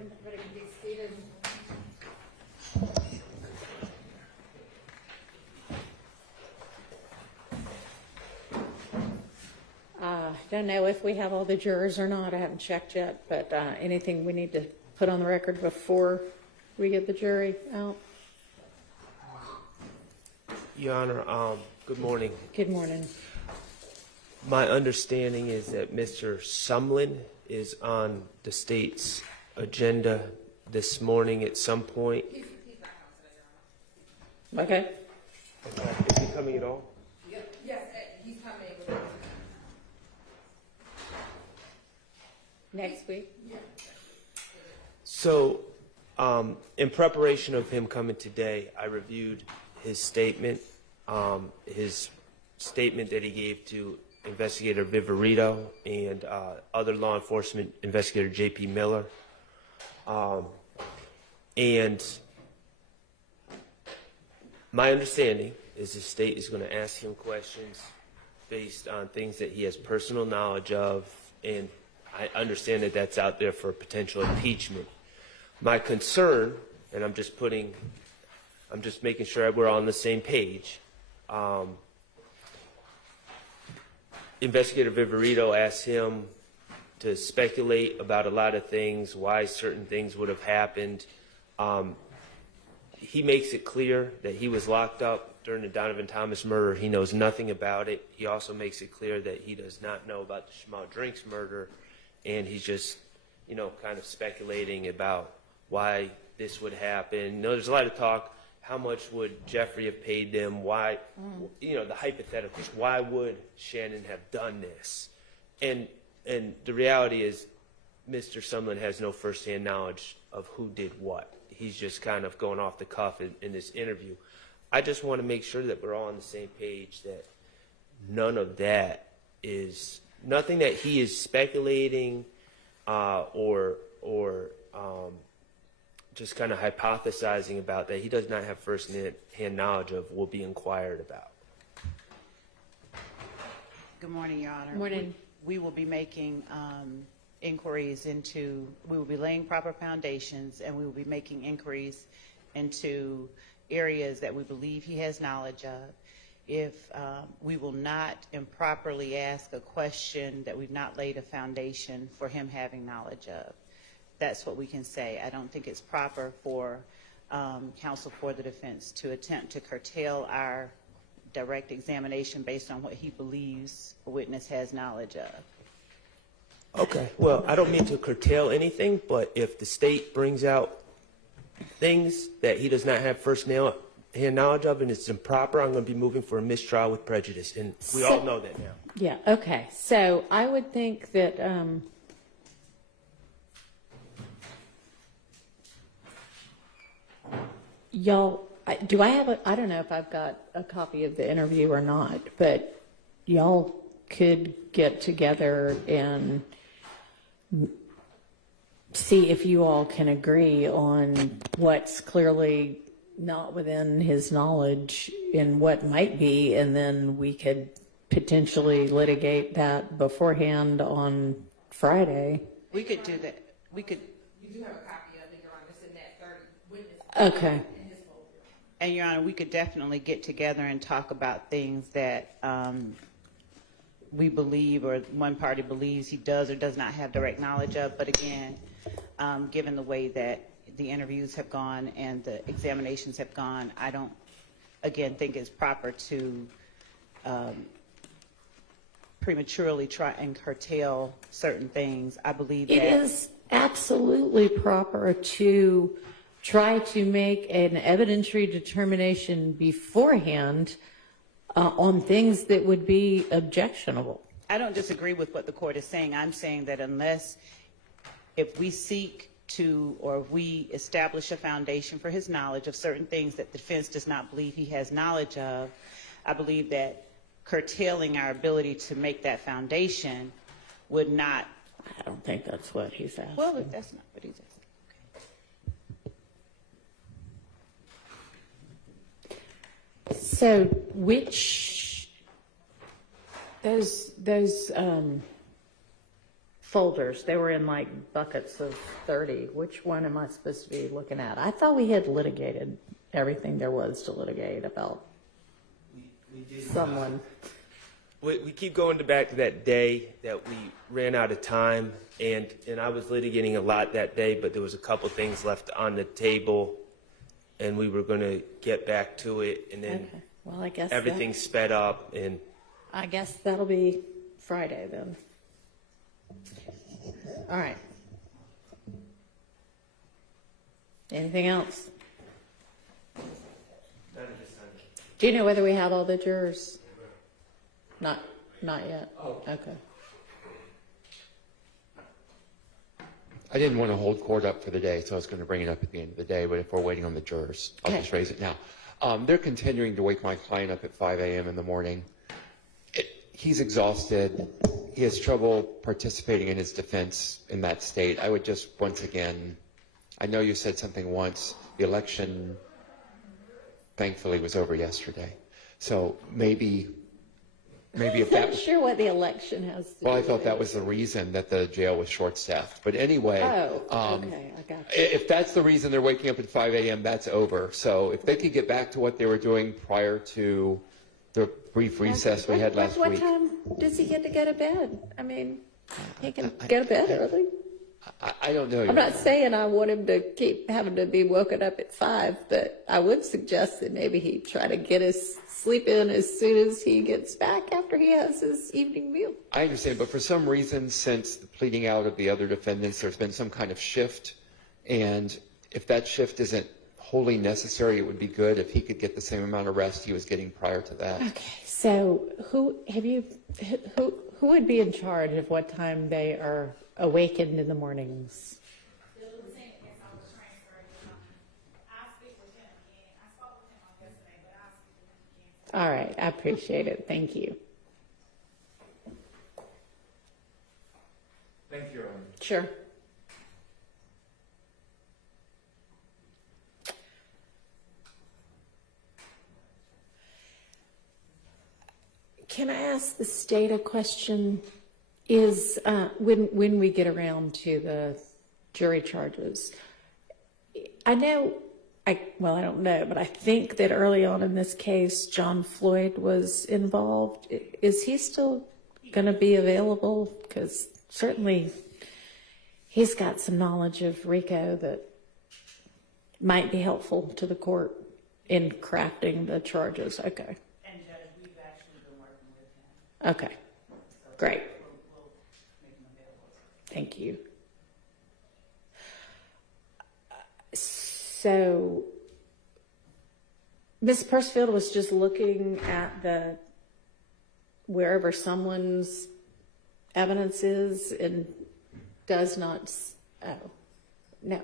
and everybody can be seated. Don't know if we have all the jurors or not. I haven't checked yet, but anything we need to put on the record before we get the jury out? Your Honor, good morning. Good morning. My understanding is that Mr. Sumlin is on the state's agenda this morning at some point. Okay. Okay. Is he coming at all? Yes, he's coming. Next week? Yeah. So, in preparation of him coming today, I reviewed his statement that he gave to Investigator Viverito and other law enforcement investigator J.P. Miller. And my understanding is the state is going to ask him questions based on things that he has personal knowledge of, and I understand that that's out there for potential impeachment. My concern, and I'm just making sure we're on the same page. Investigator Viverito asked him to speculate about a lot of things, why certain things would have happened. He makes it clear that he was locked up during the Donovan Thomas murder. He knows nothing about it. He also makes it clear that he does not know about the Shmuel Drinks murder, and he's just, kind of speculating about why this would happen. There's a lot of talk. How much would Jeffrey have paid them? Why, the hypotheticals. Why would Shannon have done this? And the reality is, Mr. Sumlin has no firsthand knowledge of who did what. He's just kind of going off the cuff in this interview. I just want to make sure that we're all on the same page, that none of that is, nothing that he is speculating or just kind of hypothesizing about that he does not have first-hand knowledge of will be inquired about. Good morning, Your Honor. Morning. We will be making inquiries into, we will be laying proper foundations, and we will be making inquiries into areas that we believe he has knowledge of. If we will not improperly ask a question that we've not laid a foundation for him having knowledge of. That's what we can say. I don't think it's proper for counsel for the defense to attempt to curtail our direct examination based on what he believes a witness has knowledge of. Okay. Well, I don't mean to curtail anything, but if the state brings out things that he does not have first-hand knowledge of and it's improper, I'm going to be moving for a mistrial with prejudice, and we all know that now. Yeah, okay. So I would think that y'all, I don't know if I've got a copy of the interview or not, but y'all could get together and see if you all can agree on what's clearly not within his knowledge and what might be, and then we could potentially litigate that beforehand on Friday. We could do that. We could. You do have a copy of it, Your Honor. It's in that 30 witness. Okay. In his folder. And, Your Honor, we could definitely get together and talk about things that we believe or one party believes he does or does not have direct knowledge of. But again, given the way that the interviews have gone and the examinations have gone, I don't, again, think it's proper to prematurely try and curtail certain things. I believe that It is absolutely proper to try to make an evidentiary determination beforehand on things that would be objectionable. I don't disagree with what the court is saying. I'm saying that if we seek to, or if we establish a foundation for his knowledge of certain things that the defense does not believe he has knowledge of, I believe that curtailing our ability to make that foundation would not. I don't think that's what he's asking. Well, if that's not what he's asking. So which, those folders. They were in like buckets of 30. Which one am I supposed to be looking at? I thought we had litigated everything there was to litigate about We did someone. We keep going back to that day that we ran out of time, and I was litigating a lot that day, but there was a couple things left on the table, and we were going to get back to it, and then Okay. Well, I guess everything sped up, and I guess that'll be Friday then. All right. Anything else? none of this time. Do you know whether we have all the jurors? Not yet. Oh. Okay. I didn't want to hold court up for the day, so I was going to bring it up at the end of the day, but if we're waiting on the jurors, I'll Okay. just raise it now. They're continuing to wake my client up at 5 a.m. in the morning. He's exhausted. He has trouble participating in his defense in that state. I would just, once again, I know you said something once. The election, thankfully, was over yesterday. So maybe if that Not was... sure what the election has to do Well, I with thought it. that was the reason that the jail was short-staffed. But anyway, Oh, okay, I got you. if that's the reason they're waking up at 5 a.m., that's over. So if they could get back to what they were doing prior to the brief recess we had last What week. time does he get to go to bed? I mean, he can go to bed early. I don't know. I'm not saying I want him to keep having to be woken up at 5, but I would suggest that maybe he try to get his sleep in as soon as he gets back after he has his evening meal. I understand, but for some reason, since the pleading out of the other defendants, there's been some kind of shift. And if that shift isn't wholly necessary, it would be good if he could get the same amount of rest he was getting prior to that. Okay, so who would be in charge of what time they are awakened in the mornings? The lieutenant is on the transfer. I speak with him again. I spoke with him on yesterday, but I'll speak with him again. All right, I appreciate it. Thank you. Thank you, Your Honor. Sure. Can I ask the state a question? Is when we get around to the jury charges, I know, I don't know, but I think that early on in this case, John Floyd was involved. Is he still going to be available? Because certainly he's got some knowledge of RICO that might be helpful to the court in crafting the charges. Okay. And Judge, we've actually been working with him. Okay. Great. We'll make him available. Thank you. So, Ms. Pursfield was just looking at the wherever someone's evidence is and does not. Oh, no.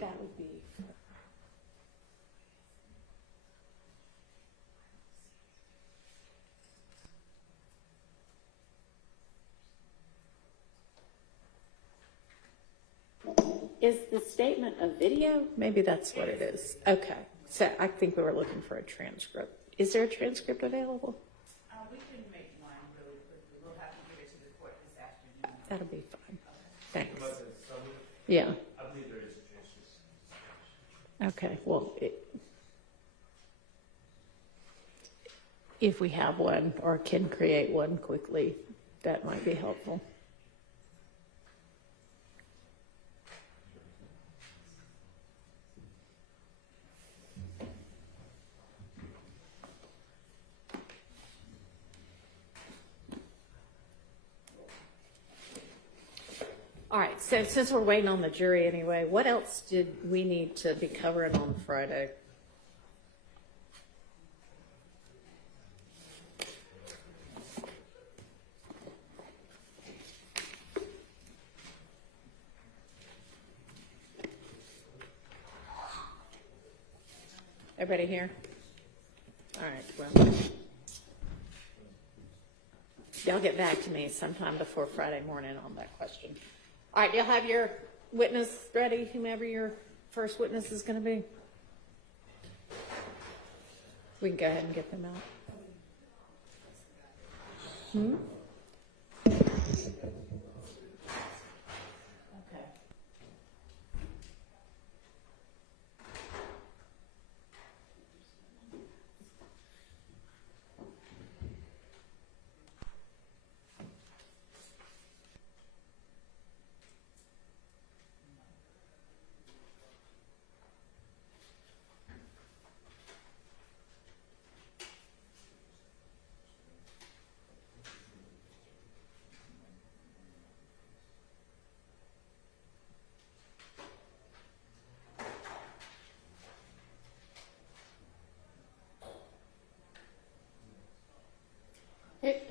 That would be. Is the statement a video? Maybe that's what it is. Okay. So I think we were looking for a transcript. Is there a transcript available? We can make one really quickly. We'll have to give it to the court this afternoon. That'll be fine. Thanks. Yeah. I believe there is a transcript. Okay. Well, if we have one or can create one quickly, that might be helpful. All right, so since we're waiting on the jury anyway, what else did we need to be covering on Friday? Everybody here? All right, well, y'all get back to me sometime before Friday morning on that question. All right, you'll have your witness ready, whomever your first witness is going to be. We can go ahead and get them out.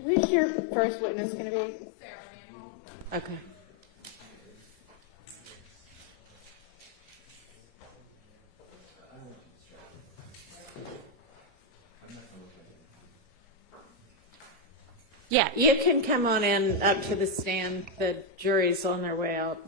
Who's your first witness going to be? Okay. Yeah, you can come on in up to the stand. The jury's on their way out.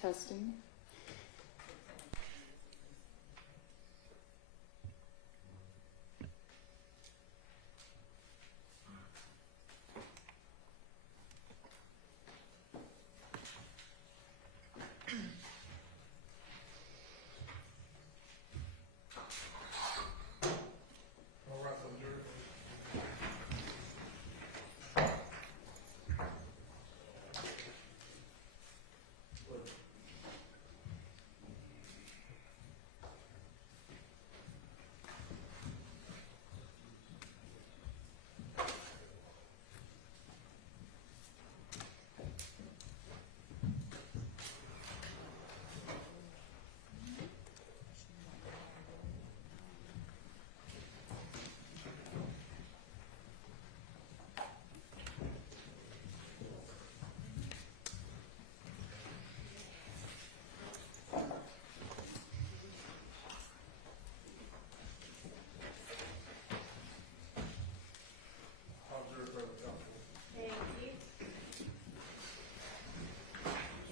Testing.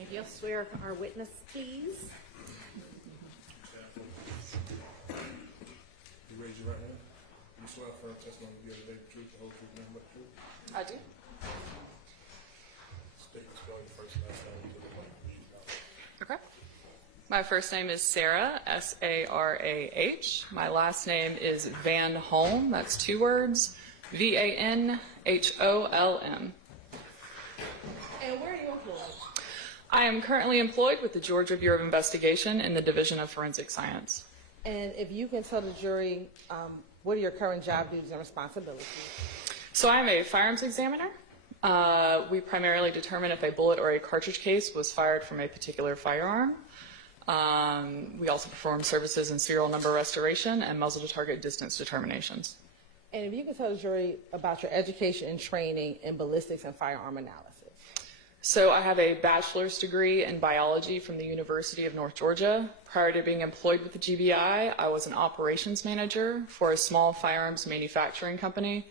If you'll swear our witness, please. You raise your right hand. You swear affirm testimony to be able to the truth, the whole truth, nothing but the truth. I do. State and spell your first and last name to the point you use. Okay. My first name is Sarah, S-A-R-A-H. My last name is Van Holm. That's 2 words. V-A-N-H-O-L-M. And where are you employed? I am currently employed with the Georgia Bureau of Investigation in the Division of Forensic Science. And if you can tell the jury, what are your current job duties and responsibilities? So I'm a firearms examiner. We primarily determine if a bullet or a cartridge case was fired from a particular firearm. We also perform services in serial number restoration and muzzle to target distance determinations. And if you can tell the jury about your education and training in ballistics and firearm analysis. So I have a bachelor's degree in biology from the University of North Georgia. Prior to being employed with the GBI, I was an operations manager for a small firearms manufacturing company.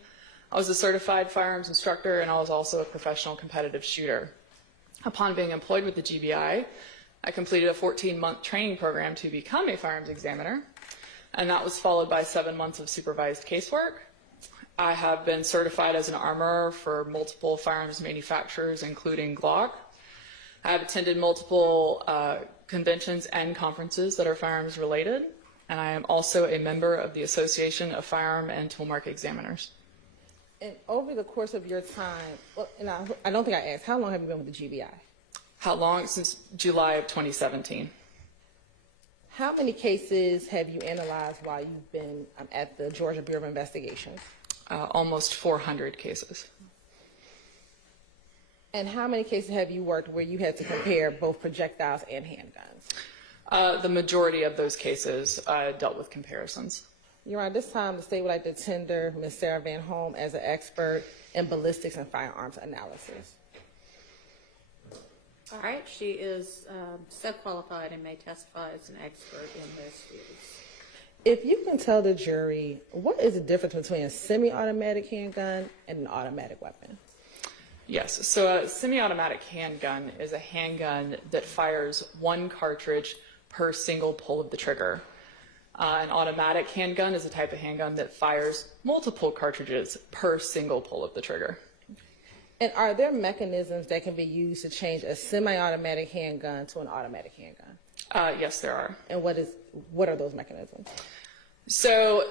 I was a certified firearms instructor, and I was also a professional competitive shooter. Upon being employed with the GBI, I completed a 14-month training program to become a firearms examiner, and that was followed by 7 months of supervised casework. I have been certified as an armorer for multiple firearms manufacturers, including Glock. I have attended multiple conventions and conferences that are firearms related, and I am also a member of the Association of Firearm and Toolmark Examiners. And over the course of your time, well, and I don't think I asked, how long have you been with the GBI? How long? Since July of 2017. How many cases have you analyzed while you've been at the Georgia Bureau of Investigation? Almost 400 cases. And how many cases have you worked where you had to compare both projectiles and handguns? The majority of those cases dealt with comparisons. Your Honor, this time the state would like to tender Ms. Sarah Van Holm as an expert in ballistics and firearms analysis. All right, she is so qualified and may testify as an expert in those fields. If you can tell the jury, what is the difference between a semi-automatic handgun and an automatic weapon? Yes, so a semi-automatic handgun is a handgun that fires one cartridge per single pull of the trigger. An automatic handgun is a type of handgun that fires multiple cartridges per single pull of the trigger. And are there mechanisms that can be used to change a semi-automatic handgun to an automatic handgun? Yes, there are. And what are those mechanisms? So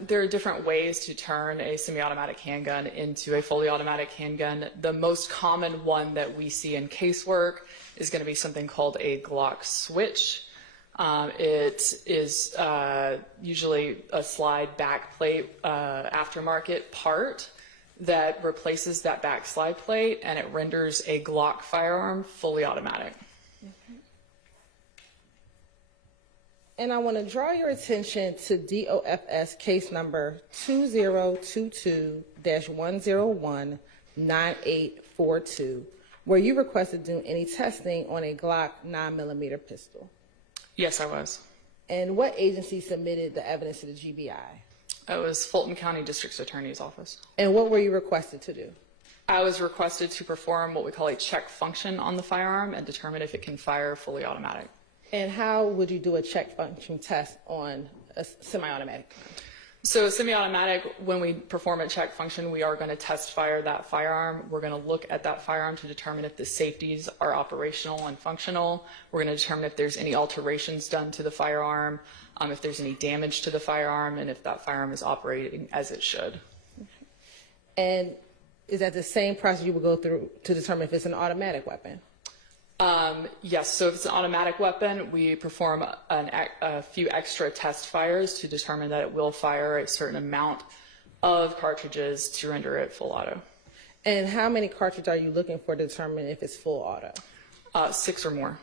there are different ways to turn a semi-automatic handgun into a fully automatic handgun. The most common one that we see in casework is going to be something called a Glock switch. It is usually a slide back plate aftermarket part that replaces that back slide plate, and it renders a Glock firearm fully automatic. And I want to draw your attention to DOFS case number 2022-101-9842, where you requested to do any testing on a Glock 9mm pistol. Yes, I was. And what agency submitted the evidence to the GBI? It was Fulton County District Attorney's Office. And what were you requested to do? I was requested to perform what we call a check function on the firearm and determine if it can fire fully automatic. And how would you do a check function test on a semi-automatic? So a semi-automatic, when we perform a check function, we are going to test fire that firearm. We're going to look at that firearm to determine if the safeties are operational and functional. We're going to determine if there's any alterations done to the firearm, if there's any damage to the firearm, and if that firearm is operating as it should. And is that the same process you would go through to determine if it's an automatic weapon? Yes, so if it's an automatic weapon, we perform a few extra test fires to determine that it will fire a certain amount of cartridges to render it full auto. And how many cartridges are you looking for to determine if it's full auto? 6 or more.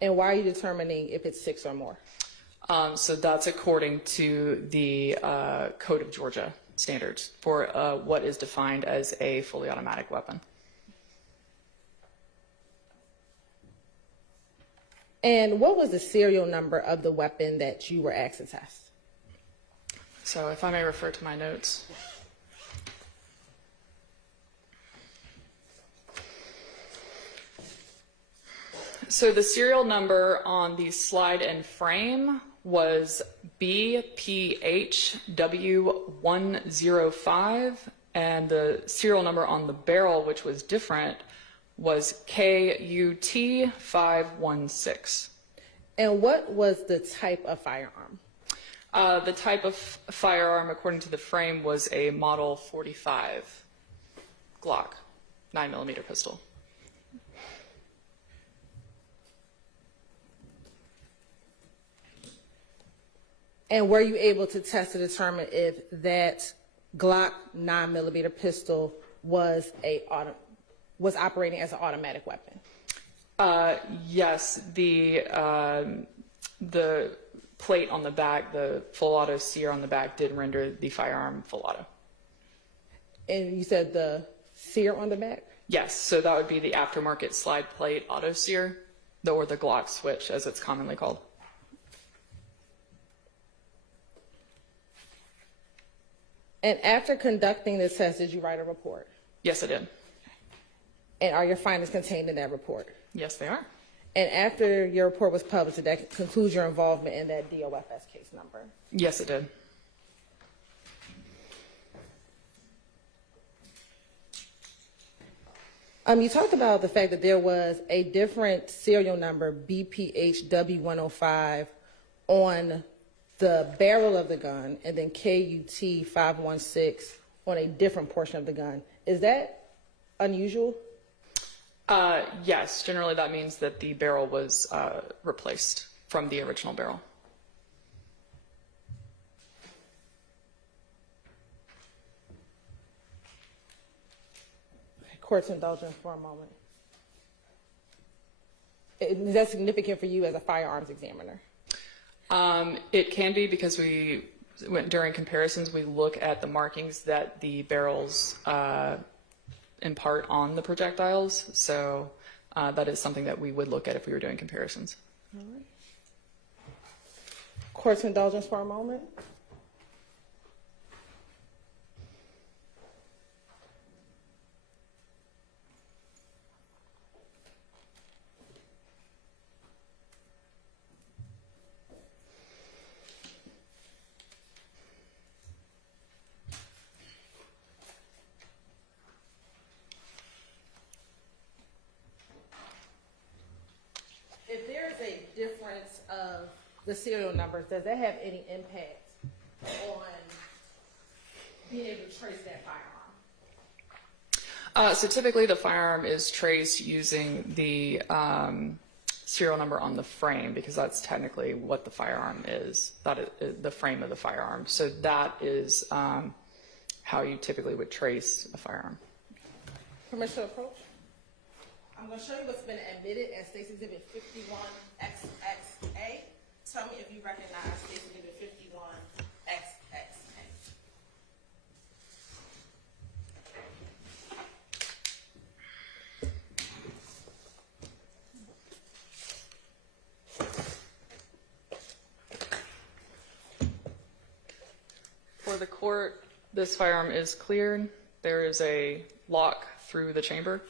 And why are you determining if it's 6 or more? So that's according to the Code of Georgia standards for what is defined as a fully automatic weapon. And what was the serial number of the weapon that you were asked to test? So if I may refer to my notes. So the serial number on the slide and frame was BPHW105, and the serial number on the barrel, which was different, was KUT516. And what was the type of firearm? The type of firearm, according to the frame, was a Model 45 Glock 9mm pistol. And were you able to test to determine if that Glock 9mm pistol was operating as an automatic weapon? Yes, the plate on the back, the full auto sear on the back, did render the firearm full auto. And you said the sear on the back? Yes, so that would be the aftermarket slide plate auto sear, or the Glock switch, as it's commonly called. And after conducting this test, did you write a report? Yes, I did. And are your findings contained in that report? Yes, they are. And after your report was published, did that conclude your involvement in that DOFS case number? Yes, it did. You talked about the fact that there was a different serial number, BPHW105, on the barrel of the gun, and then KUT516 on a different portion of the gun. Is that unusual? Yes, generally that means that the barrel was replaced from the original barrel. Court's indulgence for a moment. Is that significant for you as a firearms examiner? It can be, because during comparisons, we look at the markings that the barrels in part on the projectiles. So that is something that we would look at if we were doing comparisons. Court's indulgence for a moment. If there is a difference of the serial numbers, does that have any impact on being able to trace that firearm? So typically the firearm is traced using the serial number on the frame, because that's technically what the firearm is, that is the frame of the firearm. So that is how you typically would trace a firearm. Permission to approach? I'm going to show you what's been admitted as State's Exhibit 51XXA. Tell me if you recognize State's Exhibit 51XXA. For the court, this firearm is cleared. There is a lock through the chamber.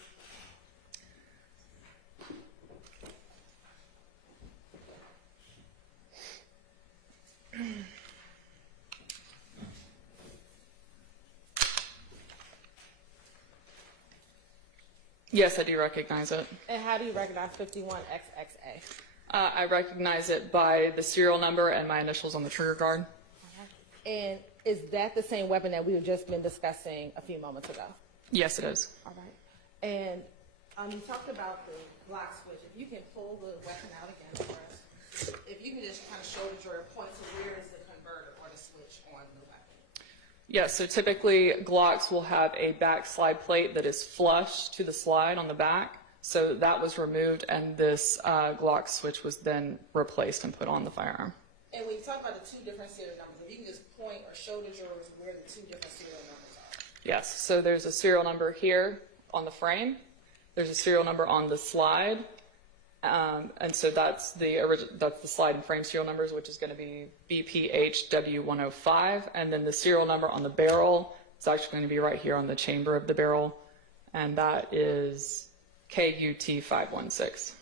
Yes, I do recognize it. And how do you recognize 51XXA? I recognize it by the serial number and my initials on the trigger guard. And is that the same weapon that we've just been discussing a few moments ago? Yes, it is. All right. And you talked about the Glock switch. If you can pull the weapon out again for us, if you can just kind of show the jury, point to where is the converter or the switch on the weapon. Yes, so typically Glocks will have a back slide plate that is flush to the slide on the back. So that was removed, and this Glock switch was then replaced and put on the firearm. And when you talk about the two different serial numbers, if you can just point or show the jurors where the two different serial numbers are. Yes, so there's a serial number here on the frame. There's a serial number on the slide. And so that's the slide and frame serial numbers, which is going to be BPHW105. And then the serial number on the barrel is actually going to be right here on the chamber of the barrel. And that is KUT516.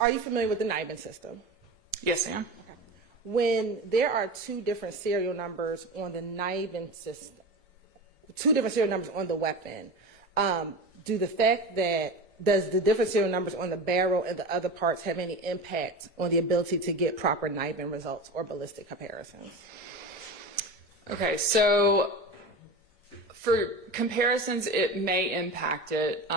Are you familiar with the NIBIN system? Yes, I am. When there are two different serial numbers on the NIBIN system, two different serial numbers on the weapon, does the different serial numbers on the barrel and the other parts have any impact on the ability to get proper NIBIN results or ballistic comparisons? Okay, so for comparisons, it may impact it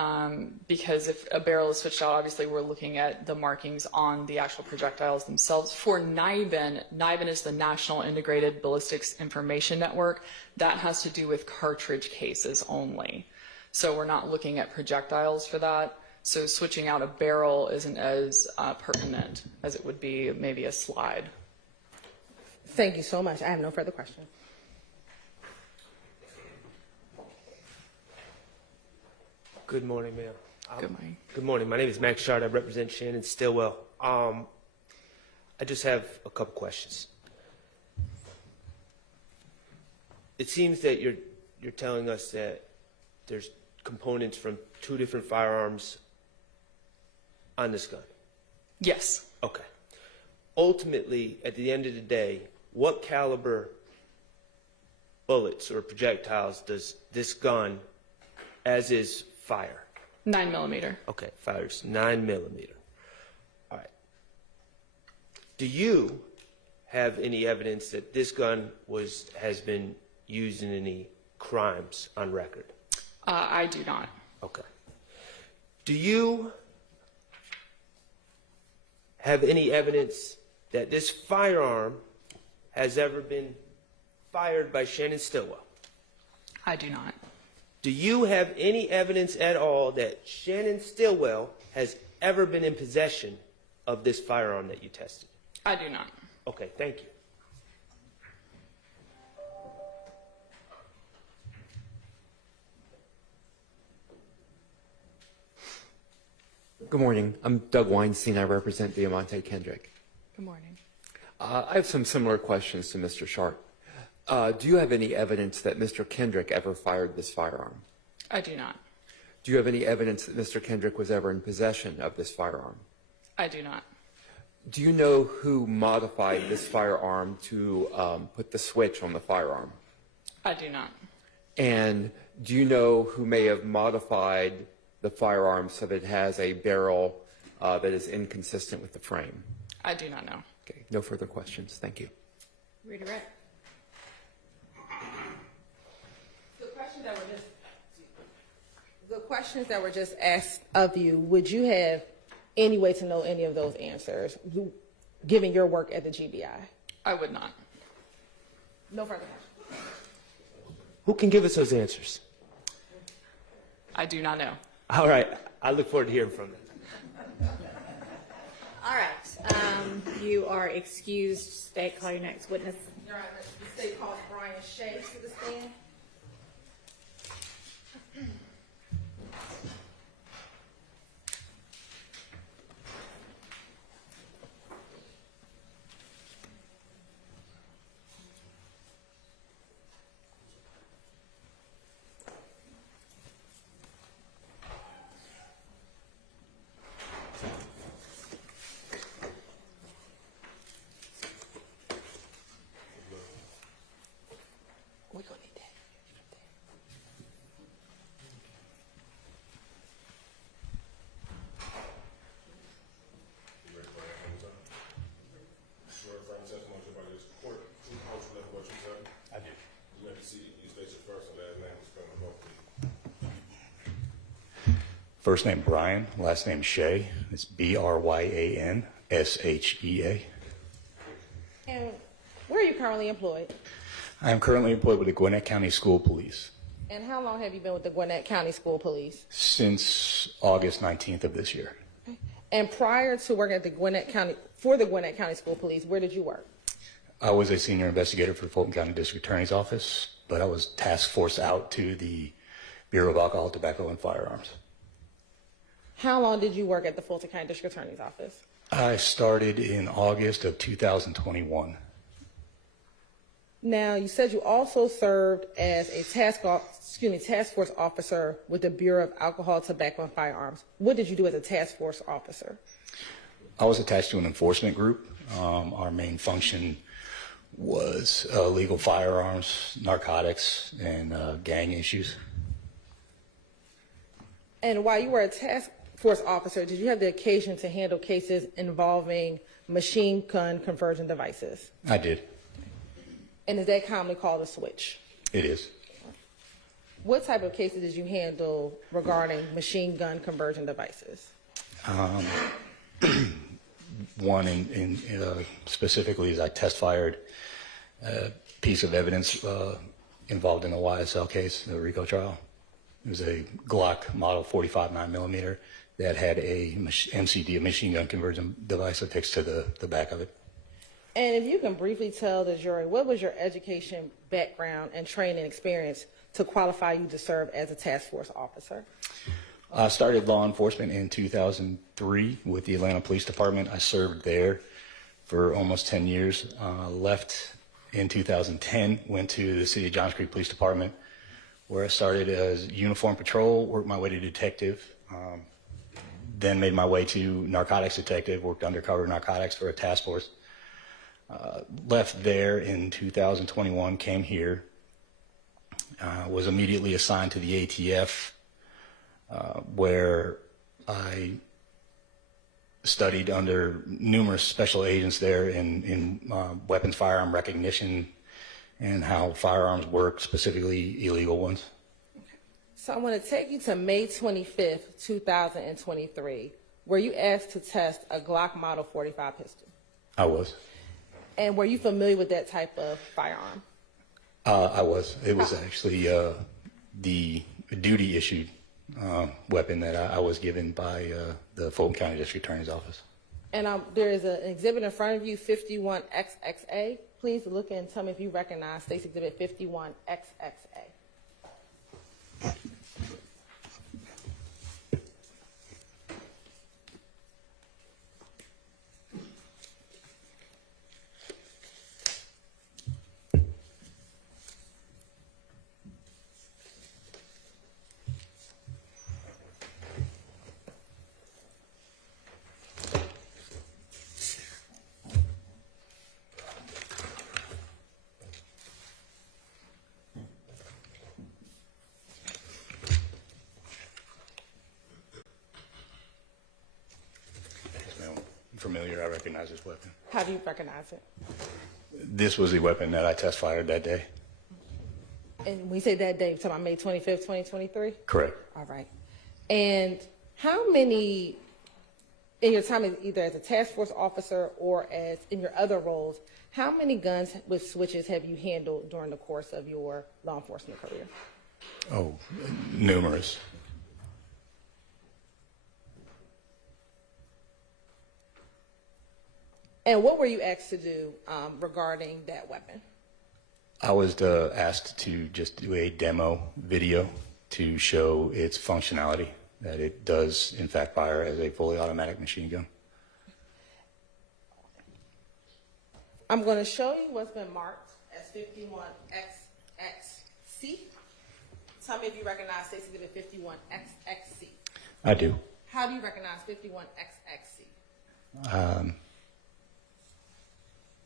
because if a barrel is switched out, obviously we're looking at the markings on the actual projectiles themselves. For NIBIN is the National Integrated Ballistics Information Network. That has to do with cartridge cases only. So we're not looking at projectiles for that. So switching out a barrel isn't as pertinent as it would be maybe a slide. Thank you so much. I have no further questions. Good morning, ma'am. Good morning. Good morning. My name is Max Shard. I represent Shannon Stillwell. I just have a couple questions. It seems that you're telling us that there's components from two different firearms on this gun. Yes. Okay. Ultimately, at the end of the day, what caliber bullets or projectiles does this gun, as is, fire? 9mm. Okay, fires 9mm. All right. Do you have any evidence that this gun has been used in any crimes on record? I do not. Okay. Do you have any evidence that this firearm has ever been fired by Shannon Stillwell? I do not. Do you have any evidence at all that Shannon Stillwell has ever been in possession of this firearm that you tested? I do not. Okay, thank you. Good morning. I'm Doug Weinstein. I represent Diamante Kendrick. Good morning. I have some similar questions to Mr. Sharp. Do you have any evidence that Mr. Kendrick ever fired this firearm? I do not. Do you have any evidence that Mr. Kendrick was ever in possession of this firearm? I do not. Do you know who modified this firearm to put the switch on the firearm? I do not. And do you know who may have modified the firearm so that it has a barrel that is inconsistent with the frame? I do not know. Okay, no further questions. Thank you. Redirect. The questions that were just asked of you, would you have any way to know any of those answers, given your work at the GBI? I would not. No further questions. Who can give us those answers? I do not know. All right, I look forward to hearing from them. All right. You are excused. State, call your next witness. Your Honor, the state calls Brian Shea to the stand. We're gonna need that. You ready for that one time? Swear to affirm testimony about this court. Who holds the what you said? I do. You have to see. You state your first and last name. Spell them both, please. First name Brian, last name Shea. It's BRYANSHEA. And where are you currently employed? I am currently employed with the Gwinnett County School Police And how long have you been with the Gwinnett County School Police? since August 19th of this year. And prior to working at the Gwinnett County, for the Gwinnett County School Police, where did you work? I was a senior investigator for the Fulton County District Attorney's Office, but I was task forced out to the Bureau of Alcohol, Tobacco, and Firearms. How long did you work at the Fulton County District Attorney's Office? I started in August of 2021. Now, you said you also served as a task force officer with the Bureau of Alcohol, Tobacco, and Firearms. What did you do as a task force officer? I was attached to an enforcement group. Our main function was illegal firearms, narcotics, and gang issues. And while you were a task force officer, did you have the occasion to handle cases involving machine gun conversion devices? I did. And is that commonly called a switch? It is. What type of cases did you handle regarding machine gun conversion devices? One specifically is I test fired a piece of evidence involved in a YSL case, the RICO trial. It was a Glock model 45 9mm that had a MCD, a machine gun conversion device affixed to the back of it. And if you can briefly tell the jury, what was your education, background, and training experience to qualify you to serve as a task force officer? I started law enforcement in 2003 with the Atlanta Police Department. I served there for almost 10 years. Left in 2010, went to the City of Johns Creek Police Department, where I started as uniform patrol, worked my way to detective, then made my way to narcotics detective, worked undercover narcotics for a task force. Left there in 2021, came here, was immediately assigned to the ATF, where I studied under numerous special agents there in weapons firearm recognition and how firearms work, specifically illegal ones. So I want to take you to May 25th, 2023, where you asked to test a Glock Model 45 pistol. I was. And were you familiar with that type of firearm? I was. It was actually the duty issued weapon that I was given by the Fulton County District Attorney's Office. And there is an exhibit in front of you, 51XXA. Please look and tell me if you recognize State's Exhibit 51XXA. Familiar, I recognize this weapon. How do you recognize it? This was the weapon that I test fired that day. And when you say that day, you're talking about May 25th, 2023? Correct. All right. And how many, in your time either as a task force officer or as in your other roles, how many guns with switches have you handled during the course of your law enforcement career? Oh, numerous. And what were you asked to do regarding that weapon? I was asked to just do a demo video to show its functionality, that it does in fact fire as a fully automatic machine gun. I'm going to show you what's been marked as 51XXC. Tell me if you recognize State's Exhibit 51XXC. I do. How do you recognize 51XXC?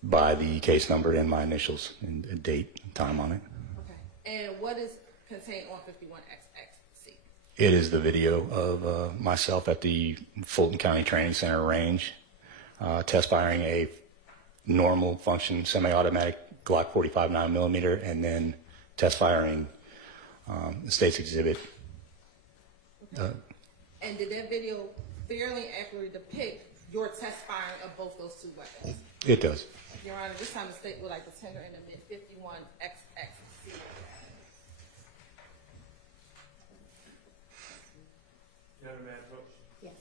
By the case number and my initials and date and time on it. Okay. And what is contained on 51XXC? It is the video of myself at the Fulton County Training Center range, test firing a normal function semi-automatic Glock 45 9mm, and then test firing the State's Exhibit. And did that video fairly accurately depict your test firing of both those two weapons? It does. Your Honor, this time the state would like to tender and admit 51XXC. Yes.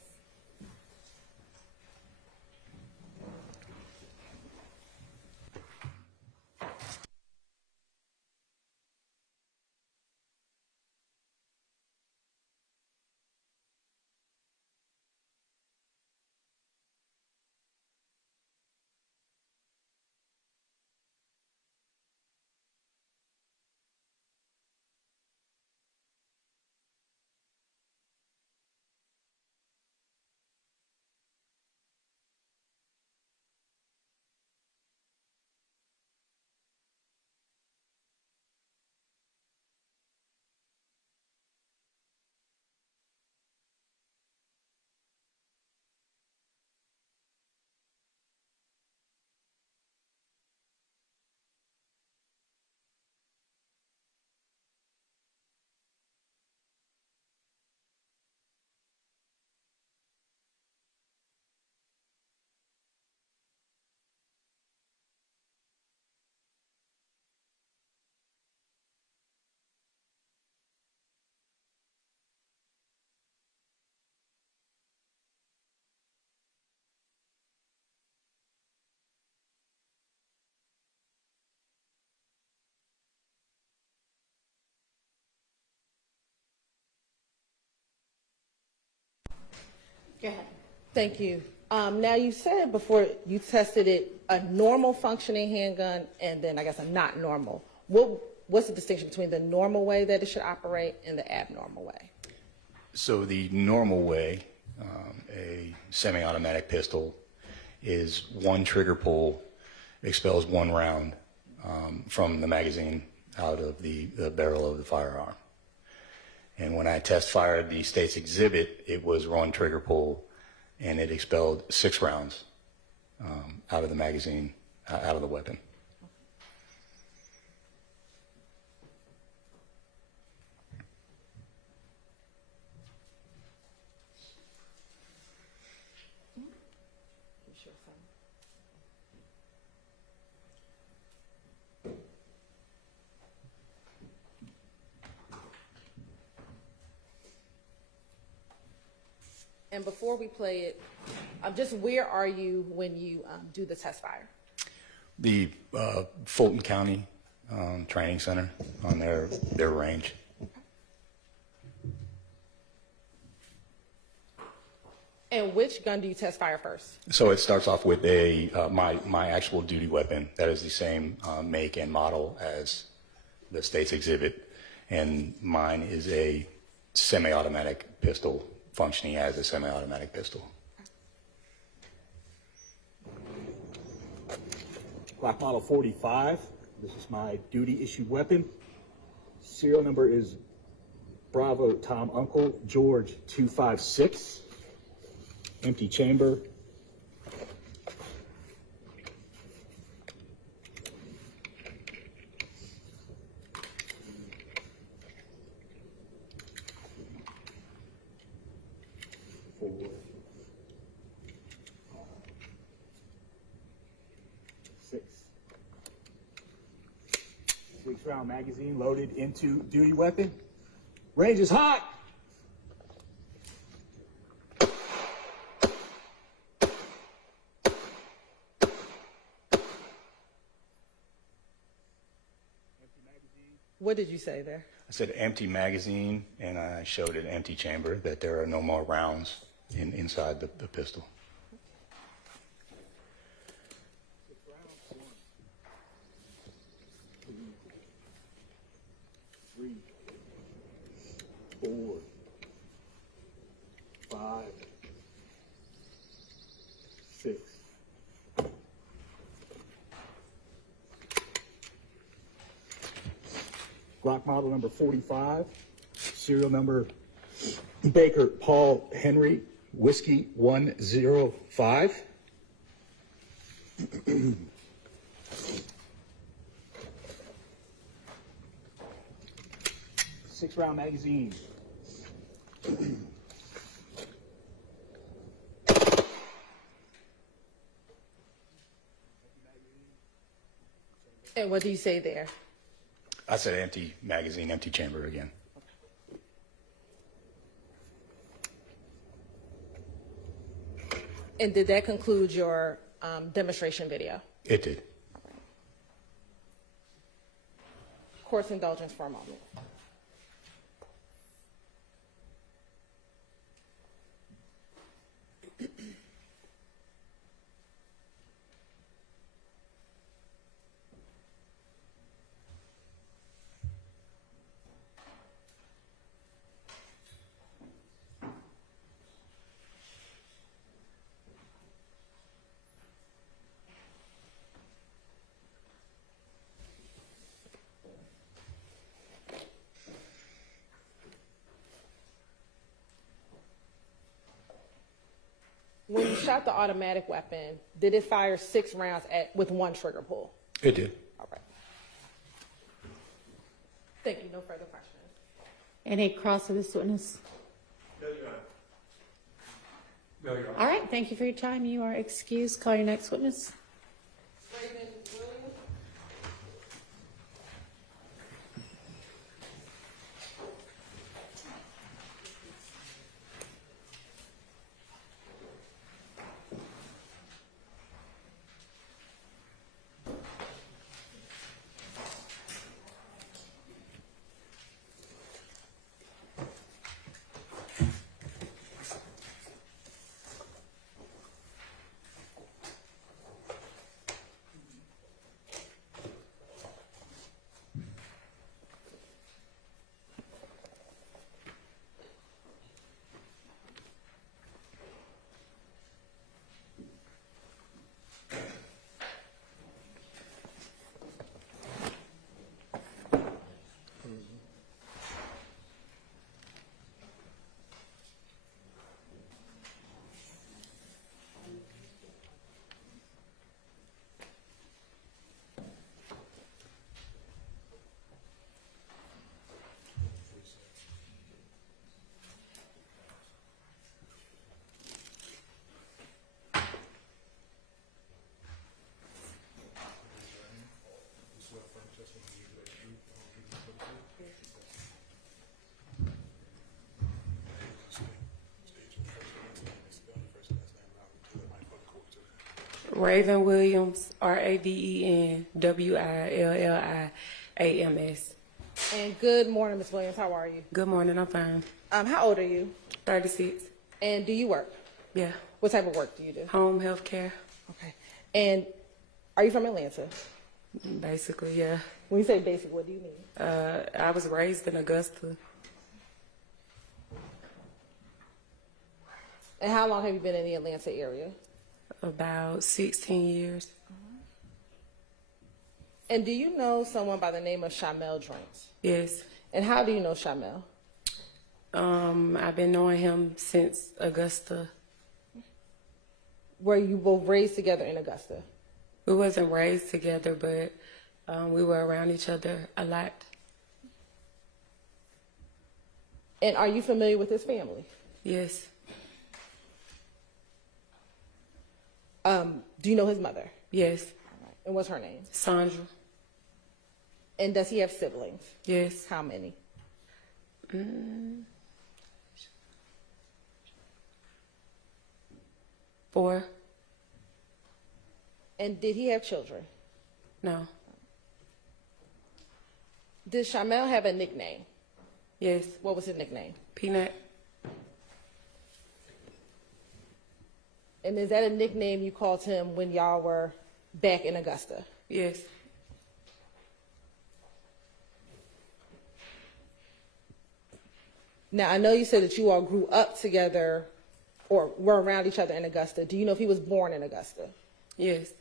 Go ahead. Thank you. Now, you said before you tested it a normal functioning handgun and then I guess a not normal. What's the distinction between the normal way that it should operate and the abnormal way? So the normal way, a semi-automatic pistol, is one trigger pull expels one round from the magazine out of the barrel of the firearm. And when I test fired the State's Exhibit, it was one trigger pull, and it expelled 6 rounds out of the magazine, out of the weapon. And before we play it, just where are you when you do the test fire? The Fulton County Training Center on their range. And which gun do you test fire first? So it starts off with my actual duty weapon that is the same make and model as the state's exhibit, and mine is a semi-automatic pistol functioning as a semi-automatic pistol. Glock model 45. This is my duty issued weapon. Serial number is Bravo Tom Uncle George 256. Empty chamber. Four. 6. 6-round magazine loaded into duty weapon. Range is hot. What did you say there? I said empty magazine, and I showed an empty chamber, that there are no more rounds inside the pistol. 6 rounds. 1, 2, 3, 4, 5, 6. Glock model number 45, serial number Baker Paul Henry, Whiskey 105. 6-round magazine. And what do you say there? I said empty magazine, empty chamber again. And did that conclude your demonstration video? It did. Court's indulgence for a moment. When you shot the automatic weapon, did it fire 6 rounds with one trigger pull? It did. All right. Thank you. No further questions. Any cross of this witness? No, Your Honor. No, Your Honor. All right, thank you for your time. You are excused. Call your next witness. Raven Williams, RAVEN WILLIAMS. And good morning, Ms. Williams. How are you? Good morning, I'm fine. How old are you? 36. And do you work? Yeah. What type of work do you do? Home health care, Okay. And are you from Atlanta? basically, yeah. When you say basic, what do you mean? I was raised in Augusta. And how long have you been in the Atlanta area? About 16 years. And do you know someone by the name of Shamel Drinks? Yes. And how do you know Shamel? I've been knowing him since Augusta. Were you both raised together in Augusta? We wasn't raised together, but we were around each other a lot. And are you familiar with his family? Yes. Do you know his mother? Yes. And what's her name? Sandra. And does he have siblings? Yes. How many? 4. And did he have children? No. Did Shamel have a nickname? Yes. What was his nickname? Peanut. And is that a nickname you called him when y'all were back in Augusta? Yes. Now, I know you said that you all grew up together or were around each other in Augusta. Do you know if he was born in Augusta? Yes.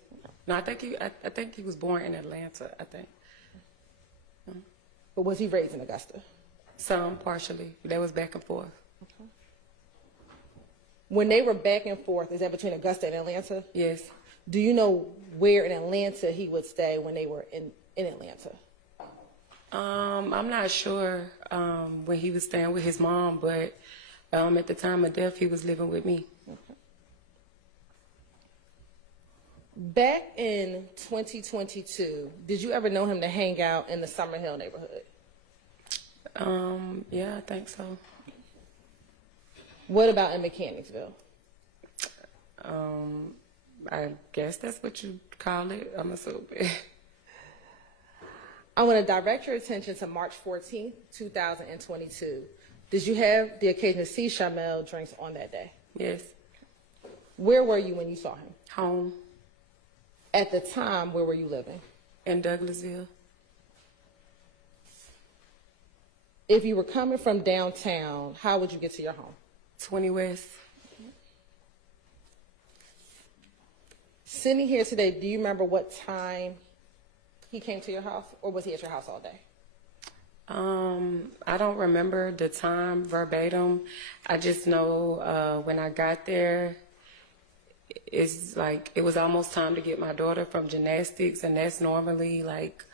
No, I think he was born in Atlanta, I think. But was he raised in Augusta? Some, partially. That was back and forth. When they were back and forth, is that between Augusta and Atlanta? Yes. Do you know where in Atlanta he would stay when they were in Atlanta? I'm not sure when he was staying with his mom, but at the time of death, he was living with me. Back in 2022, did you ever know him to hang out in the Summer Hill neighborhood? Yeah, I think so. What about in Mechanicsville? I guess that's what you call it. I'm assuming. I want to direct your attention to March 14th, 2022. Did you have the occasion to see Shamel Drinks on that day? Yes. Where were you when you saw him? Home At the time, where were you living? in Douglasville. If you were coming from downtown, how would you get to your home? 20 West. Sitting here today, do you remember what time he came to your house, or was he at your house all day? I don't remember the time verbatim. I just know when I got there, it's like it was almost time to get my daughter from gymnastics, and that's normally like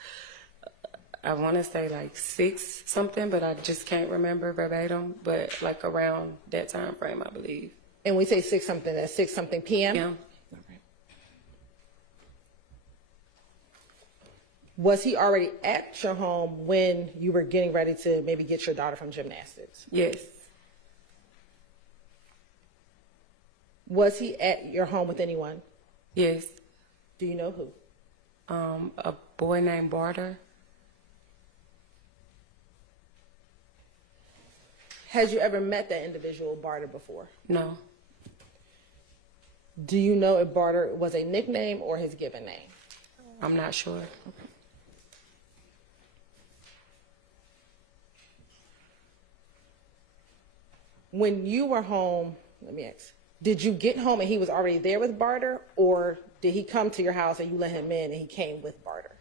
I want to say like 6 something, but I just can't remember verbatim. But like around that time frame, I believe. And we say 6 something, that's 6 something p.m.? Yeah. Was he already at your home when you were getting ready to maybe get your daughter from gymnastics? Yes. Was he at your home with anyone? Yes. Do you know who? A boy named Barter. Has you ever met that individual, Barter, before? No. Do you know if Barter was a nickname or his given name? I'm not sure. When you were home, let me ask, did you get home and he was already there with Barter, or did he come to your house and you let him in and he came with Barter?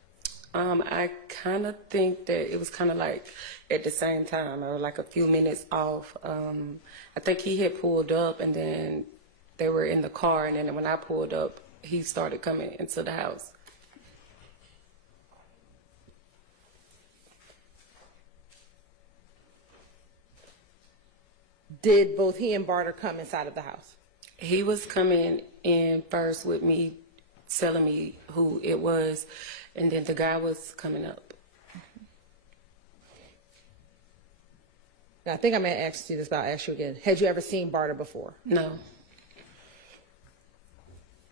I kind of think that it was kind of like at the same time, or like a few minutes off. I think he had pulled up and then they were in the car, and then when I pulled up, he started coming into the house. Did both he and Barter come inside of the house? He was coming in first with me, telling me who it was, and then the guy was coming up. Now, I think I may have asked you this, but I'll ask you again. Had you ever seen Barter before? No.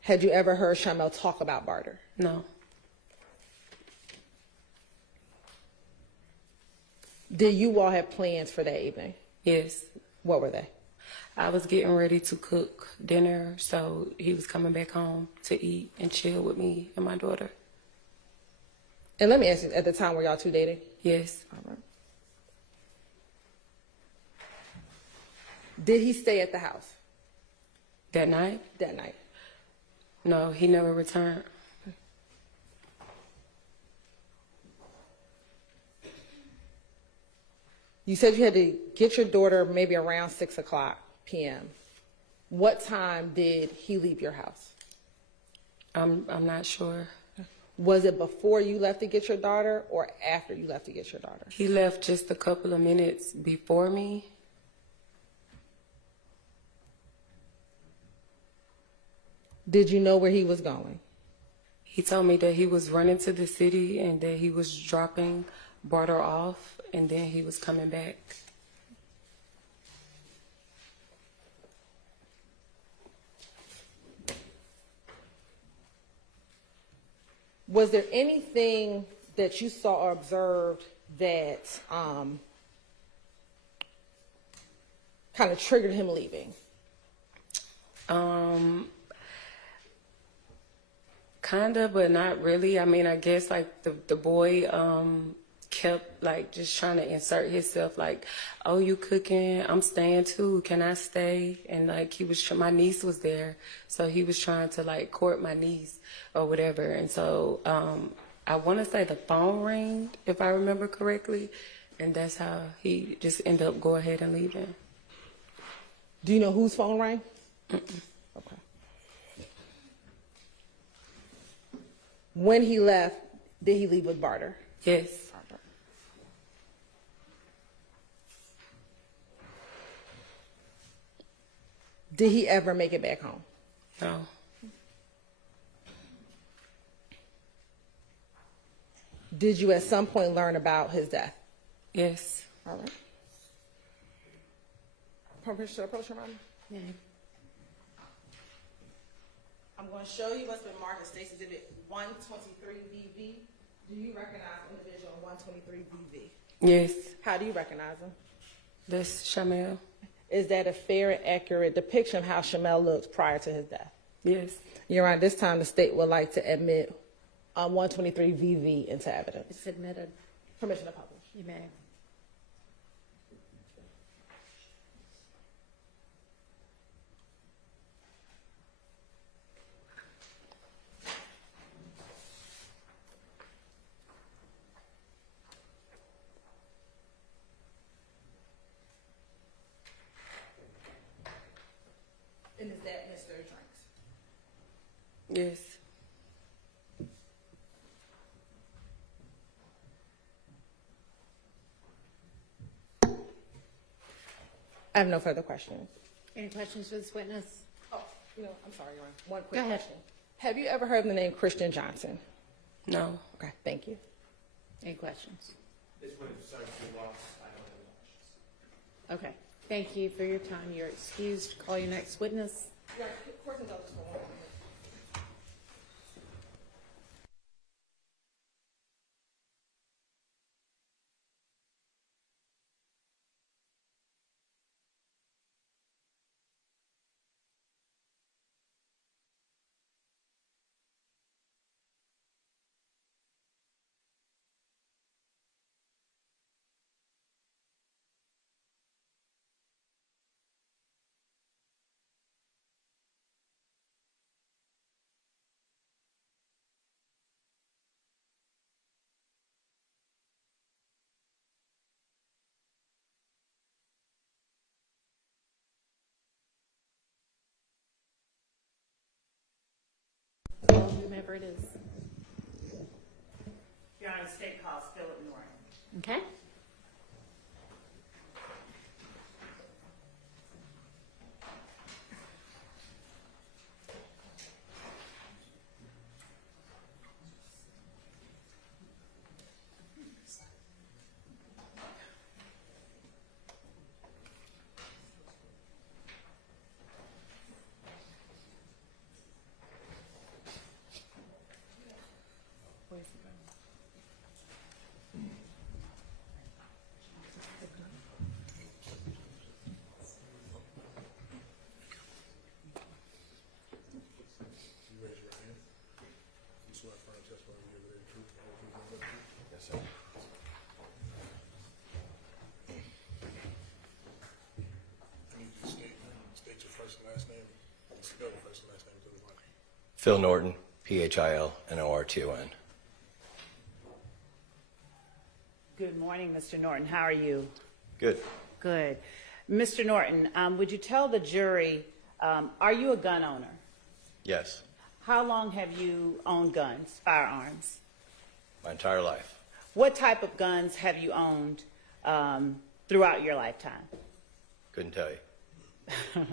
Had you ever heard Shamel talk about barter? No. Did you all have plans for that evening? Yes. What were they? I was getting ready to cook dinner, so he was coming back home to eat and chill with me and my daughter. And let me ask you, at the time, were y'all two dating? Yes. All right. Did he stay at the house That night? that night? No, he never returned. You said you had to get your daughter maybe around 6 o'clock p.m. What time did he leave your house? I'm not sure. Was it before you left to get your daughter or after you left to get your daughter? He left just a couple of minutes before me. Did you know where he was going? He told me that he was running to the city and that he was dropping Barter off and then he was coming back. Was there anything that you saw or observed that kind of triggered him leaving? Kind of, but not really. I mean, I guess like the boy kept like just trying to insert himself like, oh, you cooking? I'm staying too. Can I stay? And like he was, my niece was there. So he was trying to like court my niece or whatever. And so I want to say the phone rang, if I remember correctly. And that's how he just ended up go ahead and leaving. Do you know whose phone rang? Okay. When he left, did he leave with Barter? Yes. Did he ever make it back home? No. Did you at some point learn about his death? Yes. All right. Permission to approach your mom? Yeah. I'm going to show you what's been marked as State's Exhibit 123VV. Do you recognize the individual in 123VV? Yes. How do you recognize him? That's Shamel. Is that a fair and accurate depiction of how Shamel looked prior to his death? Yes. Your Honor, this time the state would like to admit 123VV into evidence. It's admitted. Permission to publish. You may. And is that Mr. Drinks? Yes. I have no further questions. Any questions for this witness? Oh, I'm sorry, Your Honor. One quick Go ahead. question. Have you ever heard of the name Christian Johnson? No. Okay, thank you. Any questions? This one is starting to lost. I don't have any questions. Okay. Thank you for your time. You're excused. Call your next witness. Call whomever it is. Your Honor, the state calls Philip Norton. Okay. Phil Norton, PhilNorton. Good morning, Mr. Norton. How are you? Good. Good. Mr. Norton, would you tell the jury, are you a gun owner? Yes, How long have you owned guns, firearms? my entire life. What type of guns have you owned throughout your lifetime? Couldn't tell you.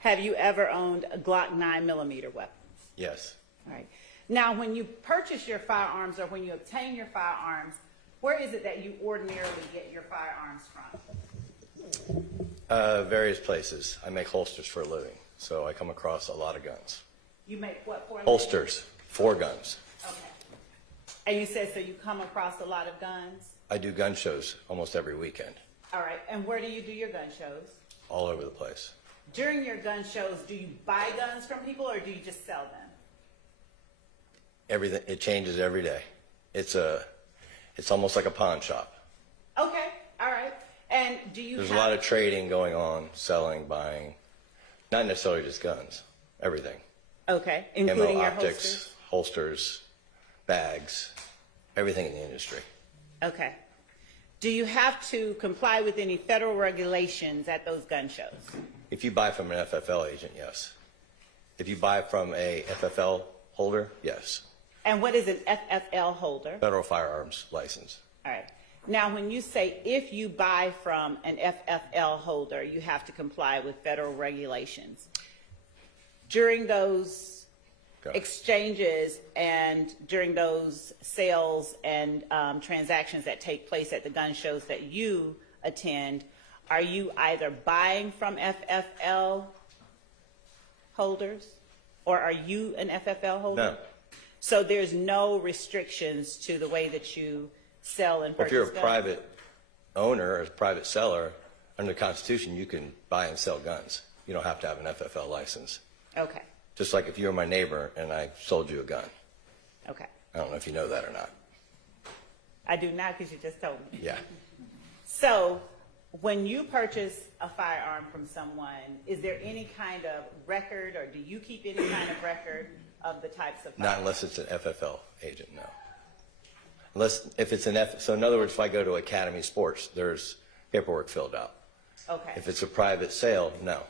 Have you ever owned a Glock 9mm weapon? Yes. All right. Now, when you purchase your firearms or when you obtain your firearms, where is it that you ordinarily get your firearms from? Various places. I make holsters for a living, so I come across a lot of guns. You make what for? a living? Holsters for guns. Okay. And you said so you come across a lot of guns? I do gun shows almost every weekend, All right. And where do you do your gun shows? all over the place. During your gun shows, do you buy guns from people or do you just sell them? Everything, it changes every day. It's almost like a pawn shop. Okay. All right. And do you There's have a lot of trading going on, selling, buying, not necessarily just guns, everything. Okay. Including Ammo, your optics, holsters, bags, everything in the industry. Okay. Do you have to comply with any federal regulations at those gun shows? If you buy from an FFL agent, yes. If you buy from a FFL holder, yes. And what is an FFL holder? Federal firearms license. All right. Now, when you say if you buy from an FFL holder, you have to comply with federal regulations. During those Go ahead. exchanges and during those sales and transactions that take place at the gun shows that you attend, are you either buying from FFL holders or are you an FFL holder? No. So there's no restrictions to the way that you sell and Well, purchase if you're a guns? private owner or a private seller, under the Constitution, you can buy and sell guns. You don't have to have an FFL license. Okay, Just like if you were my neighbor and I sold you a gun. okay. I don't know if you know that or not. I do not because you just told me. Yeah. So when you purchase a firearm from someone, is there any kind of record or do you keep any kind of record of the types of Not firearms? unless it's an FFL agent, no. Unless, if it's so in other words, if I go to Academy Sports, there's paperwork filled out. Okay. If it's a private sale, no.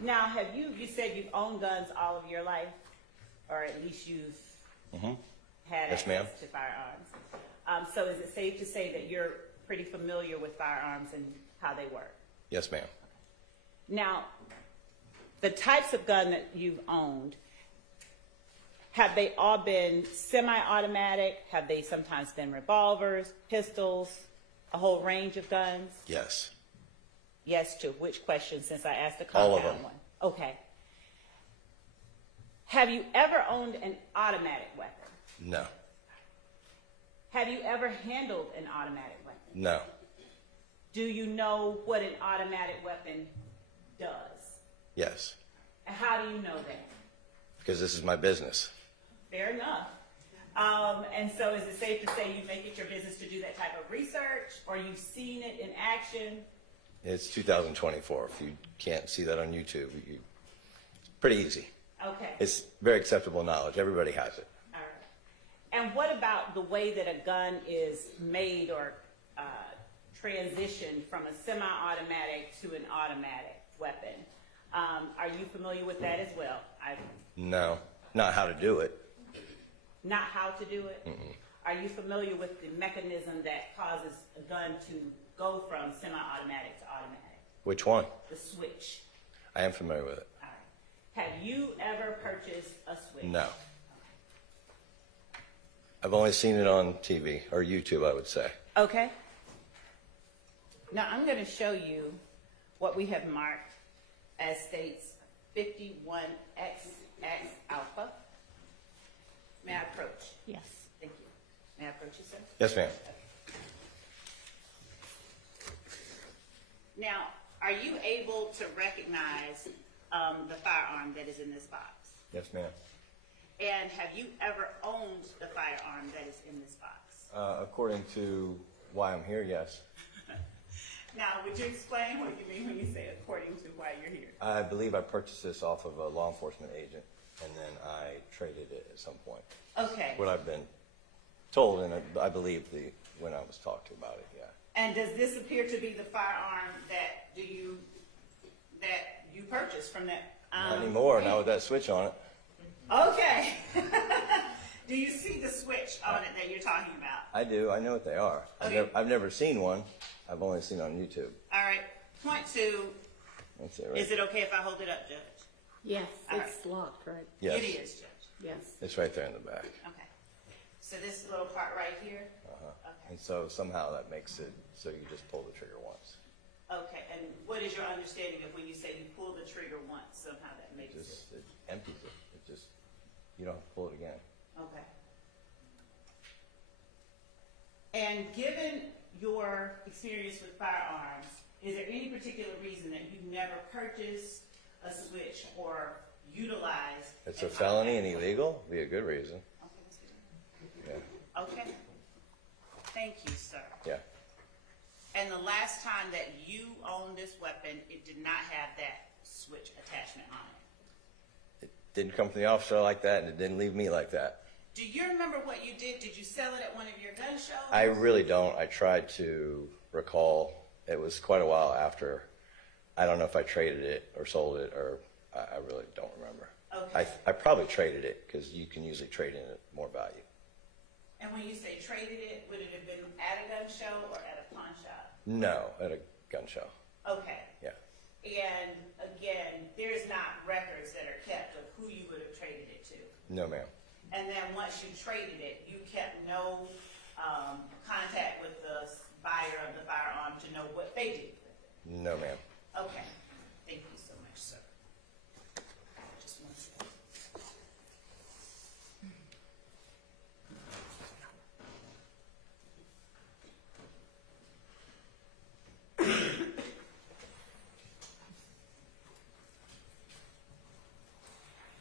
Now, you said you've owned guns all of your life, or at least you've had Yes, ma'am. access to firearms. So is it safe to say that you're pretty familiar with firearms and how they work? Yes, ma'am. Now, the types of gun that you've owned, have they all been semi-automatic? Have they sometimes been revolvers, pistols, a whole range of guns? Yes. Yes to which question, since I asked the All compound of them. one? Okay. Have you ever owned an automatic weapon? No. Have you ever handled an automatic weapon? No. Do you know what an automatic weapon does? Yes. And how do you know that? Because this is my business. Fair enough. And so is it safe to say you make it your business to do that type of research, or you've seen it in action? It's 2024. If you can't see that on YouTube, it's pretty easy. Okay. It's very acceptable knowledge. Everybody has it. All right. And what about the way that a gun is made or transitioned from a semi-automatic to an automatic weapon? Are you familiar with that as well? No. Not how to do it. Not how to do it? Are you familiar with the mechanism that causes a gun to go from semi-automatic to automatic? Which one? The switch. I am familiar with it. All right. Have you ever purchased a switch? No. I've only seen it on TV or YouTube, I would say. Okay. Now I'm going to show you what we have marked as states 51XX alpha. May I approach? Yes. Thank you. May I approach you, sir? Yes, ma'am. Now, are you able to recognize the firearm that is in this box? Yes, ma'am. And have you ever owned the firearm that is in this box? According to why I'm here, yes. Now, would you explain what you mean when you say according to why you're here? I believe I purchased this off of a law enforcement agent, and then I traded it at some point. Okay. What I've been told, and I believe when I was talked to about it, yeah. And does this appear to be the firearm that you purchased from that? Not anymore, now with that switch on it. Okay. Do you see the switch on it that you're talking about? I do, I know what they are. Okay. I've never seen one. I've only seen it on YouTube. All right. Point two. That's it, right? Is it okay if I hold it up, Judge? Yes, All it's locked, right? Yes. It is, Judge. Yes. It's right there in the back. Okay. So this little part right here? Uh-huh. Okay. And so somehow that makes it so you just pull the trigger once. Okay. And what is your understanding of when you say you pull the trigger once, somehow that makes it? It empties it. You don't have to pull it again. Okay. And given your experience with firearms, is there any particular reason that you've never purchased a switch or utilized? It's a felony and illegal? Be a good reason. Okay, that's good. Yeah. Okay. Thank you, sir. Yeah. And the last time that you owned this weapon, it did not have that switch attachment on it. It didn't come from the officer like that, and it didn't leave me like that. Do you remember what you did? Did you sell it at one of your gun shows? I really don't. I tried to recall. It was quite a while after. I don't know if I traded it or sold it, or I really don't remember. Okay. I probably traded it because you can usually trade in it more value. And when you say traded it, would it have been at a gun show or at a pawn shop? No, at a gun show. Okay. Yeah. And again, there's not records that are kept of who you would have traded it to. No, ma'am. And then once you traded it, you kept no contact with the buyer of the firearm to know what they did with it. No, ma'am. Okay. Thank you so much, sir. Just one second.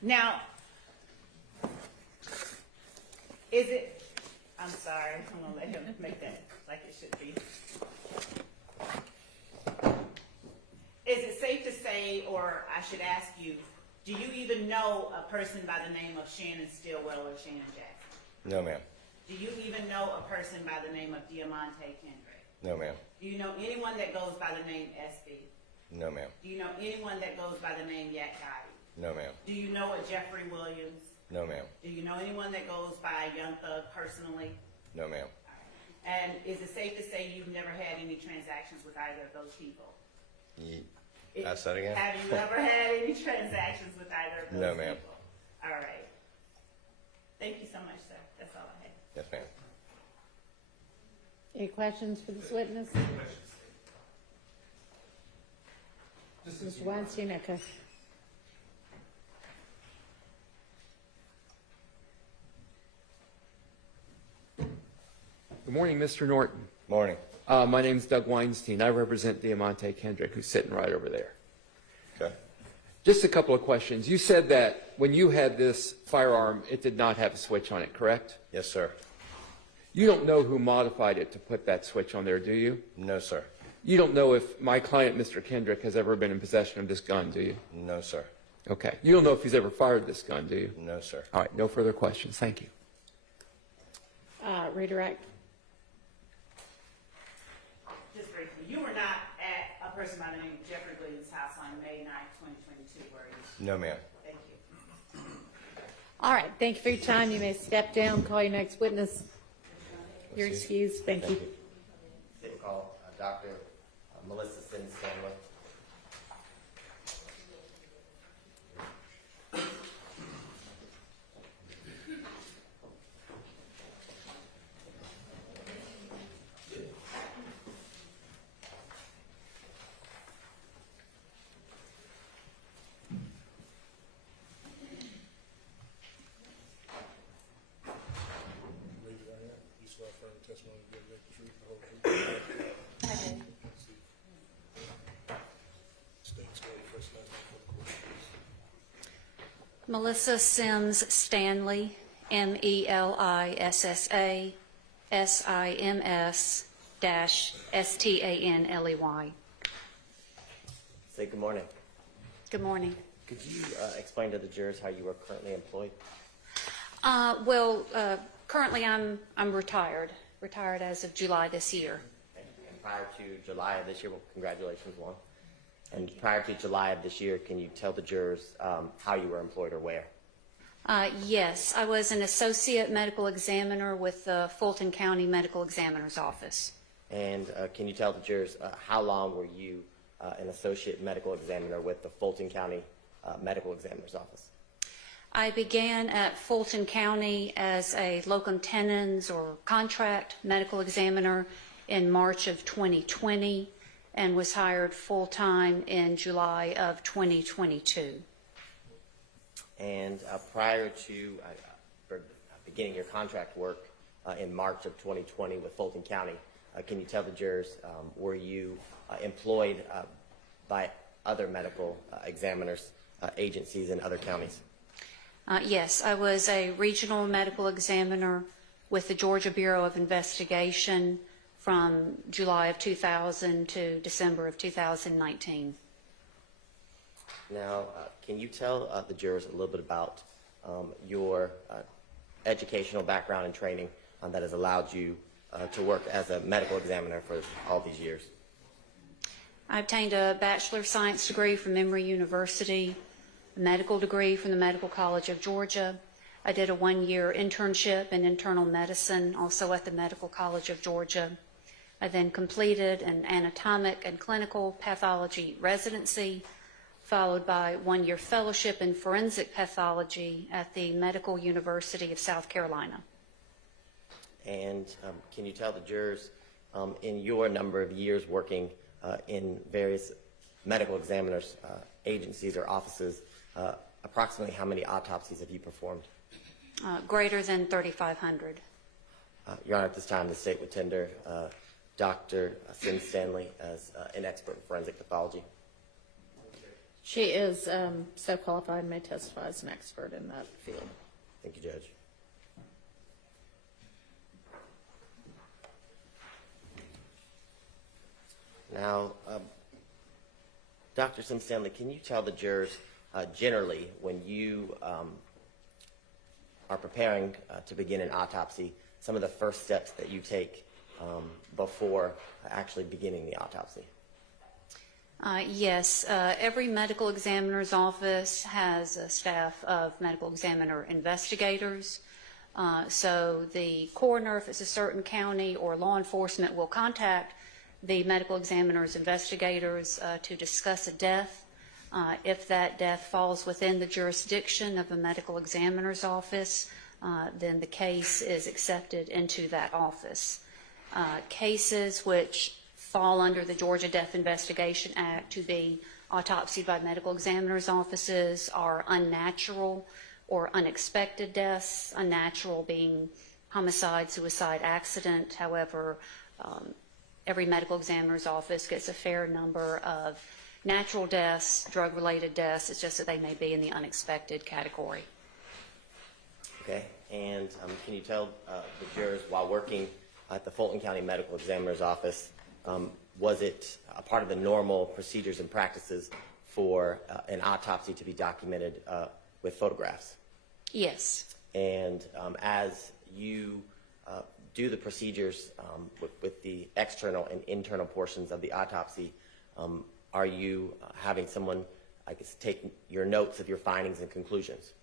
Now, is it, I'm sorry, I'm gonna let him make that like it should be. Is it safe to say, or I should ask you, do you even know a person by the name of Shannon Stillwell or Shannon Jackson? No, ma'am. Do you even know a person by the name of Diamante Kendrick? No, ma'am. Do you know anyone that goes by the name SB? No, ma'am. Do you know anyone that goes by the name Yak Gotti? No, ma'am. Do you know a Jeffrey Williams? No, ma'am. Do you know anyone that goes by Young Thug personally? No, ma'am. And is it safe to say you've never had any transactions with either of those people? Ask that again? Have you ever had any transactions with either of those No, people? ma'am. All right. Thank you so much, sir. That's all I had. Yes, ma'am. Any questions for this witness? Mr. Weinstein, okay. Good morning, Mr. Norton. Morning. My name's Doug Weinstein. I represent Diamante Kendrick, who's sitting right over there. Okay. Just a couple of questions. You said that when you had this firearm, it did not have a switch on it, correct? Yes, sir. You don't know who modified it to put that switch on there, do you? No, sir. You don't know if my client, Mr. Kendrick, has ever been in possession of this gun, do you? No, sir. Okay. You don't know if he's ever fired this gun, do you? No, sir. All right. No further questions. Thank you. Redirect. Just briefly, you were not at a person by the name of Jeffrey Williams' house on May 9th, 2022, were you? No, ma'am. Thank you. All right. Thank you for your time. You may step down. Call your next witness. You're excused. Thank you. City call, Dr. Melissa Sims Stanley. Raise your right hand. You swear affirm the testimony you give, the truth, the whole truth. I did. State spell your first and last name for the court, please. Melissa Sims Stanley, Melissa Sims Stanley. Say good morning. Good morning. Could you explain to the jurors how you are currently employed? Currently I'm retired as of July this year. And prior to July of this year, well, congratulations, one. And prior to July of this year, can you tell the jurors how you were employed or where? Yes, I was an associate medical examiner with the Fulton County Medical Examiner's Office. And can you tell the jurors how long were you an associate medical examiner with the Fulton County Medical Examiner's Office? I began at Fulton County as a locum tenens or contract medical examiner in March of 2020 and was hired full-time in July of 2022. And prior to beginning your contract work in March of 2020 with Fulton County, can you tell the jurors, were you employed by other medical examiners, agencies in other counties? Yes, I was a regional medical examiner with the Georgia Bureau of Investigation from July of 2000 to December of 2019. Now, can you tell the jurors a little bit about your educational background and training that has allowed you to work as a medical examiner for all these years? I obtained a Bachelor of Science degree from Emory University, a medical degree from the Medical College of Georgia. I did a one-year internship in internal medicine, also at the Medical College of Georgia. I then completed an anatomic and clinical pathology residency, followed by one-year fellowship in forensic pathology at the Medical University of South Carolina. And can you tell the jurors, in your number of years working in various medical examiners, agencies or offices, approximately how many autopsies have you performed? Greater than 3,500. Your Honor, at this time, the state would tender Dr. Sim Stanley as an expert in forensic pathology. She is so qualified and may testify as an expert in that field. Thank you, Judge. Now, Dr. Sim Stanley, can you tell the jurors generally when you are preparing to begin an autopsy, some of the first steps that you take before actually beginning the autopsy? Yes, every medical examiner's office has a staff of medical examiner investigators. So the coroner, if it's a certain county, or law enforcement will contact the medical examiner's investigators to discuss a death. If that death falls within the jurisdiction of a medical examiner's office, then the case is accepted into that office. Cases which fall under the Georgia Death Investigation Act to be autopsied by medical examiner's offices are unnatural or unexpected deaths, unnatural being homicide, suicide, accident. However, every medical examiner's office gets a fair number of natural deaths, drug-related deaths. It's just that they may be in the unexpected category. Okay, and can you tell the jurors, while working at the Fulton County Medical Examiner's Office, was it a part of the normal procedures and practices for an autopsy to be documented with photographs? Yes. And as you do the procedures with the external and internal portions of the autopsy, are you having someone, I guess, take your notes of your findings and conclusions?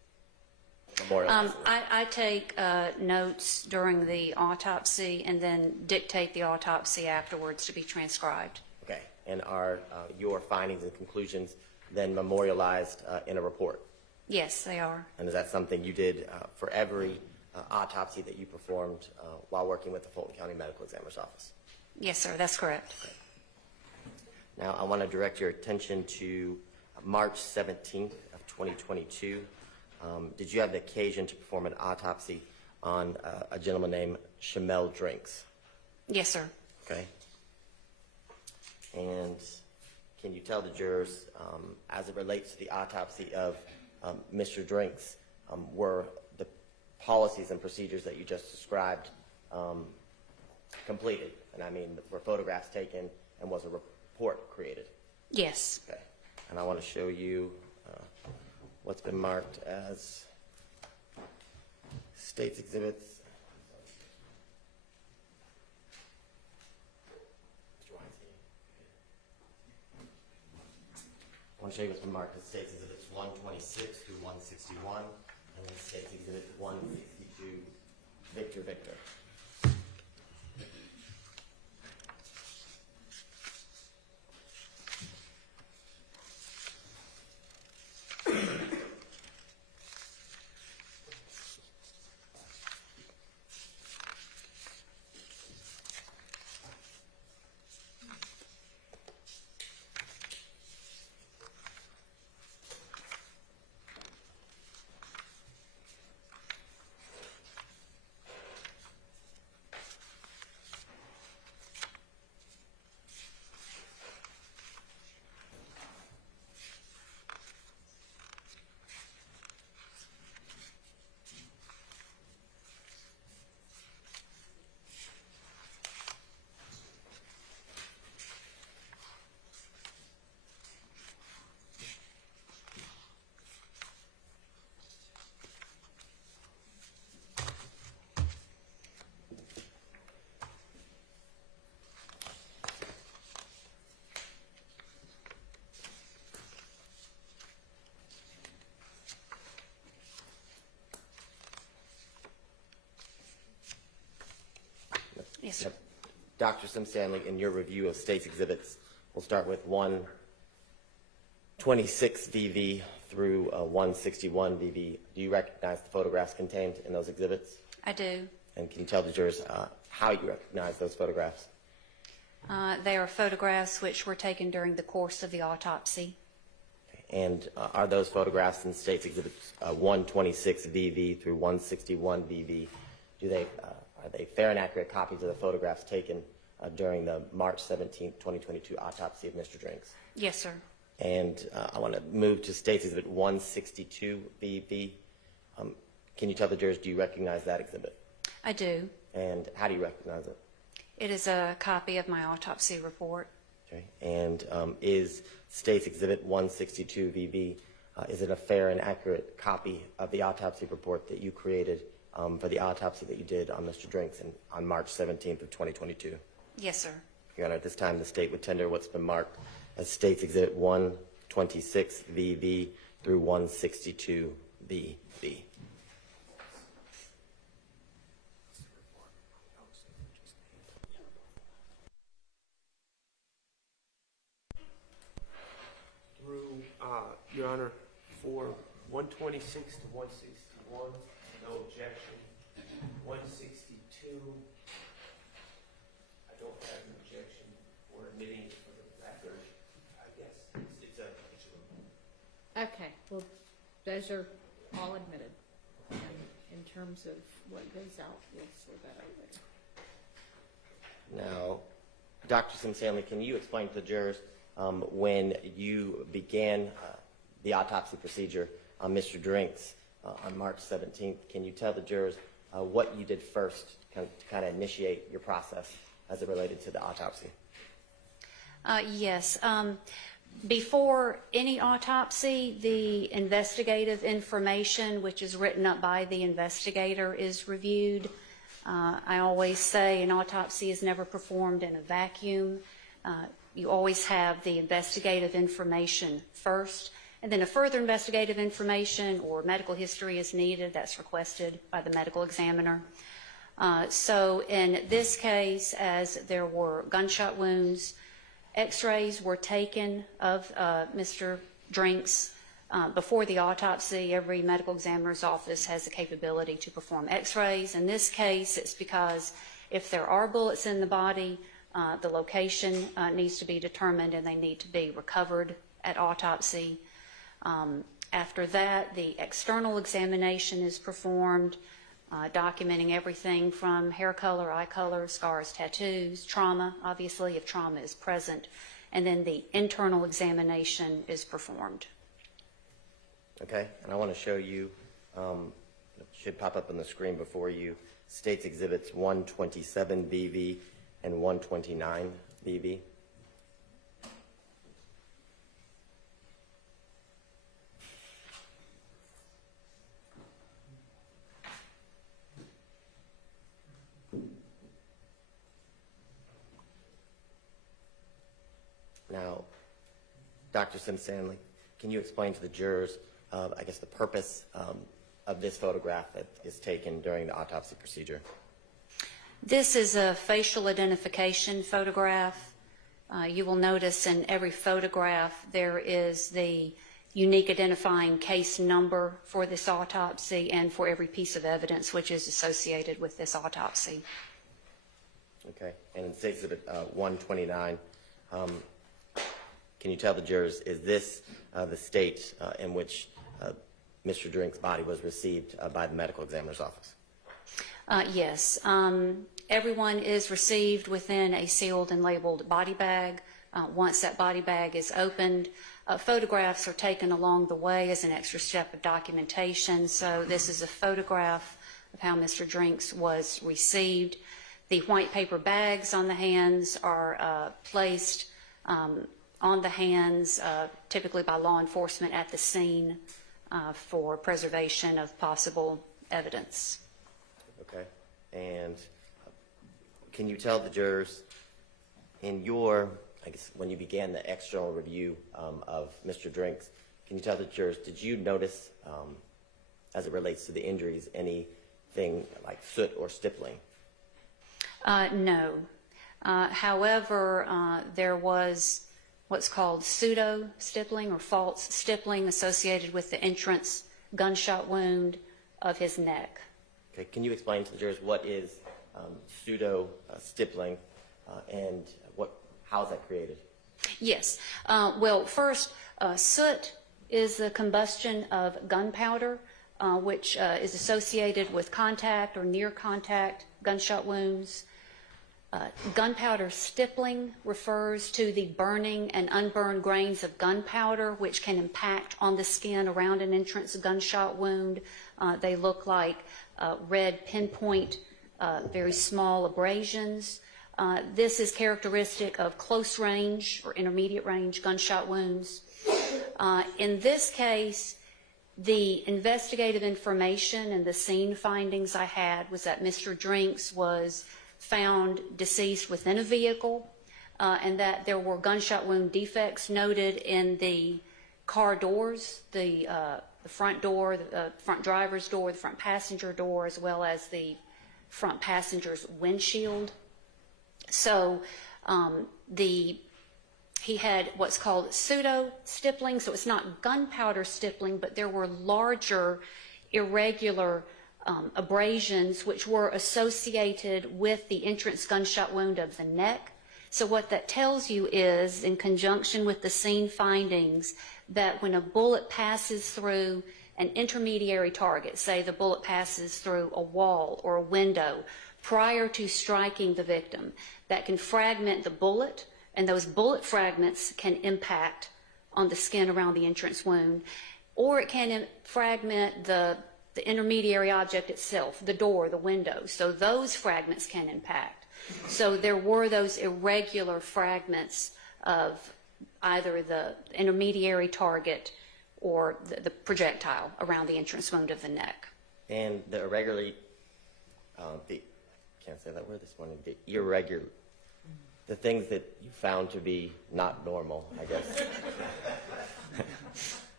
I take notes during the autopsy and then dictate the autopsy afterwards to be transcribed. Okay, and are your findings and conclusions then memorialized in a report? Yes, they are. And is that something you did for every autopsy that you performed while working with the Fulton County Medical Examiner's Office? Yes, sir, that's correct. Okay. Now, I want to direct your attention to March 17th of 2022. Did you have the occasion to perform an autopsy on a gentleman named Shamel Drinks? Yes, sir. Okay. And can you tell the jurors, as it relates to the autopsy of Mr. Drinks, were the policies and procedures that you just described completed? And I mean, were photographs taken and was a report created? Yes. Okay. And I want to show you what's been marked as state's exhibits. I want to show you what's been marked as state's exhibits 126 through 161, and then state's exhibit 162, Victor Victor. Yes, sir. Dr. Sim-Stanley, in your review of state's exhibits, we'll start with 126 VV through 161 VV. Do you recognize the photographs contained in those exhibits? I do. And can you tell the jurors how you recognize those photographs? They are photographs which were taken during the course of the autopsy. And are those photographs in state's exhibits 126 VV through 161 VV? Are they fair and accurate copies of the photographs taken during the March 17, 2022 autopsy of Mr. Drinks? Yes, sir. And I want to move to state's exhibit 162 VV. Can you tell the jurors, do you recognize that exhibit? I do. And how do you recognize it? It is a copy of my autopsy report. Okay. And is state's exhibit 162 VV, is it a fair and accurate copy of the autopsy report that you created for the autopsy that you did on Mr. Drinks on March 17th of 2022? Yes, sir. Your Honor, at this time, the state would tender what's been marked as state's exhibit 126 VV through 162 VV. Through, Your Honor, for 126 to 161, no objection. 162, I don't have an objection for admitting it for the record. I guess it's a Okay, well, those are all admitted. And in terms of what goes out, we'll sort that out later. Now, Dr. Sim-Stanley, can you explain to the jurors when you began the autopsy procedure on Mr. Drinks on March 17th, can you tell the jurors what you did first to kind of initiate your process as it related to the autopsy? Yes. Before any autopsy, the investigative information, which is written up by the investigator, is reviewed. I always say an autopsy is never performed in a vacuum. You always have the investigative information first, and then a further investigative information or medical history is needed. That's requested by the medical examiner. So in this case, as there were gunshot wounds, X-rays were taken of Mr. Drinks before the autopsy. Every medical examiner's office has the capability to perform X-rays. In this case, it's because if there are bullets in the body, the location needs to be determined and they need to be recovered at autopsy. After that, the external examination is performed, documenting everything from hair color, eye color, scars, tattoos, trauma, obviously, if trauma is present, and then the internal examination is performed. Okay, and I want to show you should pop up on the screen before you, states exhibits 127 BV and 129 BV. Now, Dr. Sim-Stanley, can you explain to the jurors, I guess, the purpose of this photograph that is taken during the autopsy procedure? This is a facial identification photograph. You will notice in every photograph there is the unique identifying case number for this autopsy and for every piece of evidence which is associated with this autopsy. Okay, and in State Exhibit 129, can you tell the jurors, is this the state in which Mr. Drink's body was received by the medical examiner's office? Yes. Everyone is received within a sealed and labeled body bag. Once that body bag is opened, photographs are taken along the way as an extra step of documentation. So this is a photograph of how Mr. Drinks was received. The white paper bags on the hands are placed on the hands, typically by law enforcement at the scene for preservation of possible evidence. Okay, and can you tell the jurors, in your, I guess, when you began the external review of Mr. Drinks, can you tell the jurors, did you notice, as it relates to the injuries, anything like soot or stippling? No. However, there was what's called pseudo stippling or false stippling associated with the entrance gunshot wound of his neck. Okay, can you explain to the jurors what is pseudo stippling and how is that created? Yes. Well, first, soot is the combustion of gunpowder, which is associated with contact or near contact gunshot wounds. Gunpowder stippling refers to the burning and unburned grains of gunpowder, which can impact on the skin around an entrance gunshot wound. They look like red pinpoint, very small abrasions. This is characteristic of close range or intermediate range gunshot wounds. In this case, the investigative information and the scene findings I had was that Mr. Drinks was found deceased within a vehicle and that there were gunshot wound defects noted in the car doors, the front door, the front driver's door, the front passenger door, as well as the front passenger's windshield. So he had what's called pseudo stippling, so it's not gunpowder stippling, but there were larger irregular abrasions which were associated with the entrance gunshot wound of the neck. So what that tells you is, in conjunction with the scene findings, that when a bullet passes through an intermediary target, say the bullet passes through a wall or a window prior to striking the victim, that can fragment the bullet, and those bullet fragments can impact on the skin around the entrance wound, or it can fragment the intermediary object itself, the door, the window. So those fragments can impact. So there were those irregular fragments of either the intermediary target or the projectile around the entrance wound of the neck. And the irregularly, can't say that word this morning, the irregular, the things that you found to be not normal, I guess.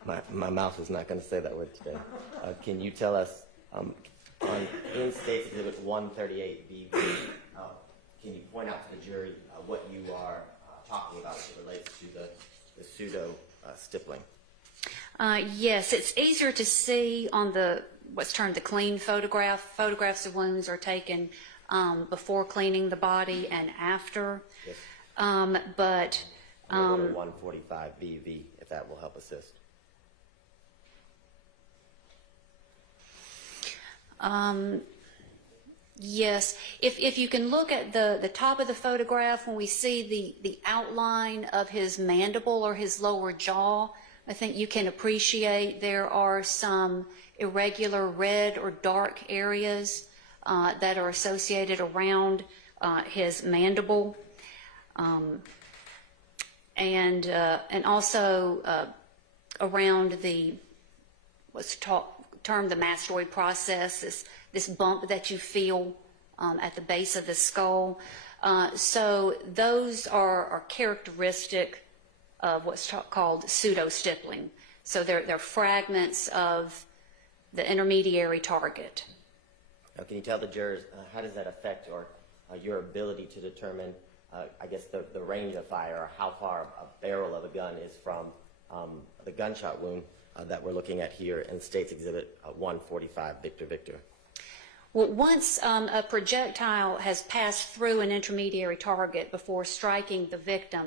My mouth is not going to say that word today. Can you tell us, in States Exhibit 138 BB, can you point out to the jury what you are talking about as it relates to the pseudo stippling? Yes, it's easier to see on what's termed the clean photograph. Photographs of wounds are taken before cleaning the body and after. Yes. But 145 BV, if that will help assist. Yes, if you can look at the top of the photograph, when we see the outline of his mandible or his lower jaw, I think you can appreciate there are some irregular red or dark areas that are associated around his mandible, and also around the what's termed the mastoid process, this bump that you feel at the base of the skull. So those are characteristic of what's called pseudo-stippling. So they're fragments of the intermediary target. Now, can you tell the jurors how does that affect your ability to determine, I guess, the range of fire, or how far a barrel of a gun is from the gunshot wound that we're looking at here in State's Exhibit 145, Victor Victor? Well, once a projectile has passed through an intermediary target before striking the victim,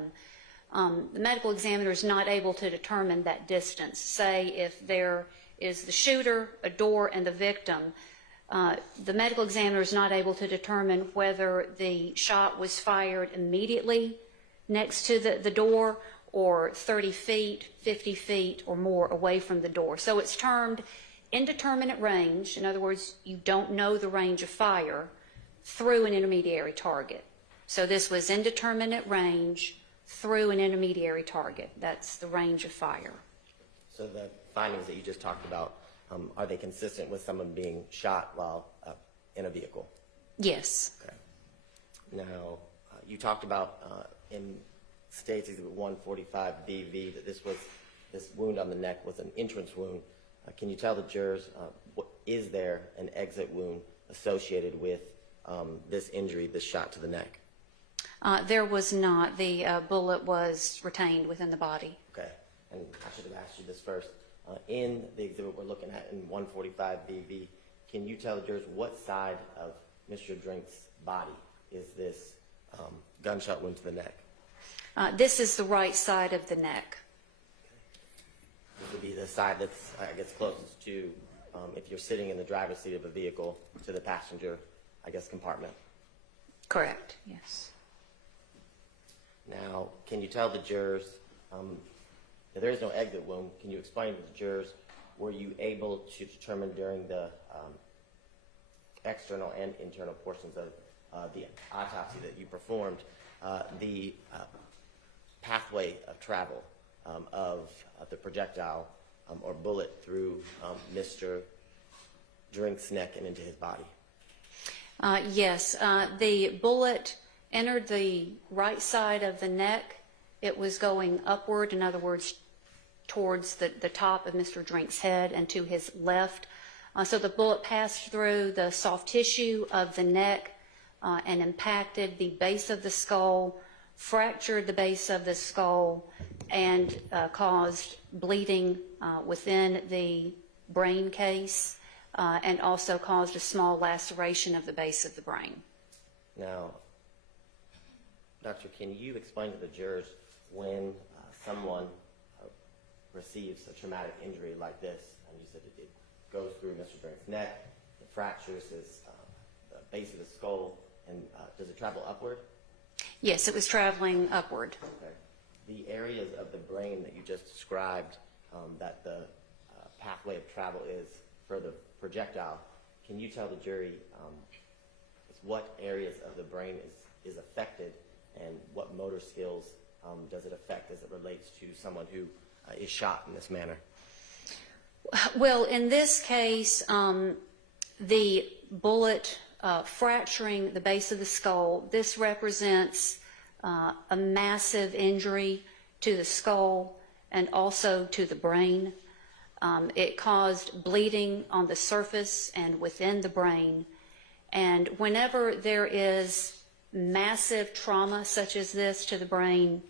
the medical examiner is not able to determine that distance. Say if there is the shooter, a door, and the victim, the medical examiner is not able to determine whether the shot was fired immediately next to the door or 30 feet, 50 feet, or more away from the door. So it's termed indeterminate range. In other words, you don't know the range of fire through an intermediary target. So this was indeterminate range through an intermediary target. That's the range of fire. So the findings that you just talked about, are they consistent with someone being shot while in a vehicle? Yes. Okay. Now, you talked about in State's Exhibit 145 BV that this wound on the neck was an entrance wound. Can you tell the jurors, is there an exit wound associated with this injury, this shot to the neck? There was not. The bullet was retained within the body. Okay. And I should have asked you this first. In the exhibit we're looking at in 145 BV, can you tell the jurors what side of Mr. Drink's body is this gunshot wound to the neck? This is the right side of the neck. This would be the side that's, I guess, closest to, if you're sitting in the driver's seat of a vehicle, to the passenger, I guess, compartment. Correct, yes. Now, can you tell the jurors, if there is no exit wound, can you explain to the jurors, were you able to determine during the external and internal portions of the autopsy that you performed the pathway of travel of the projectile or bullet through Mr. Drink's neck and into his body? Yes, the bullet entered the right side of the neck. It was going upward, in other words, towards the top of Mr. Drink's head and to his left. So the bullet passed through the soft tissue of the neck and impacted the base of the skull, fractured the base of the skull, and caused bleeding within the brain case, and also caused a small laceration of the base of the brain. Now, Doctor, can you explain to the jurors when someone receives a traumatic injury like this, and you said it goes through Mr. Drink's neck, it fractures his the base of the skull, and does it travel upward? Yes, it was traveling upward. Okay. The areas of the brain that you just described, that the pathway of travel is for the projectile, can you tell the jury what areas of the brain is affected, and what motor skills does it affect as it relates to someone who is shot in this manner? Well, in this case, the bullet fracturing the base of the skull, this represents a massive injury to the skull and also to the brain. It caused bleeding on the surface and within the brain. And whenever there is massive trauma such as this to the brain,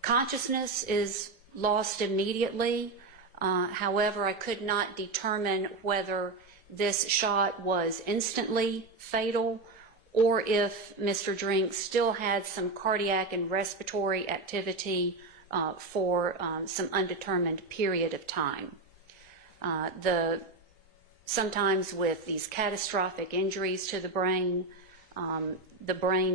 consciousness is lost immediately. However, I could not determine whether this shot was instantly fatal or if Mr. Drink still had some cardiac and respiratory activity for some undetermined period of time. Sometimes with these catastrophic injuries to the brain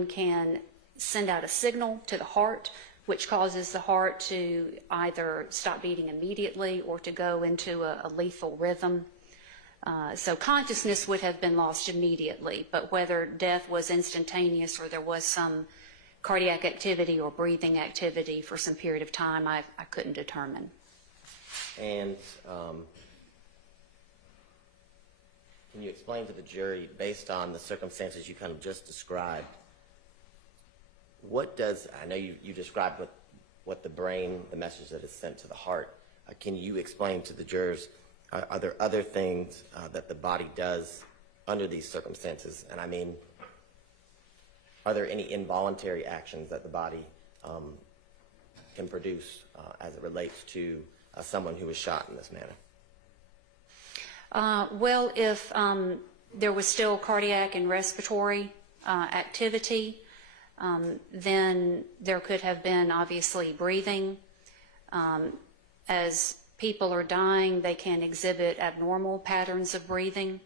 can send out a signal to the heart, which causes the heart to either stop beating immediately or to go into a lethal rhythm. So consciousness would have been lost immediately, but whether death was instantaneous or there was some cardiac activity or breathing activity for some period of time, I couldn't determine. And can you explain to the jury, based on the circumstances you kind of just described, what does, I know you described what the brain, the message that is sent to the heart. Can you explain to the jurors, are there other things that the body does under these circumstances? And I mean, are there any involuntary actions that the body can produce as it relates to someone who was shot in this manner? Well, if there was still cardiac and respiratory activity, then there could have been obviously breathing. As people are dying, they can exhibit abnormal patterns of breathing.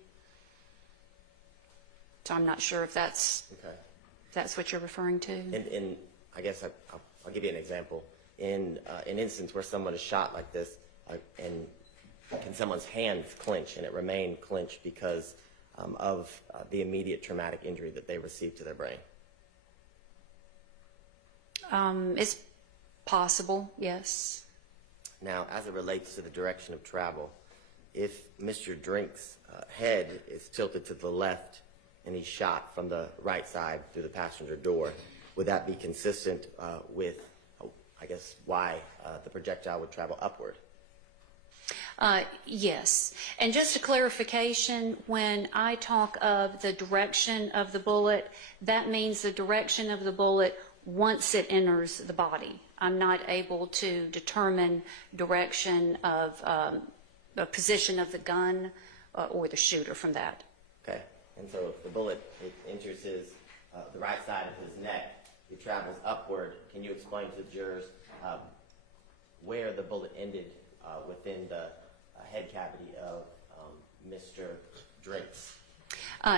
So I'm not sure if that's what you're referring to. In I guess I'll give you an example. In an instance where someone is shot like this, and can someone's hands clench and it remain clenched because of the immediate traumatic injury that they received to their brain? It's possible, yes. Now, as it relates to the direction of travel, if Mr. Drink's head is tilted to the left and he's shot from the right side through the passenger door, would that be consistent with, I guess, why the projectile would travel upward? Yes. And just a clarification, when I talk of the direction of the bullet, that means the direction of the bullet once it enters the body. I'm not able to determine direction of the position of the gun or the shooter from that. Okay. And so if the bullet enters the right side of his neck, it travels upward. Can you explain to the jurors where the bullet ended within the head cavity of Mr. Drakes?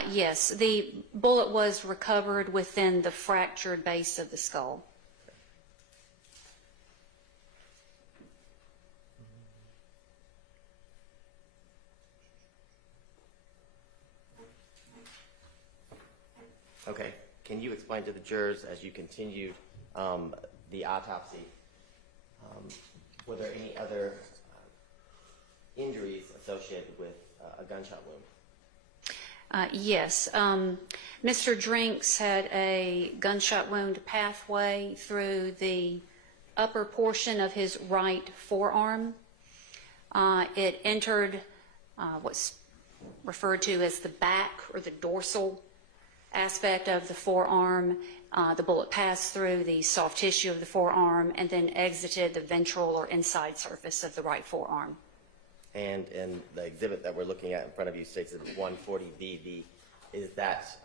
Yes, the bullet was recovered within the fractured base of the skull. Okay. Can you explain to the jurors, as you continued the autopsy, were there any other injuries associated with a gunshot wound? Yes. Mr. Drinks had a gunshot wound pathway through the upper portion of his right forearm. It entered what's referred to as the back or the dorsal aspect of the forearm. The bullet passed through the soft tissue of the forearm and then exited the ventral or inside surface of the right forearm. And in the exhibit that we're looking at in front of you, states that 140BV, is that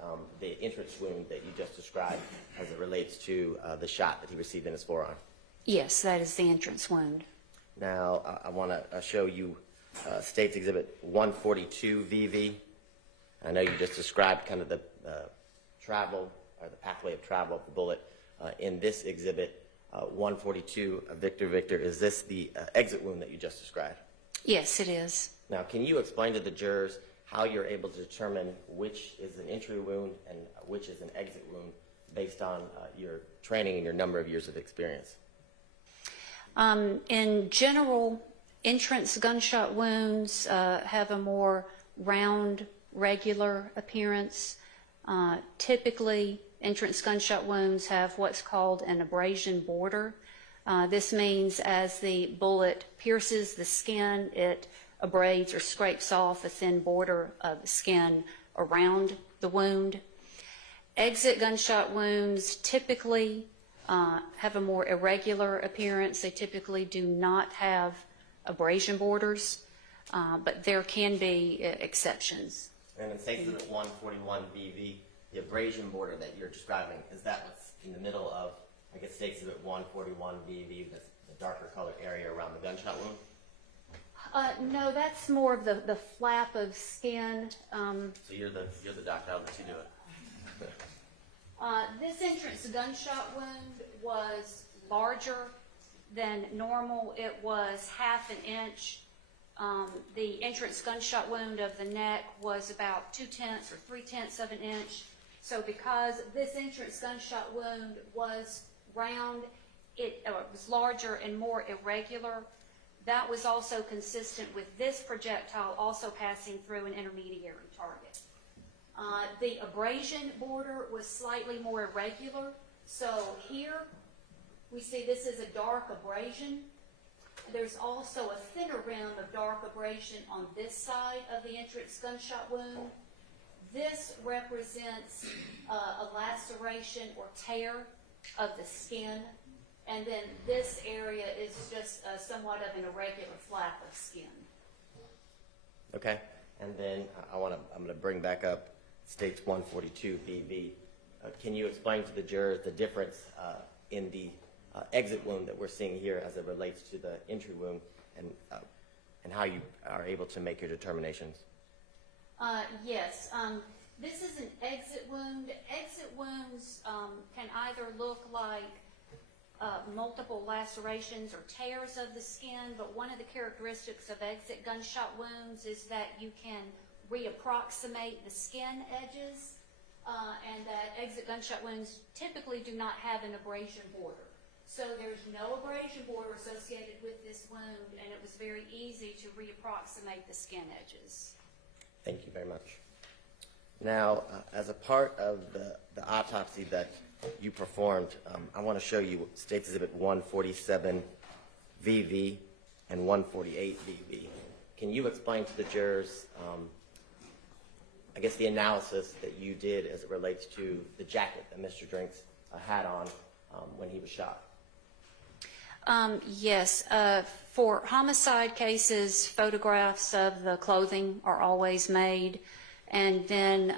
the entrance wound that you just described as it relates to the shot that he received in his forearm? Yes, that is the entrance wound. Now, I want to show you State's Exhibit 142VV. I know you just described kind of the travel or the pathway of travel of the bullet. In this exhibit, 142, Victor, is this the exit wound that you just described? Yes, it is. Now, can you explain to the jurors how you're able to determine which is an entry wound and which is an exit wound based on your training and your number of years of experience? In general, entrance gunshot wounds have a more round, regular appearance. Typically, entrance gunshot wounds have what's called an abrasion border. This means as the bullet pierces the skin, it abrades or scrapes off a thin border of the skin around the wound. Exit gunshot wounds typically have a more irregular appearance. They typically do not have abrasion borders, but there can be exceptions. And in State's Exhibit 141BV, the abrasion border that you're describing, is that what's in the middle of, I guess, State's Exhibit 141BV, the darker colored area around the gunshot wound? No, that's more of the flap of skin. So you're the doctor, I'll let you do it. This entrance gunshot wound was larger than normal. It was 1/2 inch The entrance gunshot wound of the neck was about 2/10 or 3/10 of an inch. So because this entrance gunshot wound was round, it was larger and more irregular. That was also consistent with this projectile also passing through an intermediary target. The abrasion border was slightly more irregular. So here we see this is a dark abrasion. There's also a thinner rim of dark abrasion on this side of the entrance gunshot wound. This represents a laceration or tear of the skin, and then this area is just somewhat of an irregular flap of skin. Okay, and then I'm going to bring back up States 142 VV. Can you explain to the jurors the difference in the exit wound that we're seeing here as it relates to the entry wound, and how you are able to make your determinations? Yes. This is an exit wound. Exit wounds can either look like multiple lacerations or tears of the skin, but one of the characteristics of exit gunshot wounds is that you can reapproximate the skin edges, and that exit gunshot wounds typically do not have an abrasion border. So there's no abrasion border associated with this wound, and it was very easy to reapproximate the skin edges. Thank you very much. Now, as a part of the autopsy that you performed, I want to show you States Exhibit 147 VV and 148 VV. Can you explain to the jurors, I guess, the analysis that you did as it relates to the jacket that Mr. Drinks had on when he was shot? Yes. For homicide cases, photographs of the clothing are always made, and then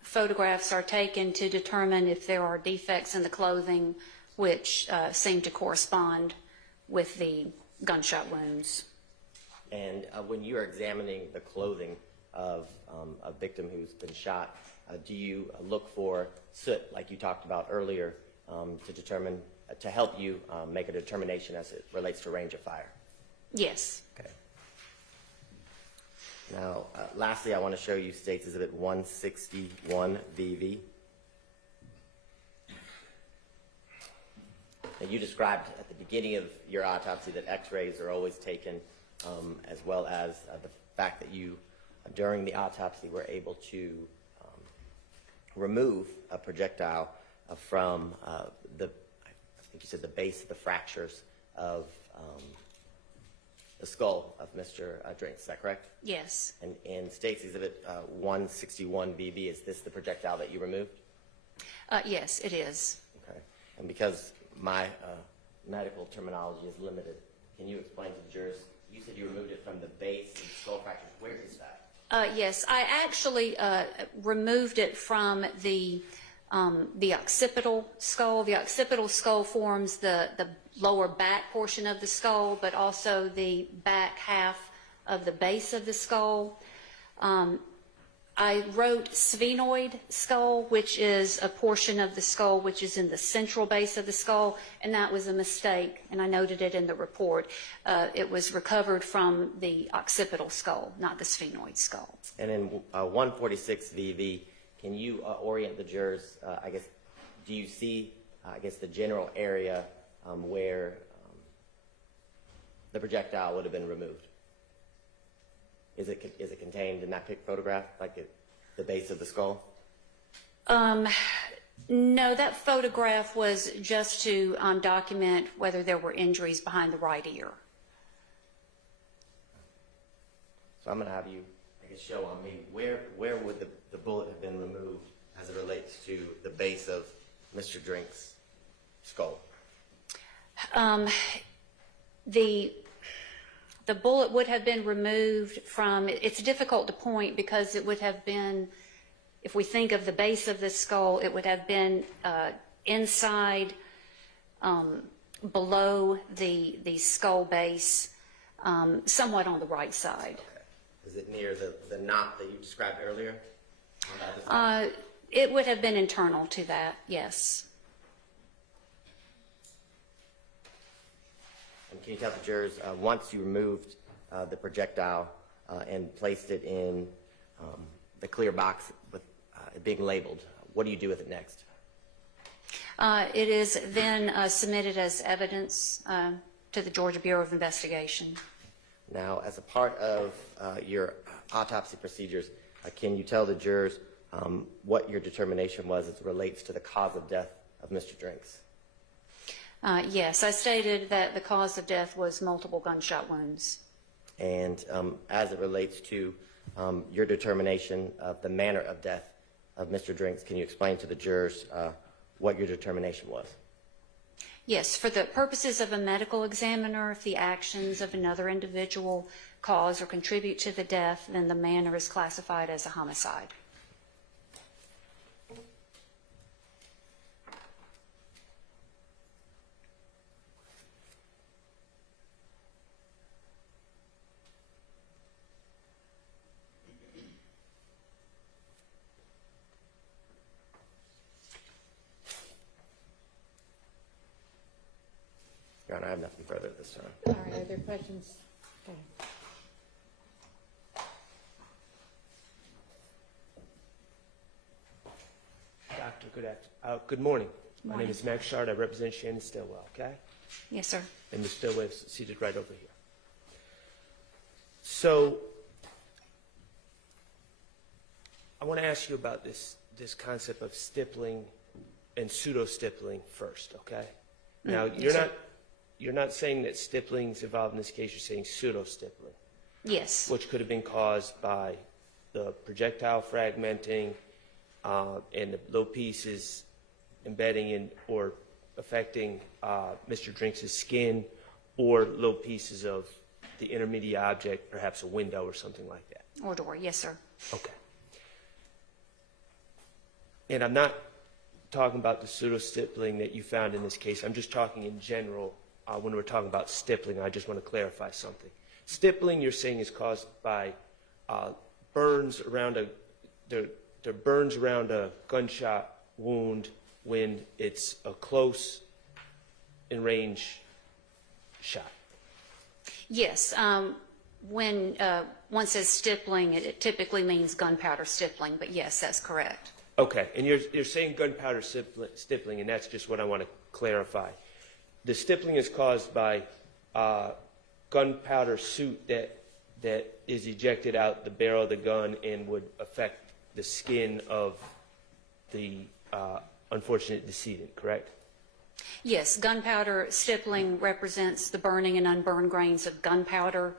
photographs are taken to determine if there are defects in the clothing which seem to correspond with the gunshot wounds. And when you're examining the clothing of a victim who's been shot, do you look for soot, like you talked about earlier, to help you make a determination as it relates to range of fire? Yes. Okay. Now, lastly, I want to show you States Exhibit 161 VV. Now, you described at the beginning of your autopsy that x-rays are always taken, as well as the fact that you, during the autopsy, were able to remove a projectile from I think you said the base of the fractures of the skull of Mr. Drinks. Is that correct? Yes. And in States Exhibit 161 VV, is this the projectile that you removed? Yes, it is. Okay. And because my medical terminology is limited, can you explain to the jurors, you said you removed it from the base of the skull fractures. Where is that? Yes, I actually removed it from the occipital skull. The occipital skull forms the lower back portion of the skull, but also the back half of the base of the skull. I wrote sphenoid skull, which is a portion of the skull which is in the central base of the skull, and that was a mistake, and I noted it in the report. It was recovered from the occipital skull, not the sphenoid skull. And in 146 VV, can you orient the jurors, I guess, do you see, I guess, the general area where the projectile would have been removed? Is it contained in that photograph, like the base of the skull? No, that photograph was just to document whether there were injuries behind the right ear. So I'm going to have you, I guess, show on me where would the bullet have been removed as it relates to the base of Mr. Drink's skull? The bullet would have been removed from, it's difficult to point because it would have been, if we think of the base of the skull, it would have been inside, below the skull base, somewhat on the right side. Okay. Is it near the knot that you described earlier? It would have been internal to that, yes. And can you tell the jurors, once you removed the projectile and placed it in the clear box with it being labeled. What do you do with it next? It is then submitted as evidence to the Georgia Bureau of Investigation. Now, as a part of your autopsy procedures, can you tell the jurors what your determination was as it relates to the cause of death of Mr. Drinks? Yes, I stated that the cause of death was multiple gunshot wounds. And as it relates to your determination of the manner of death of Mr. Drinks, can you explain to the jurors what your determination was? Yes, for the purposes of a medical examiner, if the actions of another individual cause or contribute to the death, then the manner is classified as a homicide. Your Honor, I have nothing further at this time. All right, are there questions? Okay. Doctor, good morning. My name is Max Shard. I represent Shannon Stillwell, okay? Yes, sir. And Ms. Stillwell is seated right over here. So, I want to ask you about this concept of stippling and pseudo-stippling first, okay? Now, you're not saying that stippling's involved in this case. You're saying pseudo-stippling. Yes. Which could have been caused by the projectile fragmenting and the low pieces embedding in or affecting Mr. Drinks' skin, or low pieces of the intermediate object, perhaps a window or something like that. Or door, yes, sir. Okay. And I'm not talking about the pseudo-stippling that you found in this case. I'm just talking in general. When we're talking about stippling, I just want to clarify something. Stippling, you're saying, is caused by burns around a gunshot wound when it's a close in range shot. Yes. When one says stippling, it typically means gunpowder stippling, but yes, that's correct. Okay, and you're saying gunpowder stippling, and that's just what I want to clarify. The stippling is caused by gunpowder soot that is ejected out the barrel of the gun and would affect the skin of the unfortunate decedent, correct? Yes, gunpowder stippling represents the burning and unburned grains of gunpowder,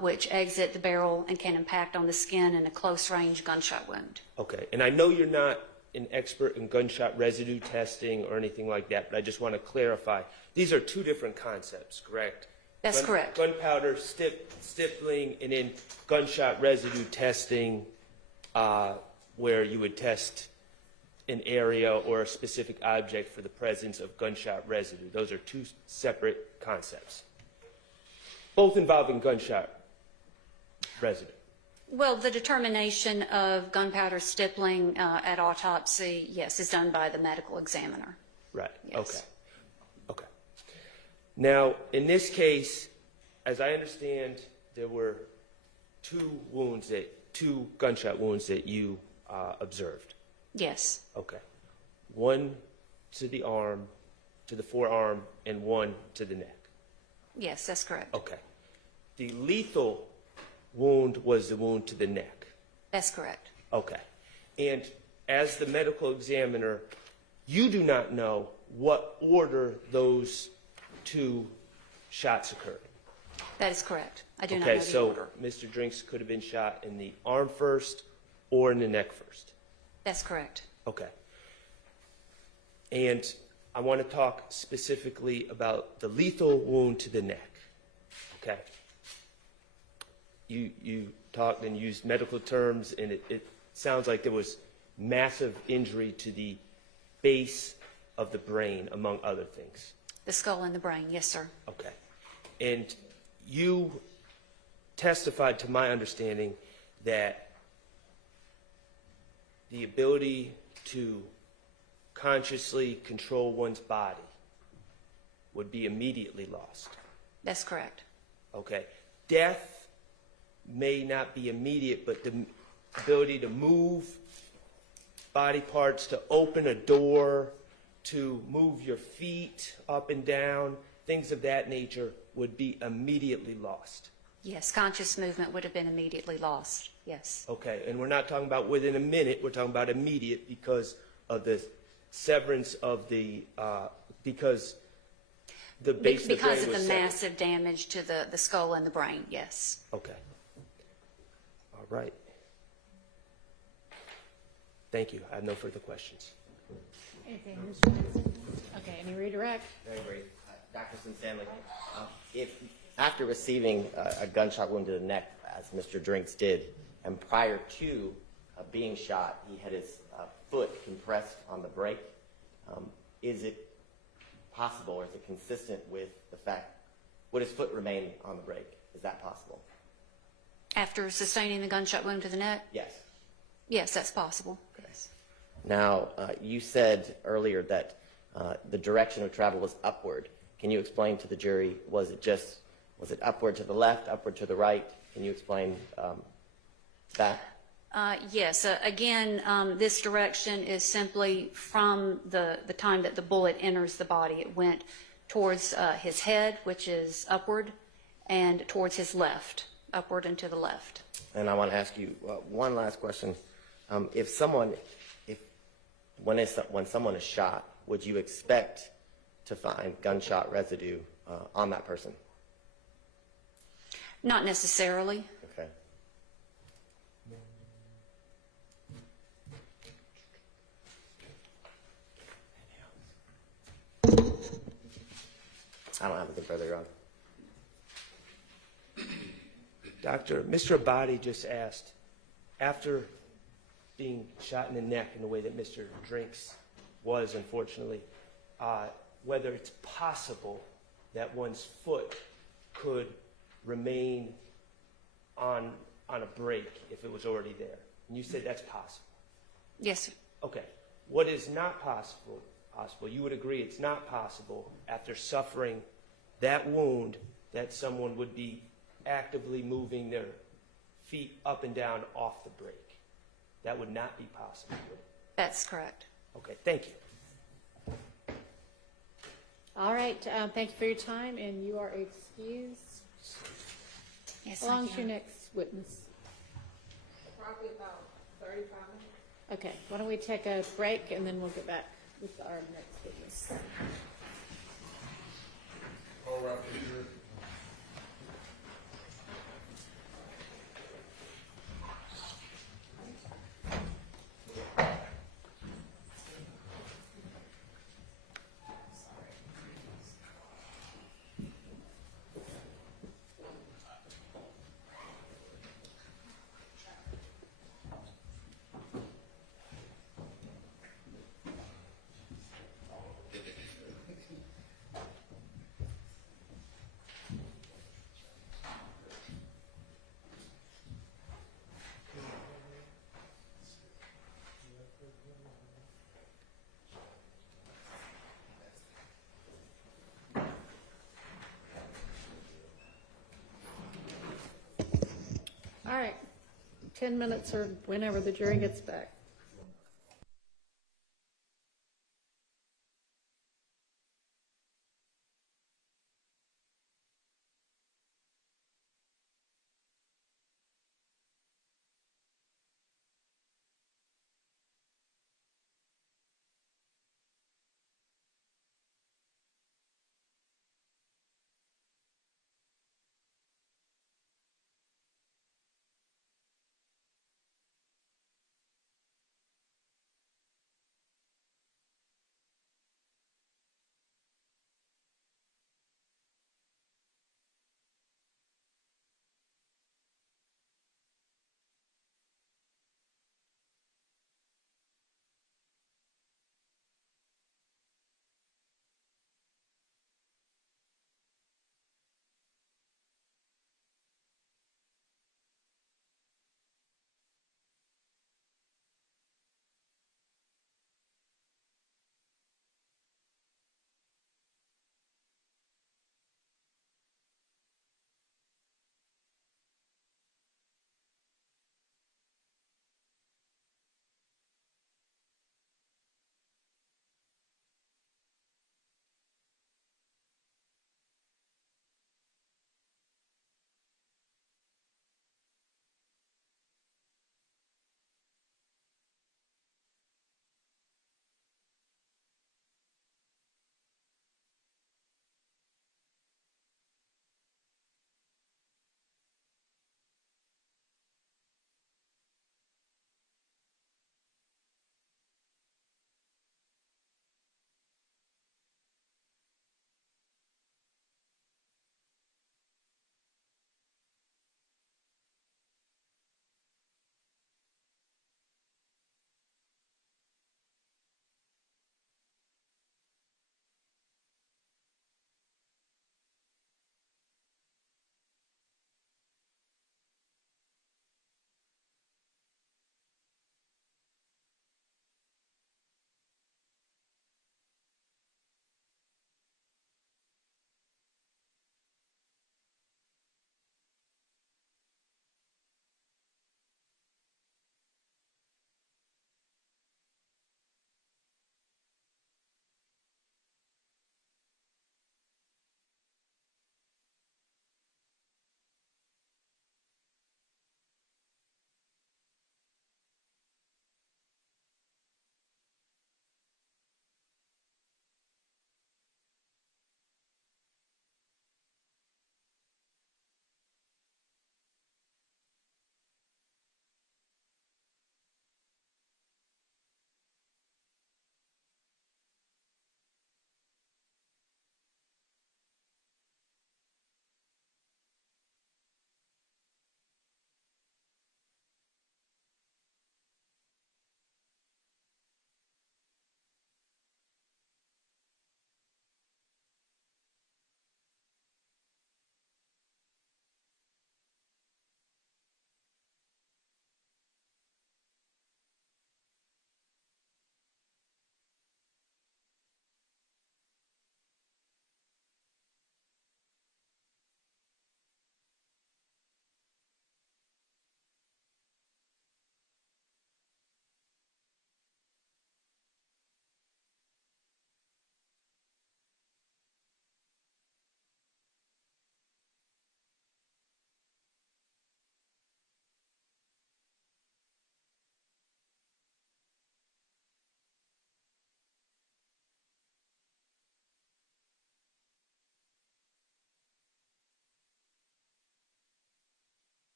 which exit the barrel and can impact on the skin in a close-range gunshot wound. Okay, and I know you're not an expert in gunshot residue testing or anything like that, but I just want to clarify. These are two different concepts, correct? That's correct. Gunpowder stippling and then gunshot residue testing, where you would test an area or a specific object for the presence of gunshot residue. Those are two separate concepts, both involving gunshot residue. Well, the determination of gunpowder stippling at autopsy, yes, is done by the medical examiner. Right, Yes. Okay. Now, in this case, as I understand, there were two gunshot wounds that you observed. Yes. Okay. One to the arm, to the forearm, and one to the neck. Yes, that's correct. Okay. The lethal wound was the wound to the neck. That's correct. Okay. And as the medical examiner, you do not know what order those two shots occurred. That is correct. I do not know Okay, the so order. Mr. Drinks could have been shot in the arm first or in the neck first. That's correct. Okay. And I want to talk specifically about the lethal wound to the neck. Okay. You talked and used medical terms, and it sounds like there was massive injury to the base of the brain, among other things. The skull and the brain, yes, sir. Okay. And you testified, to my understanding, that the ability to consciously control one's body would be immediately lost. That's correct. Okay. death may not be immediate, but the ability to move body parts, to open a door, to move your feet up and down, things of that nature would be immediately lost. Yes, conscious movement would have been immediately lost, yes. Okay, and we're not talking about within a minute, we're talking about immediate because of the severance of the, because the base of the brain Because of was the severed. massive damage to the skull and the brain, yes. Okay. All right. Thank you. I have no further questions. Anything, Mr. Johnson? Okay, any redirect? Very brief. Dr. Stanley, if after receiving a gunshot wound to the neck, as Mr. Drinks did, and prior to being shot, he had his foot compressed on the brake, is it possible, or is it consistent with the fact, would his foot remain on the brake? Is that possible? After sustaining the gunshot wound to the neck? Yes. Yes, that's possible. Yes. Now, you said earlier that the direction of travel was upward. Can you explain to the jury, was it upward to the left, upward to the right? Can you explain that? Yes. Again, this direction is simply from the time that the bullet enters the body. It went towards his head, which is upward, and towards his left, upward and to the left. And I want to ask you one last question. When someone is shot, would you expect to find gunshot residue on that person? Not necessarily. Okay. I don't have anything further, Your Honor. Doctor, Mr. Abadi just asked, after being shot in the neck in the way that Mr. Drinks was, unfortunately, whether it's possible that one's foot could remain on a brake if it was already there. And you said that's possible. Yes, sir. Okay. What is not possible, you would agree it's not possible after suffering that wound that someone would be actively moving their feet up and down off the brake. That would not be possible, would it? That's correct. Okay, thank you. All right, thank you for your time, and you are excused. Yes, How long is thank your you. next witness? Probably about 35 minutes. Okay, why don't we take a break, and then we'll get back with our next witness. All right, here. All right, 10 minutes or whenever the jury gets back.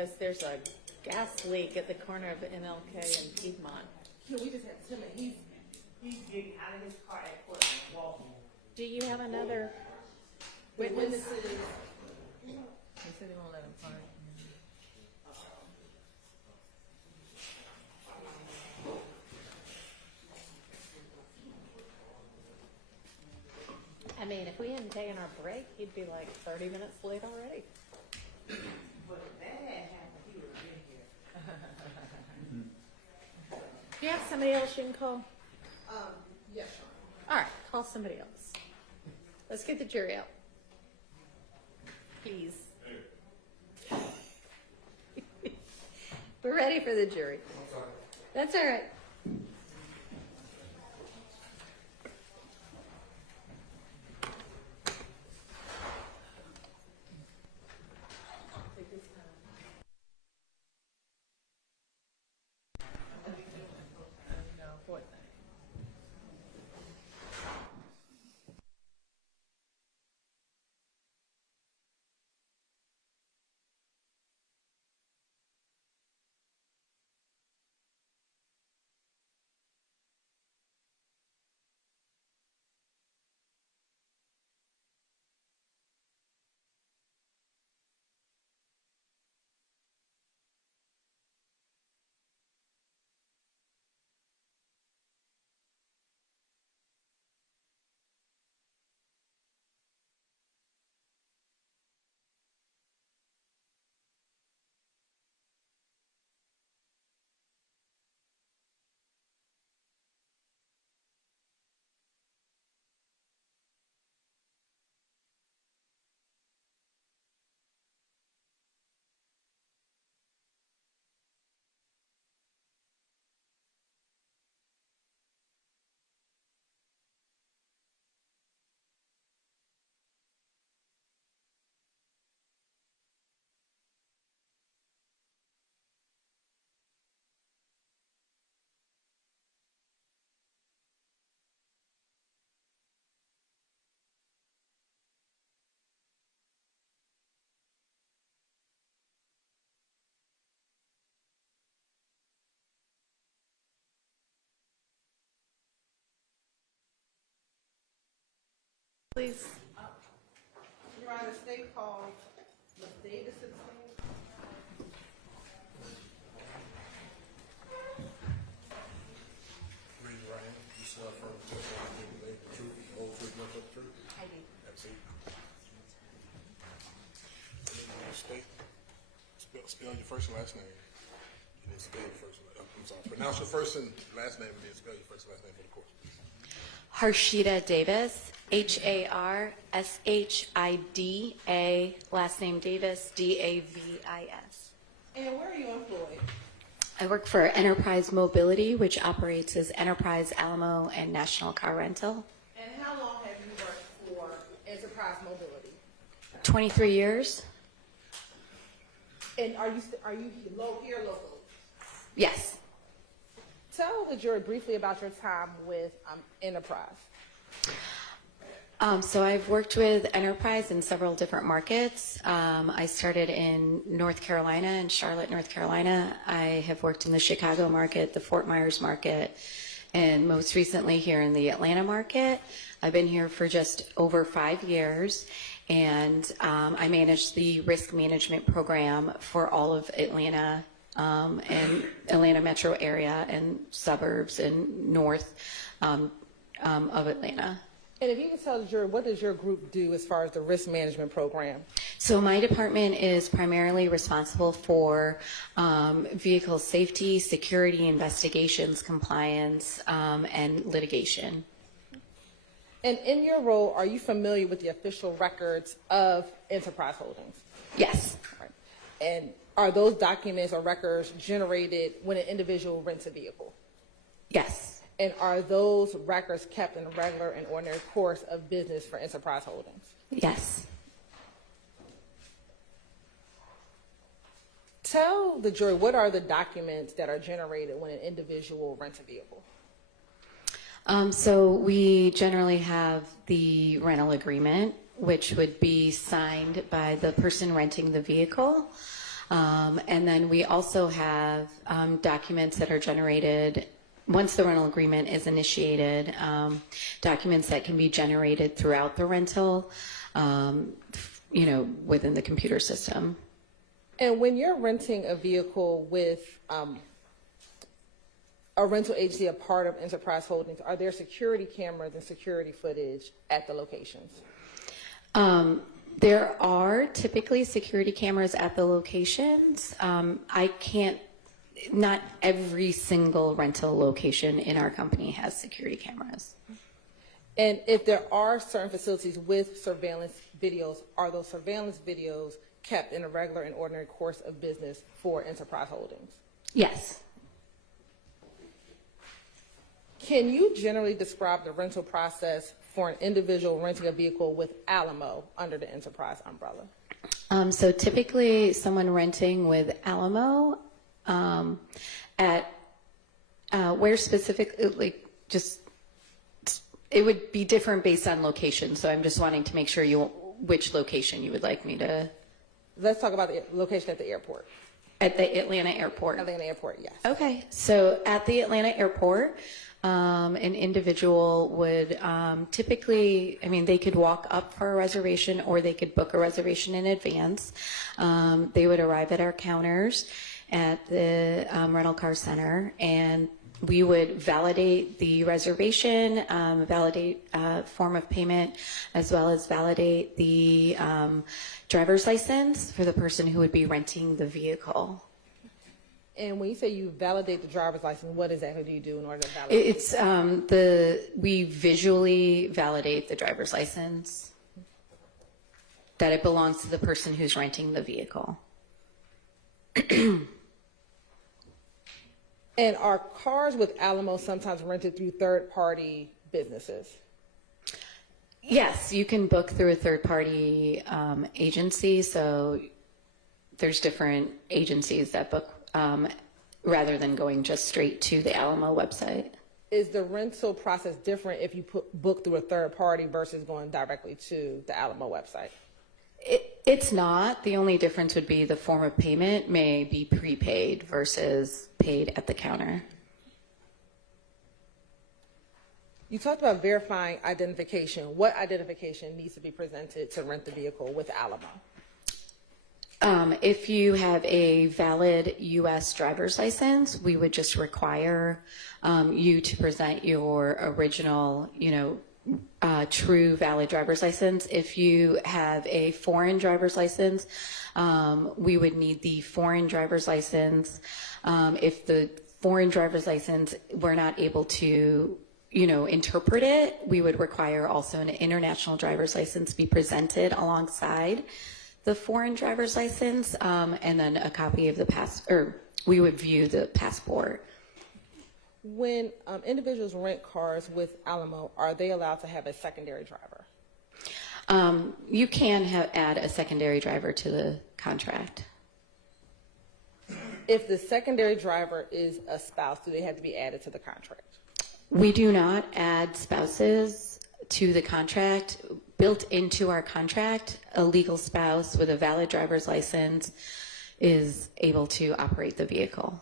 because there's a gas leak at the corner of MLK and Piedmont. Can we just have Tim, he's getting out of his car at Portland, walking. Do you have another witness? Witnesses. He said he won't let him park. I mean, if we hadn't taken our break, he'd be like 30 minutes late already. But if that had happened, he would have been here. Do you have somebody else you can call? Yes, All right, call somebody else. Let's get the jury out. Please. We're ready for the jury. That's all right. Please. Your Honor, state called Ms. Davis to the stand. Raise your right hand. You swear affirm to testify the truth, the whole truth, nothing but the truth? I do. That's it. State. Spell your first and last name. You didn't spell your first and last. I'm sorry. Pronounce your first and last name, and then spell your first and last name for the court. Harshida Davis, Harshida, last name Davis, Davis. And where are you employed? I work for Enterprise Mobility, which operates as Enterprise Alamo and National Car Rental. And how long have you worked for Enterprise Mobility? 23 years? And are you here locally? Yes. Tell the jury briefly about your time with Enterprise. So I've worked with Enterprise in several different markets. I started in North Carolina, in Charlotte, North Carolina. I have worked in the Chicago market, the Fort Myers market, and most recently here in the Atlanta market. I've been here for just over 5 years, and I manage the risk management program for all of Atlanta and Atlanta metro area and suburbs and north of Atlanta. And if you can tell the jury, what does your group do as far as the risk management program? So my department is primarily responsible for vehicle safety, security, investigations, compliance, and litigation. And in your role, are you familiar with the official records of Enterprise Holdings? Yes. Right. And are those documents or records generated when an individual rents a vehicle? Yes. And are those records kept in a regular and ordinary course of business for Enterprise Holdings? Yes. Tell the jury, what are the documents that are generated when an individual rents a vehicle? So we generally have the rental agreement, which would be signed by the person renting the vehicle. And then we also have documents that are generated once the rental agreement is initiated, documents that can be generated throughout the rental, within the computer system. And when you're renting a vehicle with a rental agency, a part of Enterprise Holdings, are there security cameras and security footage at the locations? There are typically security cameras at the locations. Not every single rental location in our company has security cameras. And if there are certain facilities with surveillance videos, are those surveillance videos kept in a regular and ordinary course of business for Enterprise Holdings? Yes. Can you generally describe the rental process for an individual renting a vehicle with Alamo under the Enterprise umbrella? So typically someone renting with Alamo where specifically, it would be different based on location. So I'm just wanting to make sure which location you would like me to. Let's talk about the location at the airport. At the Atlanta airport. Atlanta airport, yes. Okay, so at the Atlanta airport, an individual would typically, they could walk up for a reservation or they could book a reservation in advance. They would arrive at our counters at the rental car center, and we would validate the reservation, validate form of payment, as well as validate the driver's license for the person who would be renting the vehicle. And when you say you validate the driver's license, what exactly do you do in order to validate? We visually validate the driver's license, that it belongs to the person who's renting the vehicle. And are cars with Alamo sometimes rented through third-party businesses? Yes, you can book through a third-party agency. So there's different agencies that book rather than going just straight to the Alamo website. Is the rental process different if you book through a third party versus going directly to the Alamo website? It's not. The only difference would be the form of payment may be prepaid versus paid at the counter. You talked about verifying identification. What identification needs to be presented to rent the vehicle with Alamo? If you have a valid U.S. driver's license, we would just require you to present your original, true valid driver's license. If you have a foreign driver's license, we would need the foreign driver's license. If the foreign driver's license, we're not able to, interpret it, we would require also an international driver's license be presented alongside the foreign driver's license, and then a copy of we would view the passport. When individuals rent cars with Alamo, are they allowed to have a secondary driver? You can add a secondary driver to the contract. If the secondary driver is a spouse, do they have to be added to the contract? We do not add spouses to the contract. Built into our contract, a legal spouse with a valid driver's license is able to operate the vehicle.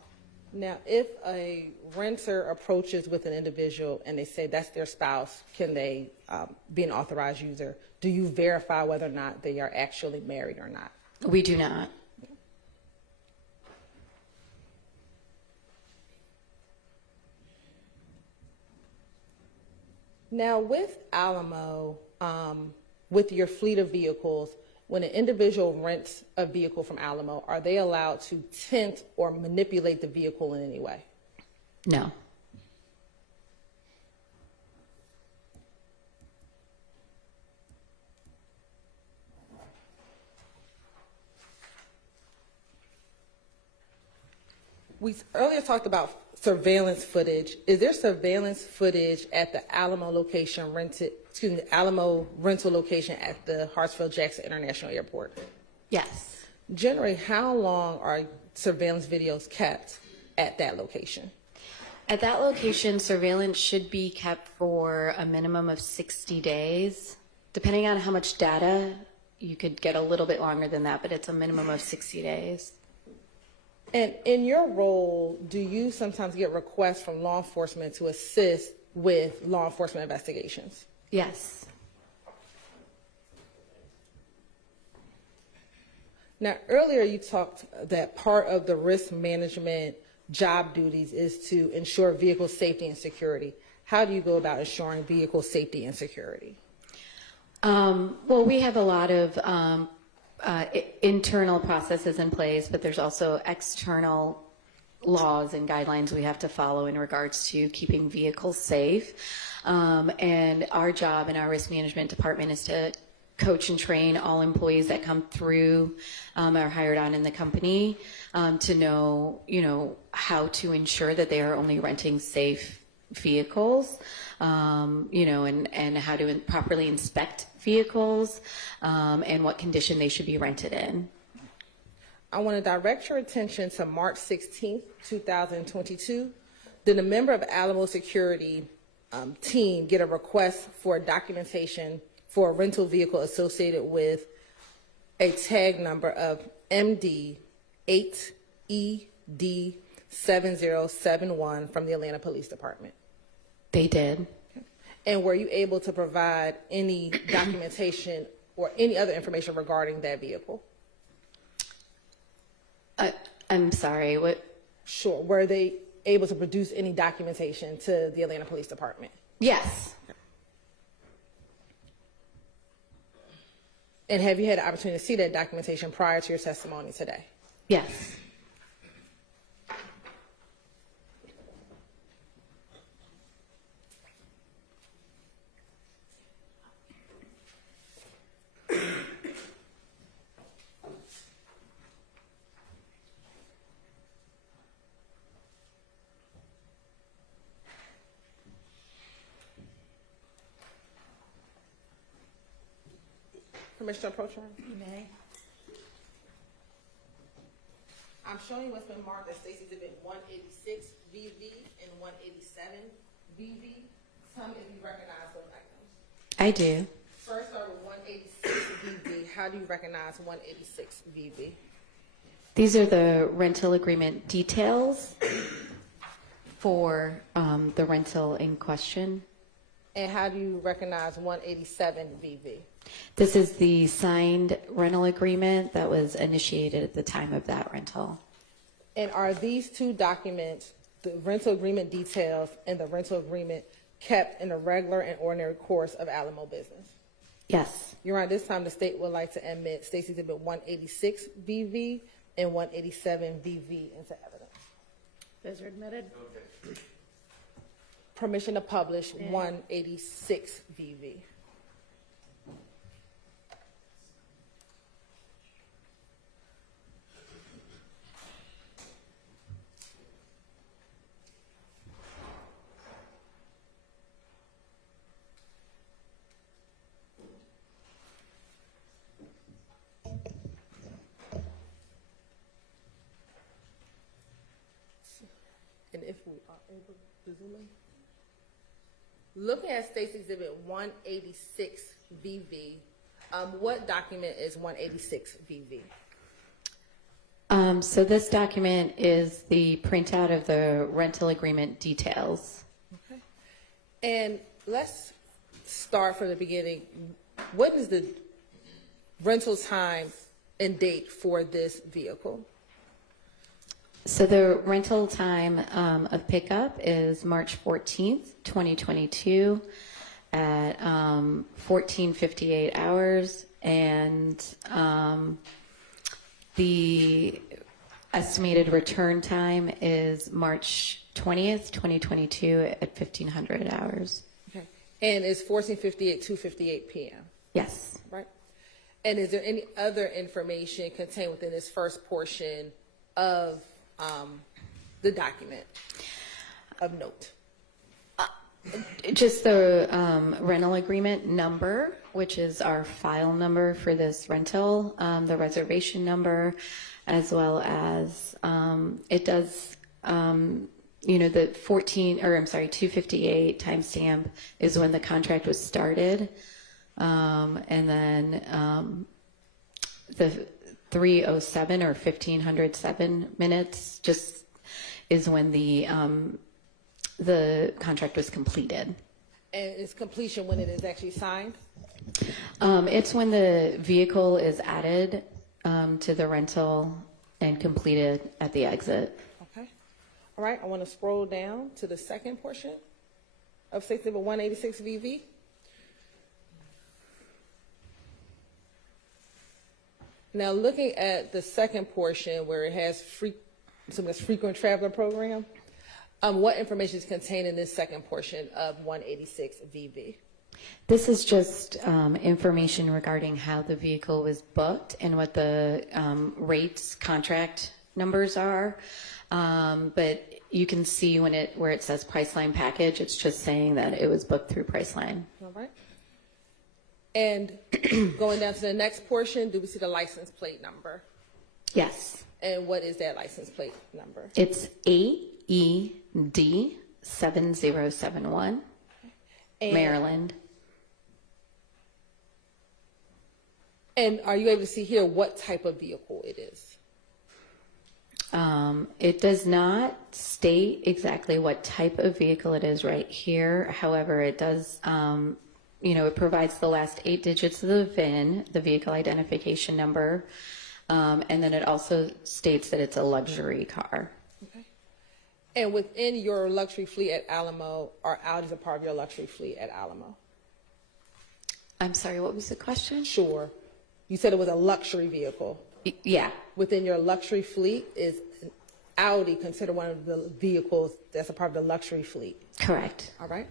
Now, if a renter approaches with an individual and they say that's their spouse, can they be an authorized user? Do you verify whether or not they are actually married or not? We do not. Now, with Alamo, with your fleet of vehicles, when an individual rents a vehicle from Alamo, are they allowed to tint or manipulate the vehicle in any way? No. We earlier talked about surveillance footage. Is there surveillance footage at the Alamo location Alamo rental location at the Hartsfield-Jackson International Airport? Yes. Generally, how long are surveillance videos kept at that location? At that location, surveillance should be kept for a minimum of 60 days. Depending on how much data, you could get a little bit longer than that, but it's a minimum of 60 days. And in your role, do you sometimes get requests from law enforcement to assist with law enforcement investigations? Yes. Now, earlier you talked that part of the risk management job duties is to ensure vehicle safety and security. How do you go about ensuring vehicle safety and security? Well, we have a lot of internal processes in place, but there's also external laws and guidelines we have to follow in regards to keeping vehicles safe. And our job in our risk management department is to coach and train all employees that come through are hired on in the company to know, how to ensure that they are only renting safe vehicles, and how to properly inspect vehicles and what condition they should be rented in. I want to direct your attention to March 16th, 2022. Did a member of Alamo Security team get a request for documentation for a rental vehicle associated with a tag number of MD8ED7071 from the Atlanta Police Department? They did. And were you able to provide any documentation or any other information regarding that vehicle? I'm sorry, what? Sure. Were they able to produce any documentation to the Atlanta Police Department? Yes. And have you had the opportunity to see that documentation prior to your testimony today? Yes. Permission to approach her? You may. I'm showing you what's been marked as Stacy Exhibit 186 VV and 187 VV. Tell me if you recognize those items. I do. First start with 186 VV. How do you recognize 186 VV? These are the rental agreement details for the rental in question. And how do you recognize 187 VV? This is the signed rental agreement that was initiated at the time of that rental. And are these two documents, the rental agreement details and the rental agreement, kept in the regular and ordinary course of Alamo business? Yes. Your Honor, this time the state would like to admit Stacy Exhibit 186 VV and 187 VV into evidence. Those are admitted. Permission to publish 186 VV. And if we are able to zoom in. Looking at Stacy Exhibit 186 VV, what document is 186 VV? So this document is the printout of the rental agreement details. Okay. And let's start from the beginning. What is the rental time and date for this vehicle? So the rental time of pickup is March 14th, 2022 at 14:58 hours, and the estimated return time is March 20th, 2022 at 1500 hours. Okay. And it's 14:58, 2:58 p.m. Yes. Right. And is there any other information contained within this first portion of the document of note? Just the rental agreement number, which is our file number for this rental, the reservation number, as well as it does, the 258 timestamp is when the contract was started, and then 3:07 or 1507 minutes just is when the contract was completed. And is completion when it is actually signed? It's when the vehicle is added to the rental and completed at the exit. Okay. All right, I want to scroll down to the second portion of 186 VV. Now, looking at the second portion where it has frequent traveler program, what information is contained in this second portion of 186 VV? This is just information regarding how the vehicle was booked and what the rates contract numbers are. But you can see where it says Priceline package, it's just saying that it was booked through Priceline. All right. And going down to the next portion, do we see the license plate number? Yes. And what is that license plate number? It's AED 7071, Maryland. And are you able to see here what type of vehicle it is? It does not state exactly what type of vehicle it is right here. However, it does, it provides the last 8 digits of the VIN, the vehicle identification number, and then it also states that it's a luxury car. Okay. And within your luxury fleet at Alamo, are Audis a part of your luxury fleet at Alamo? I'm sorry, what was the question? Sure. You said it was a luxury vehicle. Yeah. Within your luxury fleet, is an Audi considered one of the vehicles that's a part of the luxury fleet? Correct. All right.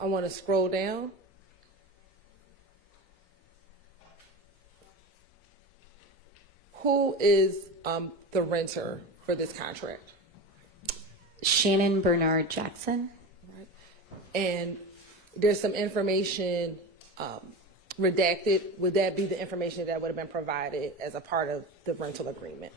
I want to scroll down. Who is the renter for this contract? Shannon Bernard Jackson. All right. And there's some information redacted. Would that be the information that would have been provided as a part of the rental agreement?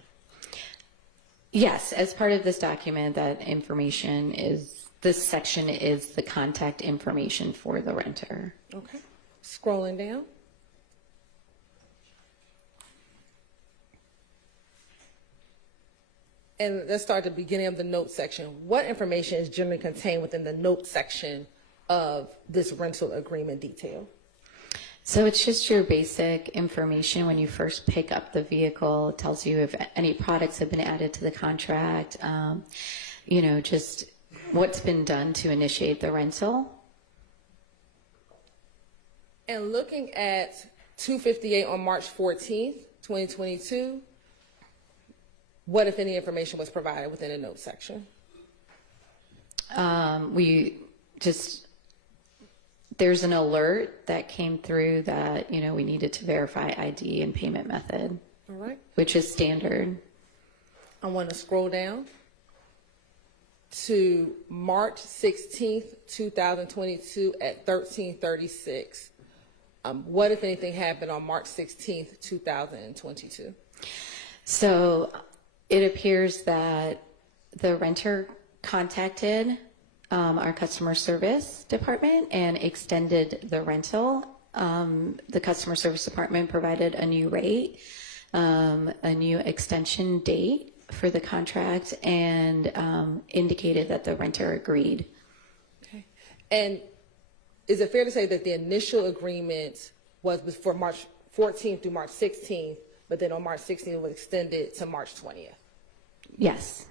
Yes, as part of this document, that information is, this section is the contact information for the renter. Okay. Scrolling down. And let's start at the beginning of the note section. What information is generally contained within the note section of this rental agreement detail? So it's just your basic information when you first pick up the vehicle. It tells you if any products have been added to the contract, just what's been done to initiate the rental. And looking at 258 on March 14th, 2022, what, if any, information was provided within the note section? There's an alert that came through that, we needed to verify ID and payment method. All right. Which is standard. I want to scroll down to March 16th, 2022 at 13:36. What, if anything, happened on March 16th, 2022? So it appears that the renter contacted our customer service department and extended the rental. The customer service department provided a new rate, a new extension date for the contract, and indicated that the renter agreed. Okay. And is it fair to say that the initial agreement was for March 14th through March 16th, but then on March 16th it was extended to March 20th? Yes.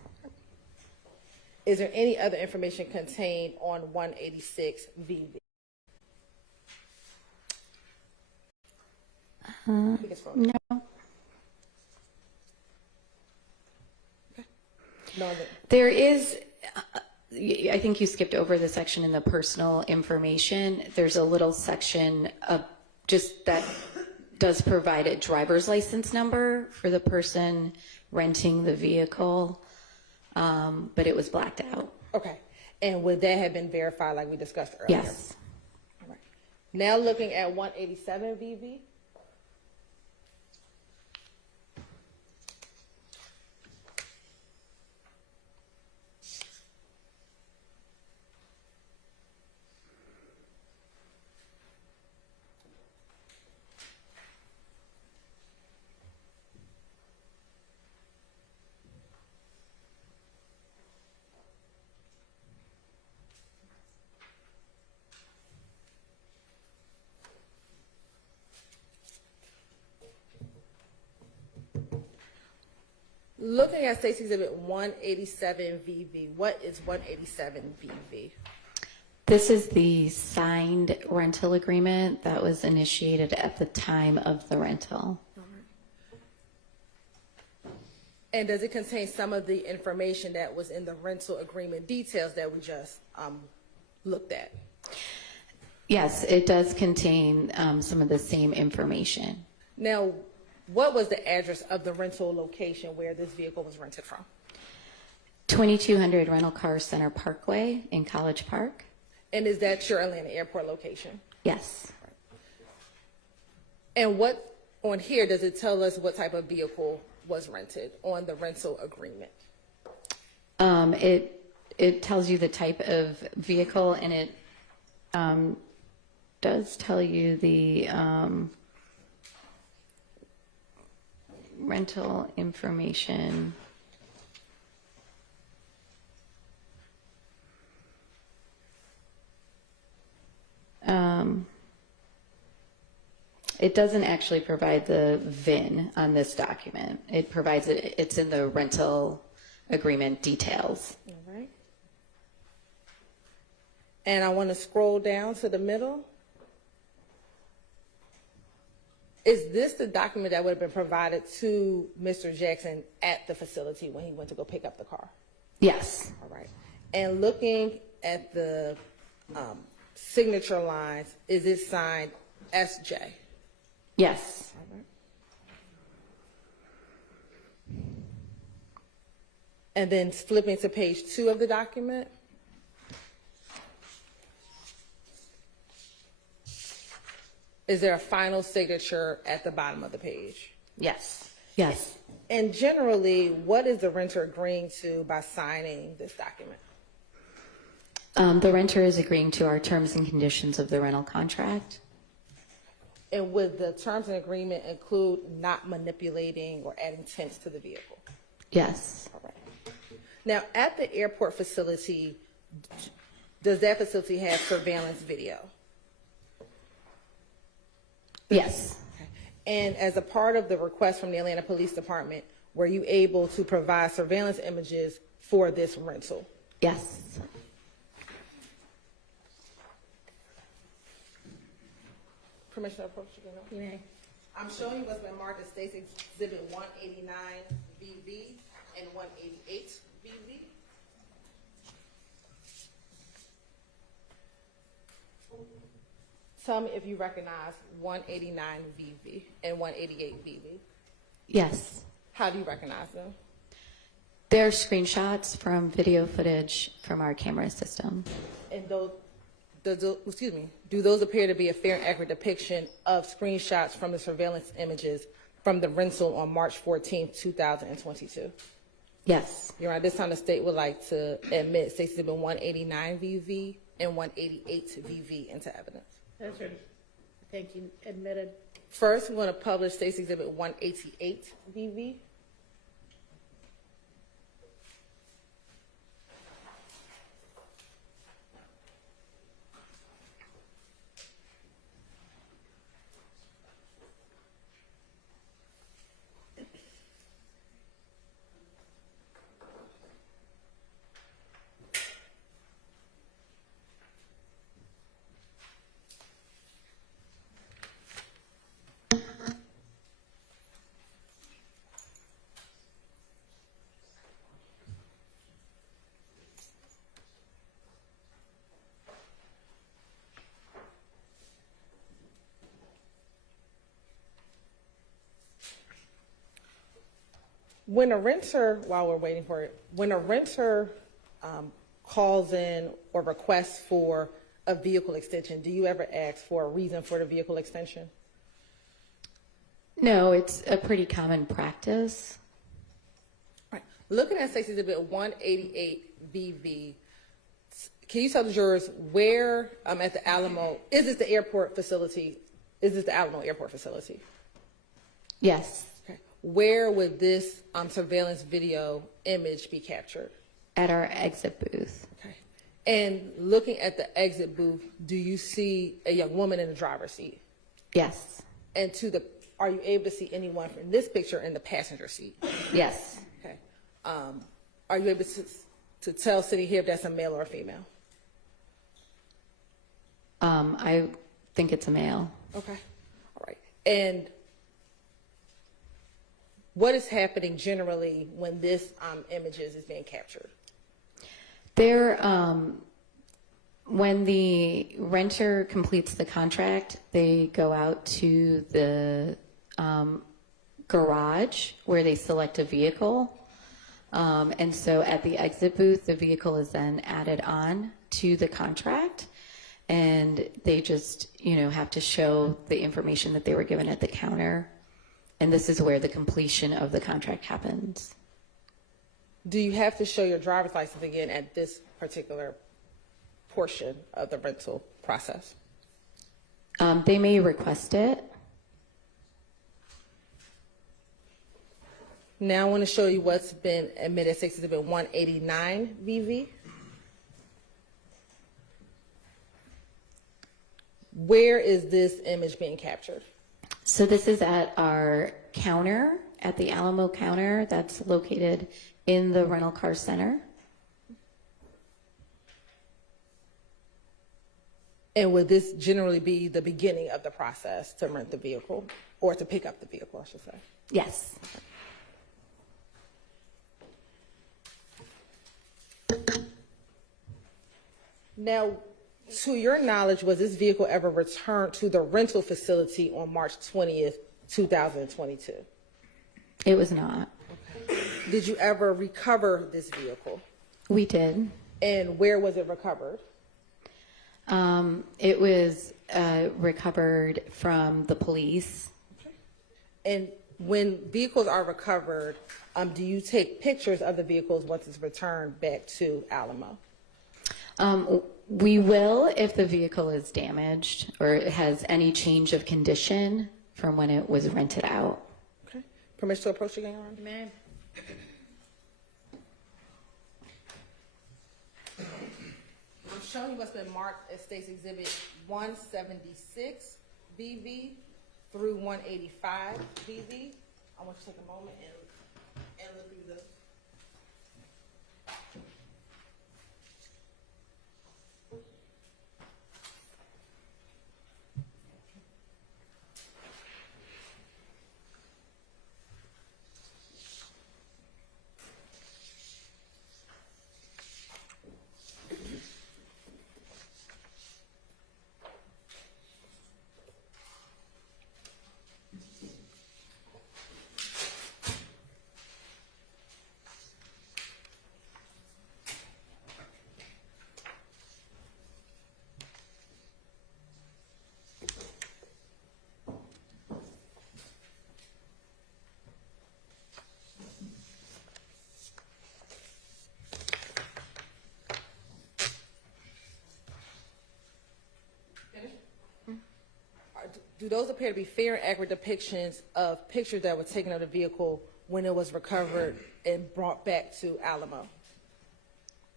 Is there any other information contained on 186 VV? No. Okay. No, There is, I think you skipped over the section in the personal information. There's a little section of just that does provide a driver's license number for the person renting the vehicle. But it was blacked out. Okay. And would that have been verified like we discussed earlier? Yes. All right. Now looking at 187 VV. Looking at State's Exhibit 187 VV, what is 187 VV? This is the signed rental agreement that was initiated at the time of the rental. And does it contain some of the information that was in the rental agreement details that we just looked at? Yes, it does contain some of the same information. Now, what was the address of the rental location where this vehicle was rented from? 2200 Rental Car Center Parkway in College Park. And is that your Atlanta Airport location? Yes. And what on here does it tell us what type of vehicle was rented on the rental agreement? It tells you the type of vehicle, and it does tell you the rental information. It doesn't actually provide the VIN on this document. It provides it, it's in the rental agreement details. All right. And I want to scroll down to the middle. Is this the document that would have been provided to Mr. Jackson at the facility when he went to go pick up the car? Yes. All right. And looking at the signature lines, is it signed SJ? Yes. All right. And then flipping to page 2 of the document. Is there a final signature at the bottom of the page? Yes. Yes. And generally, what is the renter agreeing to by signing this document? The renter is agreeing to our terms and conditions of the rental contract. And would the terms and agreement include not manipulating or adding tents to the vehicle? Yes. All right. Now, at the airport facility, does that facility have surveillance video? Yes. Okay. And as a part of the request from the Atlanta Police Department, were you able to provide surveillance images for this rental? Yes. Permission to approach again? You may. I'm showing you what's been marked as State's Exhibit 189 VV and 188 VV. Tell me if you recognize 189 VV and 188 VV. Yes. How do you recognize them? They're screenshots from video footage from our camera system. And those, do those appear to be a fair and accurate depiction of screenshots from the surveillance images from the rental on March 14, 2022? Yes. Your Honor, this time the state would like to admit State's Exhibit 189 VV and 188 VV into evidence. That's right. I think you admitted. First, we want to publish State's Exhibit 188 VV. When a renter, while we're waiting for it, when a renter calls in or requests for a vehicle extension, do you ever ask for a reason for the vehicle extension? No, it's a pretty common practice. All right. Looking at State's Exhibit 188 VV, can you tell the jurors where at the Alamo, is this the airport facility? Is this the Alamo Airport facility? Yes. Okay. Where would this surveillance video image be captured? At our exit booth. Okay. And looking at the exit booth, do you see a young woman in the driver's seat? Yes. And are you able to see anyone from this picture in the passenger seat? Yes. Okay. Are you able to tell sitting here if that's a male or a female? I think it's a male. Okay, all right. And what is happening generally when this images is being captured? There, when the renter completes the contract, they go out to the garage where they select a vehicle. And so at the exit booth, the vehicle is then added on to the contract. And they just, have to show the information that they were given at the counter. And this is where the completion of the contract happens. Do you have to show your driver's license again at this particular portion of the rental process? They may request it. Now I want to show you what's been admitted, Exhibit 189 VV. Where is this image being captured? So this is at our counter, at the Alamo counter that's located in the rental car center. And would this generally be the beginning of the process to rent the vehicle, or to pick up the vehicle, I should say? Yes. Now, to your knowledge, was this vehicle ever returned to the rental facility on March 20th, 2022? It was not. Did you ever recover this vehicle? We did. And where was it recovered? It was recovered from the police. And when vehicles are recovered, do you take pictures of the vehicles once it's returned back to Alamo? We will if the vehicle is damaged or it has any change of condition from when it was rented out. Okay. Permission to approach again, Your Honor? Ma'am. I'm showing you what's been marked as State's Exhibit 176 VV through 185 VV. I want you to take a moment and look through those. Do those appear to be fair and accurate depictions of pictures that were taken of the vehicle when it was recovered and brought back to Alamo?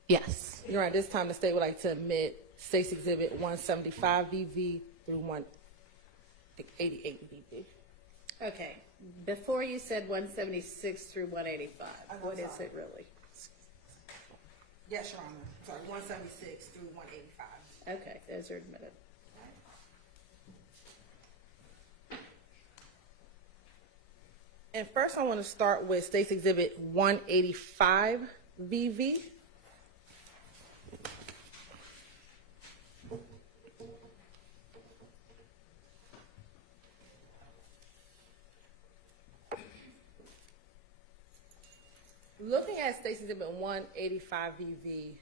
Yes. You're right. This time the state would like to admit State's Exhibit 175 VV through 188 VV. Okay, before you said 176 through 185, what is it really? Yes, Your Honor. Sorry, 176 through 185. Okay, those are admitted. And first I want to start with State's Exhibit 185 VV. Looking at State's Exhibit 185 VV,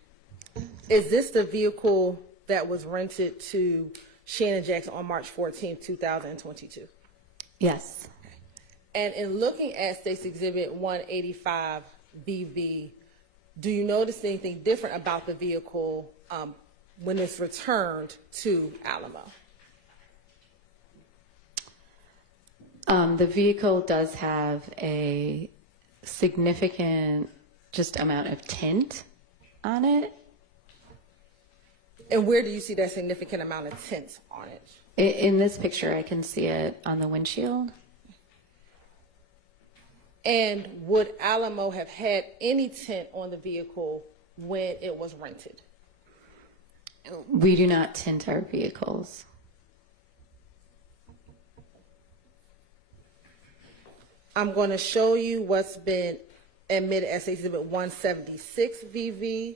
is this the vehicle that was rented to Shannon Jackson on March 14, 2022? Yes. And in looking at State's Exhibit 185 VV, do you notice anything different about the vehicle when it's returned to Alamo? The vehicle does have a significant just amount of tint on it. And where do you see that significant amount of tint on it? In this picture, I can see it on the windshield. And would Alamo have had any tint on the vehicle when it was rented? We do not tint our vehicles. I'm going to show you what's been admitted as Exhibit 176 VV.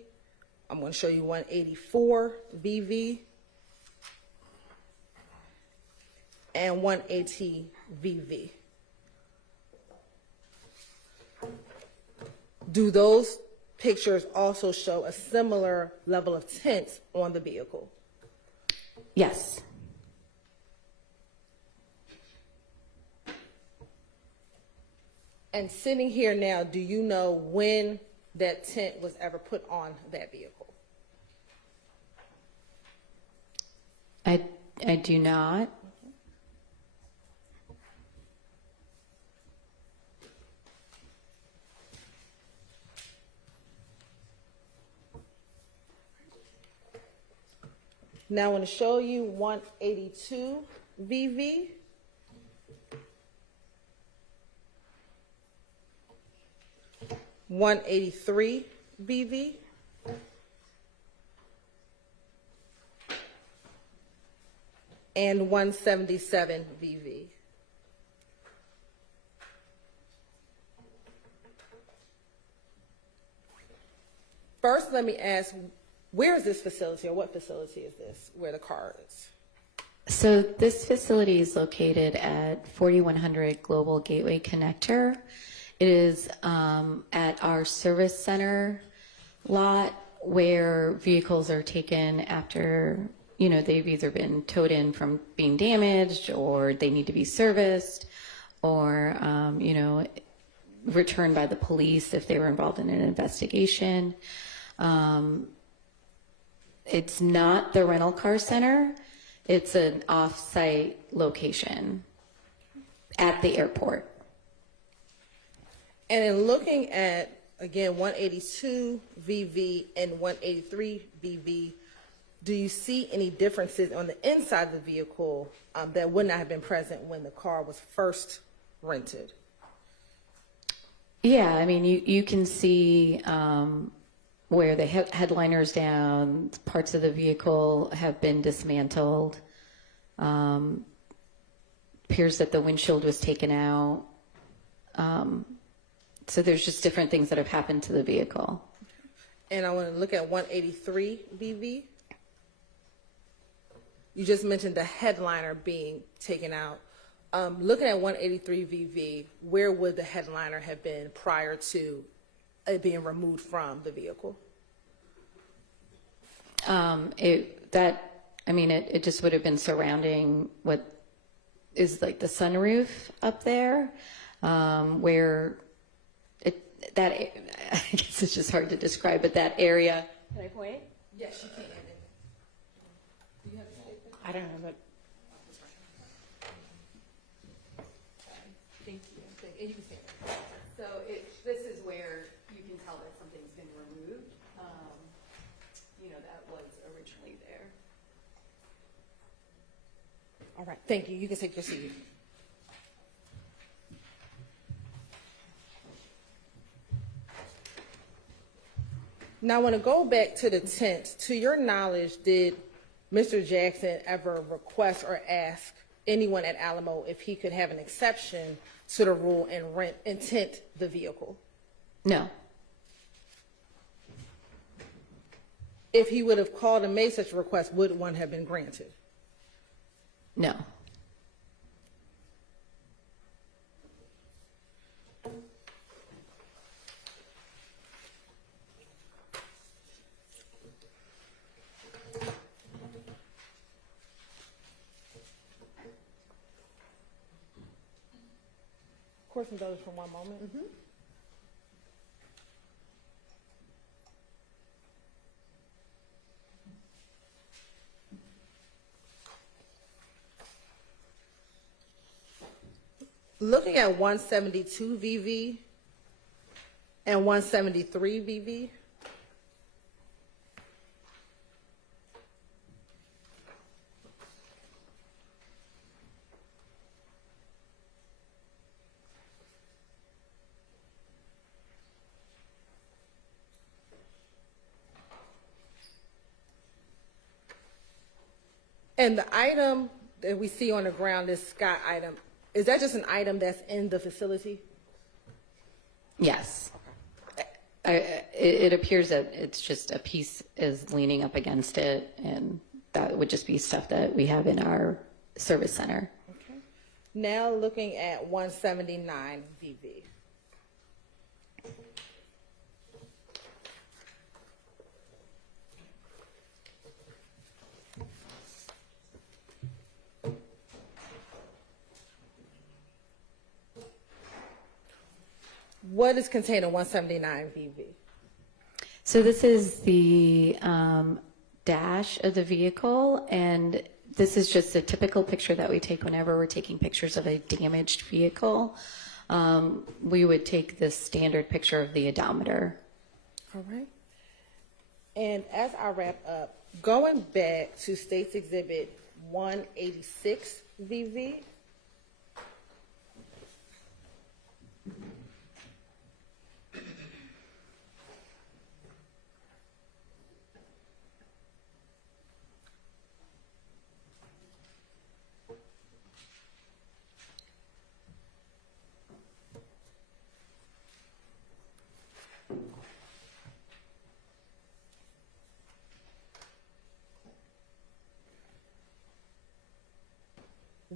I'm going to show you 184 VV and 180 VV. Do those pictures also show a similar level of tint on the vehicle? Yes. And sitting here now, do you know when that tint was ever put on that vehicle? I do not. Now I want to show you 182 VV. (183) VV. And 177 VV. First, let me ask, where is this facility, or what facility is this, where the car is? So this facility is located at 4100 Global Gateway Connector. It is at our service center lot where vehicles are taken after, they've either been towed in from being damaged, or they need to be serviced, or, returned by the police if they were involved in an investigation. It's not the rental car center. It's an off-site location at the airport. And in looking at, again, 182 VV and 183 VV, do you see any differences on the inside of the vehicle that would not have been present when the car was first rented? Yeah, I mean, you can see where the headliner's down, parts of the vehicle have been dismantled. Appears that the windshield was taken out. So there's just different things that have happened to the vehicle. And I want to look at 183 VV. You just mentioned the headliner being taken out. Looking at 183 VV, where would the headliner have been prior to it being removed from the vehicle? It just would have been surrounding what is like the sunroof up there, where I guess it's just hard to describe, but that area. Can I point? Yes, you can. Do you have I don't know, but. Thank you. And you can stand. So this is where you can tell that something's been removed. That was originally there. All right, thank you. You can take your seat. Now, I want to go back to the tent. To your knowledge, did Mr. Jackson ever request or ask anyone at Alamo if he could have an exception to the rule and tint the vehicle? No. If he would have called and made such a request, would one have been granted? No. Of course, indulge for one moment. Looking at 172 VV and 173 VV. And the item that we see on the ground, this Scott item, is that just an item that's in the facility? Yes. It appears that it's just a piece is leaning up against it, and that would just be stuff that we have in our service center. Okay. Now looking at 179 VV. What is contained in 179 VV? So this is the dash of the vehicle, and this is just a typical picture that we take whenever we're taking pictures of a damaged vehicle. We would take this standard picture of the odometer. All right. And as I wrap up, going back to State's Exhibit 186 VV.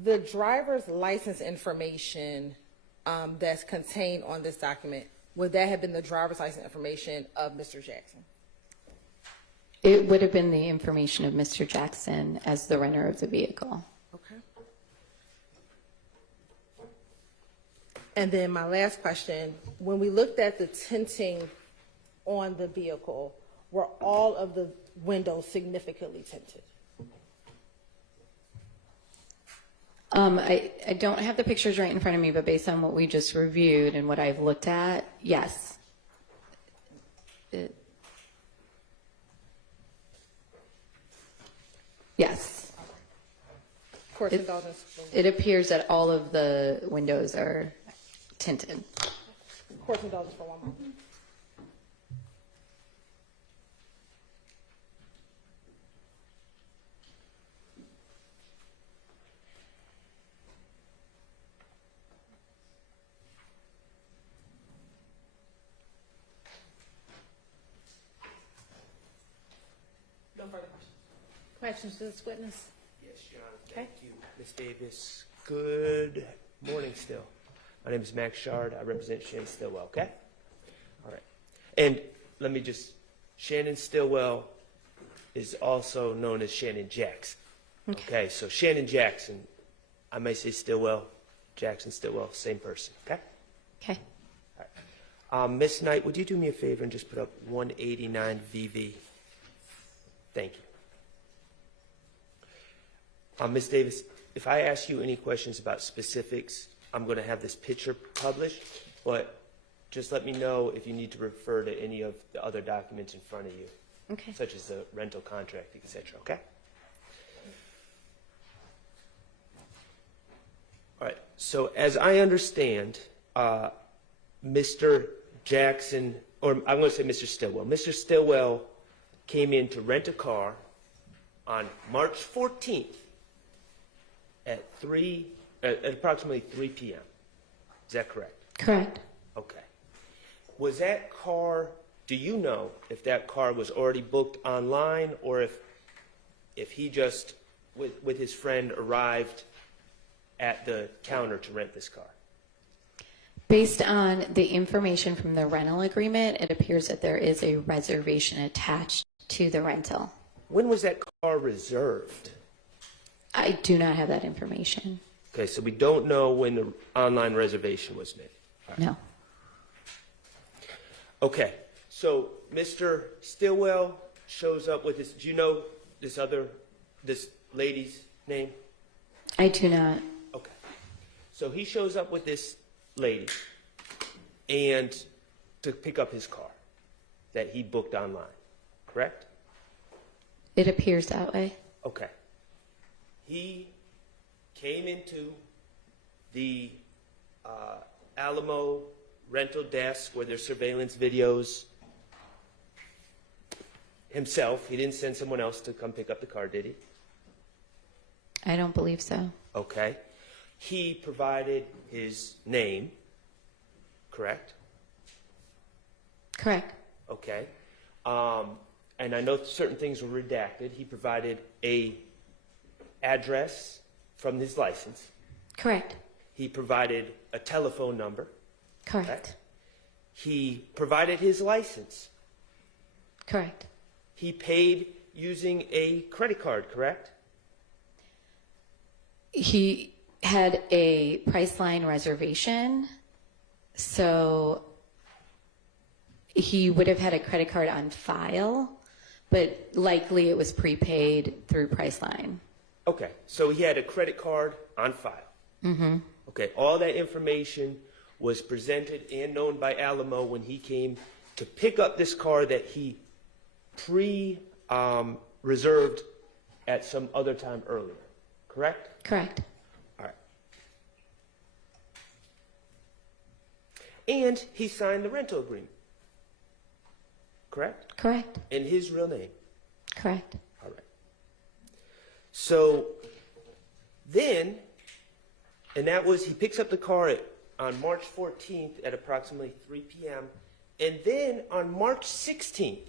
The driver's license information that's contained on this document, would that have been the driver's license information of Mr. Jackson? It would have been the information of Mr. Jackson as the renter of the vehicle. Okay. And then my last question, when we looked at the tinting on the vehicle, were all of the windows significantly tinted? I don't have the pictures right in front of me, but based on what we just reviewed and what I've looked at, yes. Yes. Court's indulgence. It appears that all of the windows are tinted. Court's indulgence for one moment. No further questions. Questions to this witness? Yes, Your Honor. Thank you. Ms. Davis, good morning still. My name is Max Shard. I represent Shannon Stillwell, okay? All right. And let me just, Shannon Stillwell is also known as Shannon Jackson. Okay, so Shannon Jackson, I may say Stillwell, Jackson Stillwell, same person, okay? Okay. All right. Ms. Knight, would you do me a favor and just put up 189 VV? Thank you. Ms. Davis, if I ask you any questions about specifics, I'm going to have this picture published, but just let me know if you need to refer to any of the other documents in front of you, Okay. such as the rental contract, etc., okay? All right, so as I understand, Mr. Jackson, or I'm going to say Mr. Stillwell. Mr. Stillwell came in to rent a car on March 14th at approximately 3 p.m. Is that correct? Correct. Okay. Was that car, do you know if that car was already booked online, or if he just, with his friend, arrived at the counter to rent this car? Based on the information from the rental agreement, it appears that there is a reservation attached to the rental. When was that car reserved? I do not have that information. Okay, so we don't know when the online reservation was made. All right. No. Okay, so Mr. Stillwell shows up with this, do you know this lady's name? I do not. Okay. So he shows up with this lady and to pick up his car that he booked online, correct? It appears that way. Okay. He came into the Alamo rental desk where there's surveillance videos himself. He didn't send someone else to come pick up the car, did he? I don't believe so. Okay. He provided his name, correct? Correct. Okay. And I know certain things were redacted. He provided a address from his license. Correct. He provided a telephone number. Correct. He provided his license. Correct. He paid using a credit card, correct? He had a Priceline reservation, so he would have had a credit card on file, but likely it was prepaid through Priceline. Okay, so he had a credit card on file. Mm-hmm. Okay, all that information was presented and known by Alamo when he came to pick up this car that he reserved at some other time earlier, correct? Correct. All right. And he signed the rental agreement, correct? Correct. In his real name. Correct. All right. So then, and that was, he picks up the car on March 14th at approximately 3 p.m. And then on March 16th,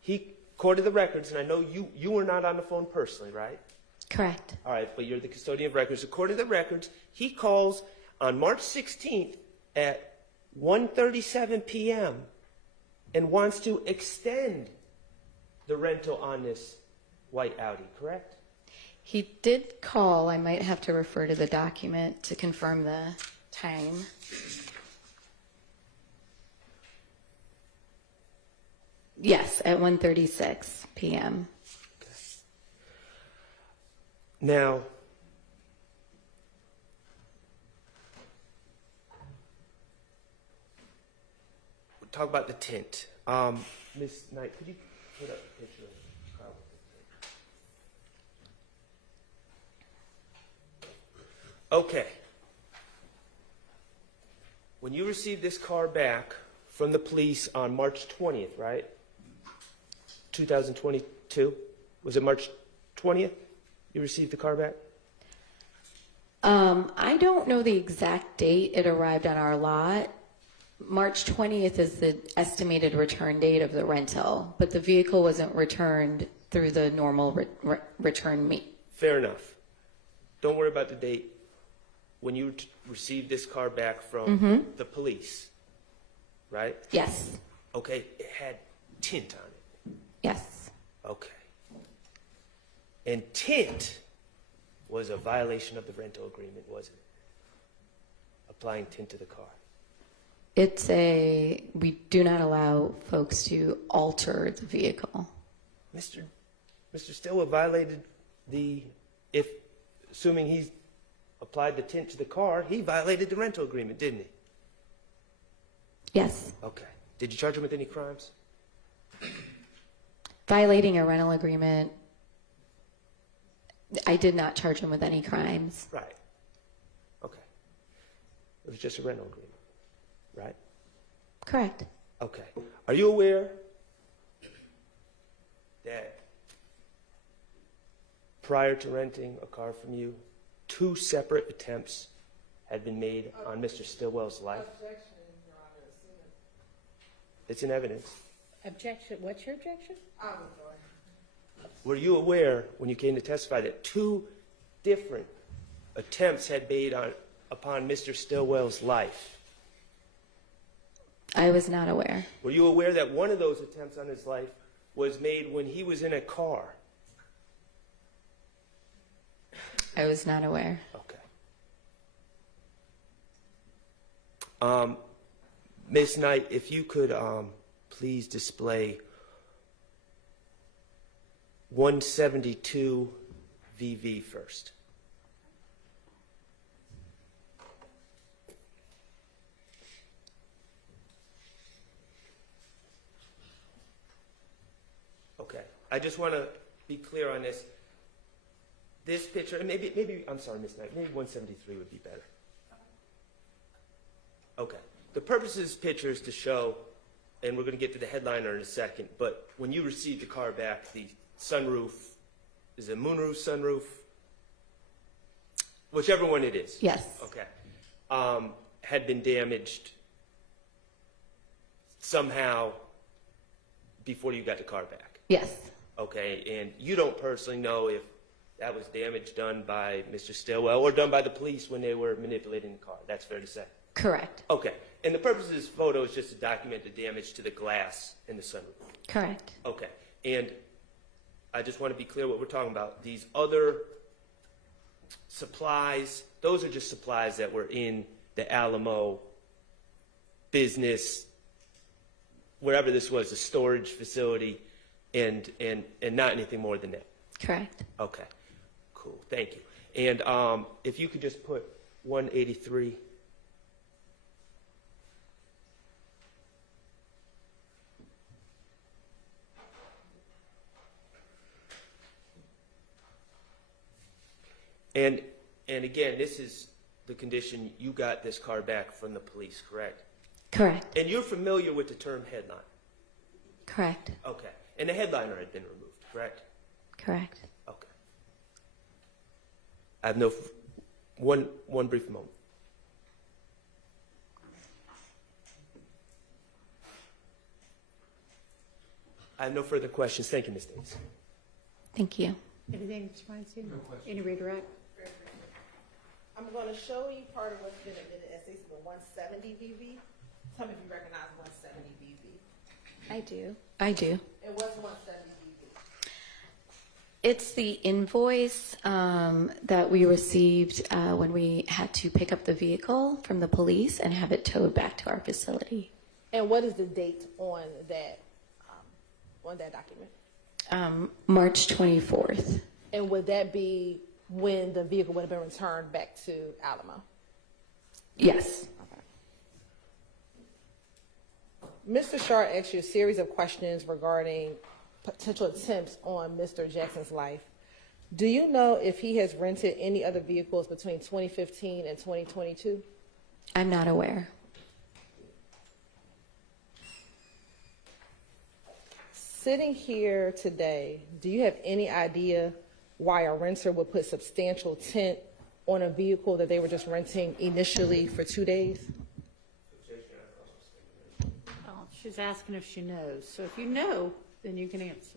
he, according to the records, and I know you were not on the phone personally, right? Correct. All right, but you're the custodian of records. According to the records, he calls on March 16th at 1:37 p.m. and wants to extend the rental on this white Audi, correct? He did call. I might have to refer to the document to confirm the time. Yes, at 1:36 p.m. Okay. Now, we'll talk about the tint. Ms. Knight, could you put up a picture of the car with the tint? Okay. When you received this car back from the police on March 20th, right? 2022? Was it March 20th you received the car back? I don't know the exact date it arrived on our lot. March 20th is the estimated return date of the rental, but the vehicle wasn't returned through the normal return meet. Fair enough. Don't worry about the date. When you received this car back from the police, right? Yes. Okay, it had tint on it. Yes. Okay. And tint was a violation of the rental agreement, wasn't it? Applying tint to the car. We do not allow folks to alter the vehicle. Mr. Stillwell violated assuming he's applied the tint to the car, he violated the rental agreement, didn't he? Yes. Okay. Did you charge him with any crimes? Violating a rental agreement, I did not charge him with any crimes. Right. Okay. It was just a rental agreement, right? Correct. Okay. Are you aware that prior to renting a car from you, 2 separate attempts had been made on Mr. Stillwell's life? It's in evidence. Objection. What's your objection? Were you aware when you came to testify that 2 different attempts had made upon Mr. Stillwell's life? I was not aware. Were you aware that one of those attempts on his life was made when he was in a car? I was not aware. Okay. Ms. Knight, if you could please display 172 VV first. Okay. I just want to be clear on this. This picture, and maybe, I'm sorry, Ms. Knight, maybe 173 would be better. Okay. The purpose of this picture is to show, and we're going to get to the headliner in a second, but when you received the car back, the sunroof is it moonroof, sunroof? Whichever one it is. Yes. Okay. Had been damaged somehow before you got the car back. Yes. Okay, and you don't personally know if that was damage done by Mr. Stillwell or done by the police when they were manipulating the car. That's fair to say? Correct. Okay, and the purpose of this photo is just to document the damage to the glass in the sunroof. Correct. Okay, and I just want to be clear what we're talking about. These other supplies, those are just supplies that were in the Alamo business, wherever this was, a storage facility, and not anything more than that. Correct. Okay, cool, thank you. And if you could just put 183. And again, this is the condition you got this car back from the police, correct? Correct. And you're familiar with the term headline? Correct. Okay. And the headliner had been removed, correct? Correct. Okay. I have no, one brief moment. I have no further questions. Thank you, Ms. Davis. Thank you. Anything, Mr. Weinstein? Any redirect? I'm going to show you part of what's been admitted as the 170 VV. Tell me if you recognize 170 VV. I do. I do. It was 170 VV. It's the invoice that we received when we had to pick up the vehicle from the police and have it towed back to our facility. And what is the date on that document? March 24th. And would that be when the vehicle would have been returned back to Alamo? Yes. Mr. Shar asked you a series of questions regarding potential attempts on Mr. Jackson's life. Do you know if he has rented any other vehicles between 2015 and 2022? I'm not aware. Sitting here today, do you have any idea why a renter would put substantial tint on a vehicle that they were just renting initially for 2 days? Oh, she's asking if she knows. So if you know, then you can answer.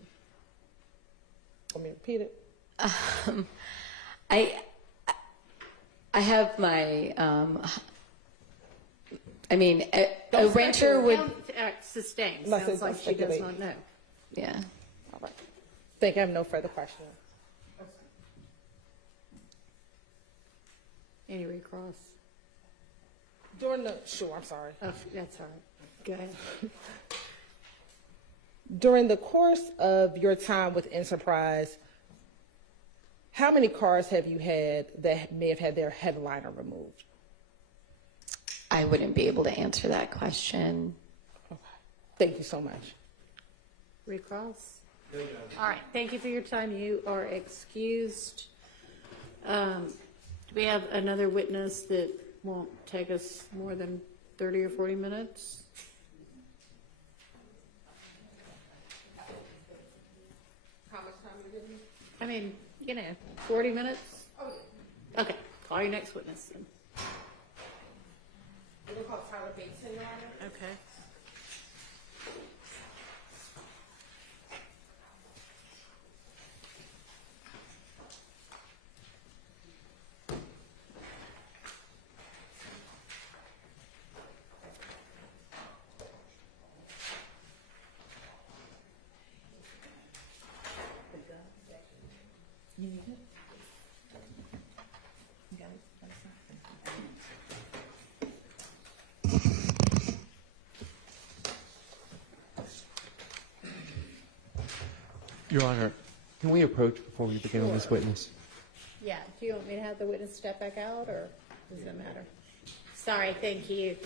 Want me to repeat it? I have my, I mean, a renter would, Sustained. Let's Sounds say like she does speculate. not know. yeah. All right. Think I have no further questions. Any recross? Sure, I'm sorry. Oh, that's all right. Go ahead. During the course of your time with Enterprise, how many cars have you had that may have had their headliner removed? I wouldn't be able to answer that question. Okay. Thank you so much. Recross? All right, thank you for your time. You are excused. Do we have another witness that won't take us more than 30 or 40 minutes? How much time are you giving me? I mean, 40 minutes? Okay, call your next witness then. We're going to call Tyler Bateson, Your Honor. Okay. You need it? Your Honor, can we approach before we begin on this witness? Yeah, do you want me to have the witness step back out, or does it matter? Sorry, thank you.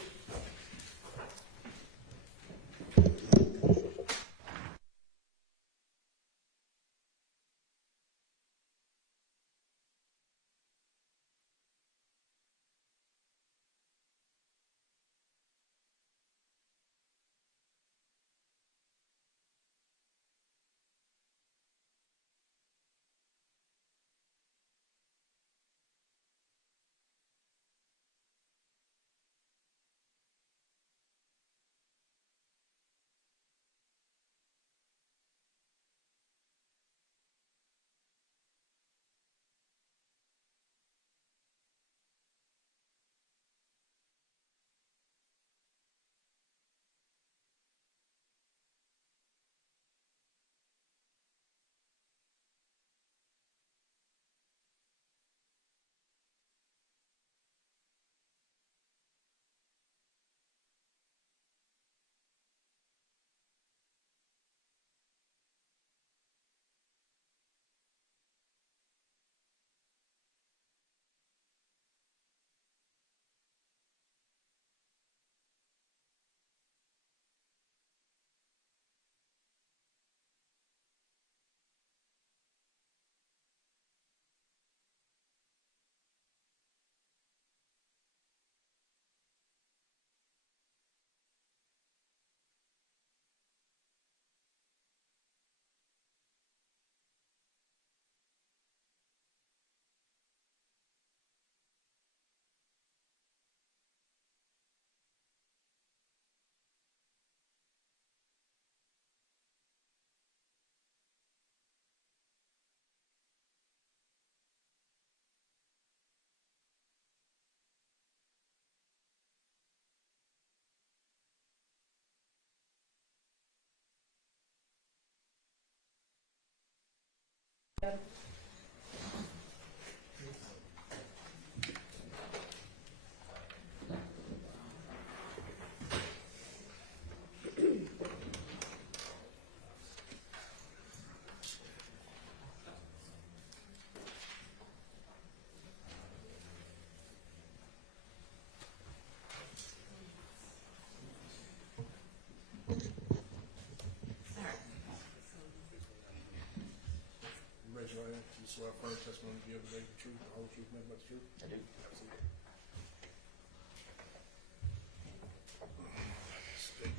Raise your hand. You swear firm testimony to give the truth, the whole truth, nothing but the truth? I do. Absolutely.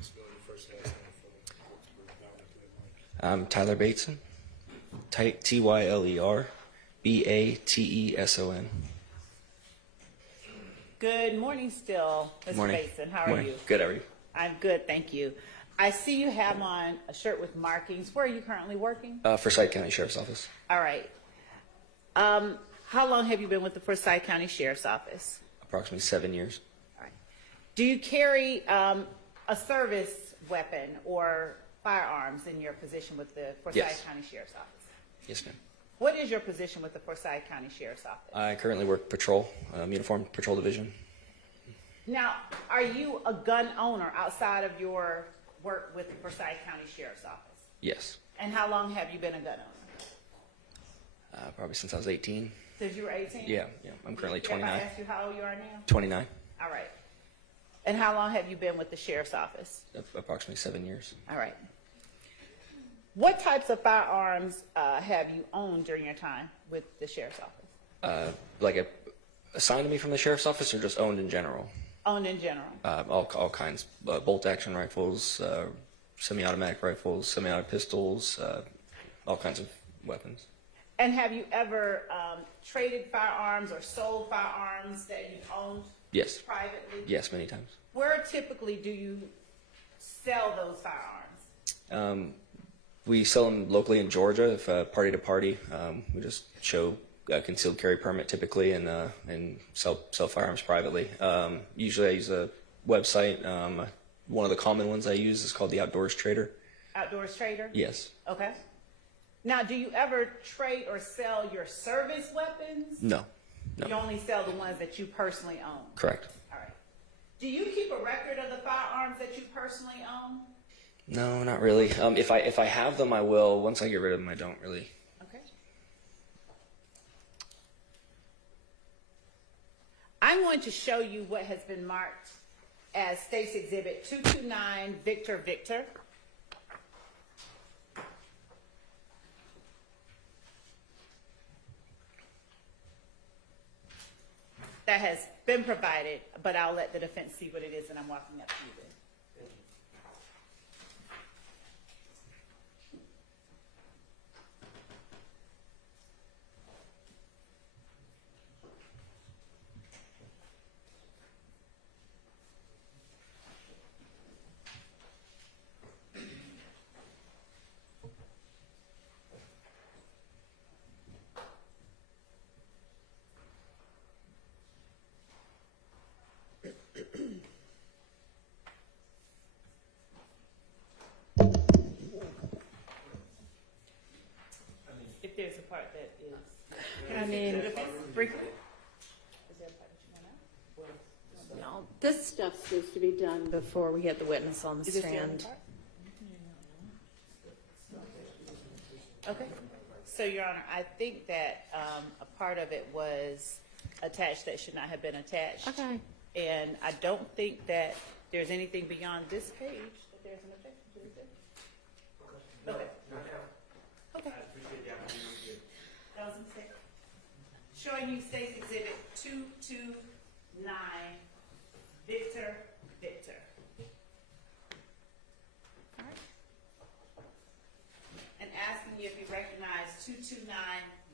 Spell your first and last name for the court to bring down into the mic. I'm Tyler Bateson. Tyler Bateson. Good morning still, Mr. Morning. Bateson. How are Morning. you? Good, how are you? I'm good, thank you. I see you have on a shirt with markings. Where are you currently working? Forsyth County Sheriff's Office. All right. How long have you been with the Forsyth County Sheriff's Office? Approximately 7 years. All right. Do you carry a service weapon or firearms in your position with the Forsyth Yes. County Sheriff's Office? Yes, ma'am. What is your position with the Forsyth County Sheriff's Office? I currently work patrol, uniform patrol division. Now, are you a gun owner outside of your work with the Forsyth County Sheriff's Office? Yes. And how long have you been a gun owner? Probably since I was 18. Since you were 18? Yeah. I'm currently If 29. I ask you how old you are now? 29. All right. And how long have you been with the Sheriff's Office? Approximately 7 years. All right. What types of firearms have you owned during your time with the Sheriff's Office? Assigned to me from the Sheriff's Office or just owned in general? Owned in general. All kinds. Bolt action rifles, semi-automatic rifles, semi-automatic pistols, all kinds of weapons. And have you ever traded firearms or sold firearms that you've owned Yes. privately? Yes, many times. Where typically do you sell those firearms? We sell them locally in Georgia, if party to party. We just show a concealed carry permit typically and sell firearms privately. Usually I use a website. One of the common ones I use is called the Outdoors Trader. Outdoors Trader? Yes. Okay. Now, do you ever trade or sell your service weapons? No. You only sell the ones that you personally own? Correct. All right. Do you keep a record of the firearms that you personally own? No, not really. If I have them, I will. Once I get rid of them, I don't really. Okay. I'm going to show you what has been marked as State's Exhibit 229 Victor Victor. That has been provided, but I'll let the defense see what it is that I'm walking up to you with. If there's a part that is, I mean, briefly. Is there a part that you want to know? no, this stuff's supposed to be done before we get the witness on the Is this the only stand. part? Okay. So, Your Honor, I think that a part of it was attached that should not have been attached. Okay. And I don't think that there's anything beyond this page that there's an objection to, is there? Okay. Okay. That was a mistake. Showing you State's Exhibit 229, Victor Victor. All right. And asking you if you recognize 229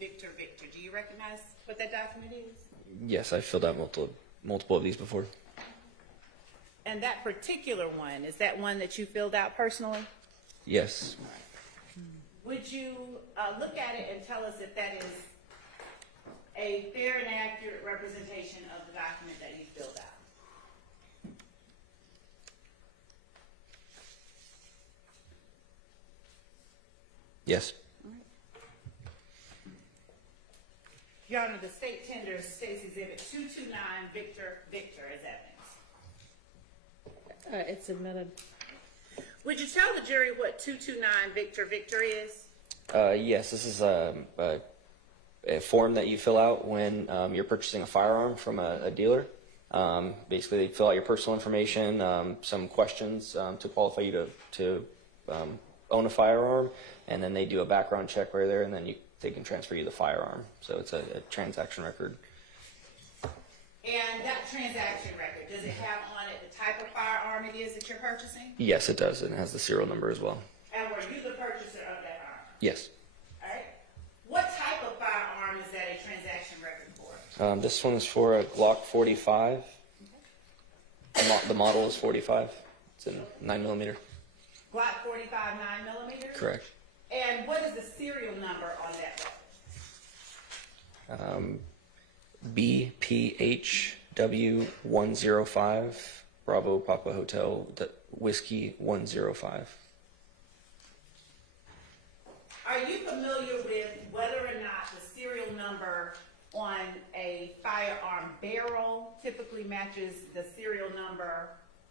Victor Victor. Do you recognize what that document is? Yes, I've filled out multiple of these before. And that particular one, is that one that you filled out personally? Yes. Would you look at it and tell us if that is a fair and accurate representation of the document that you filled out? Yes. Your Honor, the state tenders State's Exhibit 229, Victor as evidence. It's admitted. Would you tell the jury what 229 Victor is? Yes, this is a form that you fill out when you're purchasing a firearm from a dealer. Basically, they fill out your personal information, some questions to qualify you to own a firearm, and then they do a background check right there, and then they can transfer you the firearm. So it's a transaction record. And that transaction record, does it have on it the type of firearm it is that you're purchasing? Yes, it does, and it has the serial number as well. And were you the purchaser of that firearm? Yes. All right. What type of firearm is that a transaction record for? This one is for a Glock 45. The model is 45. It's in 9mm. Glock 45 9mm? Correct. And what is the serial number on that record? BPHW105, Bravo Papa Hotel Whiskey 105. Are you familiar with whether or not the serial number on a firearm barrel typically matches the serial number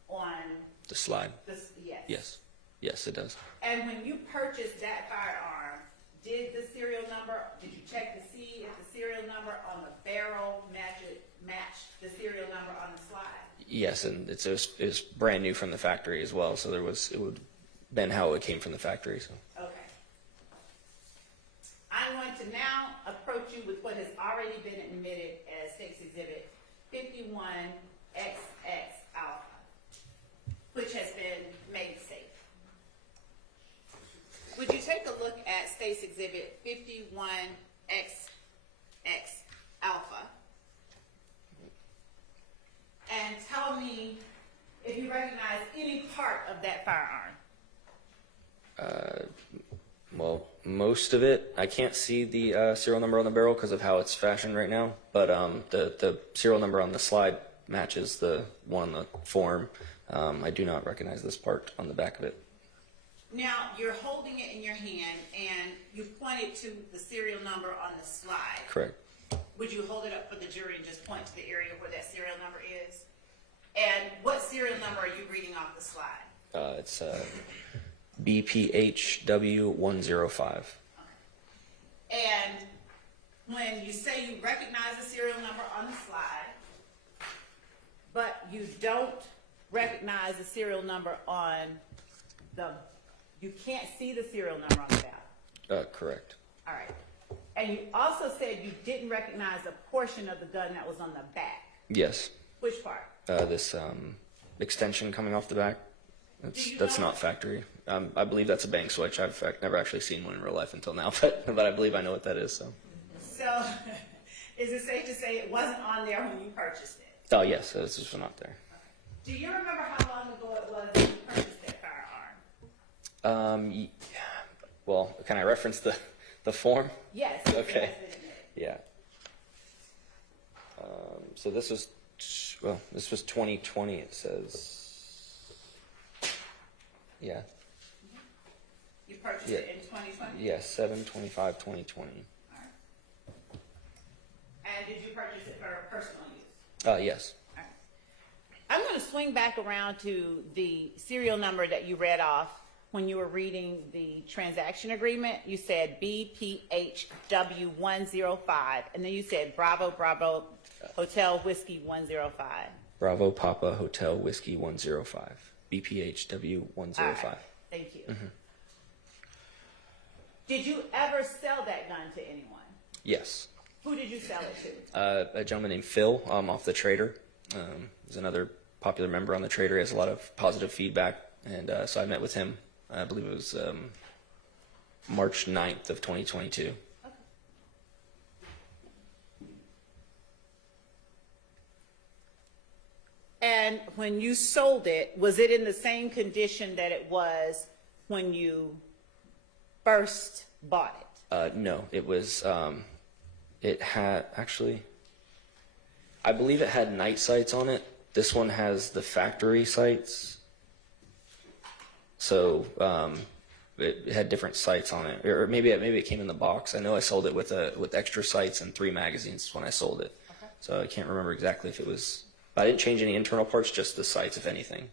on The slide. this? Yes. Yes. Yes, it does. And when you purchased that firearm, did the serial number, did you check to see if the serial number on the barrel matched the serial number on the slide? Yes, and it was brand new from the factory as well, so it would been how it came from the factory. So. Okay. I'm going to now approach you with what has already been admitted as State's Exhibit 51XX Alpha, which has been made safe. Would you take a look at State's Exhibit 51XX Alpha and tell me if you recognize any part of that firearm? Well, most of it. I can't see the serial number on the barrel because of how it's fashioned right now, but the serial number on the slide matches the one on the form. I do not recognize this part on the back of it. Now, you're holding it in your hand, and you pointed to the serial number on the slide. Correct. Would you hold it up for the jury and just point to the area where that serial number is? And what serial number are you reading off the slide? It's BPHW105. And when you say you recognize the serial number on the slide, but you don't recognize the serial number on you can't see the serial number on the ballot. Correct. All right. And you also said you didn't recognize a portion of the gun that was on the back. Yes. Which part? This extension coming off the back. That's not factory. I believe that's a bank switch. I've never actually seen one in real life until now, but I believe I know what that is. So is it safe to say it wasn't on there when you purchased it? Oh yes, this was not there. Do you remember how long ago it was when you purchased that firearm? Well, can I reference the form? Yes. Okay. Yeah. So this was 2020. It says. Yeah. You purchased it in 2020? Yes, 7/25/2020. All right. And did you purchase it for personal use? Yes. All right. I'm going to swing back around to the serial number that you read off when you were reading the transaction agreement. You said BPHW105, and then you said Bravo Hotel Whiskey 105. Bravo Papa Hotel Whiskey 105. BPHW105. Right. Thank you. Mm-hmm. Did you ever sell that gun to anyone? Yes. Who did you sell it to? A gentleman named Phil off the Trader. He's another popular member on the Trader. He has a lot of positive feedback, and so I met with him. I believe it was March 9th of 2022. Okay. And when you sold it, was it in the same condition that it was when you first bought it? No, it was, it had, actually, I believe it had night sights on it. This one has the factory sights. So It had different sights on it, or maybe it came in the box. I know I sold it with extra sights and 3 magazines when I sold it. Okay. So I can't remember exactly if it was. I didn't change any internal parts, just the sights, if anything.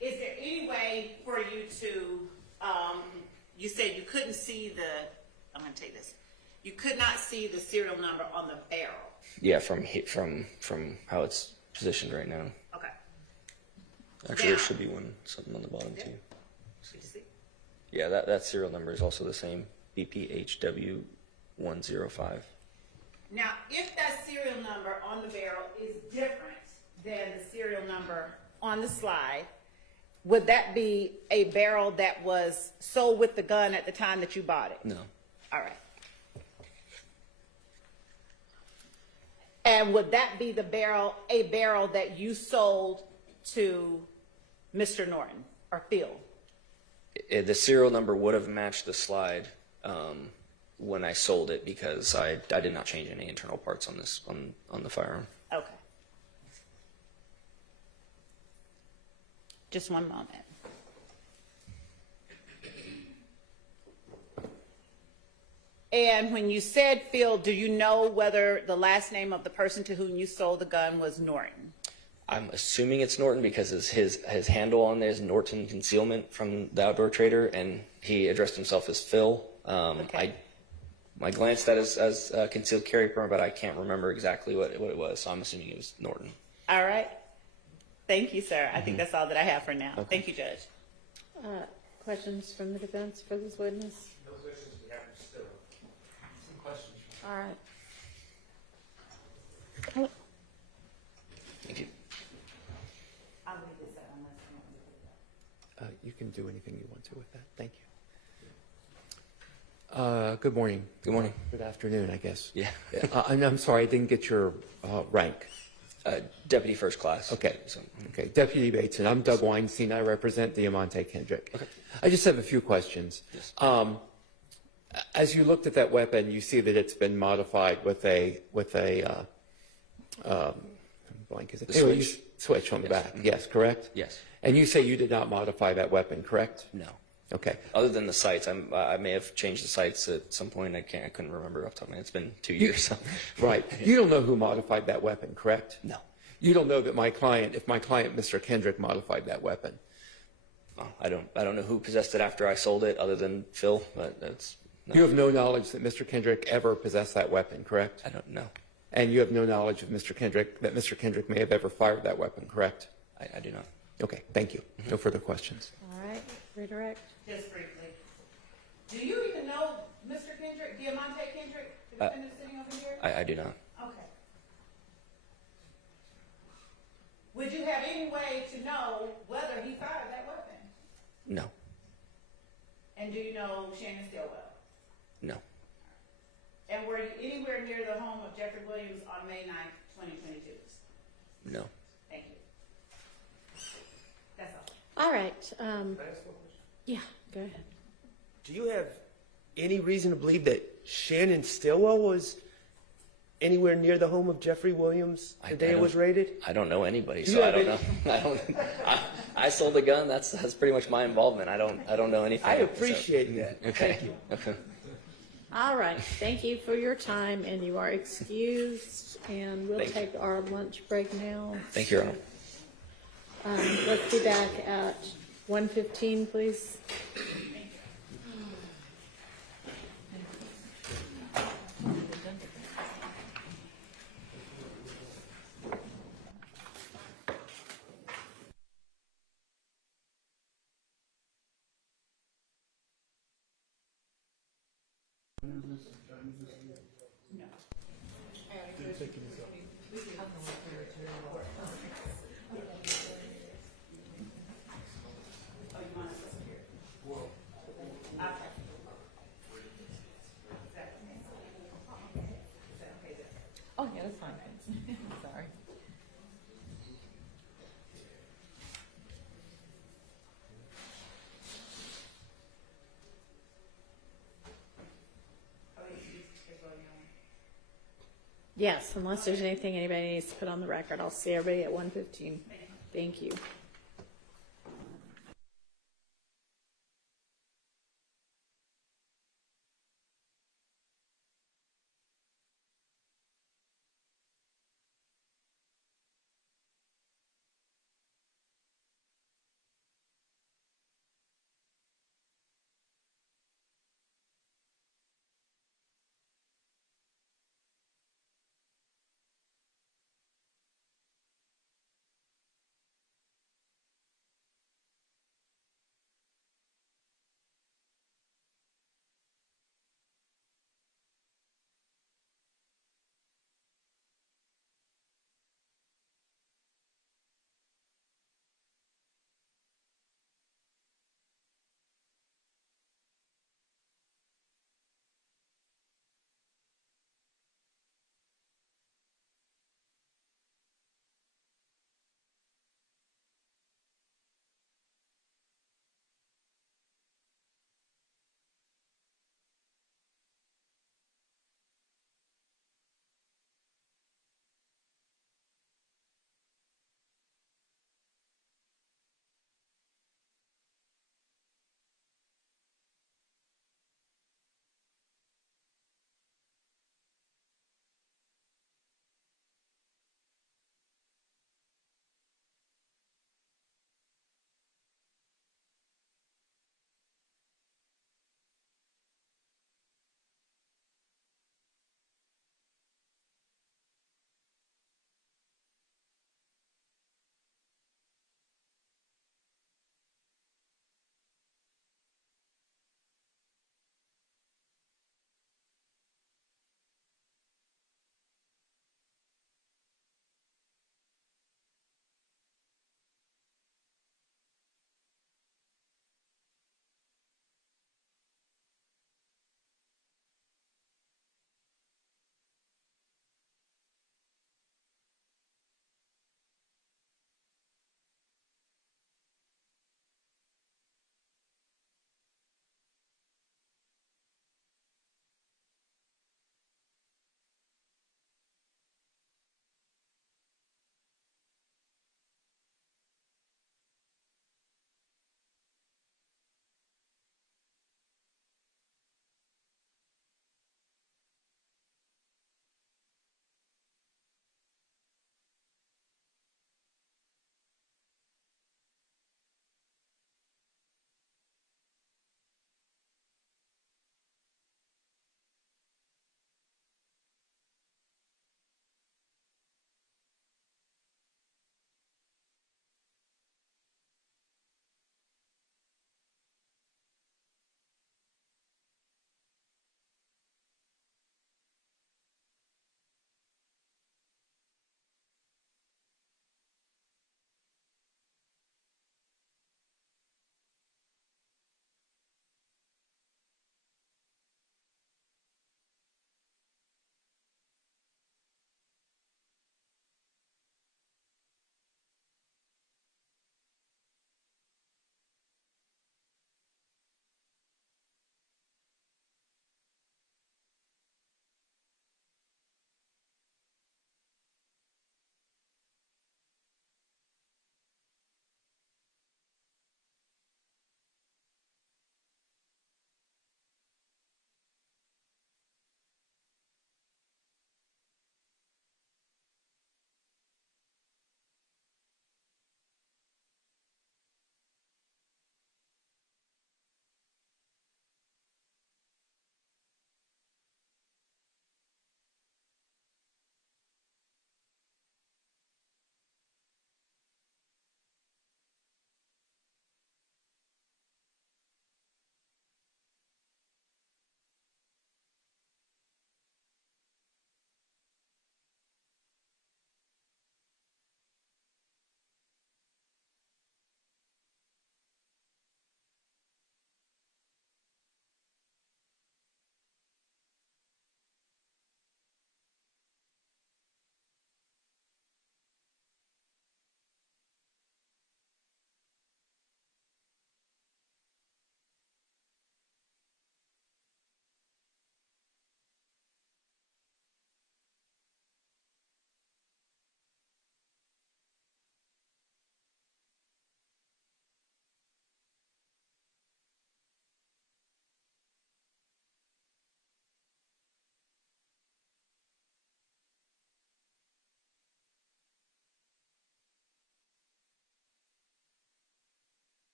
Is there any way for you to, you said you couldn't see I'm going to take this. You could not see the serial number on the barrel. Yeah, from how it's positioned right now. Okay. Actually, there should be something on the bottom too. Yeah, that serial number is also the same, BPHW105. Now, if that serial number on the barrel is different than the serial number on the slide, would that be a barrel that was sold with the gun at the time that you bought it? No. All right. And would that be a barrel that you sold to Mr. Norton or Phil? The serial number would have matched the slide when I sold it because I did not change any internal parts on the firearm. Okay. Just one moment. And when you said Phil, do you know whether the last name of the person to whom you sold the gun was Norton? I'm assuming it's Norton because his handle on there is Norton Concealment from the Outdoor Trader, and he addressed himself as Phil. Okay. I glanced at as concealed carry permit, but I can't remember exactly what it was, so I'm assuming it was Norton. All right. Thank you, sir. I think that's all that I have for now. Okay. Thank you, Judge. Questions from the defense for this witness? No questions, we have still some questions. All right. Thank you. I'll leave this up unless someone You can do anything you want to with that. Thank you. Good morning. Good morning. Good afternoon, I guess. Yeah. I'm sorry, I didn't get your rank. Deputy First Class. Okay. So, Okay. Deputy Bateson. I'm Doug Weinstein. I represent Diamante Kendrick. Okay. I just have a few questions. Yes. As you looked at that weapon, you see that it's been modified with a blank is it? The Anyway, switch? Switch on the back. Yes, correct? Yes. And you say you did not modify that weapon, correct? No. Okay. Other than the sights, I may have changed the sights at some point. I couldn't remember off the top of my head. It's been 2 years. So. Right. You don't know who modified that weapon, correct? No. You don't know that if my client, Mr. Kendrick, modified that weapon. Oh, I don't know who possessed it after I sold it, other than Phil. But that's. No. You have no knowledge that Mr. Kendrick ever possessed that weapon, correct? I don't know. And you have no knowledge of Mr. Kendrick may have ever fired that weapon, correct? I do not. Okay. Thank you. No further questions. All right. Redirect. Just briefly. Do you even know Mr. Kendrick, Diamante Kendrick, the defendant sitting over here? I do not. Okay. Would you have any way to know whether he fired that weapon? No. And do you know Shannon Stillwell? No. And were you anywhere near the home of Jeffrey Williams on May 9th, 2022? No. Thank you. That's all. All right. Can I ask one question? Yeah, go ahead. Do you have any reason to believe that Shannon Stillwell was anywhere near the home of Jeffrey Williams the day it was raided? I don't know anybody, Do so you I have don't know. I sold the gun. That's pretty much my involvement. I don't know anything. I appreciate that. Okay. Thank you. Okay. All right. Thank you for your time, and you are excused. And we'll Thank you. take our lunch break now. Thank you, Your Honor. Let's be back at 1:15, please. Oh, yeah, that's fine. Sorry. Yes, unless there's anything anybody needs to put on the record, I'll see everybody at 1:15. Thank you.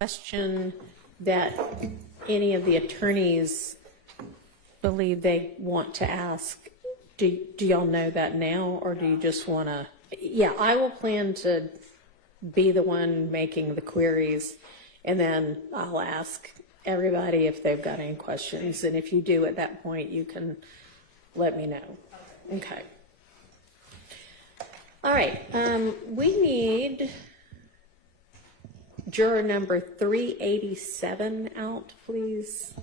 question that any of the attorneys believe they want to ask? Do y'all know that now, or do you just want to? Yeah, I will plan to be the one making the queries, and then I'll ask everybody if they've got any questions. And if you do at that point, you can let me know. Okay. All right. We need juror number 387 out, please.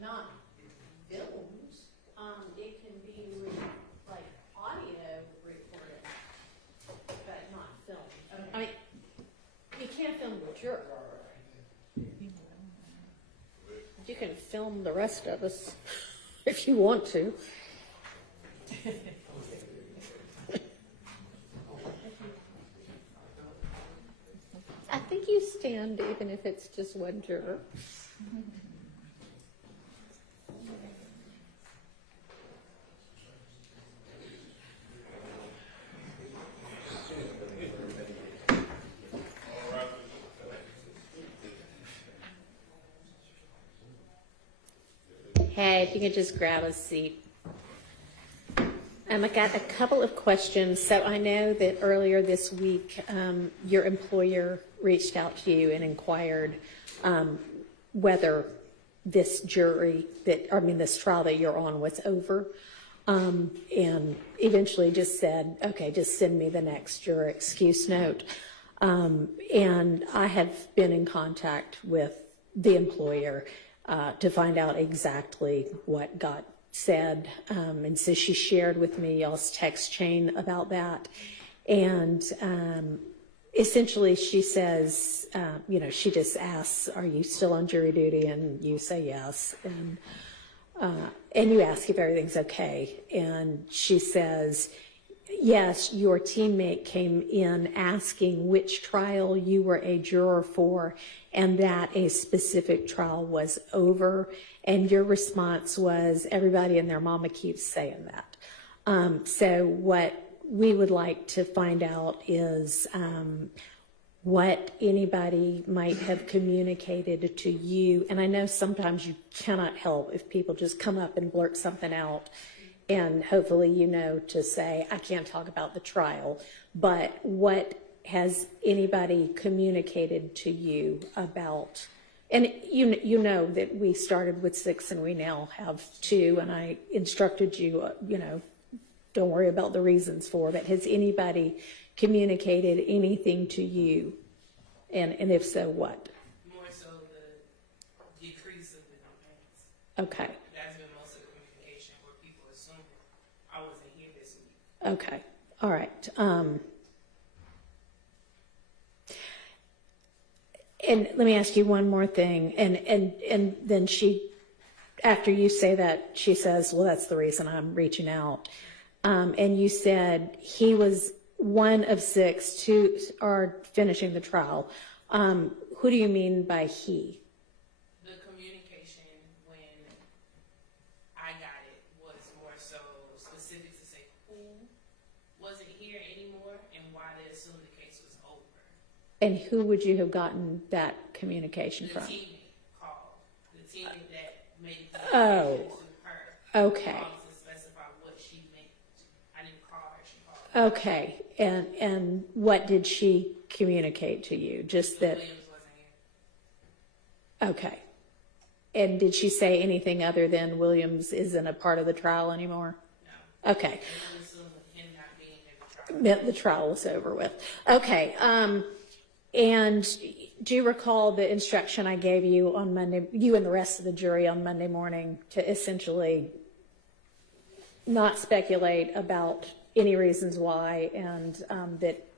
Not filmed. It can be like audio recorded, but not filmed. I mean, you can't film the juror. You can film the rest of us if you want to. I think you stand even if it's just one juror. Hey, if you could just grab a seat. I got a couple of questions. So I know that earlier this week, your employer reached out to you and inquired whether this this trial that you're on was over, and eventually just said, okay, just send me the next juror excuse note. And I have been in contact with the employer to find out exactly what got said. And so she shared with me y'all's text chain about that. And essentially she says, she just asks, are you still on jury duty? And you say yes. And you ask if everything's okay. And she says, yes, your teammate came in asking which trial you were a juror for and that a specific trial was over. And your response was, everybody and their mama keeps saying that. So what we would like to find out is what anybody might have communicated to you. And I know sometimes you cannot help if people just come up and blurt something out, and hopefully you know to say, I can't talk about the trial, but what has anybody communicated to you about? And you know that we started with 6 and we now have 2, and I instructed you, don't worry about the reasons for it. Has anybody communicated anything to you? And if so, what? More so the decrease of the complaints. Okay. That's been most of the communication where people assume I wasn't here this week. Okay. All right. And let me ask you one more thing. And then she, after you say that, she says, well, that's the reason I'm reaching out. And you said he was one of 6 who are finishing the trial. Who do you mean by he? The communication when I got it was more so specific to say who wasn't here anymore and why they assumed the case was over. And who would you have gotten that communication from? The teammate called. The teammate that made the Oh, to her. okay. Called to specify what she meant. I didn't call her, she called. Okay. And what did she communicate to you? Just that. Williams wasn't here. Okay. And did she say anything other than Williams isn't a part of the trial anymore? No. Okay. They would assume him not being in the trial. Meant the trial was over with. Okay. And do you recall the instruction I gave you on Monday, you and the rest of the jury on Monday morning, to essentially not speculate about any reasons why, and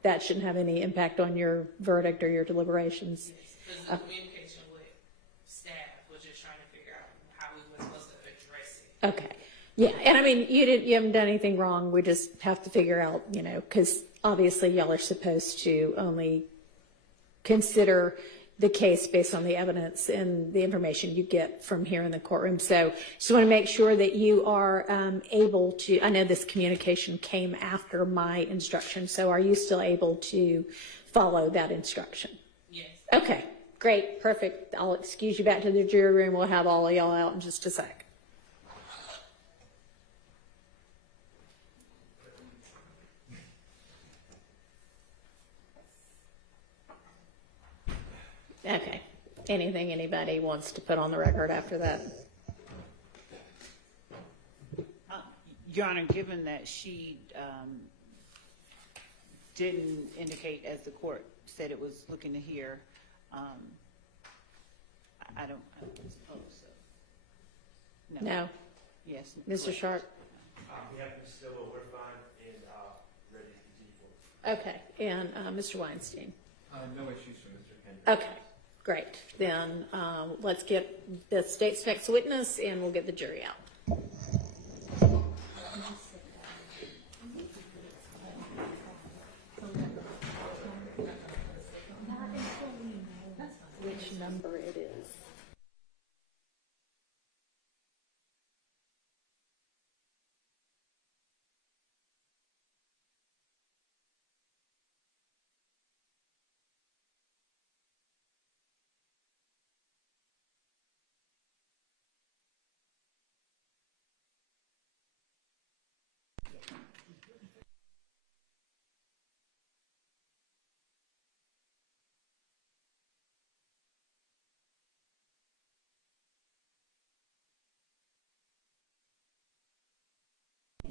that shouldn't have any impact on your verdict or your deliberations? Because the communication with staff was just trying to figure out how we were supposed to address it. Okay. Yeah, and I mean, you haven't done anything wrong. We just have to figure out, because obviously y'all are supposed to only consider the case based on the evidence and the information you get from here in the courtroom. So just want to make sure that you are able to, I know this communication came after my instruction, so are you still able to follow that instruction? Yes. Okay, great, perfect. I'll excuse you back to the jury room. We'll have all of y'all out in just a sec. Okay. Anything anybody wants to put on the record after that? Your Honor, given that she didn't indicate, as the court said it was looking to hear, I don't suppose so. No. Yes. Mr. Sharp? We have Ms. Stilwell, we're fine, and ready to continue. Okay, and Mr. Weinstein? No issues for Mr. Kendrick. Okay, great. Then let's get the state's next witness and we'll get the jury out. Which number it is.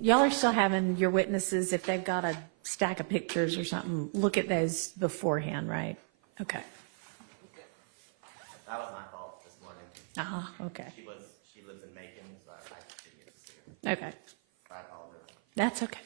Y'all are still having your witnesses, if they've got a stack of pictures or something, look at those beforehand, right? Okay. That was my fault this morning. Okay. She lives in Macon, so I didn't get to see her. Okay. I apologize. That's okay.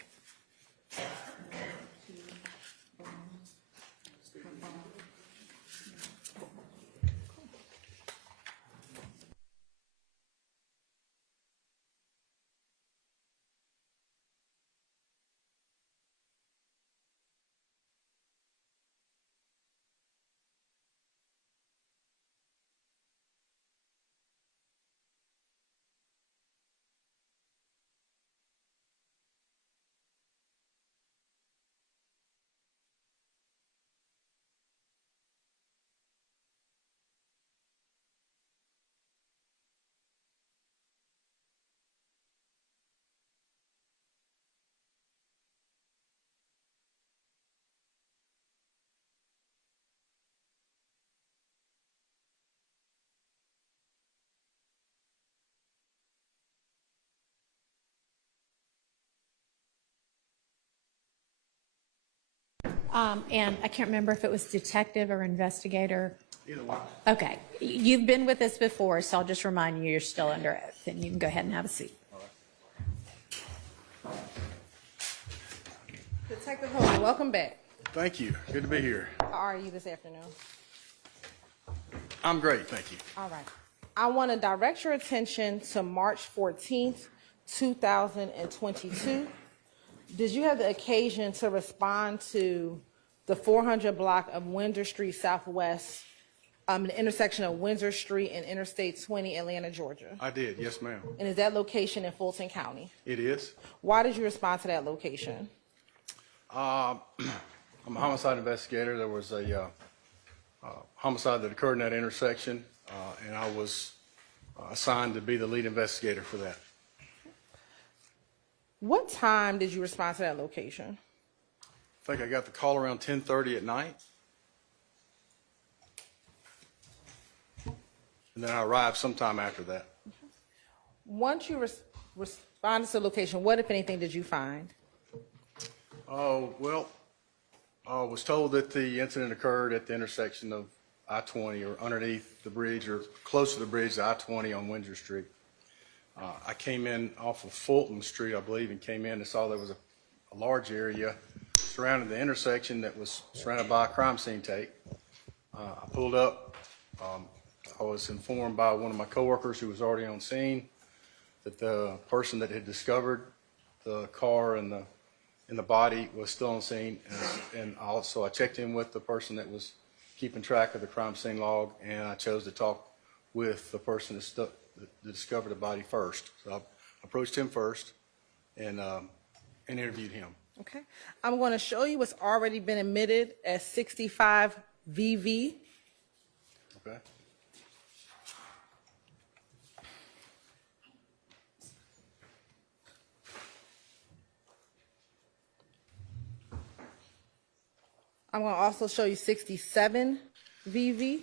And I can't remember if it was detective or investigator. Either one. Okay. You've been with us before, so I'll just remind you, you're still under oath, and you can go ahead and have a seat. Detective Holden, welcome back. Thank you. Good to be here. How are you this afternoon? I'm great, thank you. All right. I want to direct your attention to March 14th, 2022. Did you have the occasion to respond to the 400 block of Windsor Street Southwest, the intersection of Windsor Street and Interstate 20, Atlanta, Georgia? I did, yes, ma'am. And is that location in Fulton County? It is. Why did you respond to that location? I'm a homicide investigator. There was a homicide that occurred in that intersection, and I was assigned to be the lead investigator for that. What time did you respond to that location? I think I got the call around 10:30 at night. And then I arrived sometime after that. Once you responded to the location, what, if anything, did you find? Oh, well, I was told that the incident occurred at the intersection of I-20 or underneath the bridge or close to the bridge, I-20 on Windsor Street. I came in off of Fulton Street, I believe, and came in and saw there was a large area surrounding the intersection that was surrounded by a crime scene tape. I pulled up. I was informed by one of my coworkers who was already on scene that the person that had discovered the car and the body was still on scene, and also I checked in with the person that was keeping track of the crime scene log, and I chose to talk with the person that discovered the body first. So I approached him first and interviewed him. Okay. I'm going to show you what's already been admitted as 65 VV. Okay. I'm going to also show you 67 VV.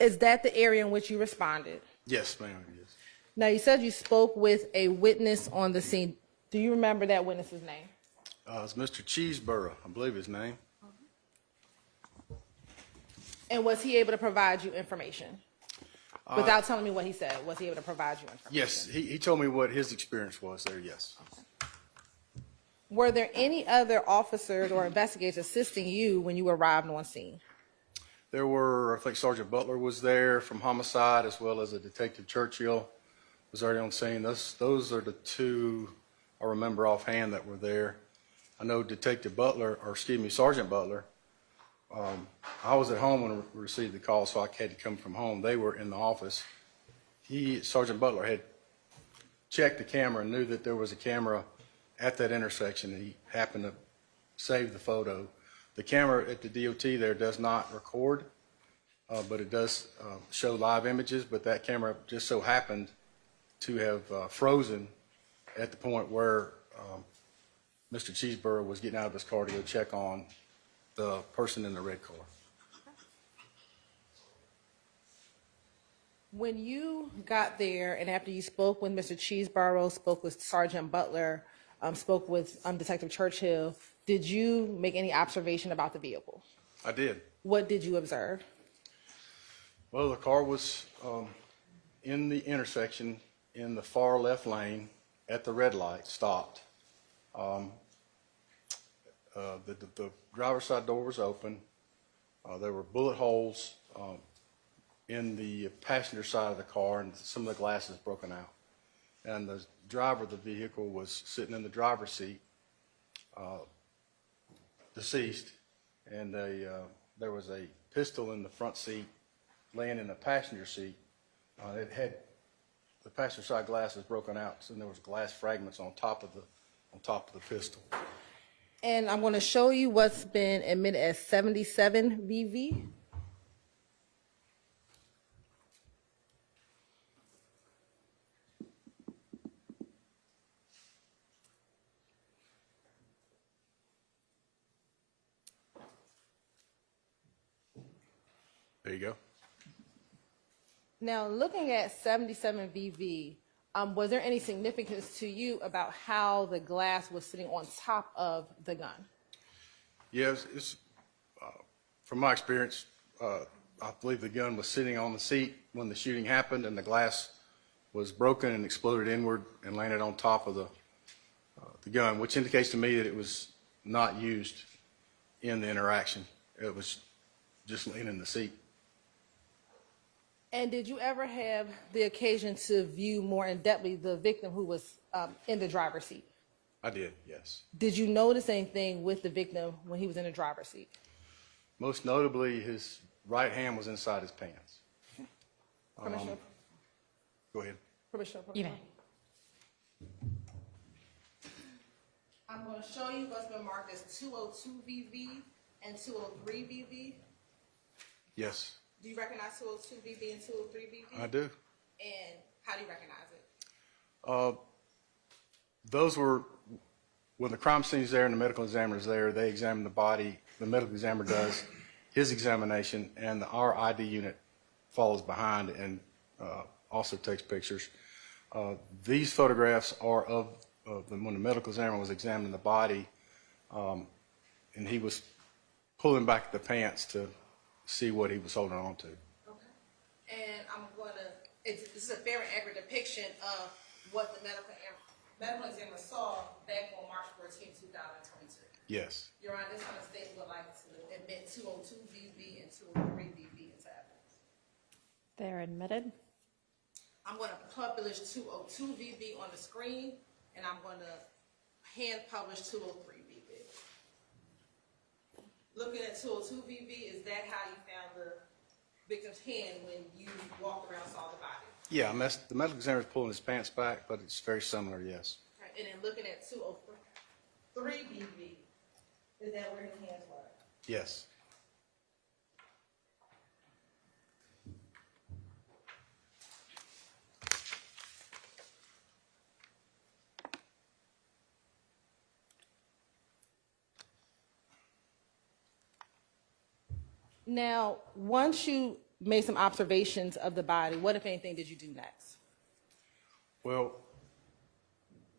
Is that the area in which you responded? Yes, ma'am. Yes. Now, you said you spoke with a witness on the scene. Do you remember that witness's name? It's Mr. Cheeseborough, I believe his name. And was he able to provide you information? Without telling me what he said, was he able to provide you information? Yes, he told me what his experience was there, yes. Were there any other officers or investigators assisting you when you arrived on scene? There were, I think Sergeant Butler was there from Homicide, as well as a Detective Churchill was already on scene. Those are the two I remember offhand that were there. I know Sergeant Butler, I was at home when we received the call, so I had to come from home. They were in the office. Sergeant Butler had checked the camera and knew that there was a camera at that intersection, and he happened to save the photo. The camera at the DOT there does not record, but it does show live images, but that camera just so happened to have frozen at the point where Mr. Cheeseborough was getting out of his car to go check on the person in the red car. When you got there and after you spoke with Mr. Cheeseborough, spoke with Sergeant Butler, spoke with Detective Churchill, did you make any observation about the vehicle? I did. What did you observe? Well, the car was in the intersection in the far left lane at the red light, stopped. The driver's side door was open. There were bullet holes in the passenger side of the car, and some of the glass is broken out. And the driver of the vehicle was sitting in the driver's seat, deceased, and there was a pistol in the front seat laying in the passenger seat. It had the passenger side glass was broken out, and there was glass fragments on top of the pistol. And I'm going to show you what's been admitted as 77 VV. There you go. Now, looking at 77 VV, was there any significance to you about how the glass was sitting on top of the gun? Yes, from my experience, I believe the gun was sitting on the seat when the shooting happened, and the glass was broken and exploded inward and landed on top of the gun, which indicates to me that it was not used in the interaction. It was just laying in the seat. And did you ever have the occasion to view more in-depthly the victim who was in the driver's seat? I did, yes. Did you notice anything with the victim when he was in the driver's seat? Most notably, his right hand was inside his pants. Commissioner? Go ahead. Commissioner? You may. I'm going to show you what's been marked as 202 VV and 203 VV. Yes, Do you recognize 202 VV and 203 VV? I do. And how do you recognize it? Those were, when the crime scene's there and the medical examiner's there, they examine the body. The medical examiner does his examination, and our ID unit follows behind and also takes pictures. These photographs are of when the medical examiner was examining the body, and he was pulling back the pants to see what he was holding on to. Okay. And I'm going to, this is a fair and accurate depiction of what the medical examiner saw back on March 14, 2022. Yes. Your Honor, this kind of state would like to admit 202 VV and 203 VV into evidence. They're admitted. I'm going to publish 202 VV on the screen, and I'm going to hand publish 203 VV. looking at 202 VV, is that how you found the victim's hand when you walked around and saw the body? Yeah, the medical examiner is pulling his pants back, but it's very similar, yes. Right. And then looking at 203 VV, is that where his hands were? Yes. Now, once you made some observations of the body, what, if anything, did you do next? Well,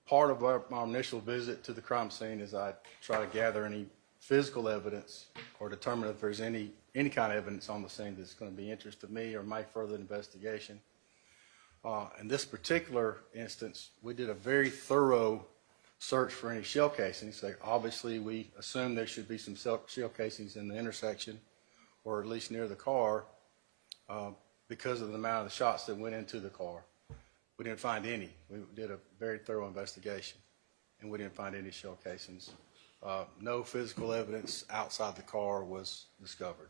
part of my initial visit to the crime scene is I try to gather any physical evidence or determine if there's any kind of evidence on the scene that's going to be of interest to me or my further investigation. In this particular instance, we did a very thorough search for any shell casings. So obviously, we assumed there should be some shell casings in the intersection or at least near the car because of the amount of the shots that went into the car. We didn't find any. We did a very thorough investigation, and we didn't find any shell casings. No physical evidence outside the car was discovered.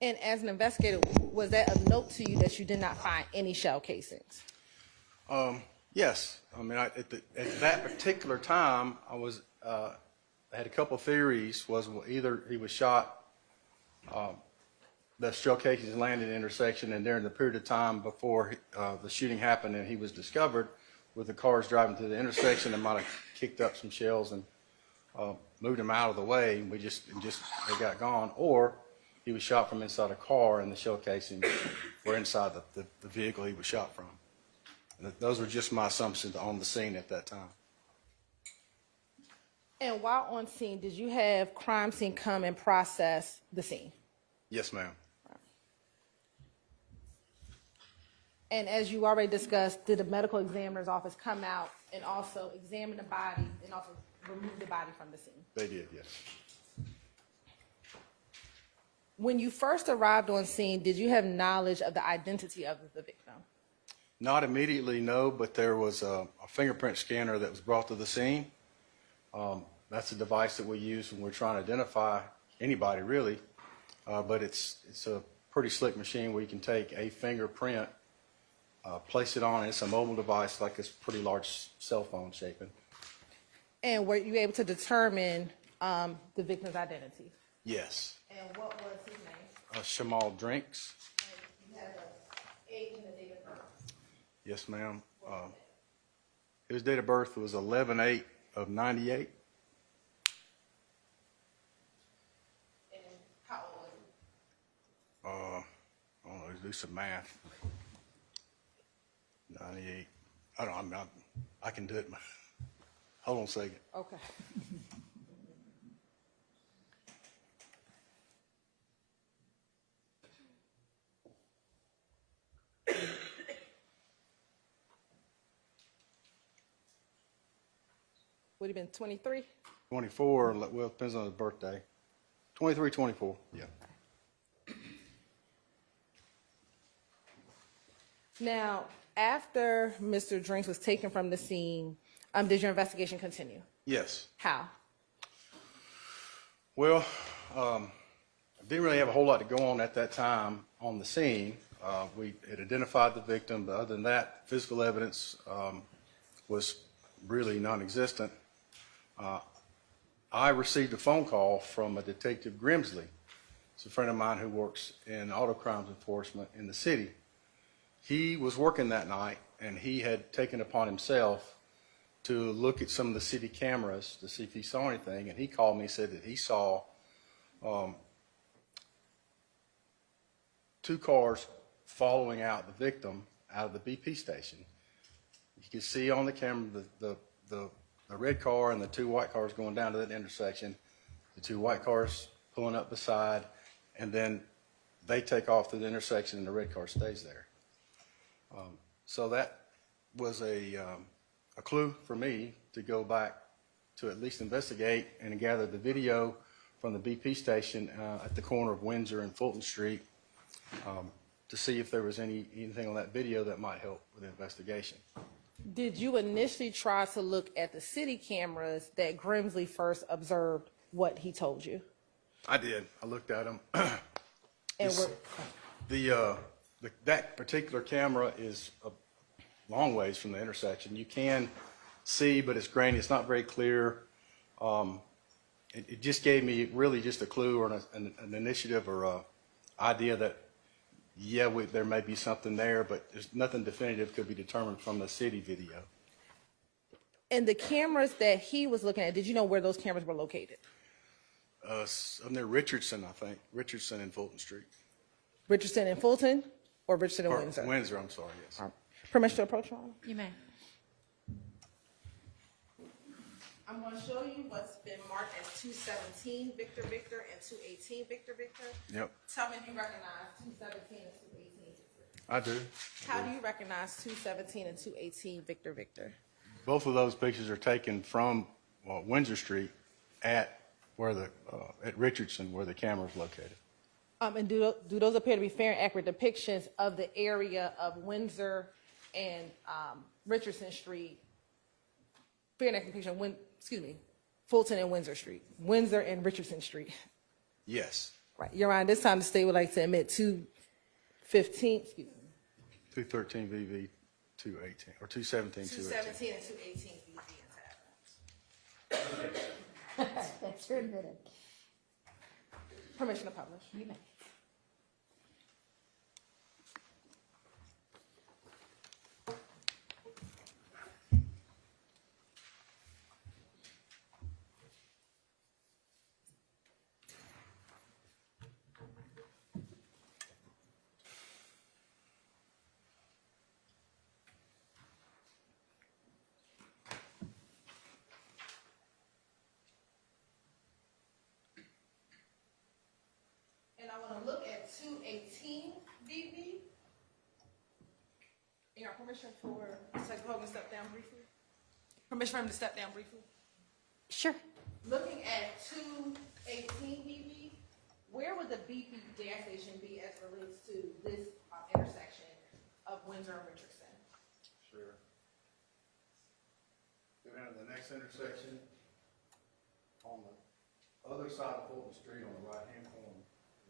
And as an investigator, was that a note to you that you did not find any shell casings? Yes. I mean, at that particular time, I had a couple of theories. Was either he was shot, the shell casings landed in the intersection, and during the period of time before the shooting happened and he was discovered, with the cars driving through the intersection, they might have kicked up some shells and moved him out of the way, and they got gone. Or he was shot from inside a car, and the shell casings were inside the vehicle he was shot from. And those were just my assumptions on the scene at that time. And while on scene, did you have crime scene come and process the scene? Yes, ma'am. And as you already discussed, did the medical examiner's office come out and also examine the body and also remove the body from the scene? They did, yes. When you first arrived on scene, did you have knowledge of the identity of the victim? Not immediately, no, but there was a fingerprint scanner that was brought to the scene. That's a device that we use when we're trying to identify anybody, really. But it's a pretty slick machine where you can take a fingerprint, place it on. It's a mobile device, like it's pretty large cell phone shaping. And were you able to determine the victim's identity? Yes. And what was his name? Shamal Drinks. You have an age and a date of birth. Yes, ma'am. His date of birth was 11/8 of 98. And how old was he? I don't know, do some math. 98. I can do it. Hold on a second. Okay. Would have been 23? 24, well, it depends on his birthday. 23, 24, yeah. Now, after Mr. Drinks was taken from the scene, did your investigation continue? Yes. How? Well, I didn't really have a whole lot to go on at that time on the scene. We had identified the victim, but other than that, physical evidence was really non-existent. I received a phone call from a Detective Grimsley. It's a friend of mine who works in auto crimes enforcement in the city. He was working that night, and he had taken upon himself to look at some of the city cameras to see if he saw anything, and he called me and said that he saw two cars following out the victim out of the BP station. You could see on the camera the red car and the two white cars going down to that intersection, the two white cars pulling up beside, and then they take off through the intersection and the red car stays there. So that was a clue for me to go back to at least investigate and gather the video from the BP station at the corner of Windsor and Fulton Street to see if there was anything on that video that might help with the investigation. Did you initially try to look at the city cameras that Grimsley first observed what he told you? I did. I looked at them. And That particular camera is a long ways from the intersection. You can see, but it's grainy. It's not very clear. It just gave me really just a clue or an initiative or a idea that, yeah, there may be something there, but there's nothing definitive could be determined from the city video. And the cameras that he was looking at, did you know where those cameras were located? Up near Richardson, I think. Richardson and Fulton Street. Richardson and Fulton, or Richardson and Windsor? Windsor, I'm sorry, yes. Permission to approach, Your Honor? You may. I'm going to show you what's been marked as 217 Victor Victor and 218 Victor Victor. Yep, Tell me if you recognize 217 and 218 Victor. I do. How do you recognize 217 and 218 Victor Victor? Both of those pictures are taken from Windsor Street at Richardson, where the camera is located. And do those appear to be fair and accurate depictions of the area of Windsor and Richardson Street? Fair and accurate depiction, Fulton and Windsor Street. Windsor and Richardson Street. Yes. Right. Your Honor, this time the state would like to admit 215, 213 VV 218, or 217 218. 217 and 218 VV. That's your admitted. Permission to publish. You may. And I want to look at 218 VV. You got permission for Secretary Hogan to step down briefly? Permission for him to step down briefly? Sure. Looking at 218 VV, where would the BP gas station be as it relates to this intersection of Windsor and Richardson? Sure. Go down to the next intersection on the other side of Fulton Street on the right-hand corner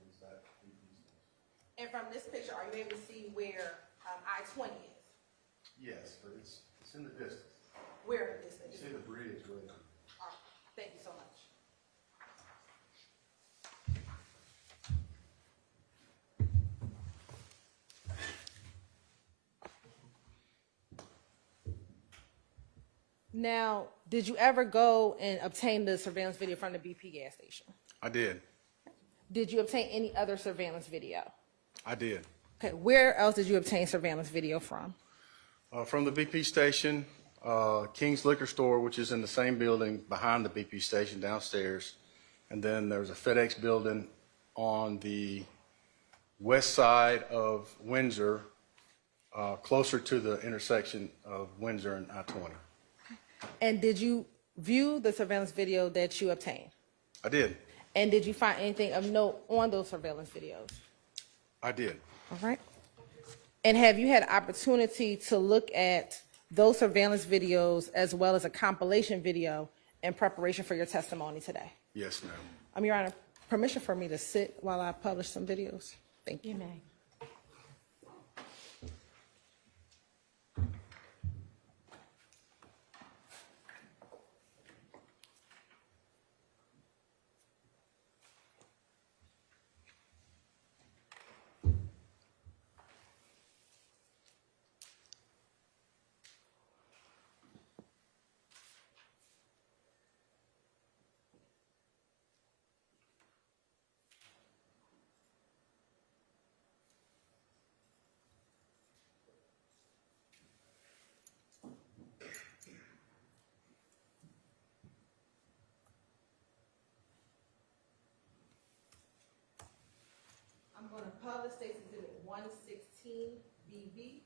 is that BP station. And from this picture, are you able to see where I-20 is? Yes, but it's in the distance. Where in the distance? You see the bridge right there. Thank you so much. Now, did you ever go and obtain the surveillance video from the BP gas station? I did. Did you obtain any other surveillance video? I did. Okay, where else did you obtain surveillance video from? From the BP station, King's Liquor Store, which is in the same building behind the BP station downstairs. And then there's a FedEx building on the west side of Windsor, closer to the intersection of Windsor and I-20. And did you view the surveillance video that you obtained? I did. And did you find anything of note on those surveillance videos? I did. All right. And have you had opportunity to look at those surveillance videos as well as a compilation video in preparation for your testimony today? Yes, ma'am. Your Honor, permission for me to sit while I publish some videos? Thank you. You may. I'm going to publish State's Exhibit 116 BV.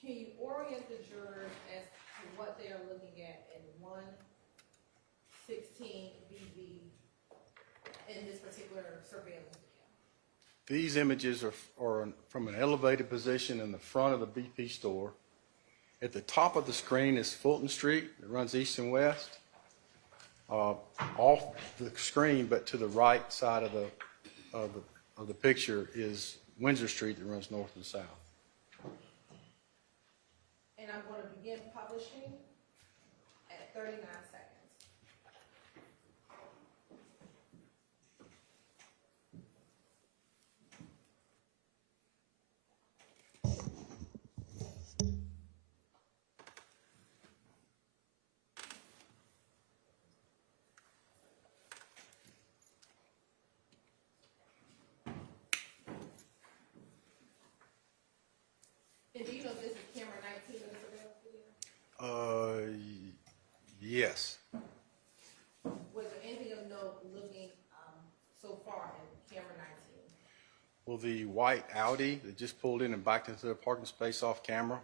Can you orient the jurors as to what they are looking at in 116 BV in in this particular surveillance video? These images are from an elevated position in the front of the BP store. At the top of the screen is Fulton Street. It runs east and west. Off the screen, but to the right side of the picture, is Windsor Street that runs north and south. And I'm going to begin publishing at 39 seconds. And do you know this is camera 19 of the surveillance video? Yes. Was there anything of note looking so far in camera 19? Well, the white Audi that just pulled in and backed into the parking space off camera,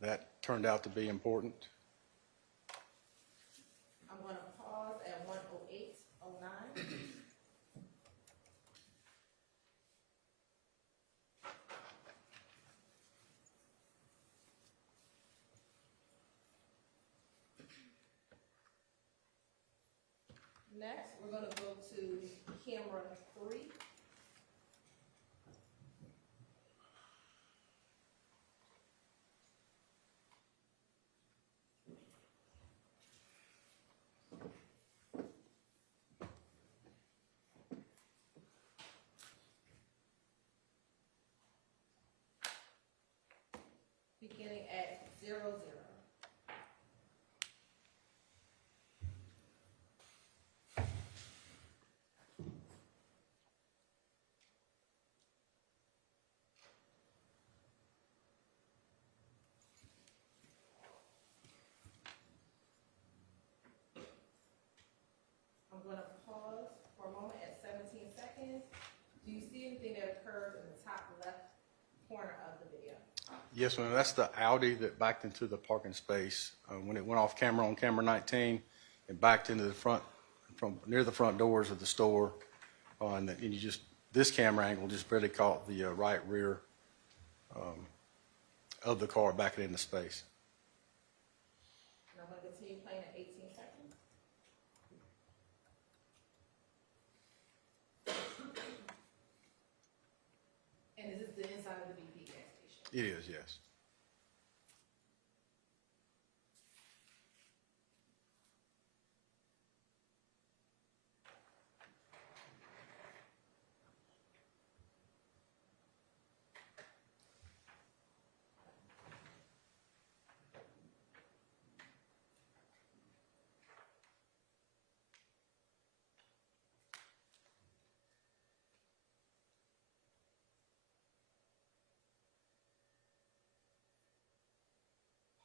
that turned out to be important. I'm going to pause at 1:08:09. Next, we're going to go to camera 3. Beginning at 00. I'm going to pause for a moment at 17 seconds. Do you see anything that occurs in the top left corner of the video? Yes, ma'am. That's the Audi that backed into the parking space. When it went off camera on camera 19, it backed into the front, from near the front doors of the store. And you just, this camera angle just barely caught the right rear of the car backing into space. And I'm going to continue playing at 18 seconds. And is this the inside of the BP gas station? It is, yes.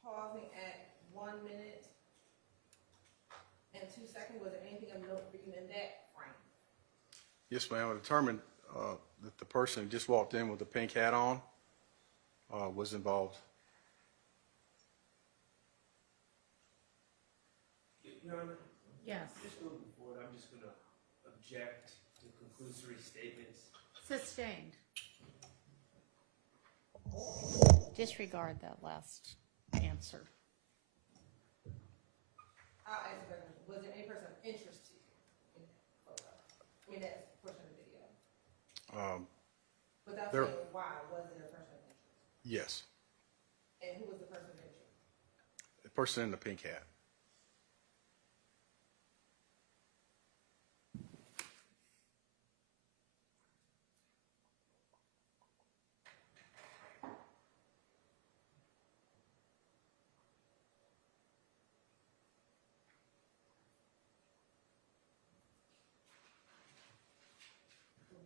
Pausing at 1 minute and 2 seconds. Was there anything of note for you in that frame? Yes, ma'am. I determined that the person who just walked in with the pink hat on was involved. Your Honor? Yes. Just moving forward, I'm just going to object to conclusory statements. Sustained. Disregard that last answer. I'll ask a question. Was there any person of interest to you in that photo? I mean, that portion of the video? Without there- saying why, was it a person of interest? Yes, And who was the person of interest? the person in the pink hat.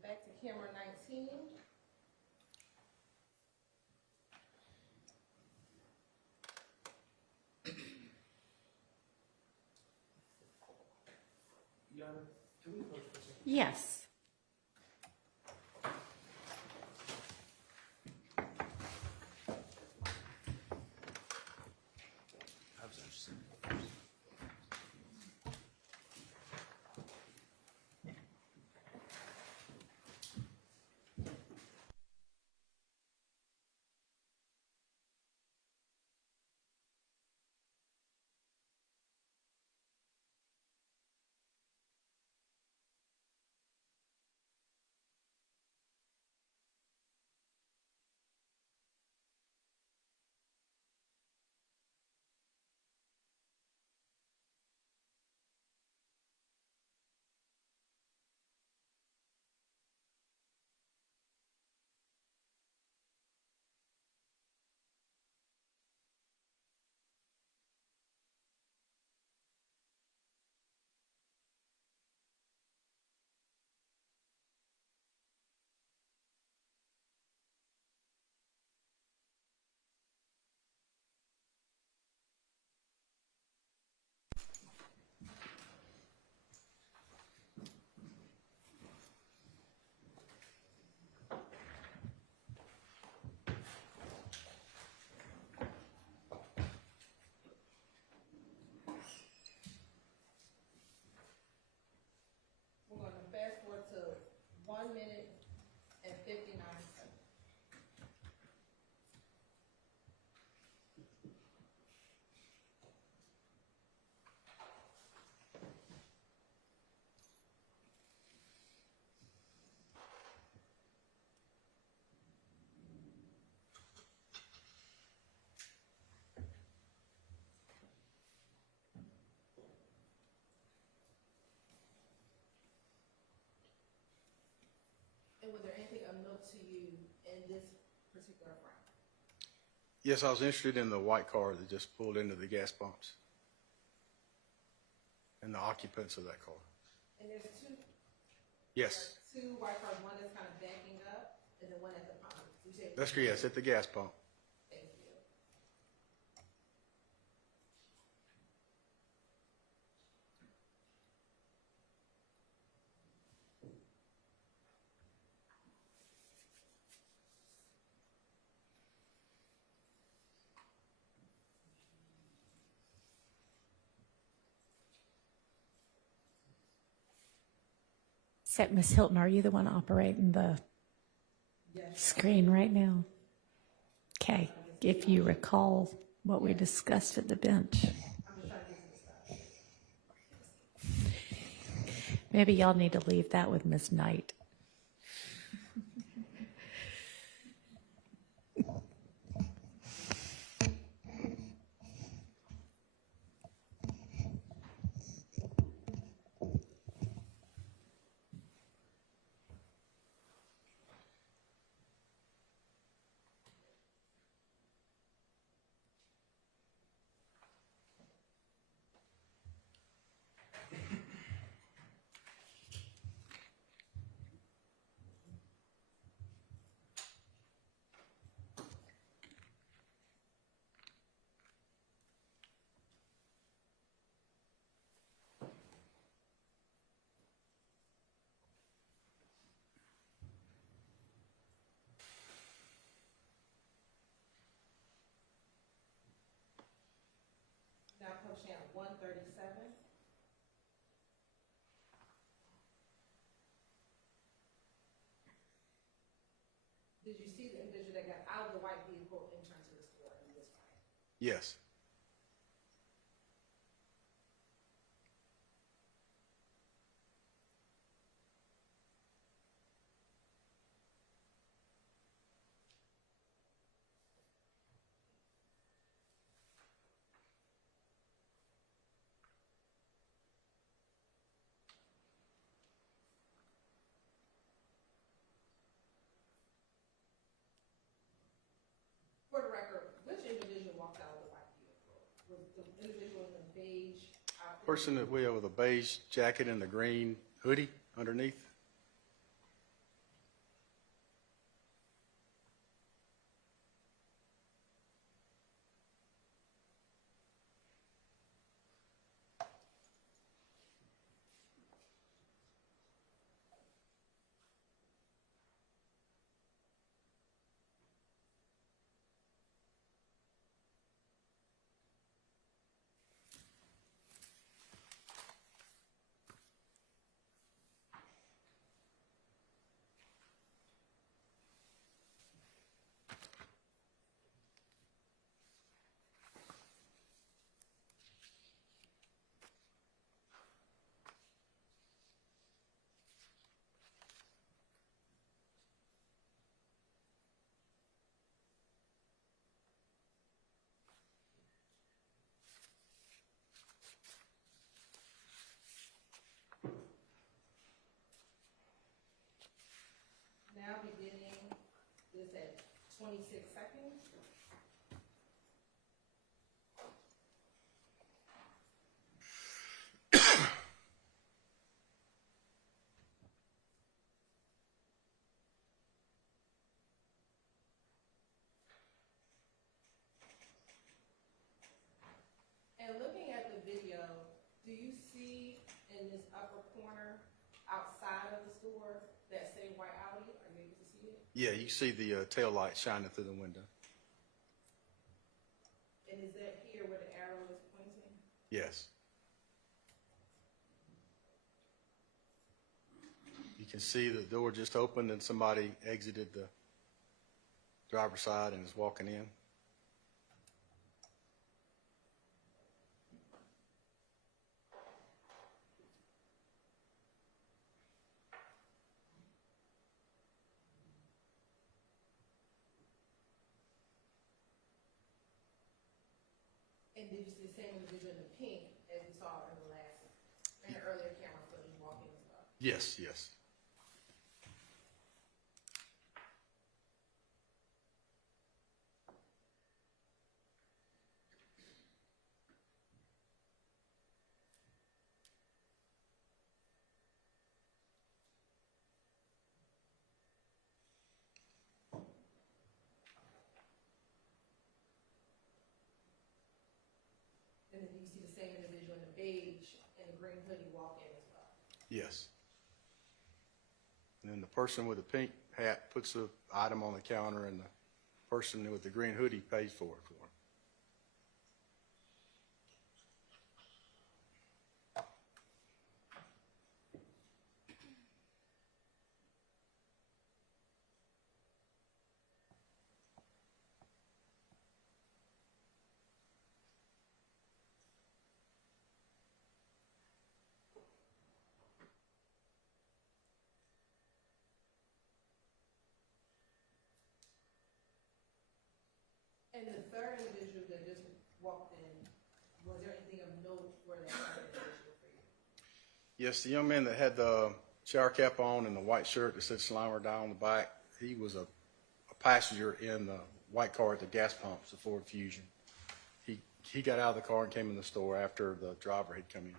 Back to camera 19. Your Honor, can we vote for a second? Yes. 1 minute and 59 seconds. And was there anything of note to you in this particular frame? Yes, I was interested in the white car that just pulled into the gas pumps and the occupants of that car. And there's Yes, two white cars, one that's kind of backing up, and then one at the pump. You said- that's correct. Yes, at the gas pump. Thank you. So, Ms. Hilton, are you the one operating the screen right now? Okay, if you recall what we discussed at the bench. Maybe y'all need to leave that with Ms. Knight. Now approaching at 137. Did you see the individual that got out of the white vehicle and turned to the store in this frame? Yes. For the record, which individual walked out of the white vehicle? Was the individual in the beige outfit? Person that we have with a beige jacket and the green hoodie underneath. Now beginning this at 26 seconds. And looking at the video, do you see in this upper corner outside of the store that same white Audi? Are you able to see it? Yeah, you see the tail light shining through the window. And is that here where the arrow is pointing? Yes. You can see the door just opened and somebody exited the driver's side and is walking in. And did you see the same individual in the pink as we saw in the earlier camera footage walking as well? Yes, yes. And then do you see the same individual in the beige and the green hoodie walk in as well? Yes. And then the person with the pink hat puts the item on the counter, and the person with the green hoodie pays for it for him. And the third individual that just walked in, was there anything of note for that third individual for you? Yes, the young man that had the shower cap on and the white shirt that said Slimer down on the back, he was a passenger in the white car at the gas pumps, the Ford Fusion. He got out of the car and came in the store after the driver had come in.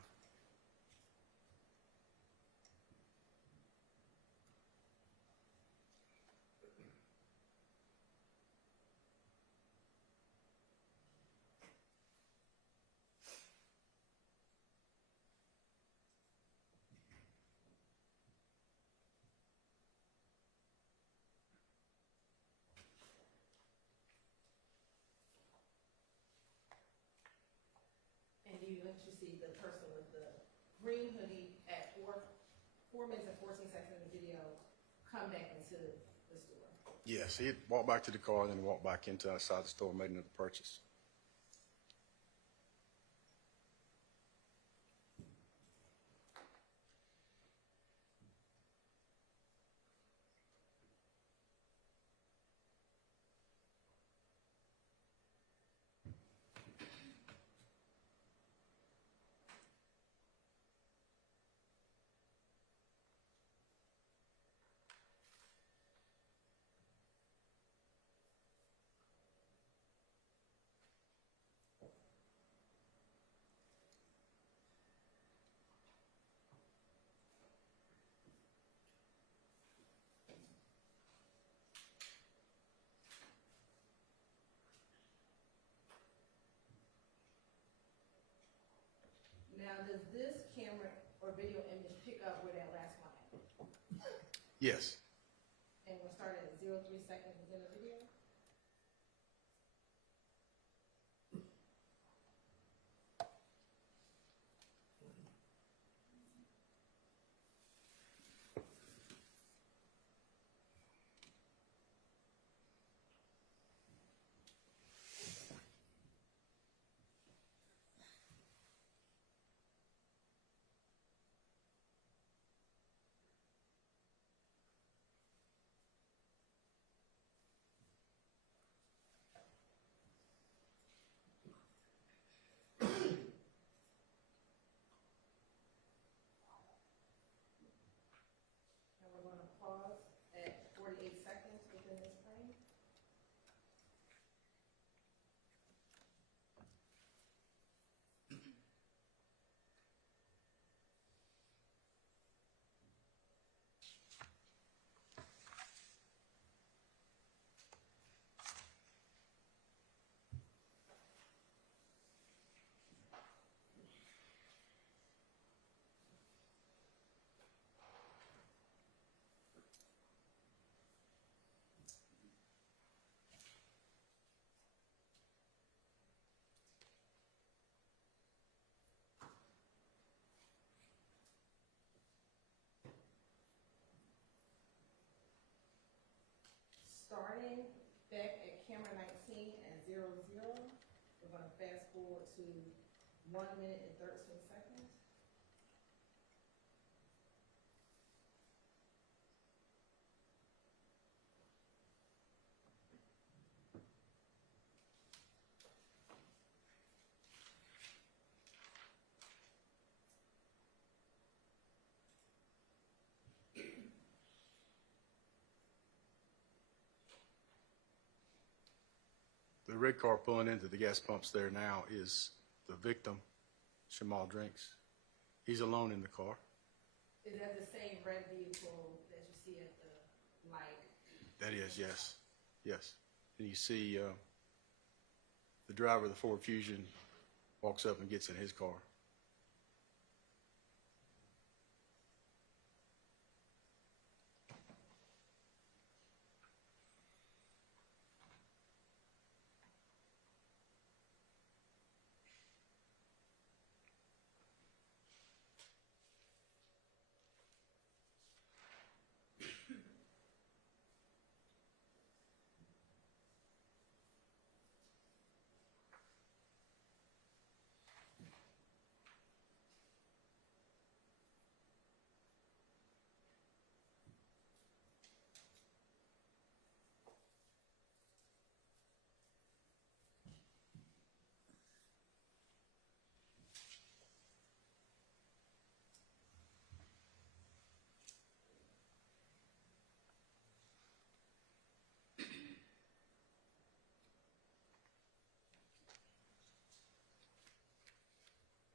And do you let you see the person with the green hoodie at 4 minutes and 14 seconds in the video come back into the store? Yes, he had walked back to the car and then walked back inside the store and made another purchase. Now, does this camera or video image pick up where that last one at? Yes. And we'll start at 0.3 seconds within the video? starting back at camera 19 and 00, we're going to fast forward to 1 minute and 13 seconds. The red car pulling into the gas pumps there now is the victim, Shamal Drinks. He's alone in the car. Is that the same red vehicle that you see at the light? That is, yes. Yes. And you see the driver of the Ford Fusion walks up and gets in his car.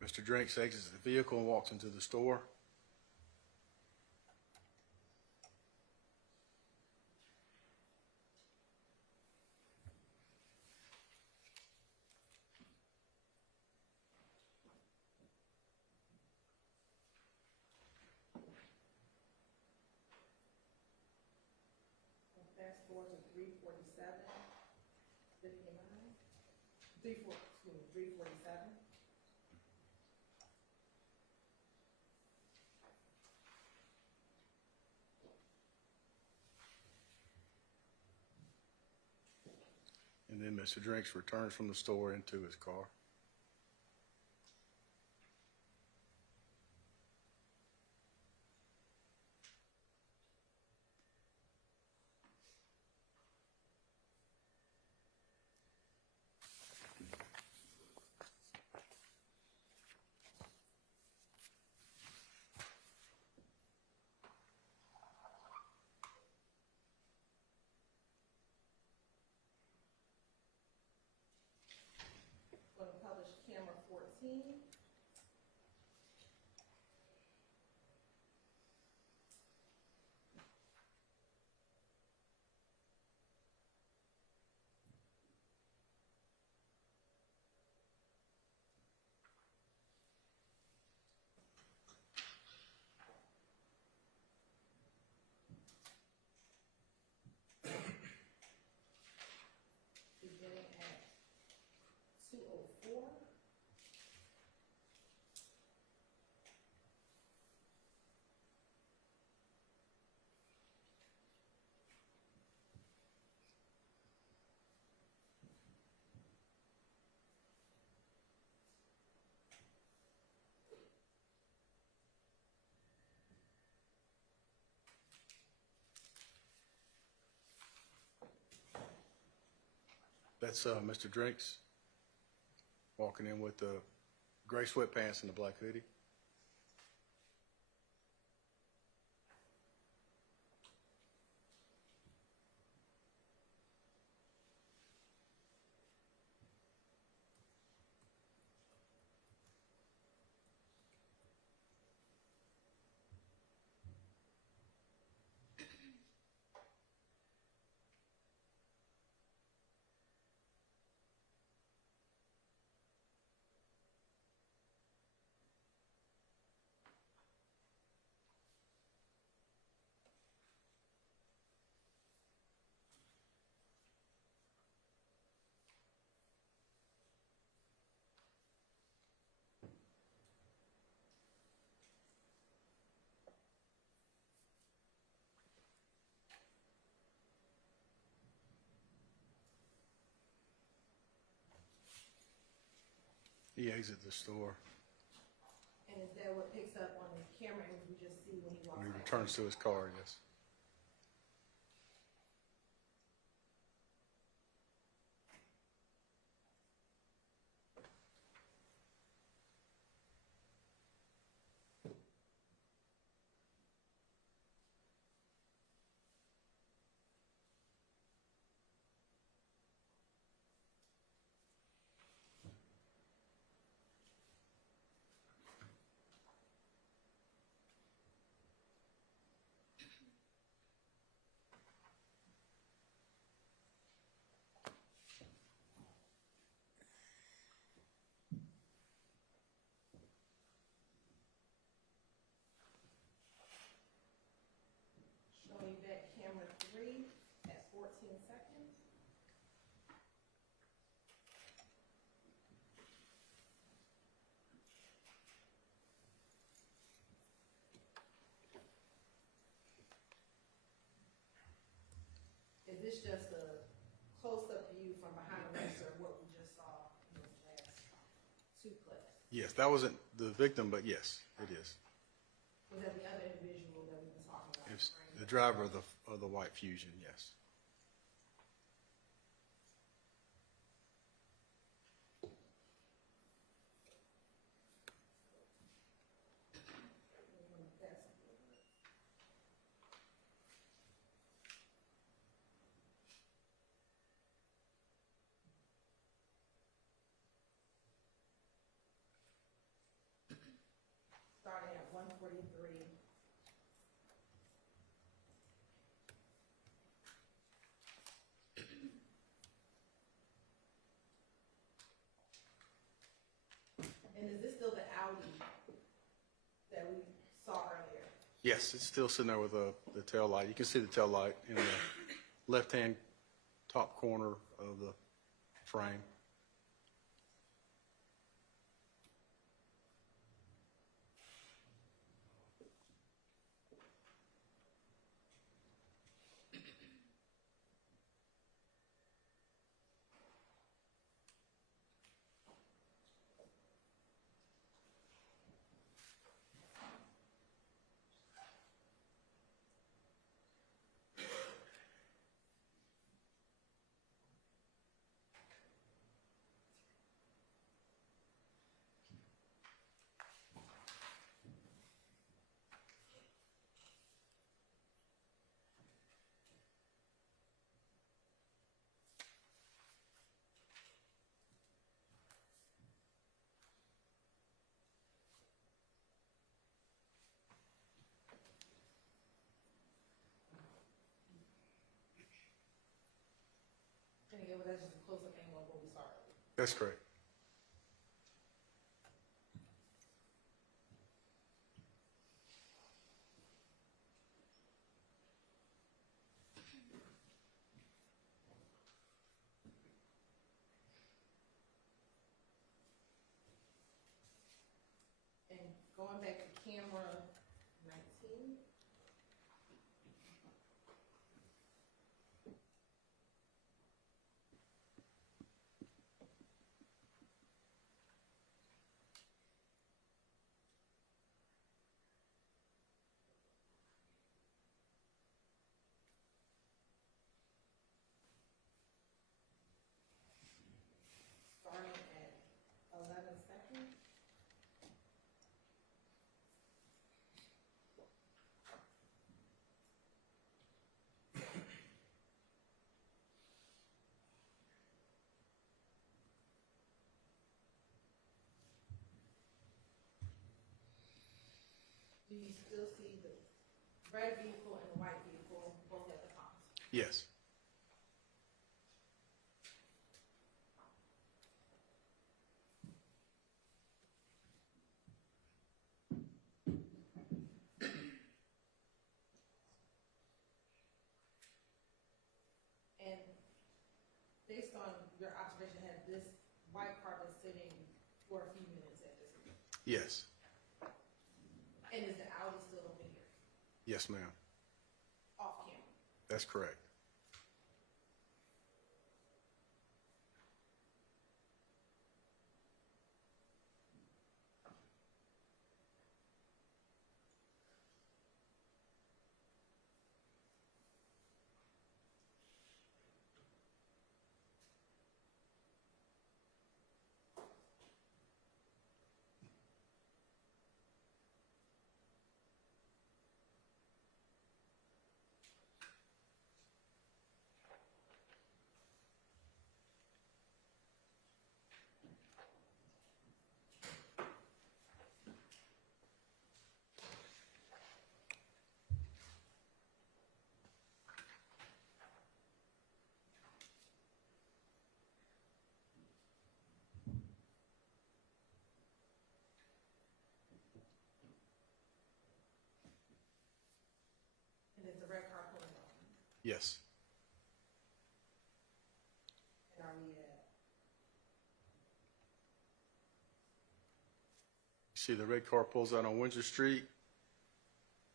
Mr. Drinks exits the vehicle and walks into the store. Fast forward to 3:47, 59, 3:47. And then Mr. Drinks returns from the store into his car. Going to publish camera 14. Beginning at 2:04. That's Mr. Drinks walking in with the gray sweatpants and the black hoodie. He exited the store. And is that what picks up on the camera and we just see when he walks When he back? returns to his car, yes. Showing back camera 3 at 14 seconds. Is this just a close-up view from behind the register of what we just saw in those last 2 clips? Yes, that wasn't the victim, but yes, it is. Was that the other individual that we've been talking about? It's the driver of the white Fusion, yes. Starting at 1:43. And is this still the Audi that we saw earlier? Yes, it's still sitting there with the tail light. You can see the tail light in the left-hand top corner of the frame. And again, that's just a close-up angle of what we saw earlier. That's correct. And going back to camera 19. Starting at 11 seconds. Do you still see the red vehicle and the white vehicle both at the pumps? Yes. And based on your observation, had this white car been sitting for a few minutes at this point? Yes. And is the Audi still over here, Yes, ma'am. off camera? That's correct. Yes. And are we at? See the red car pulls out on Windsor Street,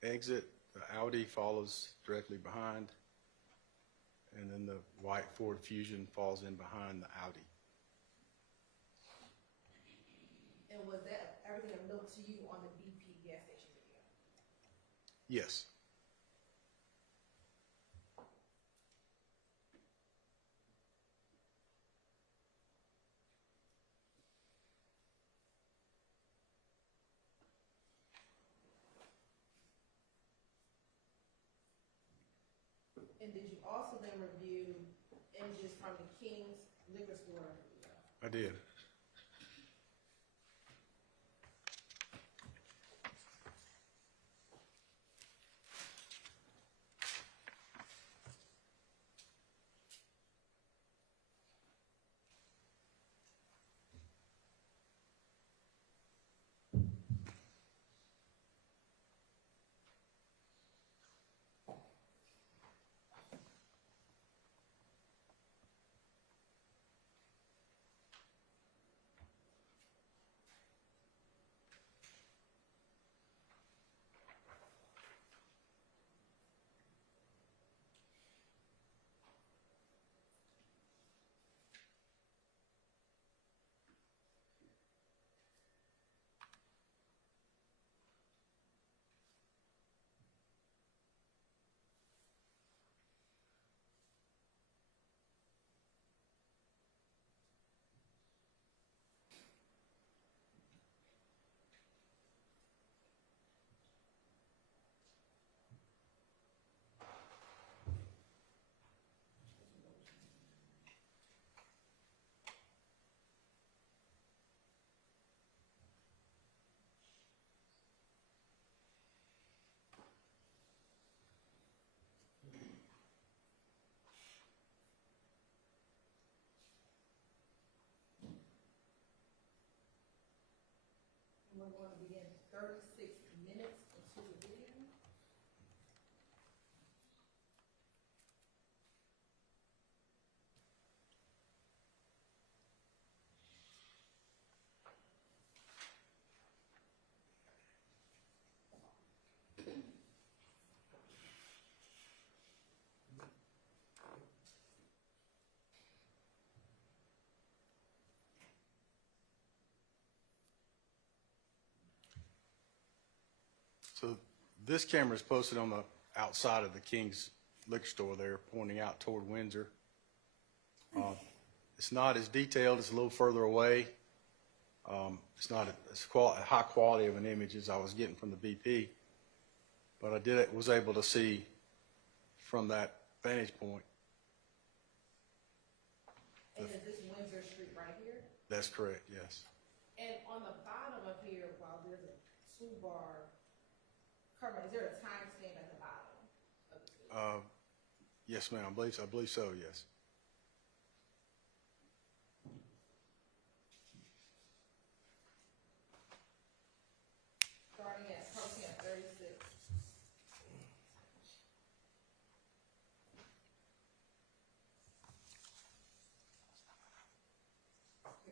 exit, the Audi follows directly behind, and then the white Ford Fusion falls in behind the Audi. And was that everything of note to you on the BP gas station video? Yes. And did you also then review images from the King's liquor store video? I did. We're going to begin 36 minutes into the video. So this camera is posted on the outside of the King's liquor store there, pointing out toward Windsor. It's not as detailed. It's a little further away. It's not as high quality of an image as I was getting from the BP, but I was able to see from that vantage point. And is this Windsor Street right here? That's correct, yes. And on the bottom of here, while there's a toolbar cover, is there a timestamp at the bottom of the screen? Yes, ma'am. I believe so, yes. Starting at posting at 36.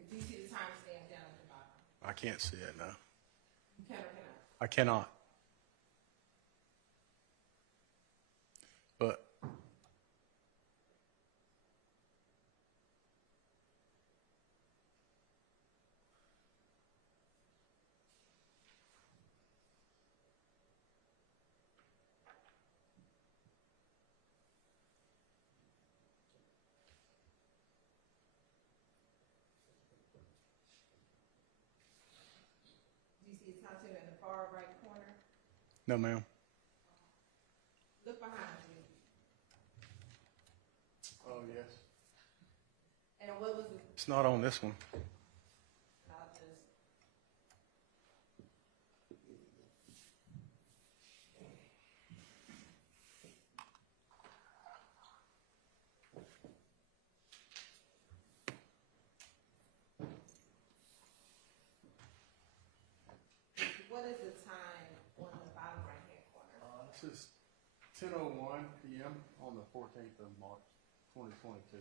Do you see the timestamp down at the bottom? I can't see it now. You can or cannot? I cannot. But Do you see the timestamp in the far right corner? no, ma'am. Look behind you. Oh, yes. And what was the, It's not on this one. I'll just. What is the time on the bottom right hand corner? This is 10:01 p.m. on the 14th of March, 2022.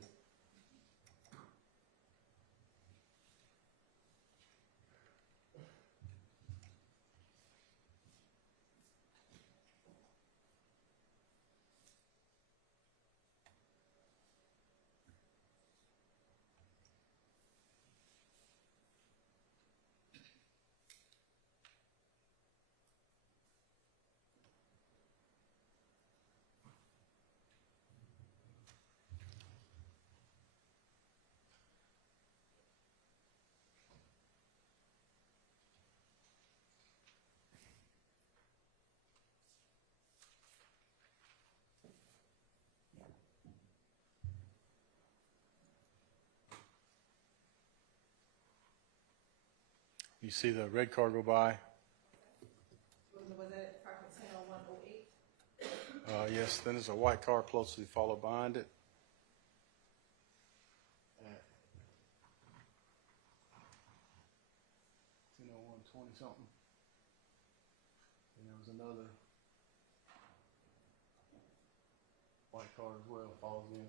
You see the red car go by? Was that approximately 10:01:08? Yes, then there's a white car closely followed behind it. At 10:01:20 something. And there was another white car as well, follows in.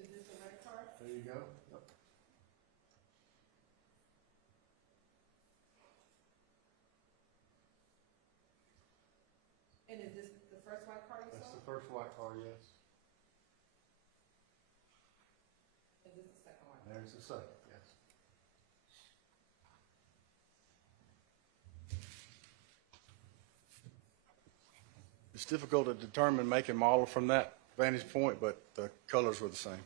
Is this the red car? There you go. Yep. And is this the first white car you That's saw? the first white car, yes. Is this the second one? There's the second, yes. It's difficult to determine make and model from that vantage point, but the colors were the same.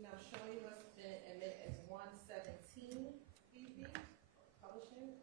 Now showing us been admitted as 117 BV, publishing.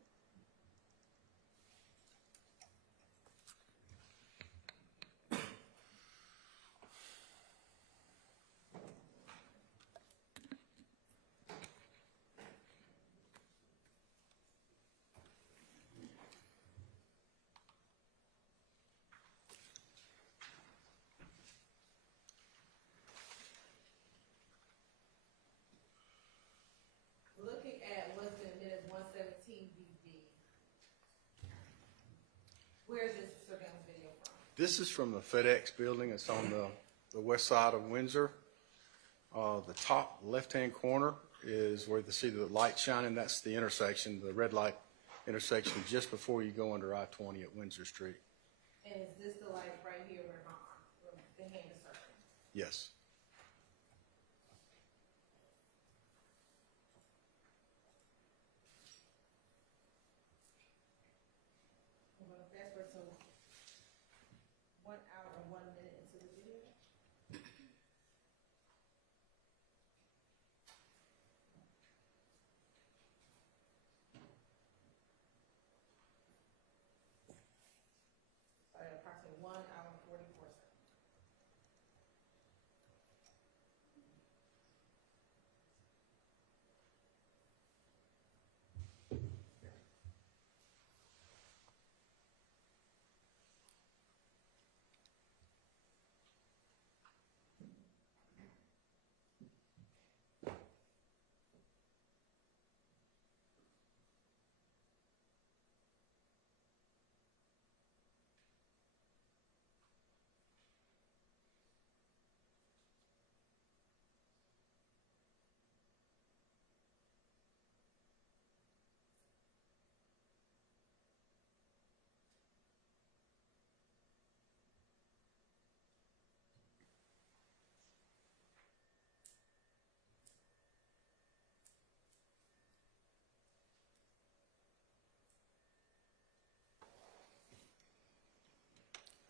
Looking at what's been admitted as 117 BV. Where's this surveillance video from? This is from the FedEx building. It's on the west side of Windsor. The top left-hand corner is where you see the light shining. That's the intersection, the red light intersection just before you go under I-20 at Windsor Street. And is this the light right here where my arm, where the hand is circling? Yes. I'm gonna fast forward to 1 hour and 1 minute into the video. At approximately 1 hour and 44 seconds.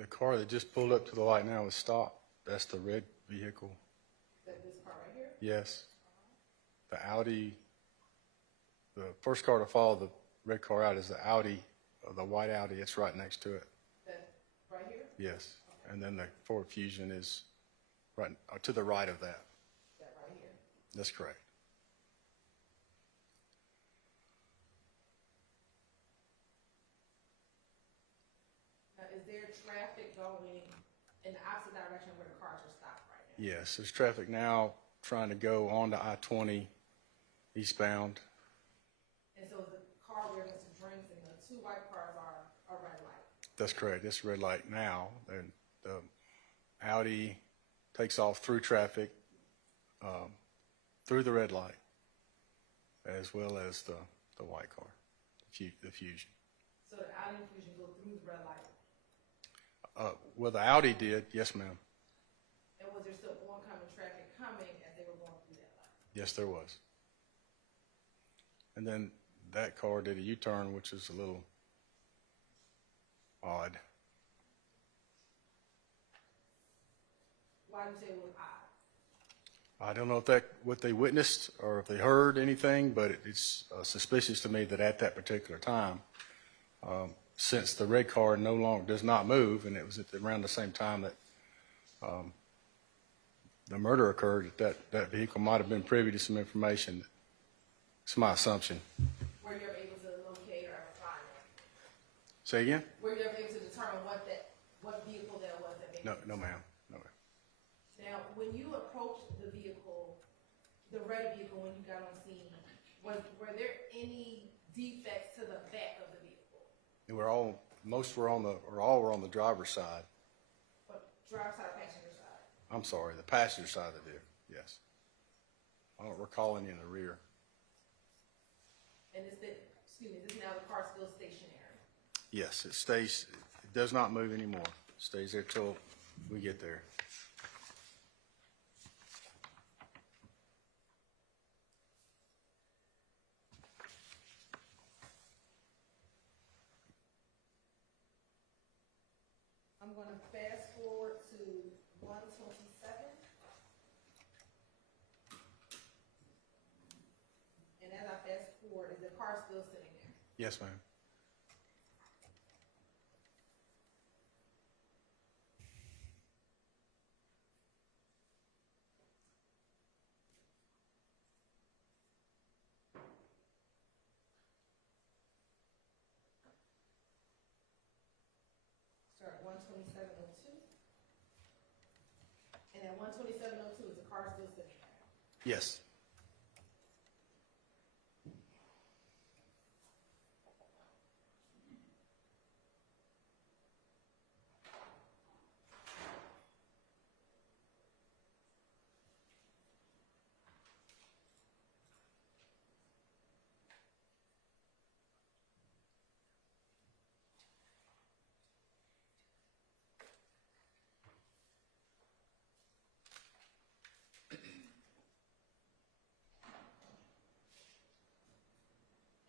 The car that just pulled up to the light now is stopped. That's the red vehicle. This car right here? Yes. The Audi, the first car to follow the red car out is the Audi, the white Audi. It's right next to it. That right here? Yes. And then the Ford Fusion is right to the right of that. That right here. That's correct. Now, is there traffic going in the opposite direction where the cars are stopped right now? Yes, there's traffic now trying to go onto I-20 eastbound. And so the car where Mr. Drinks and the two white cars are red light. That's correct. It's red light now. And the Audi takes off through traffic, through the red light, as well as the white car, the Fusion. So the Audi and Fusion go through the red light. Well, the Audi did, yes, ma'am. And was there still oncoming traffic coming as they were going through that light? Yes, there was. And then that car did a U-turn, which is a little odd. Why do you say it was odd? I don't know if what they witnessed or if they heard anything, but it's suspicious to me that at that particular time, since the red car no longer does not move, and it was around the same time that the murder occurred, that vehicle might have been privy to some information. It's my assumption. Were you ever able to locate or find it? Say again? Were you ever able to determine what vehicle that was that made No, it? no, ma'am. No, ma'am. Now, when you approached the vehicle, the red vehicle, when you got on scene, were there any defects to the back of the vehicle? All were on the driver's side. But driver's side, passenger side? I'm sorry, the passenger side of the vehicle, yes. I don't recall any in the rear. And is now the car still stationary? Yes, it does not move anymore. It stays there till we get there. I'm going to fast forward to 127. And as I fast forward, is the car still sitting there? Yes, ma'am. Start at 127.02. And at 127.02, is the car still sitting there? Yes.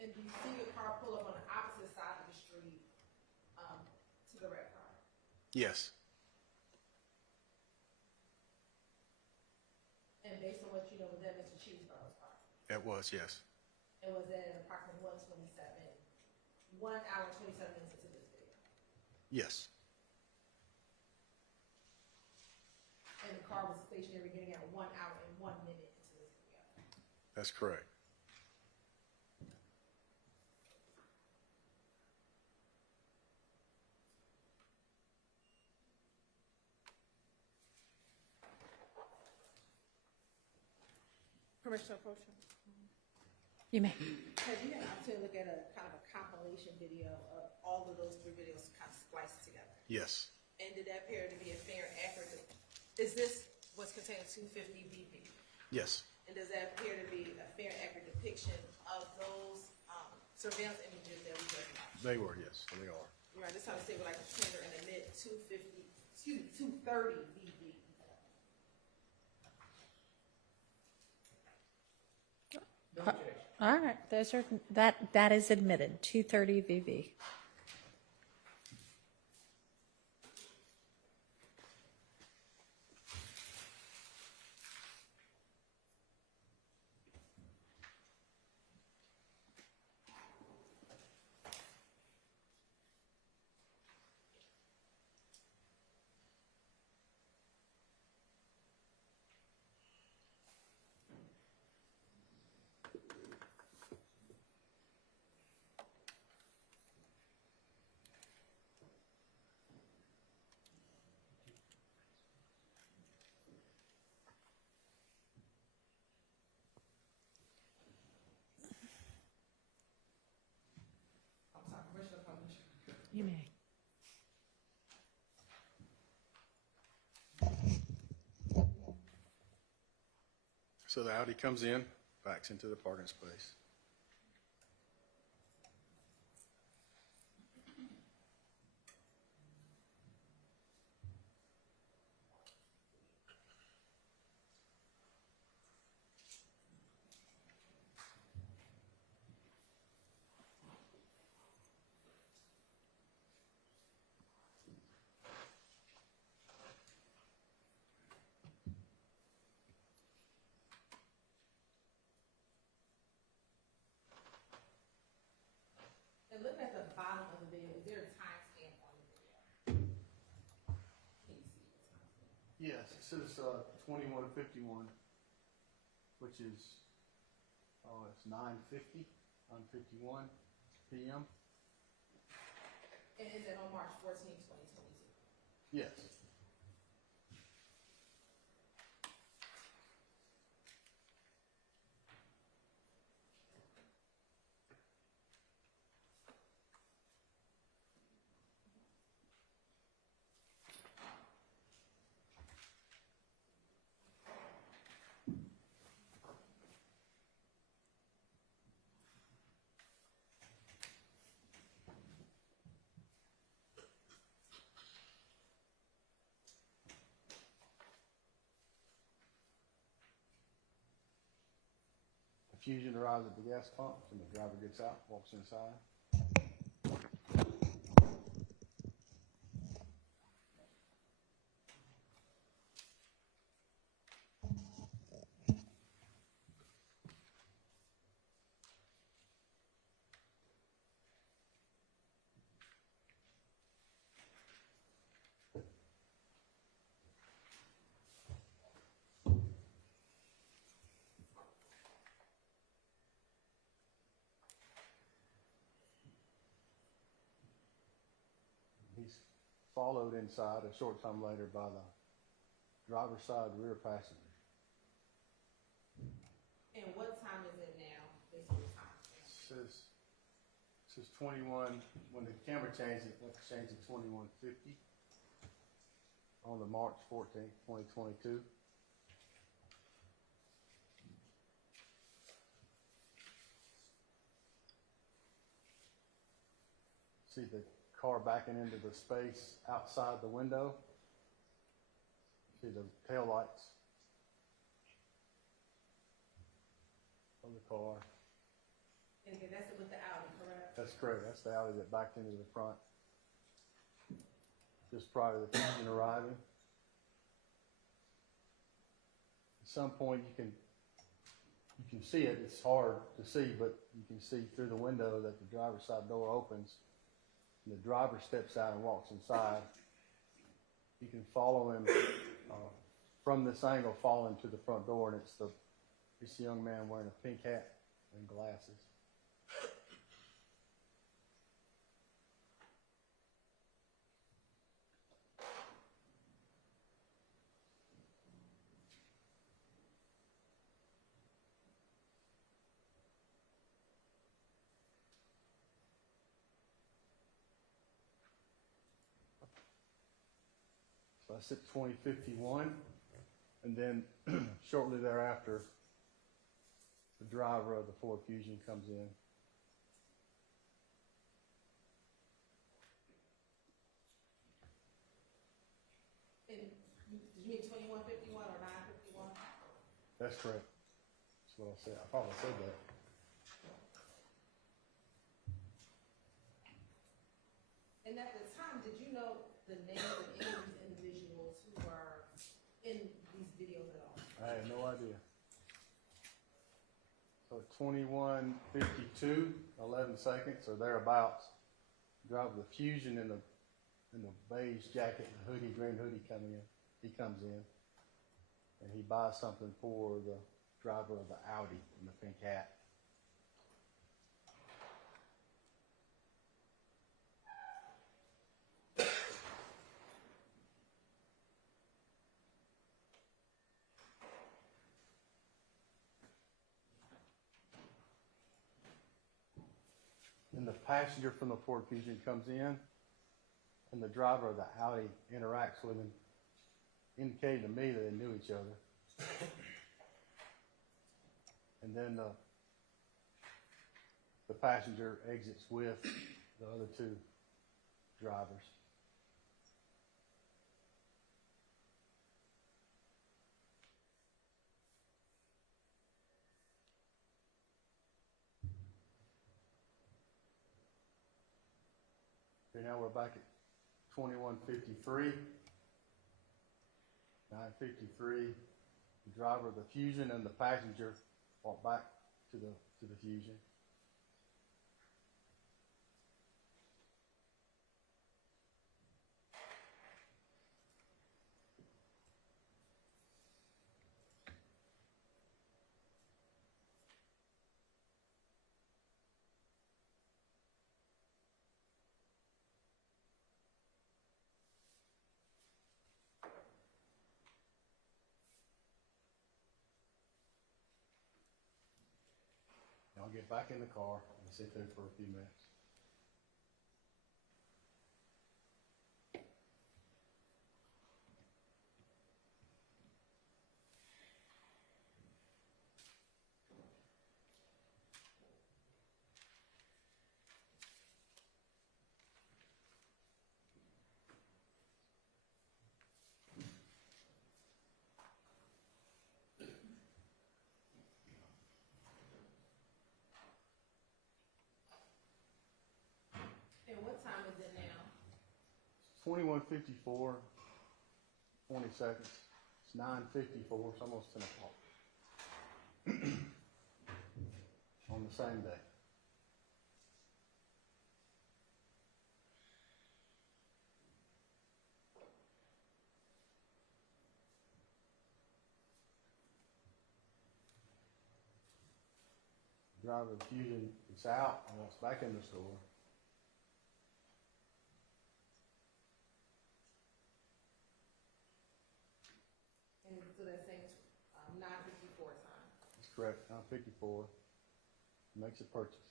And do you see the car pull up on the opposite side of the street to the red car? Yes. And based on what you know, was that Mr. Cheeseborough's car? It was, yes. And was that at approximately 1 hour, 27 minutes into this video? Yes. And the car was stationary beginning at 1 hour and 1 minute into this video? That's correct. Permission to approach you? You may. Have you had an opportunity to look at a kind of a compilation video of all of those three videos kind of spliced together? Yes. And did that appear to be a fair, accurate, is this what's contained in 250 VP? Yes. And does that appear to be a fair, accurate depiction of those surveillance images that we just watched? They were, yes. They are. You're right, this time to say we're like the trender in the mid 230 VP. All right, that is admitted, 230 VV. You may. So the Audi comes in, backs into the parking space. And looking at the bottom of the video, is there a timestamp on the video? Can you see the timestamp? Yes, it says 21:51, which is, it's 9:51 p.m. And is it on March 14, 2022? Yes. Fusion arrives at the gas pump, and the driver gets out, walks inside. He's followed inside a short time later by the driver's side rear passenger. And what time is it now? This is the time. It says 21, when the camera changed it, let's change it to 21:50 on the March 14th, 2022. See the car backing into the space outside the window. See the tail lights of the car. And again, that's with the Audi, correct? That's correct. That's the Audi that backed into the front just prior to the Fusion arriving. At some point, you can see it. It's hard to see, but you can see through the window that the driver's side door opens. And the driver steps out and walks inside. You can follow him from this angle, follow him to the front door, and it's the young man wearing a pink hat and glasses. So I said 2051, and then shortly thereafter, the driver of the Ford Fusion comes in. And you mean 2151 or 951? That's correct. That's what I said. I probably said that. And at the time, did you know the names of any of these individuals who were in these videos at all? I had no idea. So 21:52, 11 seconds or thereabouts, driver of the Fusion in the beige jacket and hoodie, green hoodie coming in. He comes in and he buys something for the driver of the Audi in the pink hat. Then the passenger from the Ford Fusion comes in and the driver of the Audi interacts with him, indicating to me that they knew each other. And then the passenger exits with the other two drivers. Okay, now we're back at 2153. 953. The driver of the Fusion and the passenger walk back to the Fusion. I'll get back in the car and sit there for a few minutes. And what time is it now? 21:54, 20 seconds. It's 9:54, it's almost 10 o'clock. On the same day. Driver of Fusion is out and walks back in the store. And so that's saying it's 9:54 time. That's correct, 9:54. Makes a purchase.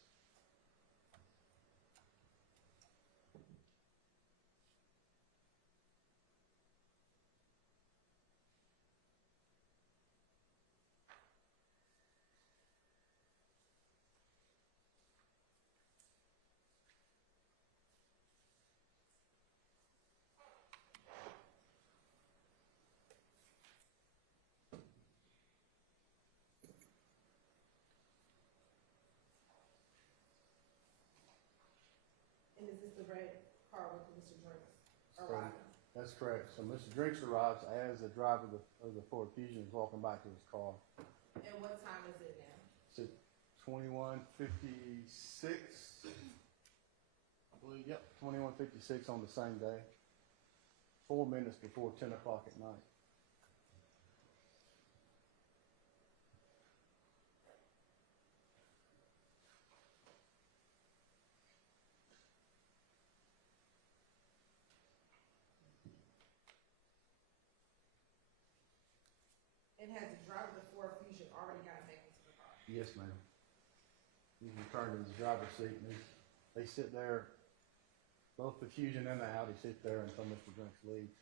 And is this the red car with Mr. Drinks So, arriving? that's correct. So Mr. Drinks arrives as the driver of the Ford Fusion is walking back to his car. And what time is it now? It's at 21:56. I believe, yep, 21:56 on the same day. 4 minutes before 10 o'clock at night. And has the driver of the Ford Fusion already got back into the car? Yes, ma'am. He's returned to his driver's seat, and they sit there, both the Fusion and the Audi sit there until Mr. Drinks leaves.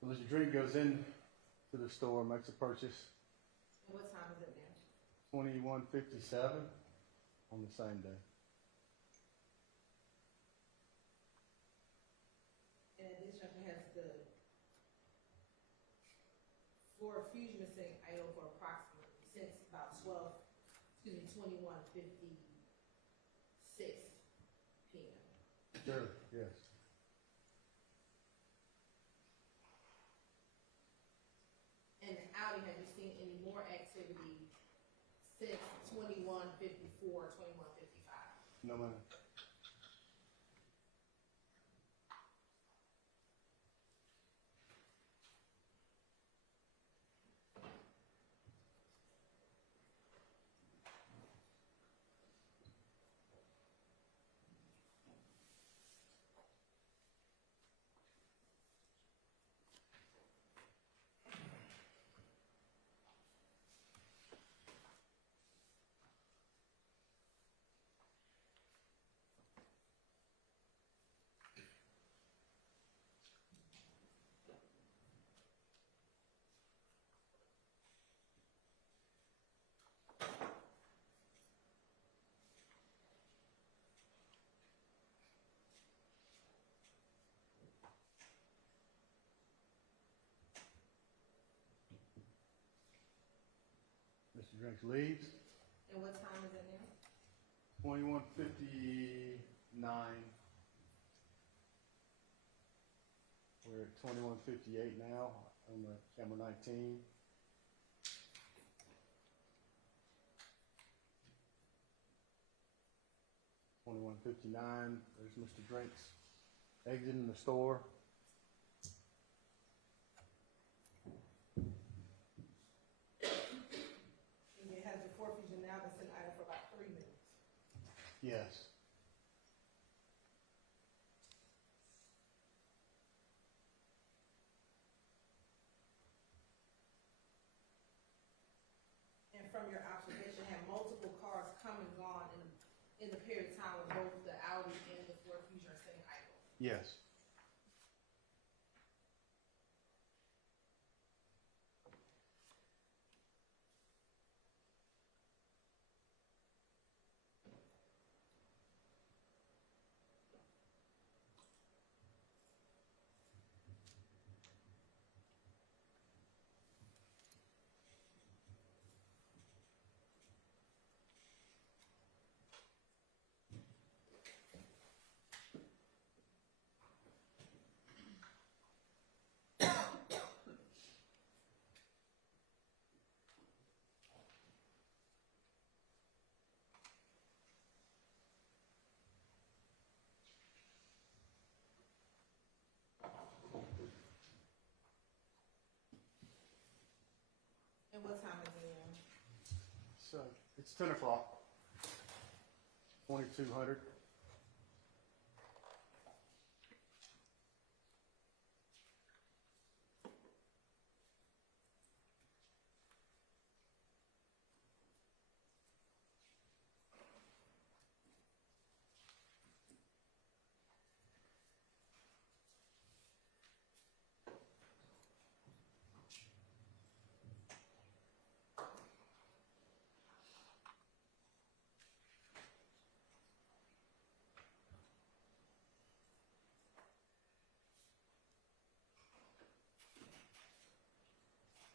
So Mr. Drink goes in to the store, makes a purchase, And what time is it now? 21:57 on the same day. And at this juncture has the Ford Fusion is saying idle for approximately since about 21:56 p.m. Sure, yes. seen any more activity since 2154, 2155? No, ma'am. Mr. Drinks leaves. And what time is it now? 21:59. We're at 21:58 now on the camera 19. $21.59. There's Mr. Drinks exiting the store. And it has the forfeiture now that's in item for about 3 minutes. Yes. And from your observation, have multiple cars come and gone in the period of time when both the Audi and the Ford Fusion are sitting idle? Yes. And what time is it now? So it's 10 o'clock. 2200.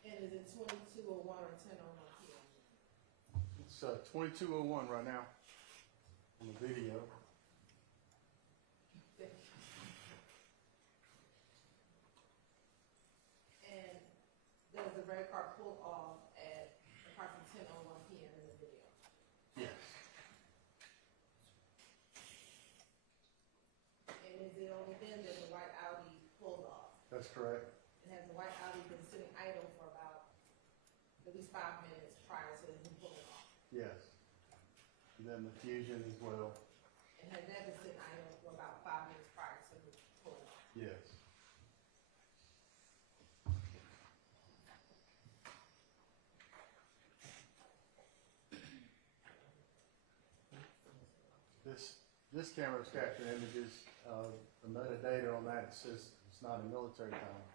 And is it 22:01 or 10:01 p.m.? It's 22:01 right now on the video. And does the red car pull off at approximately 10:01 p.m. in the video? Yes. And is it only then that the white Audi pulled off? That's correct. And has the white Audi been sitting idle for about at least 5 minutes prior to him pulling off? Yes. And then the Fusion as well. And has that been sitting idle for about 5 minutes prior to him pulling off? Yes. This camera's capturing images. The metadata on that says it's not a military time.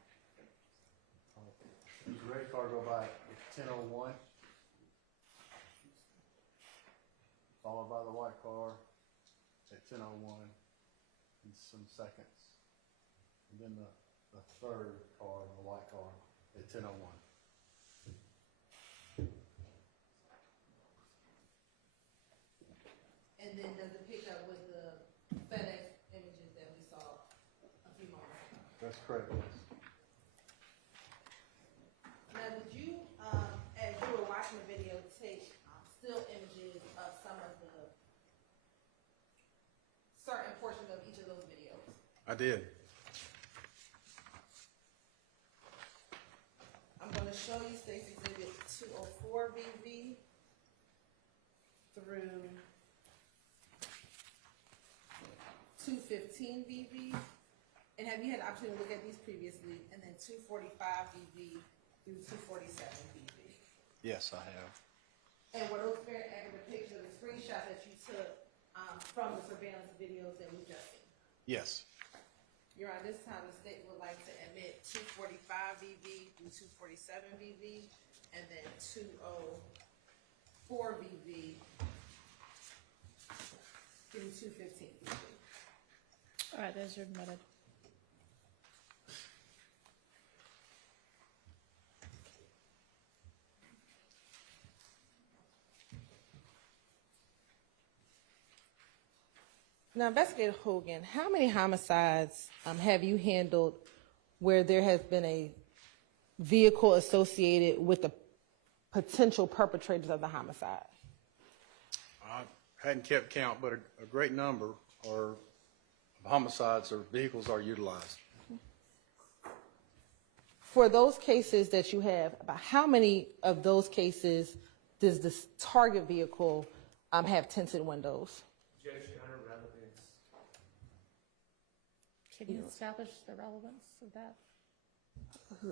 The red car go by at 10:01, followed by the white car at 10:01 in some seconds, and then the third car, the white car, at 10:01. And then does it pick up with the FedEx images that we saw a few moments ago? That's correct. Yes. Now, would you I did. I'm going to show you State's Exhibit 204 BV through 215 BV. And have you had the opportunity to look at these previously? And then 245 BV through 247 BV. Yes, I have. And were those very accurate depictions of the screenshots that you took from the surveillance videos that we just seen? Yes. Your Honor, this time the state would like to admit 245 VV through 247 VV, and then 204 VV through 215 VV. All right, those are admitted. Now, Investigator Hogan, how many homicides have you handled where there has been a vehicle associated with the potential perpetrators of the homicide? I hadn't kept count, but a great number of homicides or vehicles are utilized. For those cases that you have, about how many of those cases does this target vehicle have tinted windows? Judge, Your Honor, relevance. Can you establish the relevance of that?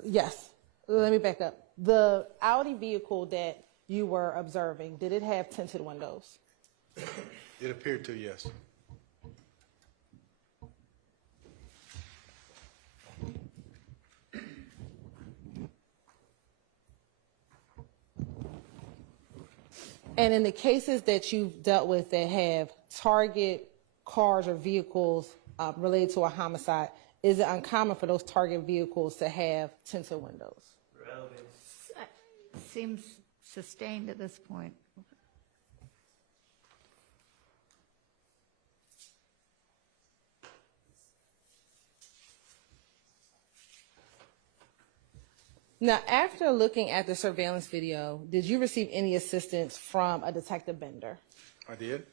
Yes. Let me back up. The Audi vehicle that you were observing, did it have tinted windows? It appeared to, yes. And in the cases that you've dealt with that have target cars or vehicles related to a homicide, is it uncommon for those target vehicles to have tinted windows? Relevance. Seems sustained at this point. Now, after looking at the surveillance video, did you receive any assistance from a Detective Bender? I did.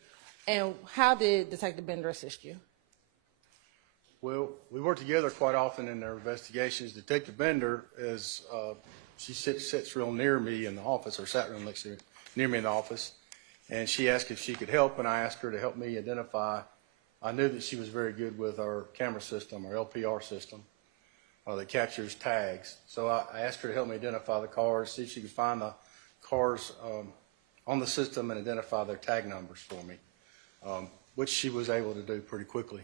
And how did Detective Bender assist you? Well, we work together quite often in our investigations. Detective Bender is, she sits real near me in the office, or sat real near me in the office, and she asked if she could help, and I asked her to help me identify. I knew that she was very good with our camera system, our LPR system, that captures tags. So I asked her to help me identify the cars, see if she could find the cars on the system and identify their tag numbers for me, which she was able to do pretty quickly.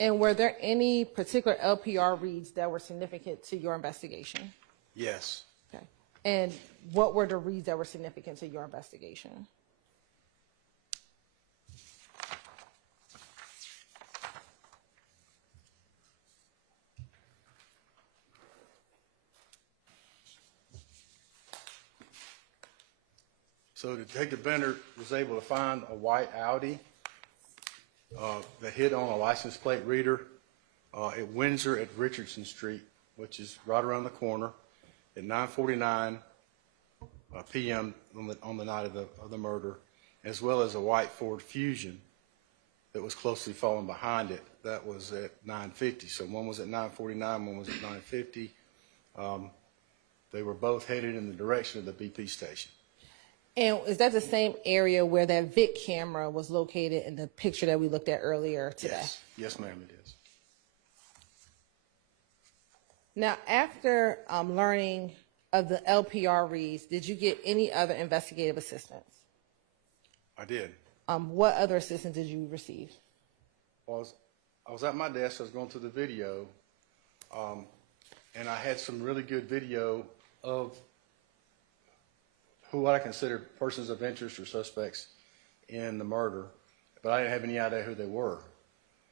And were there any particular LPR reads that were significant to your investigation? Yes. Okay. And what were the reads that were significant to your investigation? So Detective Bender was able to find a white Audi that hit on a license plate reader at Windsor at Richardson Street, which is right around the corner, at 9:49 p.m. on the night of the murder, as well as a white Ford Fusion that was closely following behind it. That was at 9:50. So one was at 9:49, one was at 9:50. They were both headed in the direction of the BP station. And is that the same area where that Vic camera was located in the picture that we looked at earlier today? Yes, yes, ma'am, it is. Now, after learning of the LPR reads, did you get any other investigative assistance? I did. What other assistance did you receive? I was at my desk, I was going through the video, and I had some really good video of what I consider persons of interest or suspects in the murder, but I didn't have any idea who they were.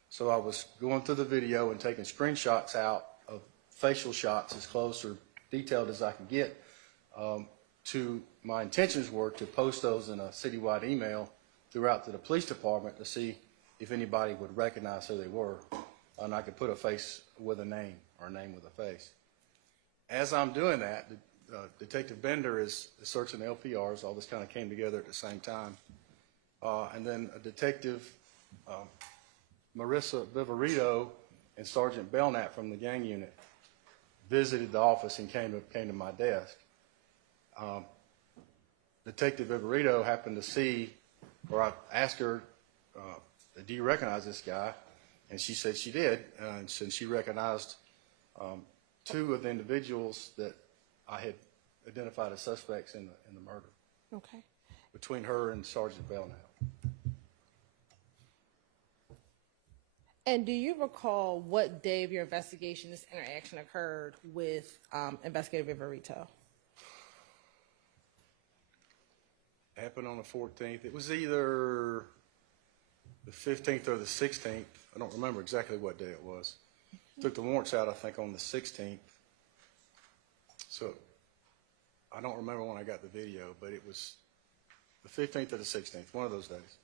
So I was going through the video and taking screenshots out of facial shots as close or detailed as I could get. My intentions were to post those in a citywide email throughout to the police department to see if anybody would recognize who they were, and I could put a face with a name or a name with a face. As I'm doing that, Detective Bender is searching the LPRs. All this kind of came together at the same time. And then a Detective, Marissa Viverito, and Sergeant Belknap from the gang unit visited the office and came to my desk. Detective Ibarito happened to see, or I asked her, do you recognize this guy? And she said she did, and she recognized two of the individuals that I had identified as suspects in the murder. Okay. Between her and Sergeant Belknap. And do you recall what day of your investigation this interaction occurred with Investigator Viverito? It happened on the 14th. It was either the 15th or the 16th. I don't remember exactly what day it was. Took the warrants out, I think, on the 16th. So I don't remember when I got the video, but it was the 15th or the 16th, one of those days.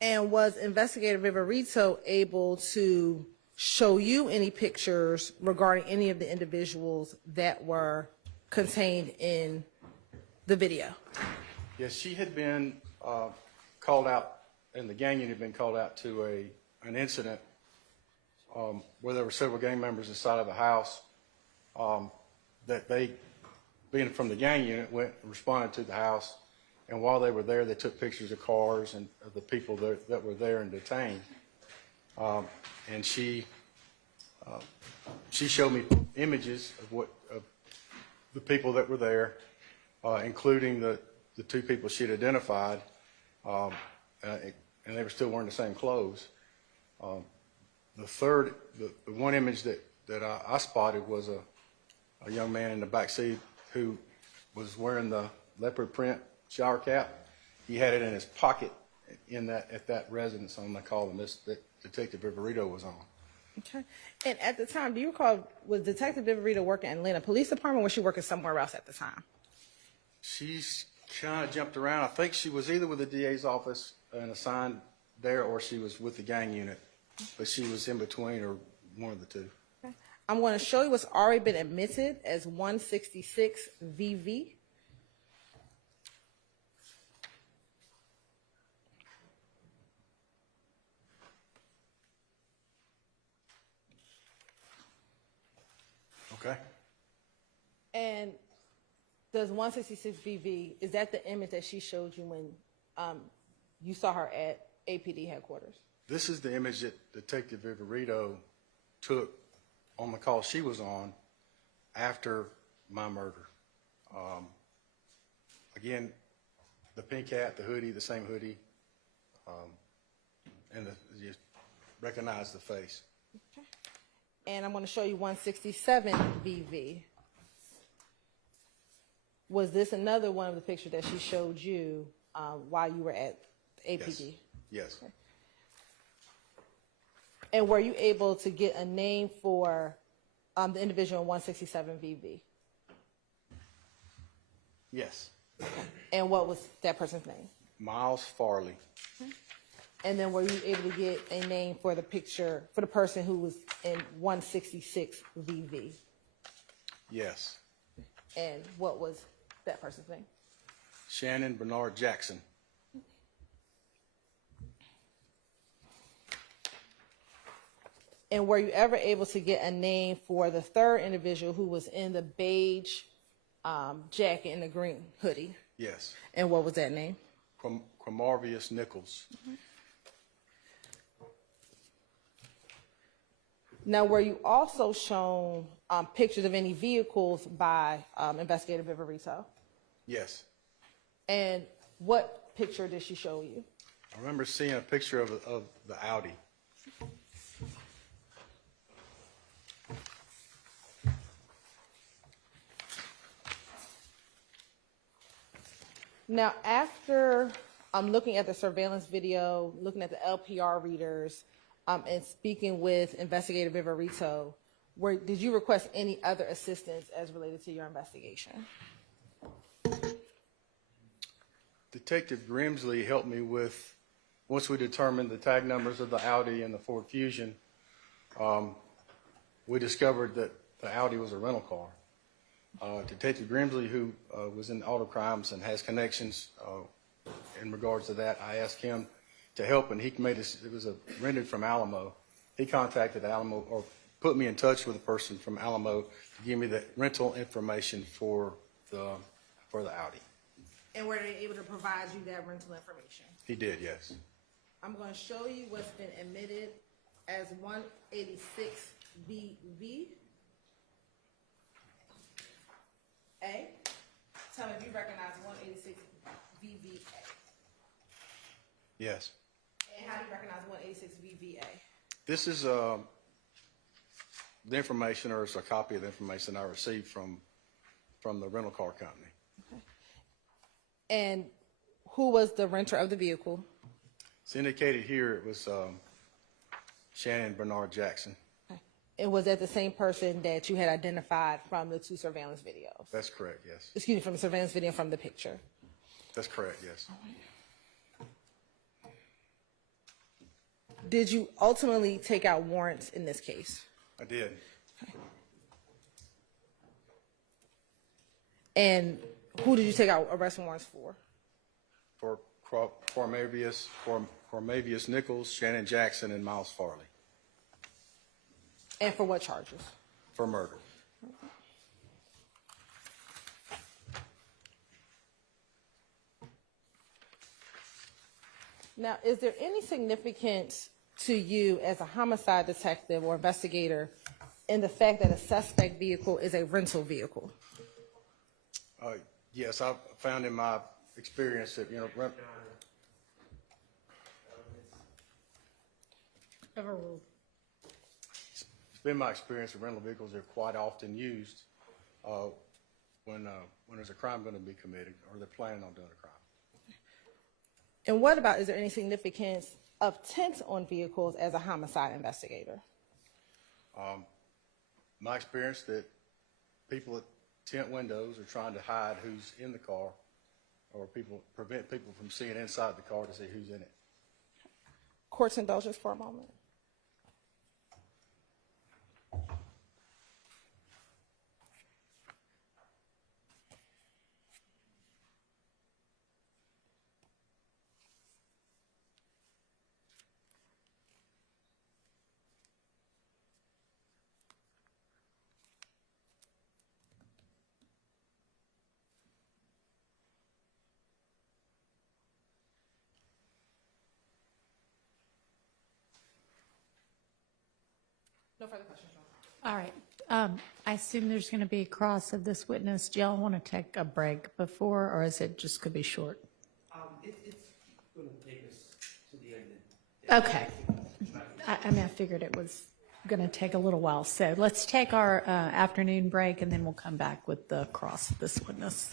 And was Investigator Viverito able to show you any pictures regarding any of the individuals that were contained in the video? Yes, she had been called out, and the gang unit had been called out to an incident where there were several gang members inside of a house that they, being from the gang unit, went and responded to the house. And while they were there, they took pictures of cars and of the people that were there and detained. And she showed me images of the people that were there, including the two people she'd identified, and they were still wearing the same clothes. The one image that I spotted was a young man in the back seat who was wearing the leopard print shower cap. He had it in his pocket at that residence on the call that Detective Viverito was on. Okay. And at the time, do you recall, was Detective Viverito working in Atlanta Police Department, or was she working somewhere else at the time? She's kind of jumped around. I think she was either with the DA's office and assigned there, or she was with the gang unit. But she was in between, or one of the two. Okay. I'm going to show you what's already been admitted as 166 VV. Okay. And does 166 VV, is that the image that she showed you when you saw her at APD headquarters? This is the image that Detective Viverito took on the call she was on after my murder. Again, the pink hat, the hoodie, the same hoodie, and you recognize the face. Okay. And I'm going to show you 167 VV. Was this another one of the pictures that she showed you while you were at APD? Yes. Okay. And were you able to get a name for the individual in 167 VV? Yes. And what was that person's name? Miles Farley. And then were you able to get a name for the picture, for the person who was in 166 VV? Yes. And what was that person's name? Shannon Bernard Jackson. And were you ever able to get a name for the third individual who was in the beige jacket and the green hoodie? Yes. And what was that name? Quamarvius Nichols. Now, were you also shown pictures of any vehicles by Investigator Viverito? Yes. And what picture did she show you? I remember seeing a picture of the Audi. Now, after looking at the surveillance video, looking at the LPR readers, and speaking with Investigator Viverito, did you request any other assistance as related to your investigation? Detective Grimsley helped me with, once we determined the tag numbers of the Audi and the Ford Fusion, we discovered that the Audi was a rental car. Detective Grimsley, who was in auto crimes and has connections in regards to that, I asked him to help, and he made this, it was a rented from Alamo. He contacted Alamo, or put me in touch with a person from Alamo to give me the rental information for the Audi. And were they able to provide you that rental information? He did, yes. I'm going to show you what's been admitted as 186 VV. A. Tell me if you recognize 186 VVA. Yes. And how do you recognize 186 VVA? This is the information, or it's a copy of the information I received from the rental car company. And who was the renter of the vehicle? It's indicated here it was Shannon Bernard Jackson. And was that the same person that you had identified from the two surveillance videos? That's correct, yes. Excuse me, from the surveillance video from the picture. That's correct, yes. Did you ultimately take out warrants in this case? I did. And who did you take out arrest warrants for? For Cormavius Nichols, Shannon Jackson, and Miles Farley. And for what charges? For murder. Now, is there any significance to you as a homicide detective or investigator in the fact that a suspect vehicle is a rental vehicle? Yes, I've found in my experience that, it's been my experience that rental vehicles are quite often used when there's a crime going to be committed, or they're planning on doing a crime. And what about, is there any significance of tint on vehicles as a homicide investigator? My experience that people at tint windows are trying to hide who's in the car, or prevent people from seeing inside the car to see who's in it. Court's indulgence for a moment. No further questions. All right. I assume there's going to be a cross of this witness. Do y'all want to take a break before, or is it just going to be short? It's going to take us to the end. Okay. I mean, I figured it was going to take a little while. So let's take our afternoon break, and then we'll come back with the cross of this witness.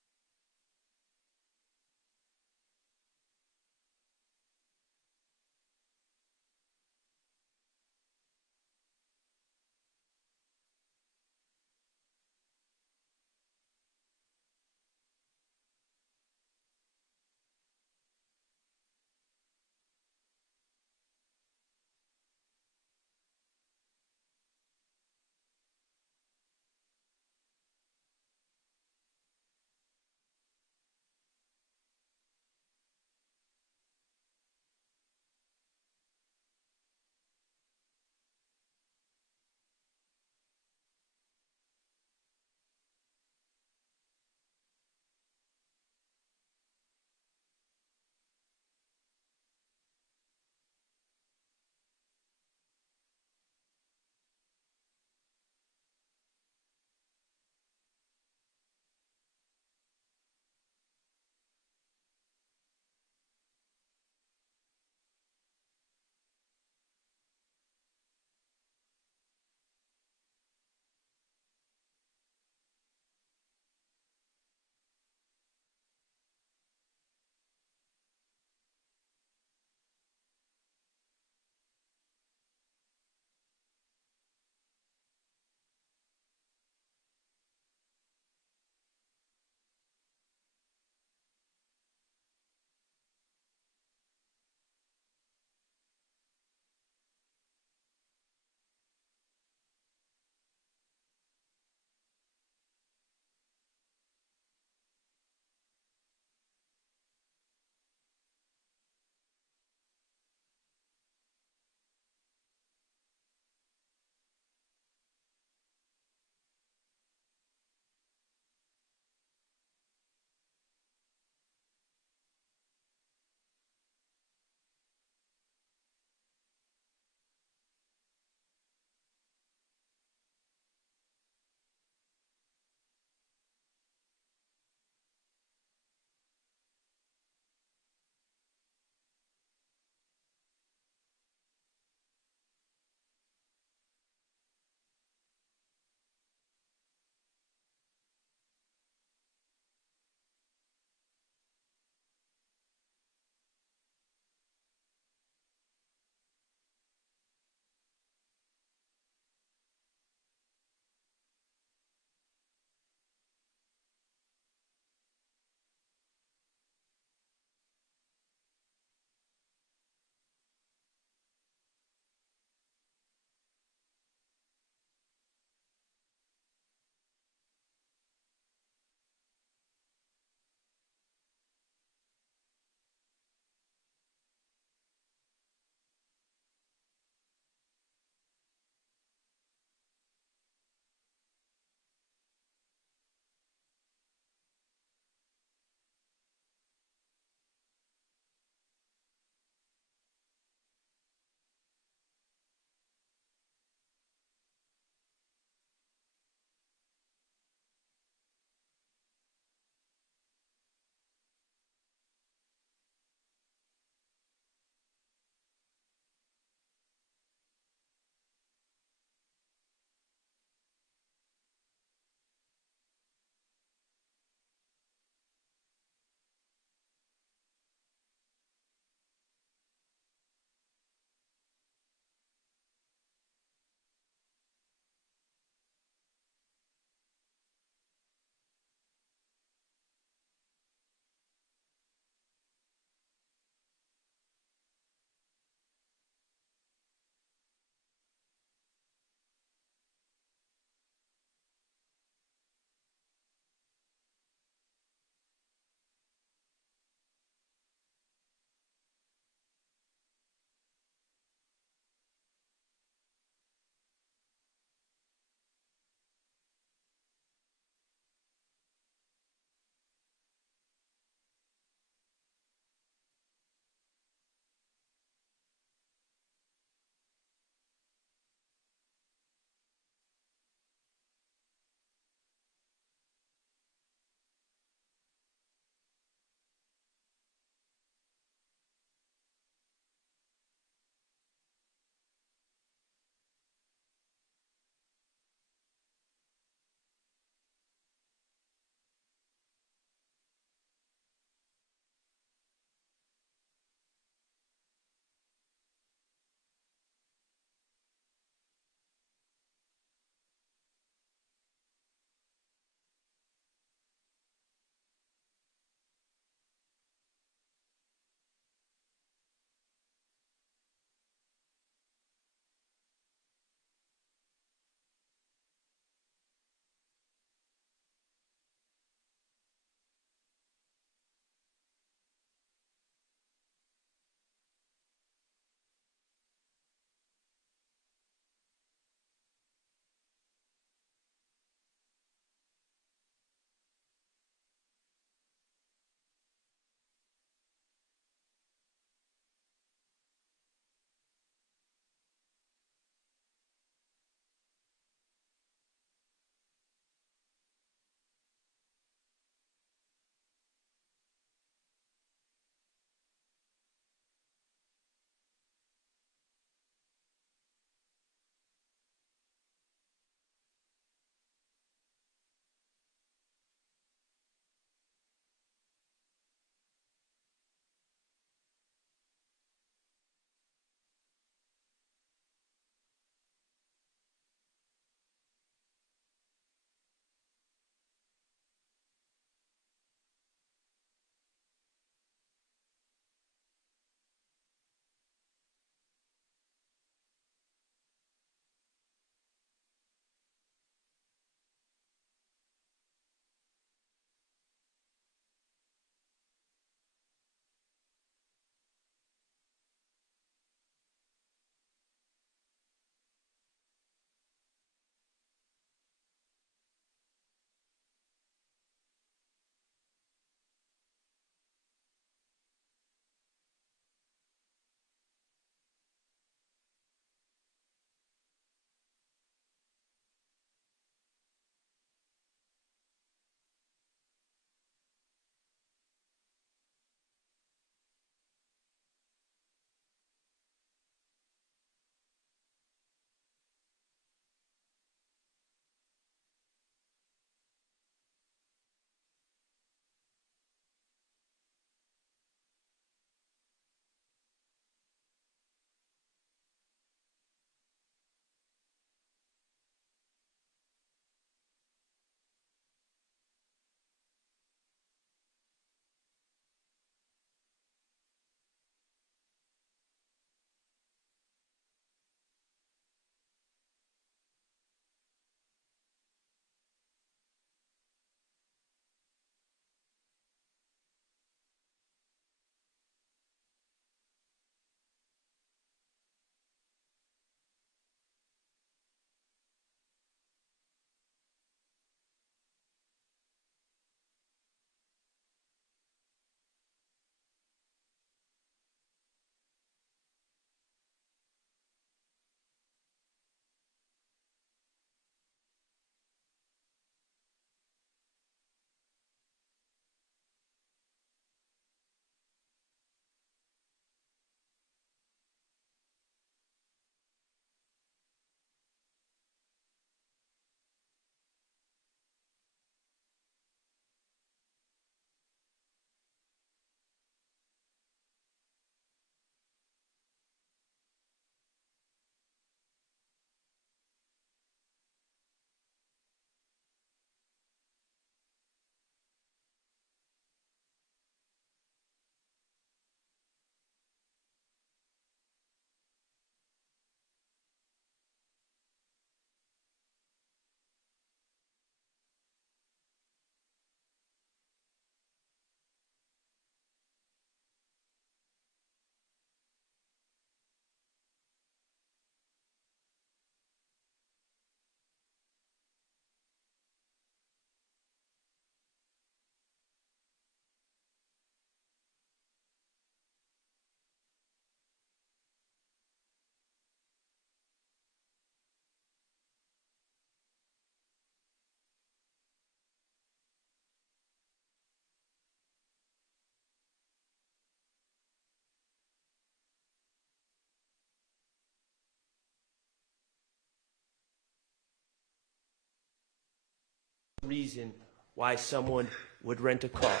reason why someone would rent a car?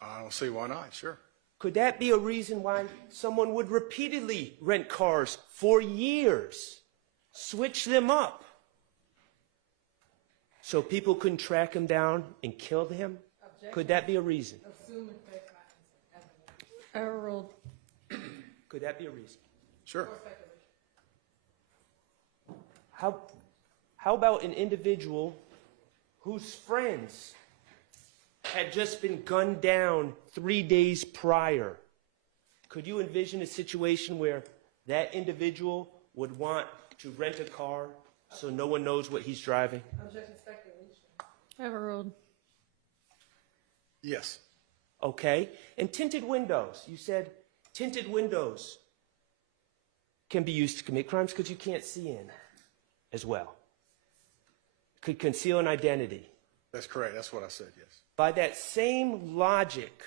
I don't see why not, sure. Could that be a reason why someone would repeatedly rent cars for years, switch them up, so people couldn't track him down and kill him? Could that be a reason? Overruled. Could that be a reason? Sure. How about an individual whose friends had just been gunned down 3 days prior? Could you envision a situation where that individual would want to rent a car so no one knows what he's driving? Objection, speculation. Overruled. Yes. Okay. And tinted windows. You said tinted windows can be used to commit crimes because you can't see in as well. Could conceal an identity. That's correct. That's what I said, yes. By that same logic,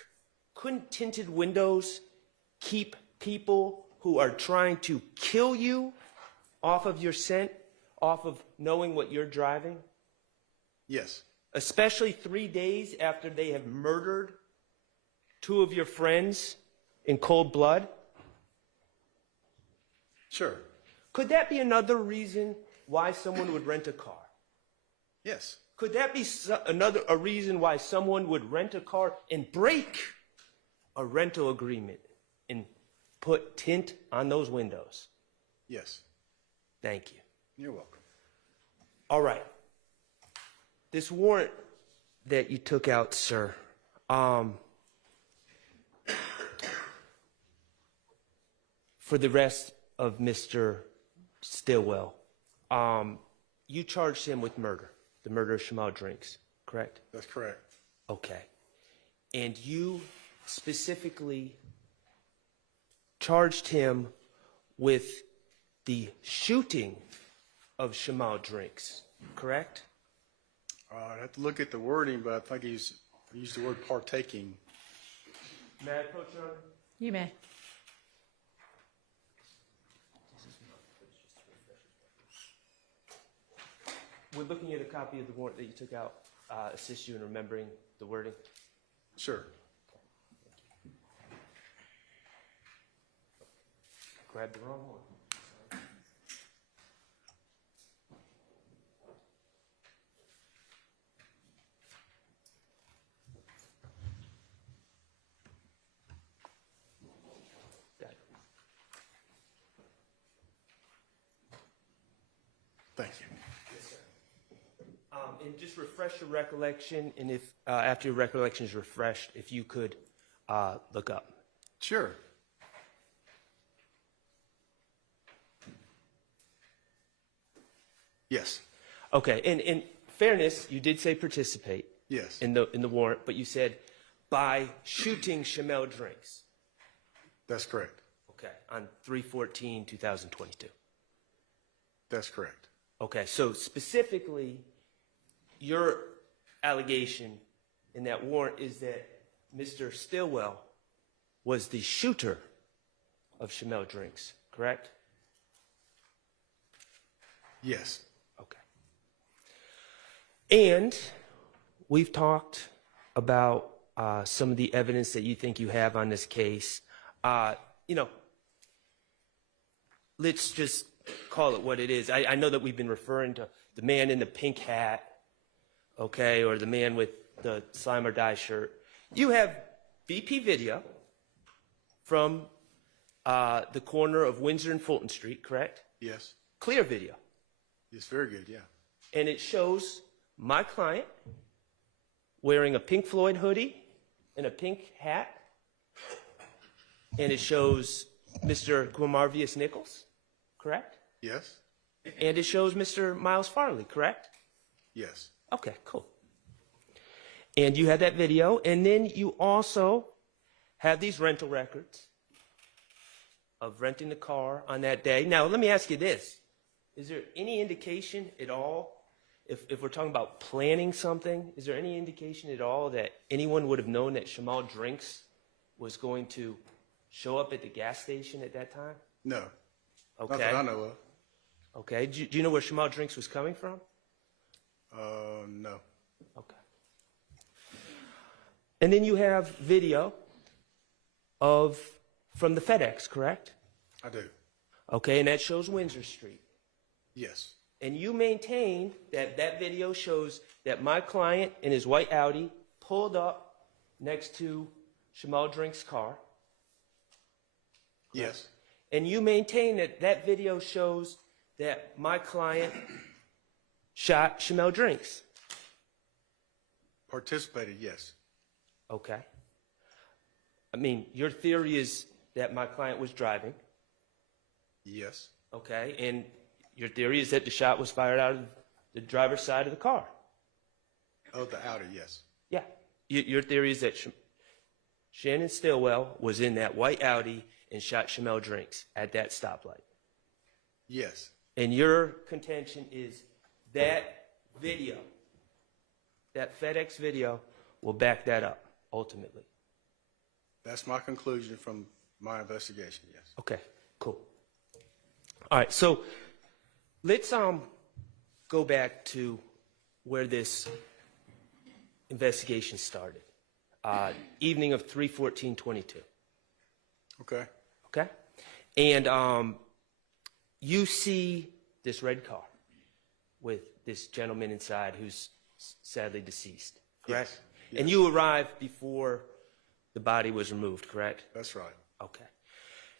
couldn't tinted windows keep people who are trying to kill you off of your scent, off of knowing what you're driving? Yes. Especially 3 days after they have murdered 2 of your friends in cold blood? Sure. Could that be another reason why someone would rent a car? Yes. Could that be a reason why someone would rent a car and break a rental agreement and put tint on those windows? Yes. Thank you. You're welcome. All right. This warrant that you took out, sir, for the rest of Mr. Stillwell, you charged him with murder, the murder of Shamal Drinks, correct? That's correct. Okay. And you specifically charged him with the shooting of Shamal Drinks, correct? I'd have to look at the wording, but I think he used the word partaking. May I approach, Your Honor? You may. Would looking at a copy of the warrant that you took out assist you in remembering the wording? Sure. Grab the wrong one. Got it. Thank you. And just refresh your recollection, and if after your recollection is refreshed, if you could look up. Sure. Yes. Okay. And in fairness, you did say participate. Yes. In the warrant, but you said by shooting Shamal Drinks. That's correct. Okay. On 3/14/2022. That's correct. Okay. So specifically, your allegation in that warrant is that Mr. Stillwell was the shooter of Shamal Drinks, correct? Yes. Okay. And we've talked about some of the evidence that you think you have on this case. Let's just call it what it is. I know that we've been referring to the man in the pink hat, okay, or the man with the slime or die shirt. You have BP video from the corner of Windsor and Fulton Street, correct? Yes. Clear video. It's very good, yeah. And it shows my client wearing a Pink Floyd hoodie and a pink hat. And it shows Mr. Guamarvius Nichols, correct? Yes. And it shows Mr. Miles Farley, correct? Yes. Okay, cool. And you had that video, and then you also have these rental records of renting the car on that day. Now, let me ask you this. Is there any indication at all, if we're talking about planning something, is there any indication at all that anyone would have known that Shamal Drinks was going to show up at the gas station at that time? No. Okay. Not that I know of. Okay. Do you know where Shamal Drinks was coming from? No. Okay. And then you have video from the FedEx, correct? I do. Okay, and that shows Windsor Street. Yes. And you maintain that that video shows that my client in his white Audi pulled up next to Shamal Drink's car. Yes. And you maintain that that video shows that my client shot Shamal Drinks. Participated, yes. Okay. I mean, your theory is that my client was driving. Yes. Okay. And your theory is that the shot was fired out of the driver's side of the car. Oh, the Audi, yes. Yeah. Your theory is that Shannon Stillwell was in that white Audi and shot Shamal Drinks at that stoplight. Yes. And your contention is that video, that FedEx video, will back that up, ultimately. That's my conclusion from my investigation, yes. Okay, cool. All right, so let's go back to where this investigation started. Evening of 3/14/22. Okay. Okay? And you see this red car with this gentleman inside who's sadly deceased, correct? Yes. Yes. And you arrived before the body was removed, correct? That's right. Okay.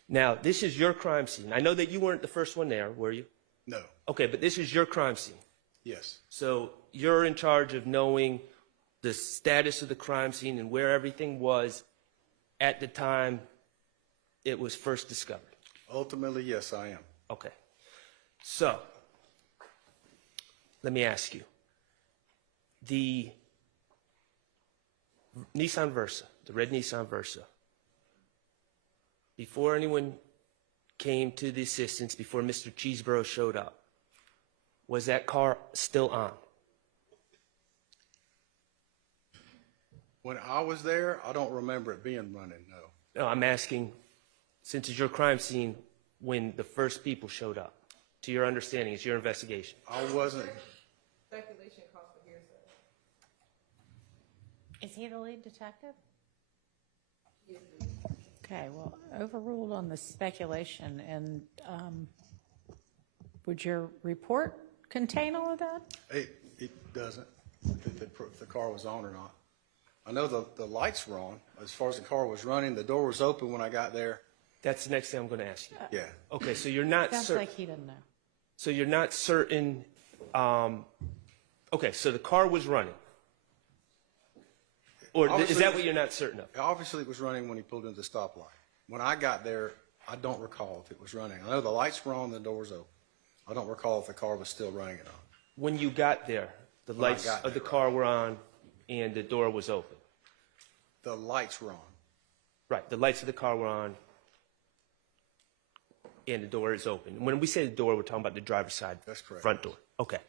Now, this is your crime scene. I know that you weren't the first one there, were you? No. Okay, but this is your crime scene. Yes. So you're in charge of knowing the status of the crime scene and where everything was at the time it was first discovered. Ultimately, yes, I am. Okay. So, let me ask you. The Nissan Versa, the red Nissan Versa, before anyone came to the assistance, before Mr. Cheeseborough showed up, was that car still on? When I was there, I don't remember it being running, no. No, I'm asking, since it's your crime scene, when the first people showed up, to your understanding, it's your investigation. I wasn't. Speculation calls for hearsay. Is he the lead detective? Okay, well, overruled on the speculation, and would your report contain all of that? It doesn't, if the car was on or not. I know the lights were on. As far as the car was running, the door was open when I got there. That's the next thing I'm going to ask you. Yeah. Okay, so you're not Sounds certain. like he didn't know. So you're not certain. Okay, so the car was running. Or is Obviously, that what you're not certain of? Obviously, it was running when he pulled into the stoplight. When I got there, I don't recall if it was running. I know the lights were on, the door was open. I don't recall if the car was still running or not. When you got there, the When I lights got of the there, car were on and the door was open. The lights were on. Right, the lights of the car were on and the door is open. When we say the door, we're talking about the driver's side. That's correct. Front door. Okay.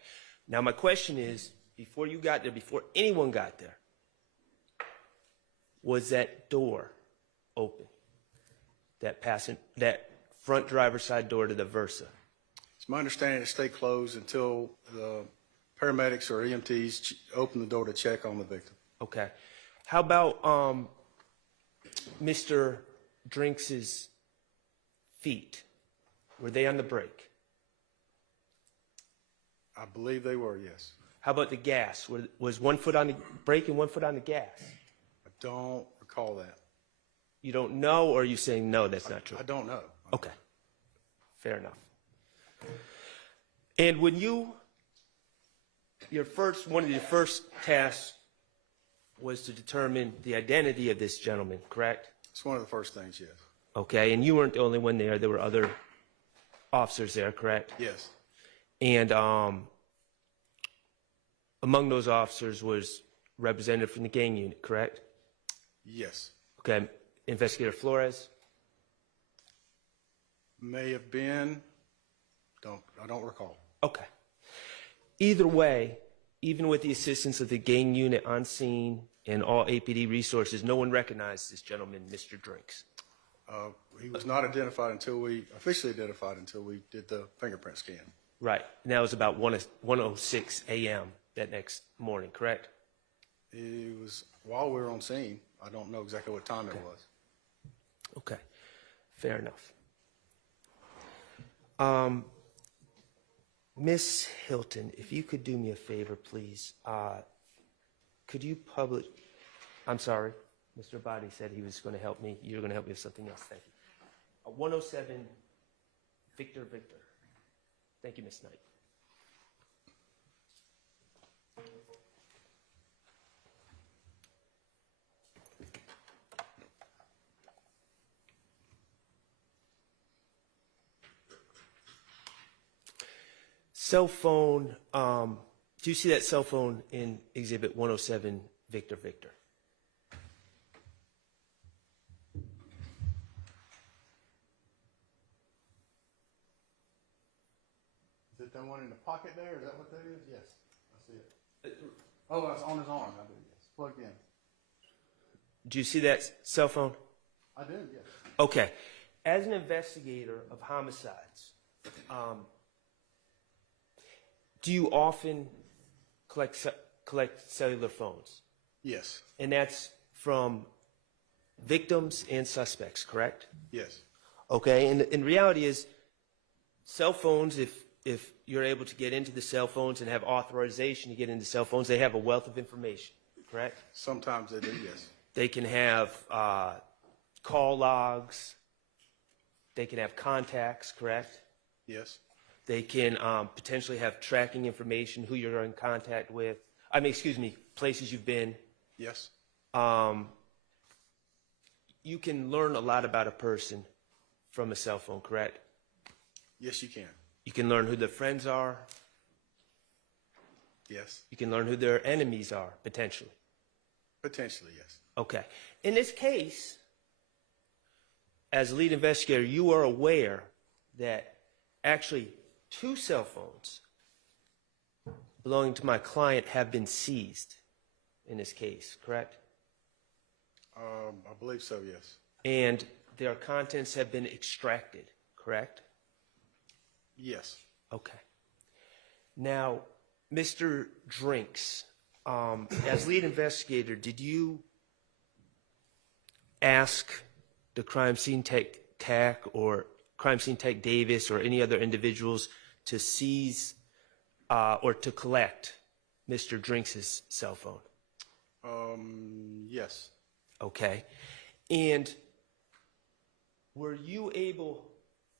Now my question is, before you got there, before anyone got there, was that door open? That front driver's side door to the Versa? It's my understanding it stayed closed until the paramedics or EMTs opened the door to check on the victim. Okay. How about Mr. Drinks's feet? Were they on the brake? I believe they were, yes. How about the gas? Was one foot on the brake and one foot on the gas? I don't recall that. You don't know, or are you saying no, that's not true? I don't know. Okay. Fair enough. And when one of your first tasks was to determine the identity of this gentleman, correct? It's one of the first things, yes. Okay, and you weren't the only one there. There were other officers there, correct? Yes. And among those officers was a representative from the gang unit, correct? Yes. Okay, Investigator Flores? May have been. I don't recall. Okay. Either way, even with the assistance of the gang unit on scene and all APD resources, no one recognized this gentleman, Mr. Drinks. He was not officially identified until we did the fingerprint scan. Right. And that was about 1:06 a.m. that next morning, correct? It was while we were on scene. I don't know exactly what time it was. Okay, fair enough. Miss Hilton, if you could do me a favor, please. Could you publish, I'm sorry, Mr. Abadi said he was going to help me. You're going to help me with something else. Thank you. 107 Victor Victor. Thank you, Miss Knight. Cell phone, do you see that cell phone in Exhibit 107, Victor Victor? Is it the one in the pocket there? Is that what that is? Yes, I see it. Oh, it's on his arm. I do, yes. Plugged in. Do you see that cell phone? I do, yes. Okay. As an investigator of homicides, do you often collect cellular phones? Yes. And that's from victims and suspects, correct? Yes. Okay, and in reality is cell phones, if you're able to get into the cell phones and have authorization to get into cell phones, they have a wealth of information, correct? Sometimes they do, yes. They can have call logs. They can have contacts, correct? Yes. They can potentially have tracking information, who you're in contact with. Places you've been. Yes. You can learn a lot about a person from a cell phone, correct? Yes, you can. You can learn who their friends are. Yes. You can learn who their enemies are, potentially. Potentially, yes. Okay. In this case, as lead investigator, you are aware that actually 2 cell phones belonging to my client have been seized in this case, correct? I believe so, yes. And their contents have been extracted, correct? Yes. Okay. Now, Mr. Drinks, as lead investigator, did you ask the crime scene tech or crime scene tech Davis or any other individuals to seize or to collect Mr. Drinks' cell phone? Yes. Okay. And were you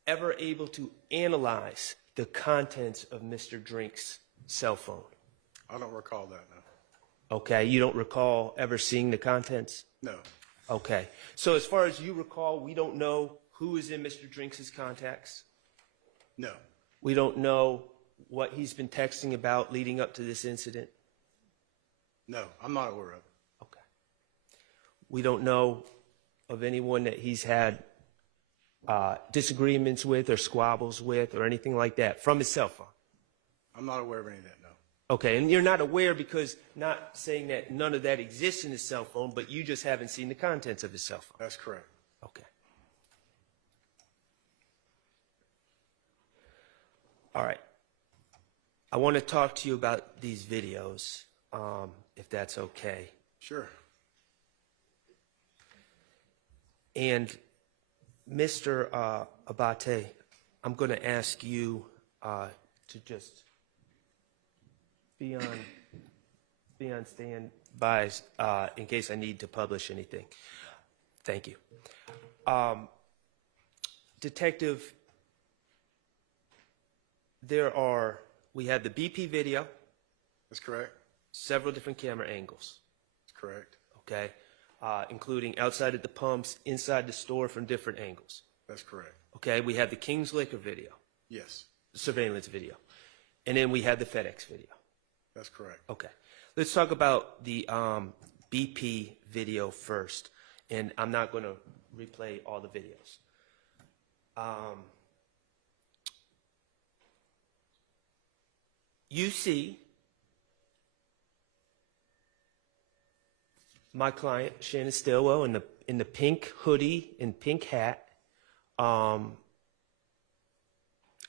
ever able to analyze the contents of Mr. Drinks' cell phone? I don't recall that, no. Okay. You don't recall ever seeing the contents? No. Okay. So as far as you recall, we don't know who is in Mr. Drinks' contacts? No. We don't know what he's been texting about leading up to this incident? No, I'm not aware of it. Okay. We don't know of anyone that he's had disagreements with or squabbles with or anything like that from his cell phone? I'm not aware of any of that, no. Okay, and you're not aware because not saying that none of that exists in his cell phone, but you just haven't seen the contents of his cell phone. That's correct. Okay. All right. I want to talk to you about these videos, if that's okay. Sure. And Mr. Abate, I'm going to ask you to just be on standby in case I need to publish anything. Thank you. Detective, we had the BP video. That's correct. Several different camera angles. That's correct. Okay. Including outside at the pumps, inside the store from different angles. That's correct. Okay. We had the King's Liquor video. Yes. Surveillance video. And then we had the FedEx video. That's correct. Okay. Let's talk about the BP video first. And I'm not going to replay all the videos. You see my client, Shannon Stillwell, in the pink hoodie and pink hat,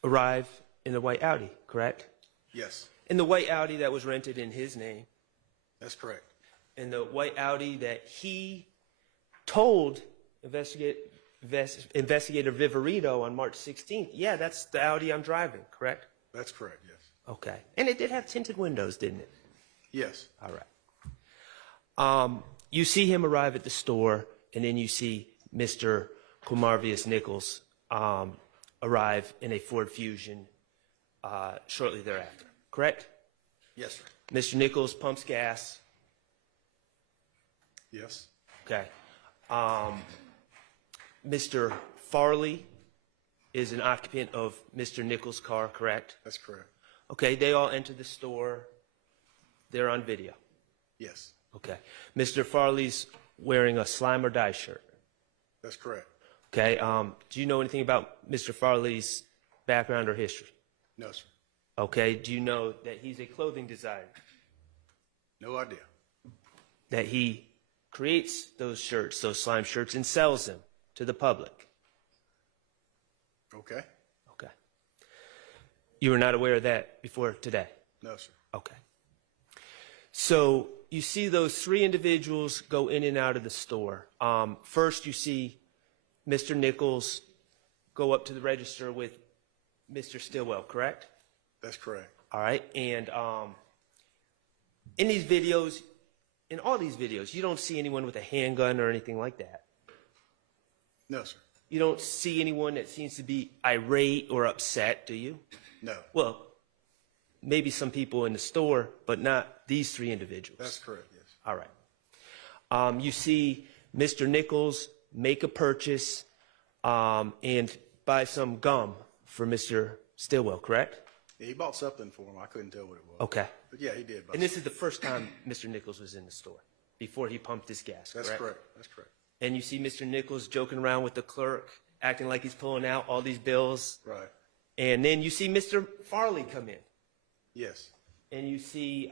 arrive in the white Audi, correct? Yes. And the white Audi that was rented in his name, That's correct. and the white Audi that he told Investigator Viverito on March 16th, yeah, that's the Audi I'm driving, correct? That's correct, yes. Okay. And it did have tinted windows, didn't it? Yes. All right. You see him arrive at the store, and then you see Mr. Quamarvius Nichols arrive in a Ford Fusion shortly thereafter, correct? Yes, sir. Mr. Nichols pumps gas. Yes. Okay. Mr. Farley is an occupant of Mr. Nichols' car, correct? That's correct. Okay, they all enter the store. They're on video. Yes. Okay. Mr. Farley's wearing a Slime or Die shirt. That's correct. Okay. Do you know anything about Mr. Farley's background or history? No, sir. Okay. Do you know that he's a clothing designer? No idea. That he creates those shirts, those slime shirts, and sells them to the public? Okay. Okay. You were not aware of that before today? No, sir. Okay. So you see those three individuals go in and out of the store. First, you see Mr. Nichols go up to the register with Mr. Stillwell, correct? That's correct. All right. And in these videos, in all these videos, you don't see anyone with a handgun or anything like that. No, sir. You don't see anyone that seems to be irate or upset, do you? No. Well, maybe some people in the store, but not these three individuals. That's correct, yes. All right. You see Mr. Nichols make a purchase and buy some gum for Mr. Stillwell, correct? Yeah, he bought something for him. I couldn't tell what it was. Okay. But yeah, he did. And this is the first time Mr. Nichols was in the store, before he pumped his gas, correct? That's correct. That's correct. And you see Mr. Nichols joking around with the clerk, acting like he's pulling out all these bills. Right. And then you see Mr. Farley come in. Yes. And you see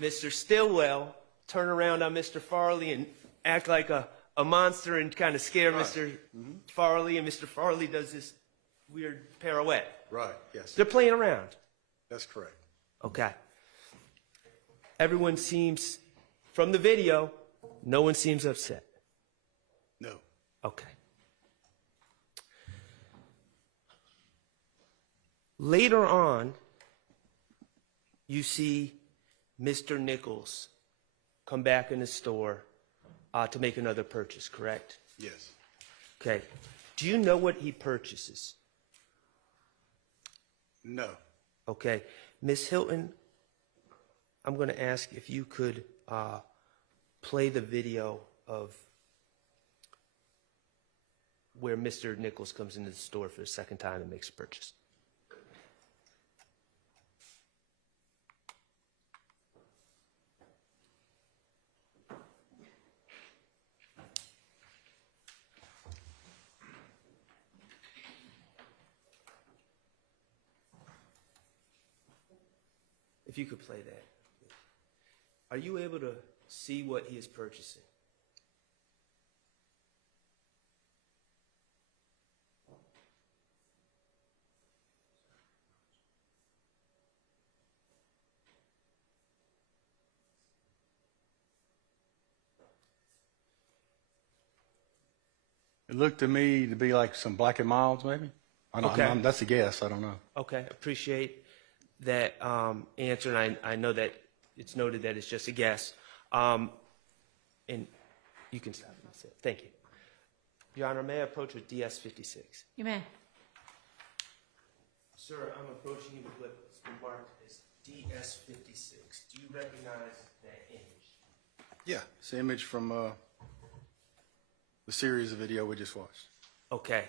Mr. Stillwell turn around on Mr. Farley and act like a monster and kind of scare Mr. Farley, and Mr. Farley does this weird pirouette. Right, yes. They're playing around. That's correct. Okay. Everyone seems, from the video, no one seems upset. No. Okay. Later on, you see Mr. Nichols come back in the store to make another purchase, correct? Yes. Okay. Do you know what he purchases? No. Okay. Ms. Hilton, I'm going to ask if you could play the video of where Mr. Nichols comes into the store for the second time and makes a purchase. If you could play that. Are you able to see what he is purchasing? It looked to me to be like some Black and Milds, maybe. Okay. That's a guess. I don't know. Okay, appreciate that answer, and I know that it's noted that it's just a guess. And you can stop. That's it. Thank you. Your Honor, may I approach with DS-56? You may. Sir, I'm approaching you with what's been marked as DS-56. Do you recognize that image? Yeah, it's the image from the series of video we just watched. Okay.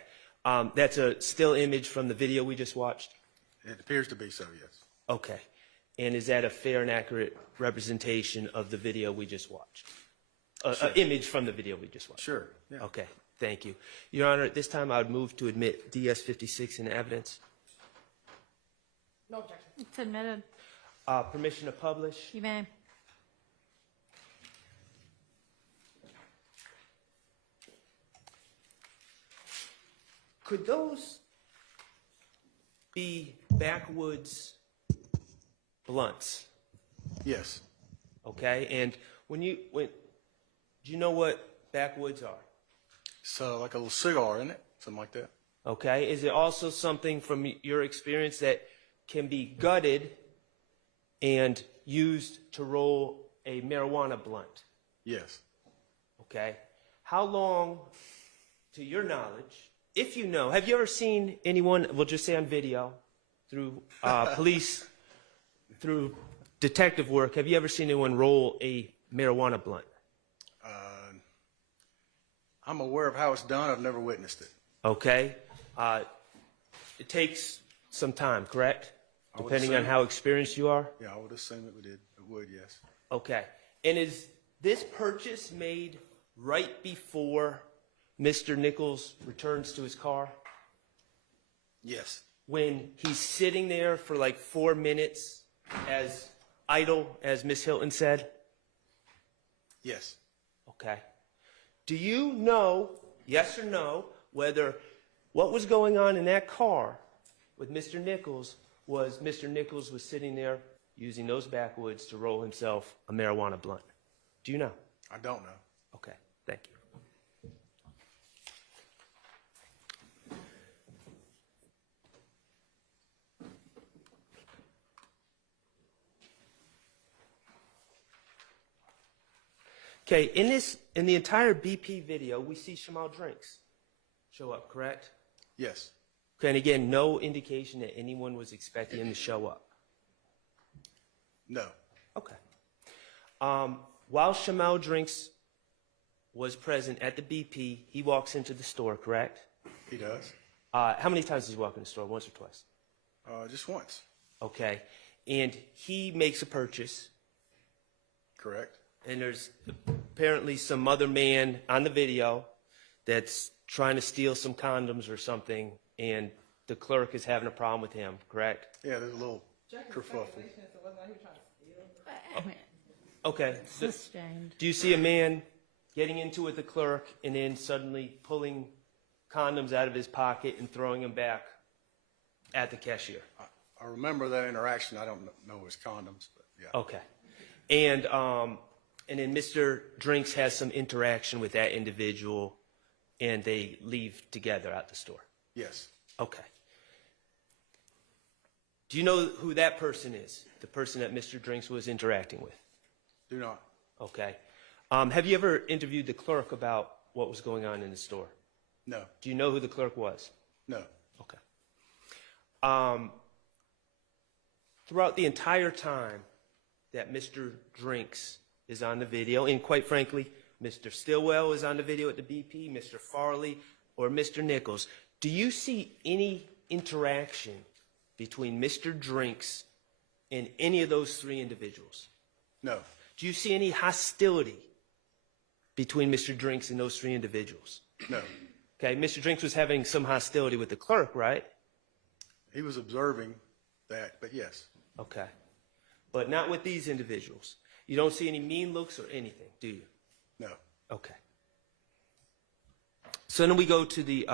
That's a still image from the video we just watched? It appears to be so, yes. Okay. And is that a fair and accurate representation of the video we just watched? Sure. Image from the video we just watched? Sure, yeah. Okay, thank you. Your Honor, at this time I would move to admit DS-56 in evidence. No objection. It's admitted. Permission to publish? You may. Could those be backwoods blunts. Yes. Okay, and do you know what backwoods are? So like a little cigar, isn't it? Something like that. Okay, is it also something from your experience that can be gutted and used to roll a marijuana blunt? Yes. Okay, how long, to your knowledge, if you know, have you ever seen anyone, we'll just say on video, through police, through detective work, have you ever seen anyone roll a marijuana blunt? I'm aware of how it's done. I've never witnessed it. Okay. It takes some time, correct? I would Depending on assume. how experienced you are? Yeah, I would assume it would, yes. Okay. And is this purchase made right before Mr. Nichols returns to his car? Yes. When he's sitting there for like 4 minutes as idle, as Miss Hilton said? Yes. Okay. Do you know, yes or no, whether what was going on in that car with Mr. Nichols was Mr. Nichols was sitting there using those backwoods to roll himself a marijuana blunt? Do you know? I don't know. Okay, thank you. Okay, in the entire BP video, we see Shamal Drinks show up, correct? Yes. Okay, and again, no indication that anyone was expecting him to show up. No. Okay. While Shamal Drinks was present at the BP, he walks into the store, correct? He does. How many times does he walk in the store? Once or twice? Just once. Okay. And he makes a purchase. Correct. And there's apparently some other man on the video that's trying to steal some condoms or something, and the clerk is having a problem with him, correct? Yeah, there's a little kerfuffle. Okay. So do you see a man getting into it with the clerk and then suddenly pulling condoms out of his pocket and throwing them back at the cashier? I remember that interaction. I don't know his condoms, but yeah. Okay. And then Mr. Drinks has some interaction with that individual, and they leave together out the store. Yes. Okay. Do you know who that person is? The person that Mr. Drinks was interacting with? Do not. Okay. Have you ever interviewed the clerk about what was going on in the store? No. Do you know who the clerk was? No. Okay. Throughout the entire time that Mr. Drinks is on the video, and quite frankly, Mr. Stillwell is on the video at the BP, Mr. Farley, or Mr. Nichols, do you see any interaction between Mr. Drinks and any of those three individuals? No. Do you see any hostility between Mr. Drinks and those three individuals? No. Okay, Mr. Drinks was having some hostility with the clerk, right? He was observing that, but yes. Okay. But not with these individuals. You don't see any mean looks or anything, do you? No. Okay. So then we go to the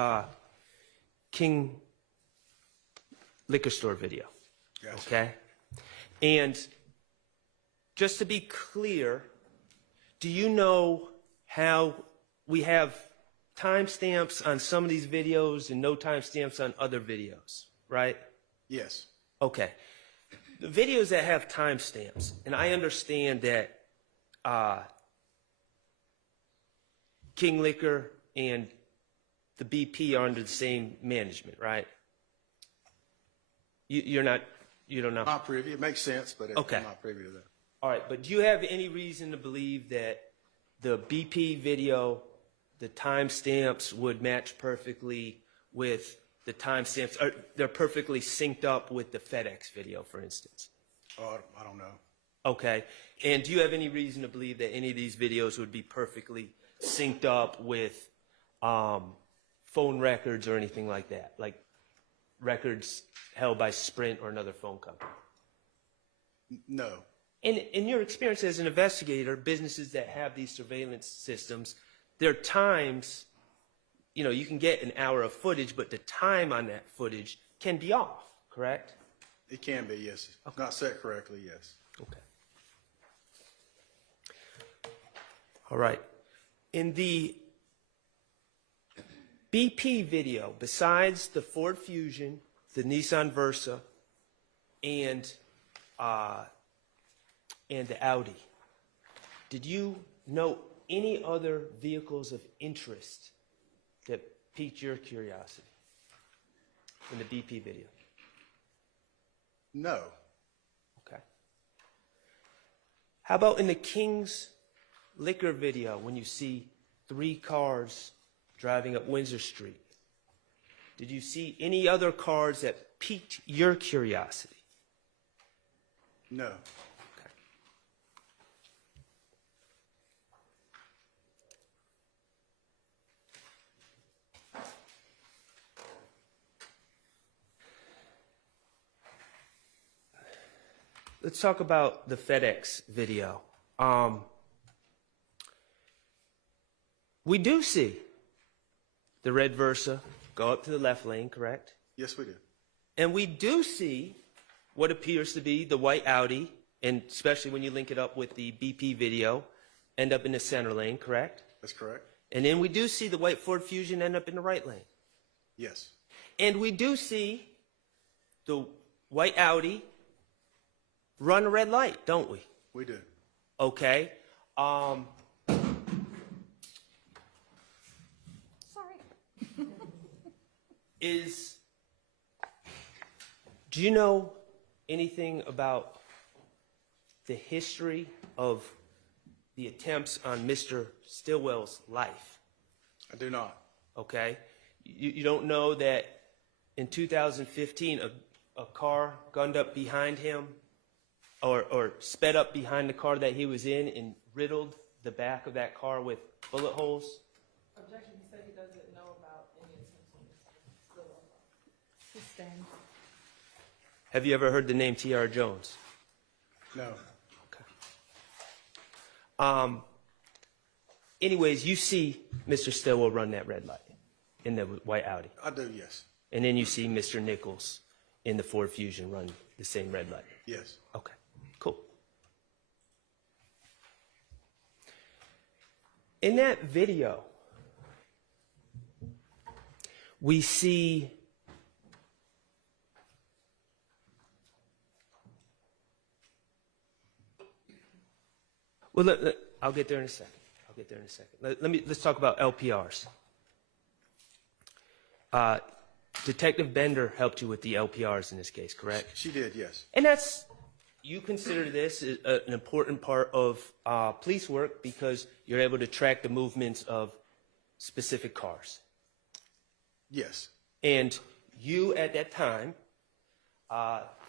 King liquor store video. Gotcha. Okay? And just to be clear, do you know how we have timestamps on some of these videos and no timestamps on other videos, right? Yes. Okay. The videos that have timestamps, and I understand that King Liquor and the BP are under the same management, right? You don't know? Not privy. It makes sense, but Okay. I'm not privy to that. All right, but do you have any reason to believe that the BP video, the timestamps would match perfectly with the timestamps, or they're perfectly synced up with the FedEx video, for instance? Oh, I don't know. Okay. And do you have any reason to believe that any of these videos would be perfectly synced up with phone records or anything like that? Like records held by Sprint or another phone company? No. In your experience as an investigator, businesses that have these surveillance systems, there are times, you know, you can get an hour of footage, but the time on that footage can be off, correct? It can be, yes. If not set correctly, yes. Okay. All right. In the BP video, besides the Ford Fusion, the Nissan Versa, and the Audi, did you note any other vehicles of interest that piqued your curiosity in the BP video? No. Okay. How about in the King's Liquor video when you see 3 cars driving up Windsor Street? Did you see any other cars that piqued your curiosity? No. Okay. Let's talk about the FedEx video. We do see the red Versa go up to the left lane, correct? Yes, we do. And we do see what appears to be the white Audi, and especially when you link it up with the BP video, end up in the center lane, correct? That's correct. And then we do see the white Ford Fusion end up in the right lane. Yes. And we do see the white Audi run a red light, don't we? We do. Okay. Do you know anything about the history of the attempts on Mr. Stillwell's life? I do not. Okay. You don't know that in 2015 a car gunned up behind him or sped up behind the car that he was in and riddled the back of that car with bullet holes? Objection, he said he doesn't know about any attempts on Sustained. Have you ever heard the name T.R. Jones? No. Okay. Anyways, you see Mr. Stillwell run that red light in the white Audi. I do, yes. And then you see Mr. Nichols in the Ford Fusion run the same red light. Yes. Okay, cool. In that video, we see I'll get there in a second. Let's talk about LPRs. Detective Bender helped you with the LPRs in this case, correct? She did, yes. And you consider this an important part of police work because you're able to track the movements of specific cars. Yes. And you, at that time,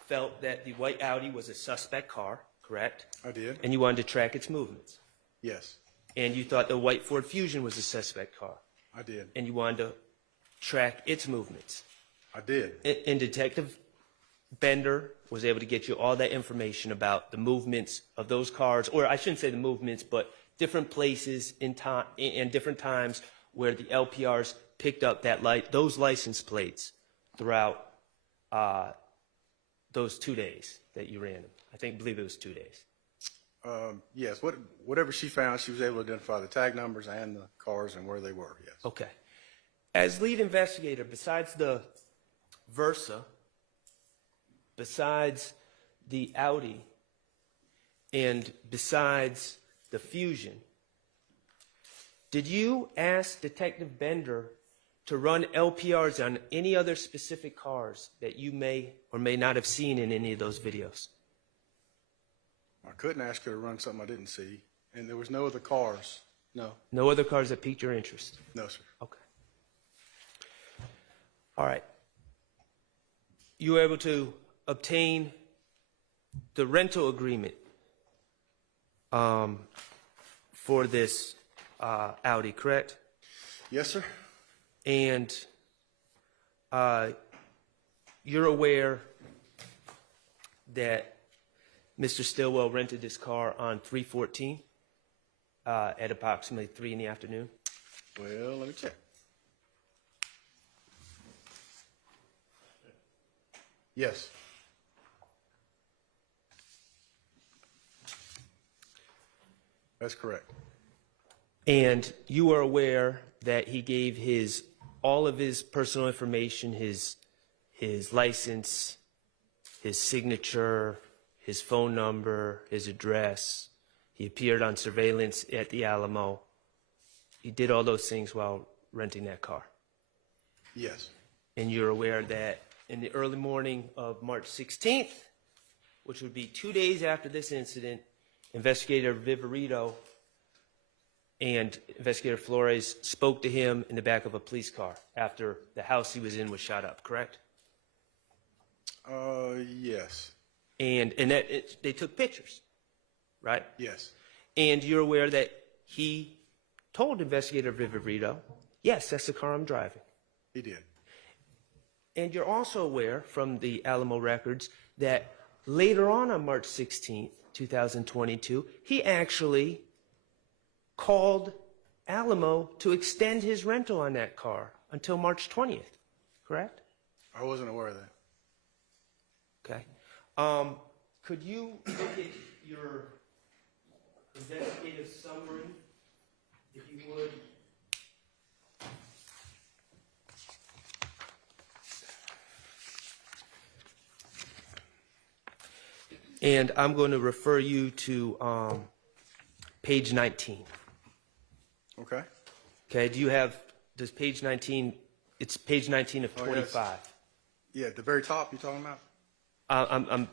felt that the white Audi was a suspect car, correct? I did. And you wanted to track its movements. Yes. And you thought the white Ford Fusion was a suspect car. I did. And you wanted to track its movements. I did. And Detective Bender was able to get you all that information about the movements of those cars, or I shouldn't say the movements, but different places in time and different times where the LPRs picked up those license plates throughout those 2 days that you ran them. I believe it was 2 days. Yes. Whatever she found, she was able to identify the tag numbers and the cars and where they were, yes. Okay. As lead investigator, besides the Versa, besides the Audi, and besides the Fusion, did you ask Detective Bender to run LPRs on any other specific cars that you may or may not have seen in any of those videos? I couldn't ask her to run something I didn't see, and there was no other cars. No. No other cars that piqued your interest? No, sir. Okay. All right. You were able to obtain the rental agreement for this Audi, correct? Yes, sir. And you're aware that Mr. Stillwell rented this car on 3/14 at approximately 3 in the afternoon? Well, let me check. Yes. That's correct. And you are aware that he gave all of his personal information, his license, his signature, his phone number, his address. He appeared on surveillance at the Alamo. He did all those things while renting that car. Yes. And you're aware that in the early morning of March 16th, which would be 2 days after this incident, Investigator Viverito and Investigator Flores spoke to him in the back of a police car after the house he was in was shot up, correct? Yes. And they took pictures, right? Yes. And you're aware that he told Investigator Viverito, yes, that's the car I'm driving. He did. And you're also aware from the Alamo records that later on March 16th, 2022, he actually called Alamo to extend his rental on that car until March 20th, correct? I wasn't aware of that. Okay. Could you look at your investigative summary, if you would? And I'm going to refer you to page 19. Okay. Okay, does page 19, it's page 19 of 25. Yeah, at the very top you're talking about? I'm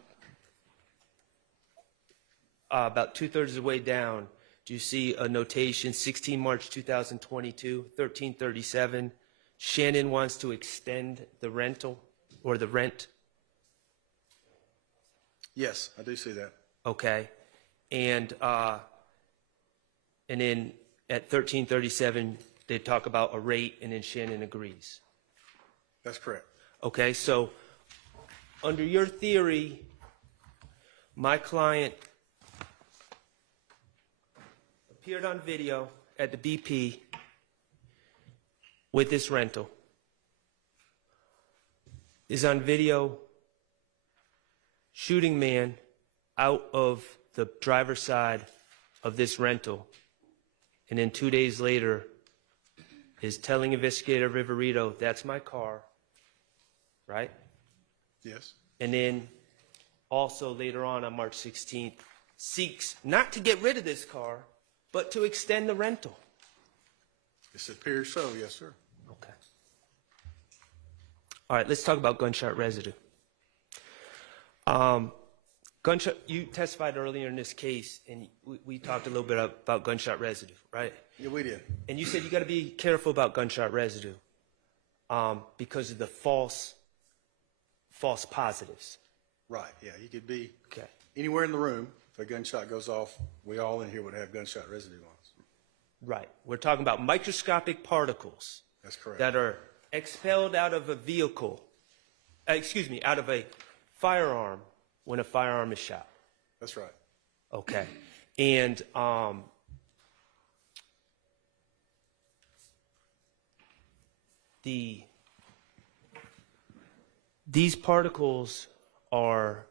about 2/3 of the way down. Do you see a notation, 16 March 2022, 1337? Shannon wants to extend the rental or the rent. Yes, I do see that. Okay. And then at 1337, they talk about a rate, and then Shannon agrees. That's correct. Okay, so under your theory, my client appeared on video at the BP with this rental, is on video shooting man out of the driver's side of this rental, and then 2 days later is telling Investigator Viverito, that's my car, right? Yes. And then also later on March 16th, seeks not to get rid of this car, but to extend the rental. It appears so, yes, sir. Okay. All right, let's talk about gunshot residue. You testified earlier in this case, and we talked a little bit about gunshot residue, right? Yeah, we did. And you said you got to be careful about gunshot residue because of the false positives. Right, yeah, you could be Okay. anywhere in the room. If a gunshot goes off, we all in here would have gunshot residue on us. Right. We're talking about microscopic particles. That's correct. That are expelled out of a vehicle, out of a firearm when a firearm is shot. That's right. Okay. And these particles are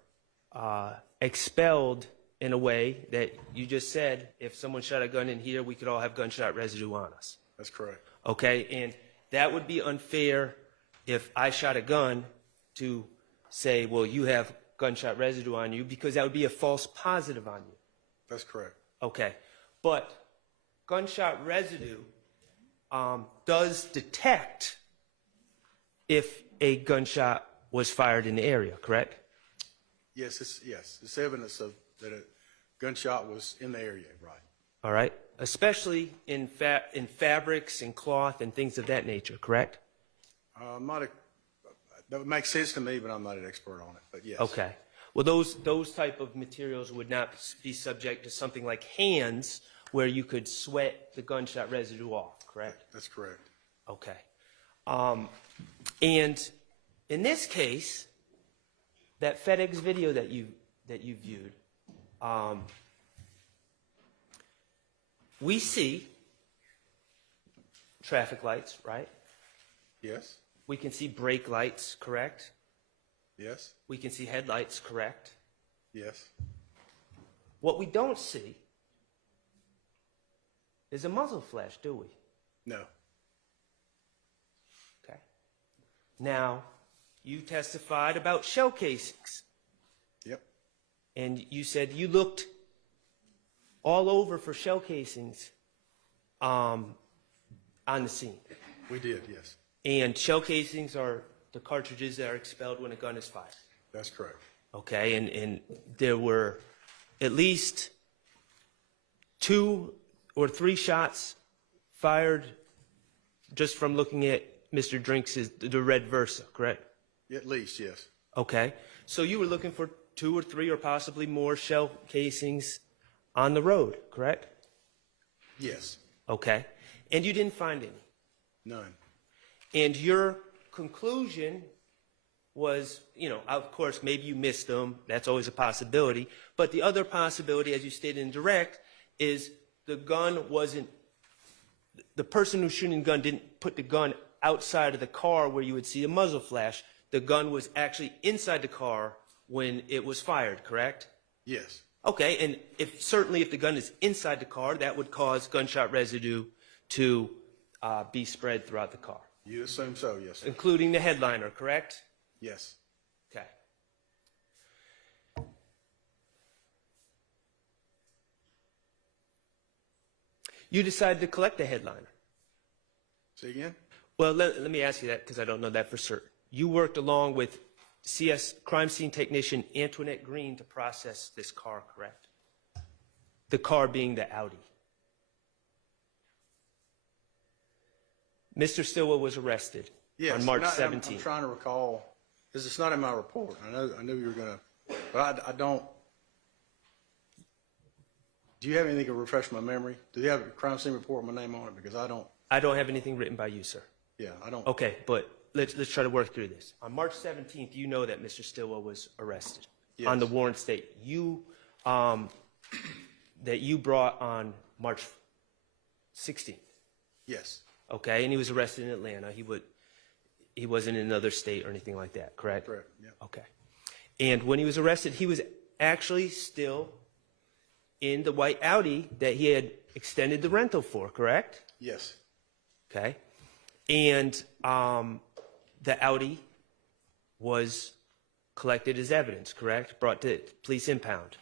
expelled in a way that you just said, if someone shot a gun in here, we could all have gunshot residue on us. That's correct. Okay, and that would be unfair if I shot a gun to say, well, you have gunshot residue on you, because that would be a false positive on you. That's correct. Okay, but gunshot residue does detect if a gunshot was fired in the area, correct? Yes, it's evidence of that a gunshot was in the area, right? All right, especially in fabrics and cloth and things of that nature, correct? That would make sense to me, but I'm not an expert on it. But yes. Okay. Well, those type of materials would not be subject to something like hands, where you could sweat the gunshot residue off, correct? That's correct. Okay. And in this case, that FedEx video that you viewed, we see traffic lights, right? Yes. We can see brake lights, correct? Yes. We can see headlights, correct? Yes. What we don't see is a muzzle flash, do we? No. Okay. Now, you testified about shell casings. Yep. And you said you looked all over for shell casings on the scene. We did, yes. And shell casings are the cartridges that are expelled when a gun is fired. That's correct. Okay, and there were at least 2 or 3 shots fired just from looking at Mr. Drinks' the red Versa, correct? At least, yes. Okay, so you were looking for 2 or 3 or possibly more shell casings on the road, correct? Yes. Okay, and you didn't find any. None. And your conclusion was, you know, of course, maybe you missed them. That's always a possibility. But the other possibility, as you stated in direct, is the gun wasn't, the person who's shooting the gun didn't put the gun outside of the car where you would see a muzzle flash. The gun was actually inside the car when it was fired, correct? Yes. Okay, and certainly if the gun is inside the car, that would cause gunshot residue to be spread throughout the car. You assume so, yes, sir. Including the headliner, correct? Yes. Okay. You decided to collect the headliner. Say again? Well, let me ask you that because I don't know that for certain. You worked along with CS crime scene technician Antoinette Green to process this car, correct? The car being the Audi. Mr. Stillwell was arrested on March 17th. I'm trying to recall, because it's not in my report. I knew you were going to, but I don't. Do you have anything to refresh my memory? Do you have a crime scene report with my name on it? Because I don't. I don't have anything written by you, sir. Yeah, I don't. Okay, but let's try to work through this. On March 17th, you know that Mr. Stillwell was arrested on the warrant state. That you brought on March 16th. Yes. Okay, and he was arrested in Atlanta. He wasn't in another state or anything like that, correct? Correct, yeah. Okay. And when he was arrested, he was actually still in the white Audi that he had extended the rental for, correct? Yes. Okay. And the Audi was collected as evidence, correct? Brought to police impound.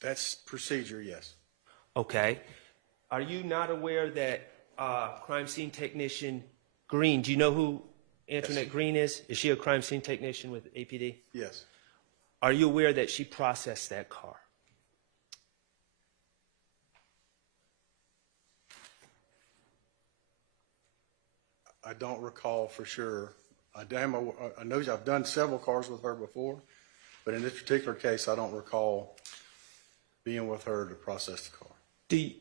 That's procedure, yes. Okay. Are you not aware that crime scene technician Green, do you know who Antoinette Green is? Is she a crime scene technician with APD? Yes. Are you aware that she processed that car? I don't recall for sure. I know I've done several cars with her before, but in this particular case, I don't recall being with her to process the car. Do you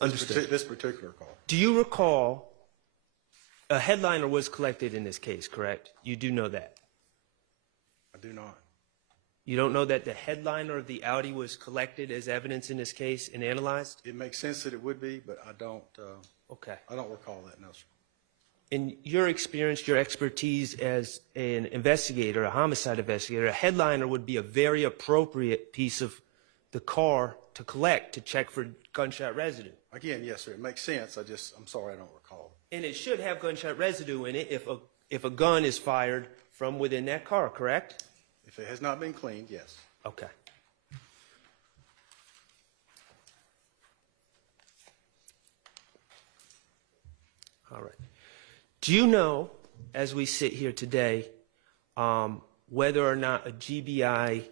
understand? This particular car. Do you recall a headliner was collected in this case, correct? You do know that? I do not. You don't know that the headliner of the Audi was collected as evidence in this case and analyzed? It makes sense that it would be, but I don't. Okay. I don't recall that, no, sir. In your experience, your expertise as an investigator, a homicide investigator, a headliner would be a very appropriate piece of the car to collect, to check for gunshot residue. Again, yes, sir. It makes sense. I'm sorry I don't recall. And it should have gunshot residue in it if a gun is fired from within that car, correct? If it has not been cleaned, yes. Okay. All right. Do you know, as we sit here today, whether or not a GBI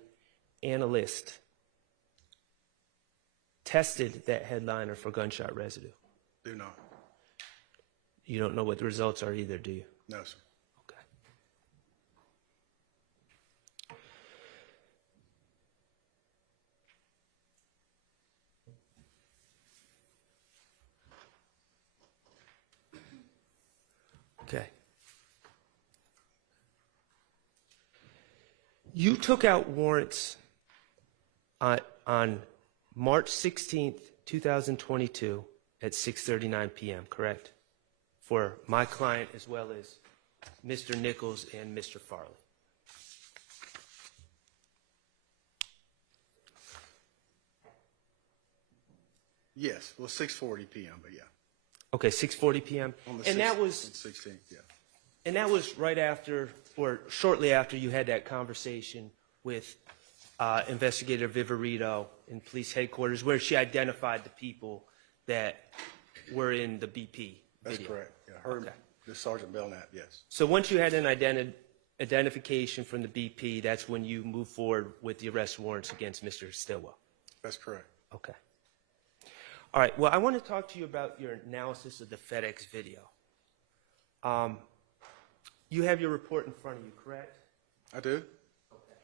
analyst tested that headliner for gunshot residue? Do not. You don't know what the results are either, do you? No, sir. Okay. Okay. You took out warrants on March 16th, 2022 at 6:39 p.m., correct? For my client as well as Mr. Nichols and Mr. Farley. Yes, well, 6:40 p.m., but yeah. Okay, 6:40 p.m. On the And that was 16th, yeah. And that was right after, or shortly after, you had that conversation with Investigator Viverito in police headquarters, where she identified the people that were in the BP That's video. correct. Yeah, her, the Sergeant Belknap, yes. So once you had an identification from the BP, that's when you move forward with the arrest warrants against Mr. Stilwell. That's correct. Okay. All right. Well, I want to talk to you about your analysis of the FedEx video. You have your report in front of you, correct? I do. Okay.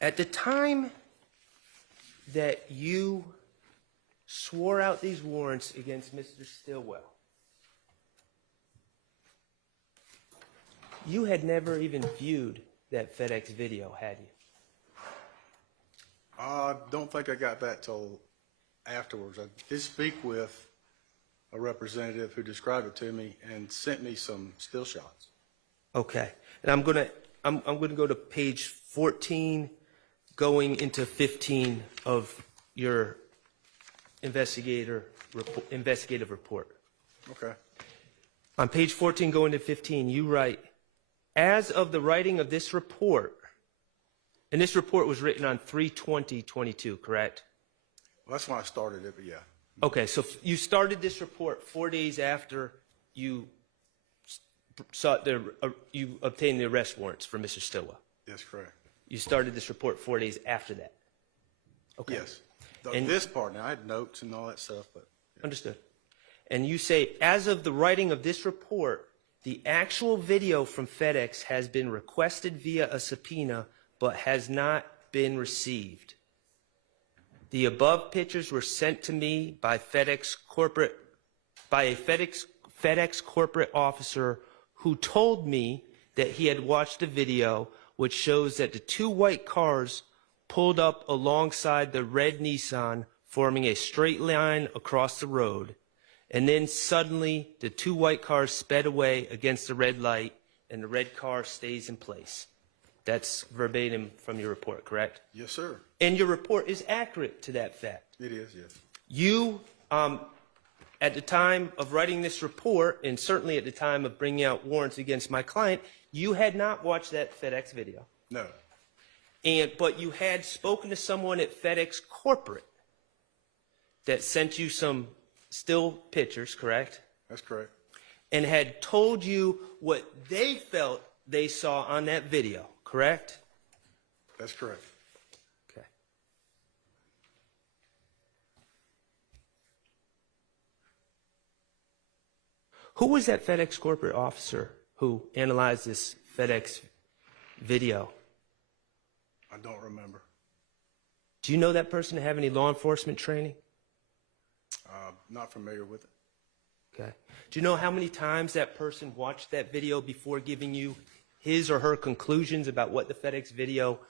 At the time that you swore out these warrants against Mr. Stilwell, you had never even viewed that FedEx video, had you? I don't think I got that till afterwards. I did speak with a representative who described it to me and sent me some still shots. Okay. And I'm gonna go to page 14, going into 15 of your investigative report. Okay. On page 14, going to 15, you write, as of the writing of this report, and this report was written on 3/20/22, correct? Well, that's when I started it, but yeah. Okay, so you started this report 4 days after you you obtained the arrest warrants for Mr. Stilwell. That's correct. You started this report 4 days after that. Okay. Yes. And- This part, now I had notes and all that stuff, but Understood. And you say, as of the writing of this report, the actual video from FedEx has been requested via a subpoena, but has not been received. The above pictures were sent to me by a FedEx corporate officer who told me that he had watched a video which shows that the two white cars pulled up alongside the red Nissan, forming a straight line across the road. And then suddenly the two white cars sped away against the red light and the red car stays in place. That's verbatim from your report, correct? yes, sir. And your report is accurate to that fact. It is, yes. You, at the time of writing this report, and certainly at the time of bringing out warrants against my client, you had not watched that FedEx video. No, But you had spoken to someone at FedEx corporate that sent you some still pictures, correct? that's correct. And had told you what they felt they saw on that video, correct? That's correct. Okay. Who was that FedEx corporate officer who analyzed this FedEx video? I don't remember. Do you know that person to have any law enforcement training? Not familiar with it. Okay. Do you know how many times that person watched that video before giving you his or her conclusions about what the FedEx video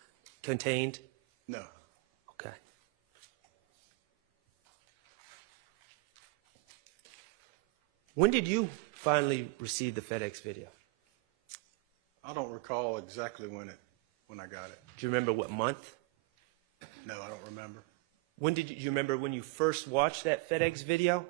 contained? No. Okay. When did you finally receive the FedEx video? I don't recall exactly when I got it. Do you remember what month? No, I don't remember. When did you remember when you first watched that FedEx video?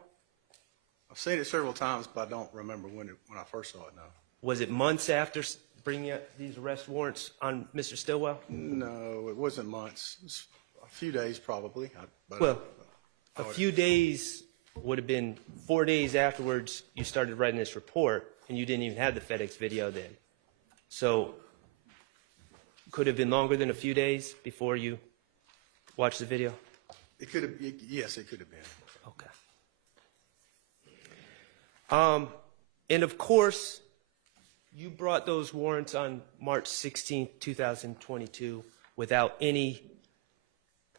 I've seen it several times, but I don't remember when I first saw it, no. Was it months after bringing out these arrest warrants on Mr. Stilwell? No, it wasn't months. It was a few days probably. A few days would have been 4 days afterwards you started writing this report, and you didn't even have the FedEx video then. So could it have been longer than a few days before you watched the video? It could have, yes, it could have been. Okay. And of course, you brought those warrants on March 16, 2022, without any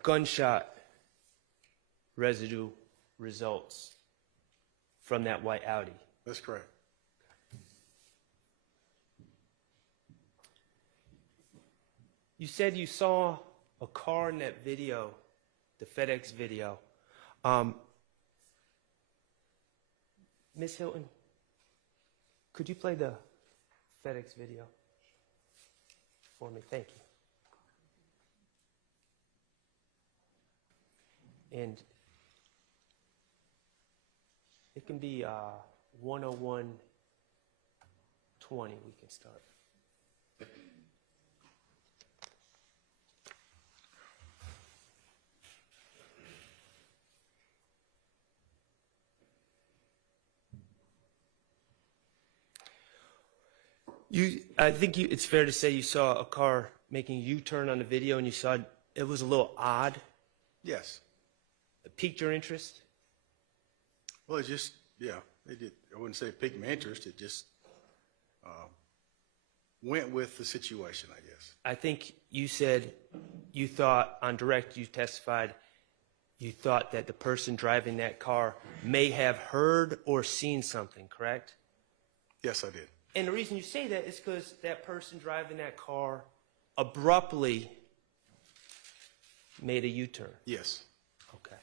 gunshot residue results from that white Audi. That's correct. You said you saw a car in that video, the FedEx video. Ms. Hilton, could you play the FedEx video for me? Thank you. And it can be 101:20. We can start. I think it's fair to say you saw a car making a U-turn on the video, and you saw it was a little odd. Yes. It piqued your interest? Well, it just, yeah, it did. I wouldn't say it piqued my interest. It just went with the situation, I guess. I think you said you thought, on direct, you testified, you thought that the person driving that car may have heard or seen something, correct? Yes, I did. And the reason you say that is because that person driving that car abruptly made a U-turn. Yes. Okay.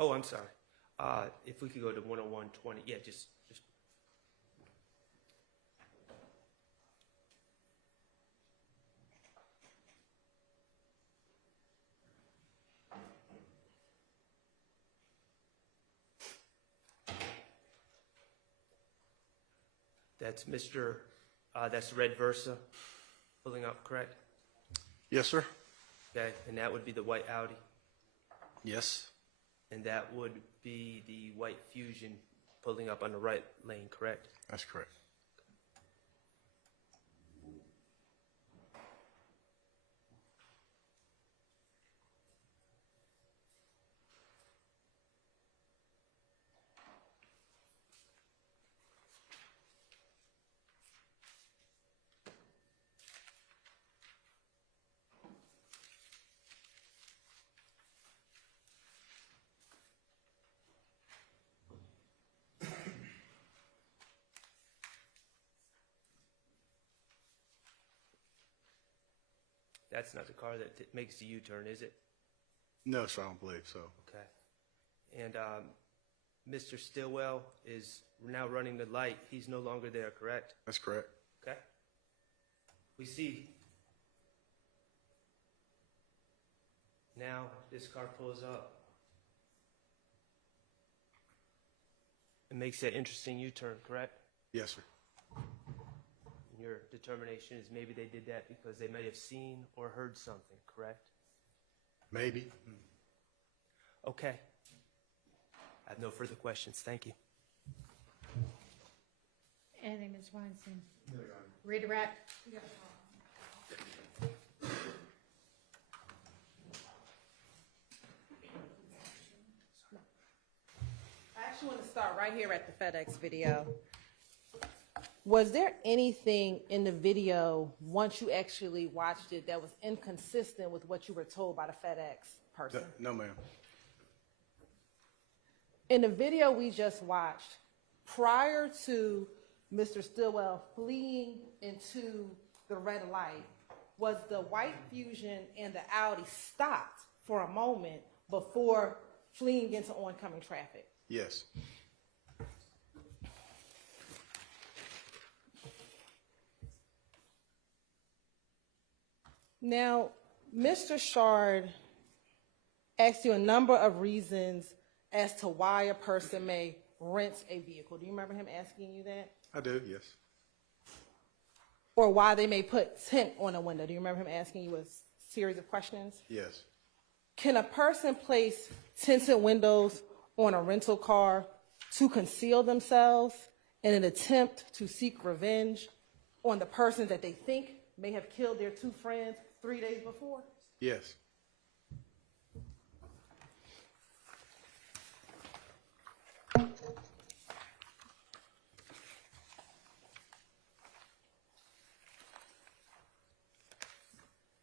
Oh, I'm sorry. If we could go to 101:20. Yeah, just. That's that's the red Versa pulling up, correct? Yes, sir. Okay, and that would be the white Audi. Yes. And that would be the white Fusion pulling up on the right lane, correct? That's correct. That's not the car that makes the U-turn, is it? No, sir, I don't believe so. Okay. And Mr. Stillwell is now running the light. He's no longer there, correct? That's correct. Okay. We see now this car pulls up and makes that interesting U-turn, correct? Yes, sir. And your determination is maybe they did that because they may have seen or heard something, correct? Maybe. Okay. I have no further questions. Thank you. Anything, Ms. Weinstein? Redirect? I actually want to start right here at the FedEx video. Was there anything in the video, once you actually watched it, that was inconsistent with what you were told by the FedEx person? No, ma'am. In the video we just watched, prior to Mr. Stillwell fleeing into the red light, was the white Fusion and the Audi stopped for a moment before fleeing into oncoming traffic? Yes. Now, Mr. Shard asked you a number of reasons as to why a person may rent a vehicle. Do you remember him asking you that? I do, yes. Or why they may put tint on a window. Do you remember him asking you a series of questions? Yes. Can a person place tinted windows on a rental car to conceal themselves in an attempt to seek revenge on the person that they think may have killed their two friends 3 days before? Yes.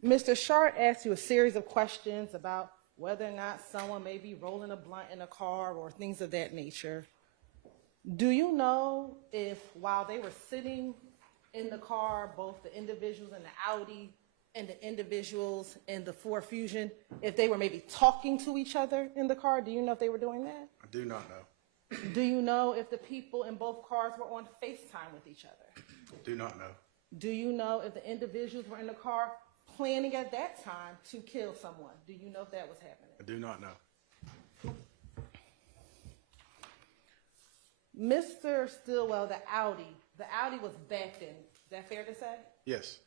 Mr. Shard asked you a series of questions about whether or not someone may be rolling a blunt in a car or things of that nature. Do you know if while they were sitting in the car, both the individuals in the Audi and the individuals in the Ford Fusion, if they were maybe talking to each other in the car? Do you know if they were doing that? I do not know. Do you know if the people in both cars were on FaceTime with each other? Do not know. Do you know if the individuals were in the car planning at that time to kill someone? Do you know if that was happening? I do not know. Mr. Stillwell, the Audi was backed in. Is that fair to say? Yes.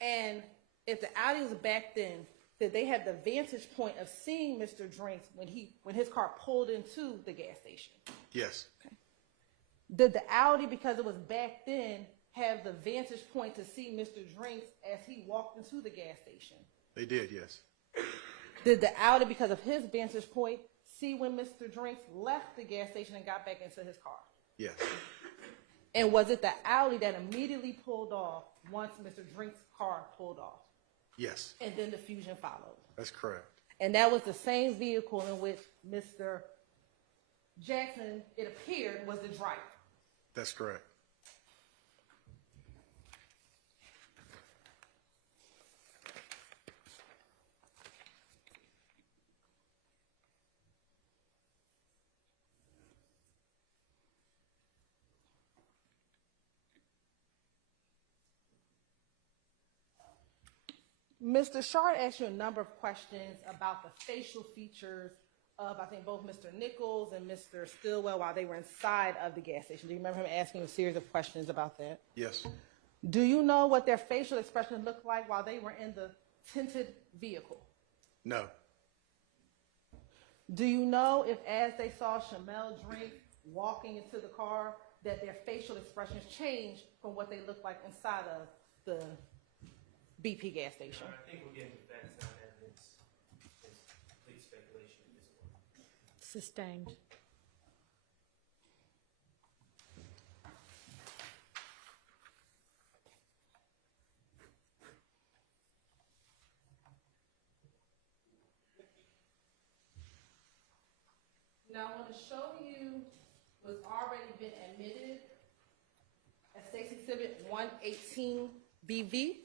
And if the Audi was backed in, did they have the vantage point of seeing Mr. Drinks when his car pulled into the gas station? Yes. Did the Audi, because it was backed in, have the vantage point to see Mr. Drinks as he walked into the gas station? They did, yes. Did the Audi, because of his vantage point, see when Mr. Drinks left the gas station and got back into his car? Yes. And was it the Audi that immediately pulled off once Mr. Drinks' car pulled off? Yes. And then the Fusion followed? That's correct. And that was the same vehicle in which Mr. Jackson, it appeared, was the driver? That's correct. Mr. Shard asked you a number of questions about the facial features of, I think, both Mr. Nichols and Mr. Stillwell while they were inside of the gas station. Do you remember him asking a series of questions about that? Yes. Do you know what their facial expressions looked like while they were in the tinted vehicle? No. Do you know if, as they saw Shamel Drink walking into the car, that their facial expressions changed from what they looked like inside of the BP gas station? I think we're getting to facts, not evidence. It's complete speculation at this point. Sustained. Now, I want to show you what's already been admitted as State's Exhibit 118 BV.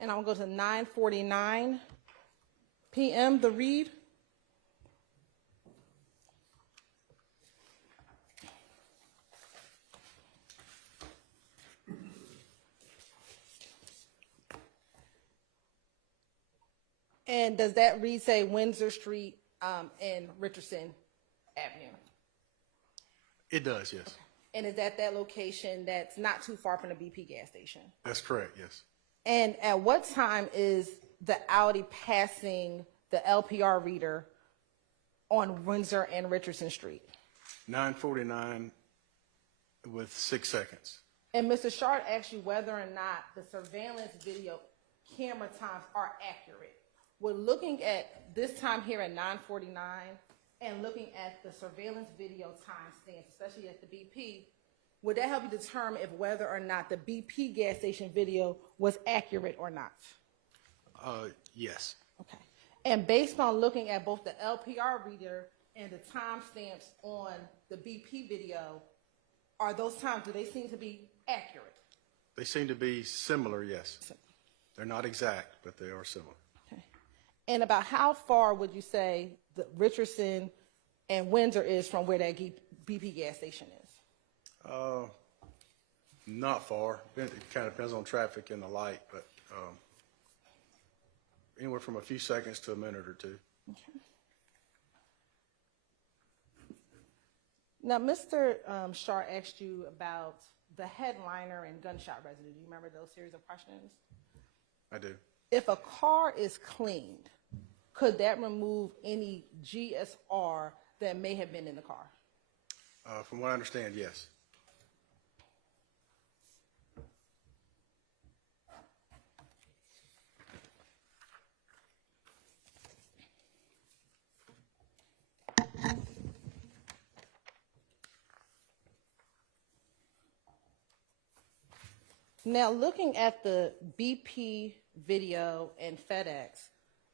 And I'm going to go to 9:49 p.m. the read. And does that read say Windsor Street and Richardson Avenue? It does, yes. Okay. And is that location that's not too far from the BP gas station? That's correct, yes. And at what time is the Audi passing the LPR reader on Windsor and Richardson Street? 9:49 with 6 seconds. And Mr. Shard asked you whether or not the surveillance video camera times are accurate. We're looking at this time here at 9:49 and looking at the surveillance video timestamps, especially at the BP. Would that help you determine if whether or not the BP gas station video was accurate or not? Yes. Okay. And based on looking at both the LPR reader and the timestamps on the BP video, are those times, do they seem to be accurate? They seem to be similar, yes. They're not exact, but they are similar. Okay. And about how far would you say the Richardson and Windsor is from where that BP gas station is? Not far. It kind of depends on traffic and the light, but anywhere from a few seconds to a minute or two. Okay. Now, Mr. Shar asked you about the headliner and gunshot residue. Do you remember those series of questions? I do. If a car is cleaned, could that remove any GSR that may have been in the car? From what I understand, yes. Now, looking at the BP video and FedEx,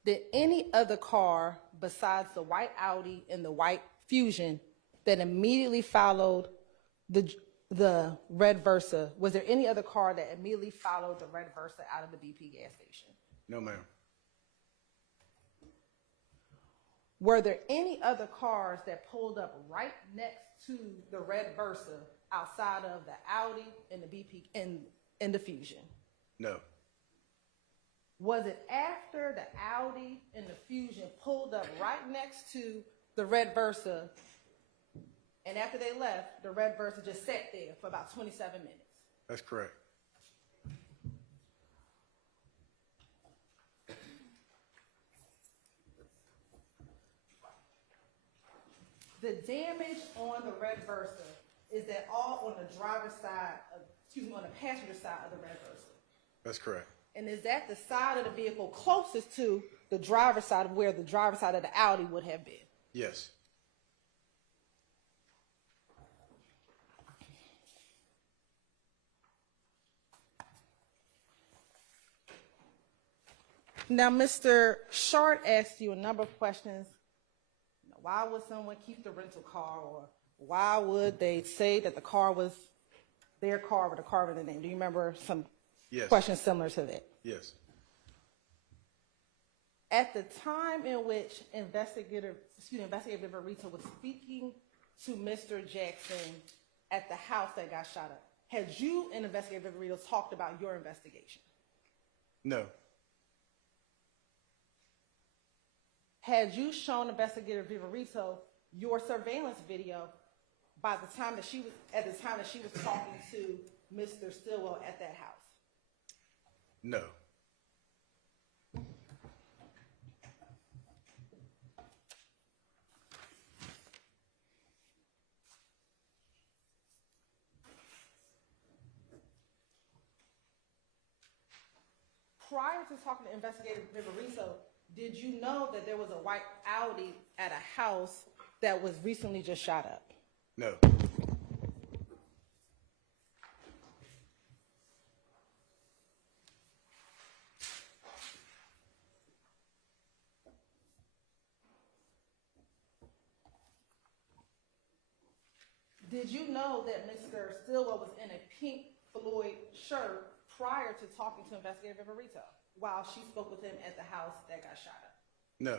did any other car besides the white Audi and the white Fusion that immediately followed the the red Versa, was there any other car that immediately followed the red Versa out of the BP gas station? No, ma'am. Were there any other cars that pulled up right next to the red Versa outside of the Audi and the BP and the Fusion? No. Was it after the Audi and the Fusion pulled up right next to the red Versa, and after they left, the red Versa just sat there for about 27 minutes? That's correct. The damage on the red Versa, is that all on the driver's side, on the passenger side of the red Versa? That's correct. And is that the side of the vehicle closest to the driver's side of where the driver's side of the Audi would have been? Yes. Now, Mr. Short asked you a number of questions. Why would someone keep the rental car, or why would they say that the car was their car with a car with a name? Do you remember some questions similar to that? Yes. At the time in which Investigator Viverito was speaking to Mr. Jackson at the house that got shot up, had you and Investigator Viverito talked about your investigation? No. Had you shown Investigator Viverito your surveillance video by the time that she was talking to Mr. Stillwell at that house? No. Prior to talking to Investigator Viverito, did you know that there was a white Audi at a house that was recently just shot up? No. Did you know that Mr. Stillwell was in a pink Floyd shirt prior to talking to Investigator Viverito while she spoke with him at the house that got shot up? No.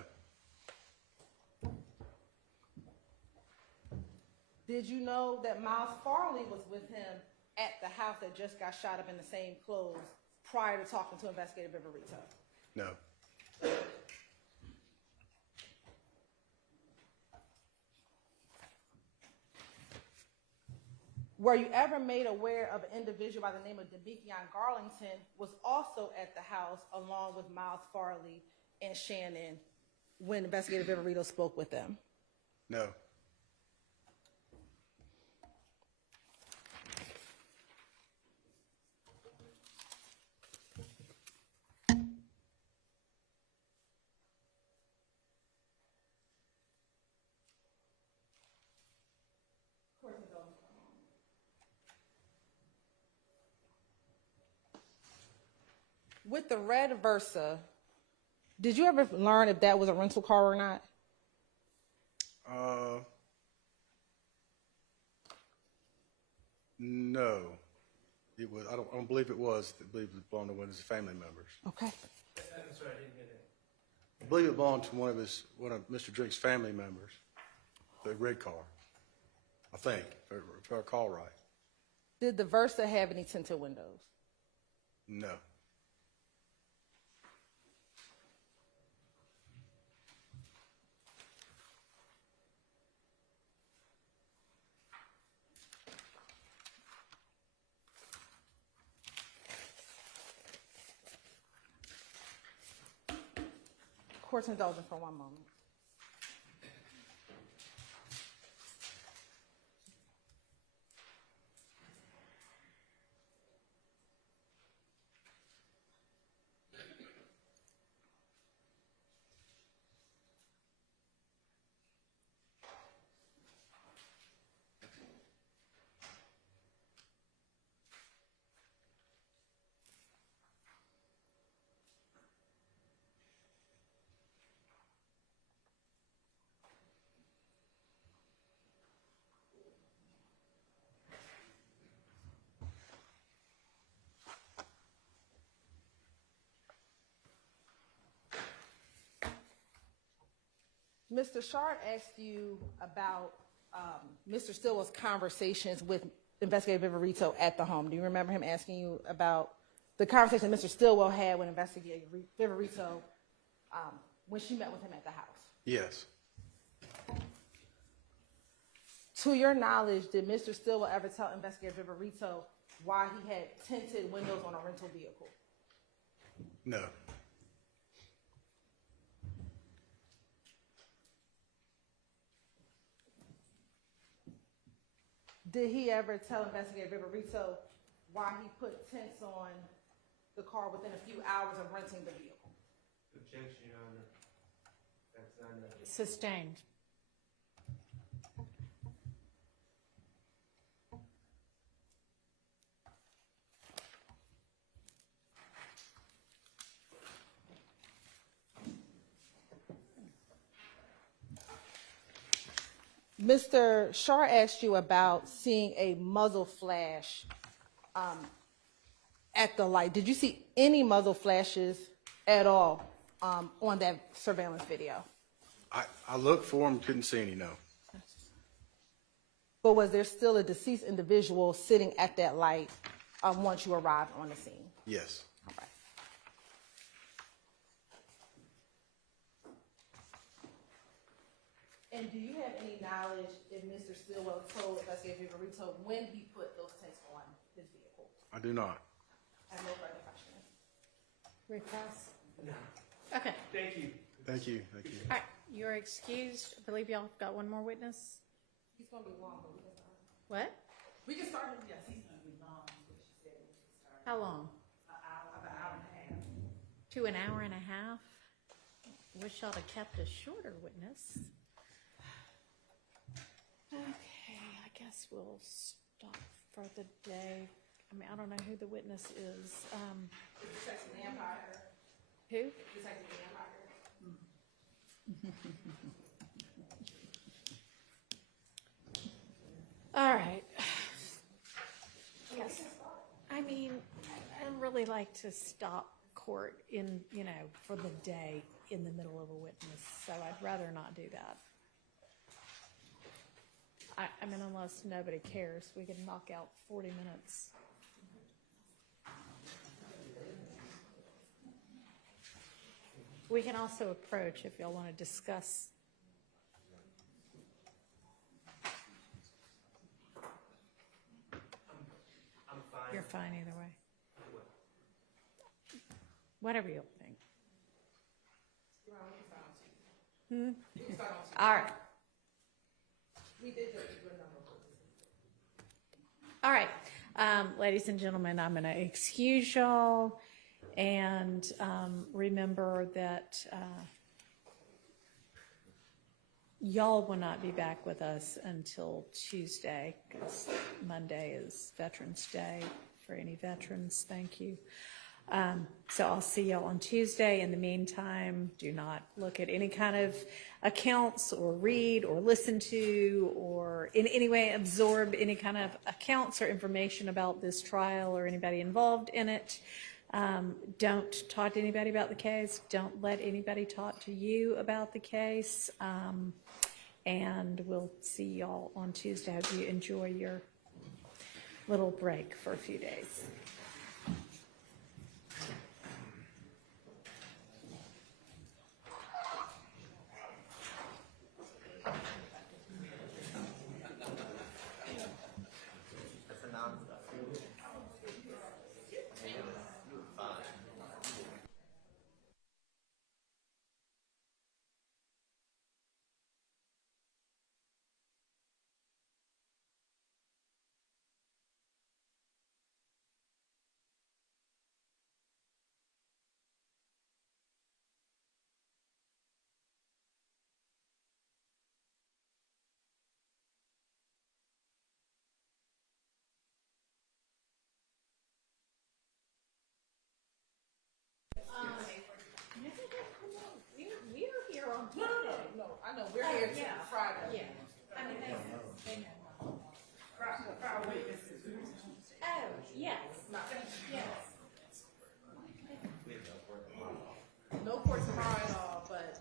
Did you know that Miles Farley was with him at the house that just got shot up in the same clothes prior to talking to Investigator Viverito? No. Were you ever made aware of an individual by the name of Demekion Garlington was also at the house along with Miles Farley and Shannon when Investigator Viverito spoke with them? No. With the red Versa, did you ever learn if that was a rental car or not? No. It was. I don't believe it was. I believe it belonged to one of his family members. Okay. That's right. I didn't get it. I believe it belonged to one of Mr. Drake's family members. The red car. I think, if I recall right. Did the Versa have any tinted windows? No. Court's indulgent for one moment. Mr. Shard asked you about Mr. Stillwell's conversations with Investigator Viverito at the home. Do you remember him asking you about the conversation Mr. Stillwell had with Investigator Viverito when she met with him at the house? Yes. To your knowledge, did Mr. Stillwell ever tell Investigator Viverito why he had tinted windows on a rental vehicle? No. Did he ever tell Investigator Viverito why he put tints on the car within a few hours of renting the vehicle? Objection, Your Honor. That's not enough. Sustained. Mr. Shar asked you about seeing a muzzle flash at the light. Did you see any muzzle flashes at all on that surveillance video? I looked for him, couldn't see any, no. But was there still a deceased individual sitting at that light once you arrived on the scene? Yes. All right. And do you have any knowledge if Mr. Stillwell told Investigator Viverito when he put those tints on his vehicle? I do not. I have no further questions. Repass? No. Okay. Thank you. Thank you. Thank you. All right, you're excused. I believe y'all got one more witness. He's going to be long, but we can start. What? We can start him, yes, he's going to be long, is what she said. We can start. How long? About an hour and a half. To an hour and a half? Wish y'all had kept a shorter witness. Okay, I guess we'll stop for the day. I mean, I don't know who the witness is. Detective Vampire. Who? Detective Vampire. All right. Yes. I mean, I'd really like to stop court in, for the day in the middle of a witness, so I'd rather not do that. I mean, unless nobody cares, we can knock out 40 minutes. We can also approach if y'all want to discuss. I'm fine. You're fine either way. Whatever you think. All right. We did just do a number of All right, ladies and gentlemen, I'm going to excuse y'all and remember that y'all will not be back with us until Tuesday because Monday is Veterans Day. For any veterans, thank you. So I'll see y'all on Tuesday. In the meantime, do not look at any kind of accounts or read or listen to or in any way absorb any kind of accounts or information about this trial or anybody involved in it. Don't talk to anybody about the case. Don't let anybody talk to you about the case. And we'll see y'all on Tuesday. Hope you enjoy your little break for a few days.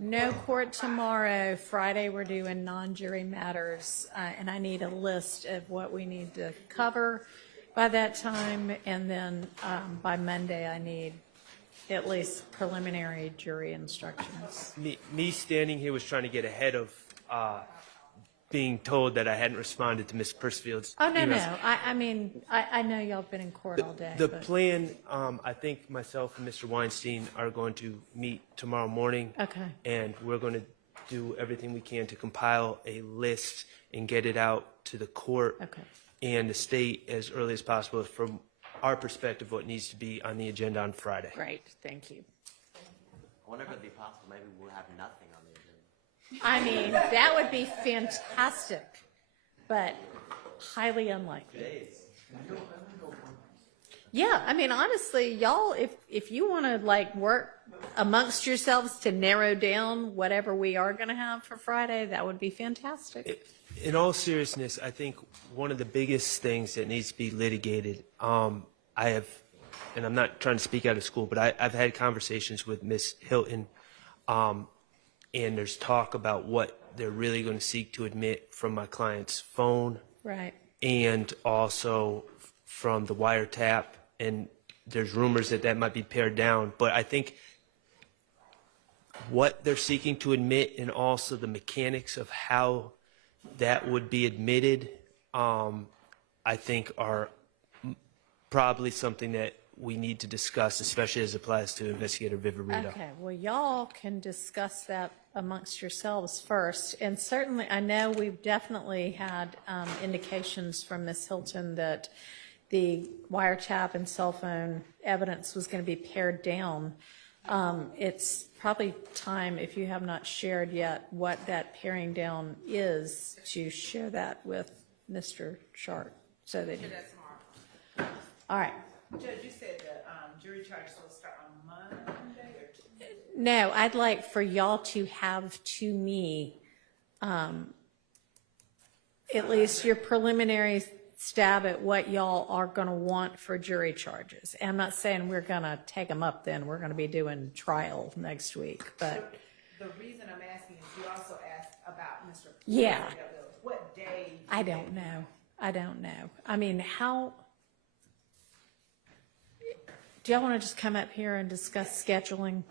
No court tomorrow. Friday, we're doing non-jury matters, and I need a list of what we need to cover by that time, and then by Monday, I need at least preliminary jury instructions. Me standing here was trying to get ahead of being told that I hadn't responded to Ms. Persfield's Oh, no, emails. no. I mean, I know y'all have been in court all day. The but- plan, I think myself and Mr. Weinstein are going to meet tomorrow morning. Okay. And we're going to do everything we can to compile a list and get it out to the court Okay. and the state as early as possible from our perspective, what needs to be on the agenda on Friday. Great, thank you. I wonder if it'd be possible, maybe we'll have nothing on the agenda. I mean, that would be fantastic, but highly unlikely. Yeah, I mean, honestly, y'all, if you want to like work amongst yourselves to narrow down whatever we are going to have for Friday, that would be fantastic. In all seriousness, I think one of the biggest things that needs to be litigated, I have, and I'm not trying to speak out of school, but I've had conversations with Ms. Hilton, and there's talk about what they're really going to seek to admit from my client's phone. Right. And also from the wiretap, and there's rumors that that might be pared down. But I think what they're seeking to admit and also the mechanics of how that would be admitted, I think are probably something that we need to discuss, especially as it applies to Investigator Viverito. Okay, well, y'all can discuss that amongst yourselves first. And certainly, I know we've definitely had indications from Ms. Hilton that the wiretap and cell phone evidence was going to be pared down. It's probably time, if you have not shared yet what that paring down is, to share that with Mr. Sharp. So that all right. Judge, you said the jury charges will start on Monday or Tuesday? No, I'd like for y'all to have to me at least your preliminary stab at what y'all are going to want for jury charges. And I'm not saying we're going to take them up then. We're going to be doing trial next week. But The reason I'm asking is you also asked about Mr. Yeah. What day? I don't know. I don't know. I mean, how... Do y'all want to just come up here and discuss scheduling?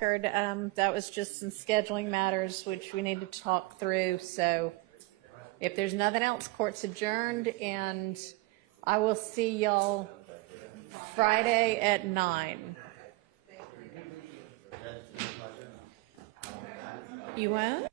record, that was just some scheduling matters which we needed to talk through. So if there's nothing else, court's adjourned, and I will see y'all Friday at 9. You won't?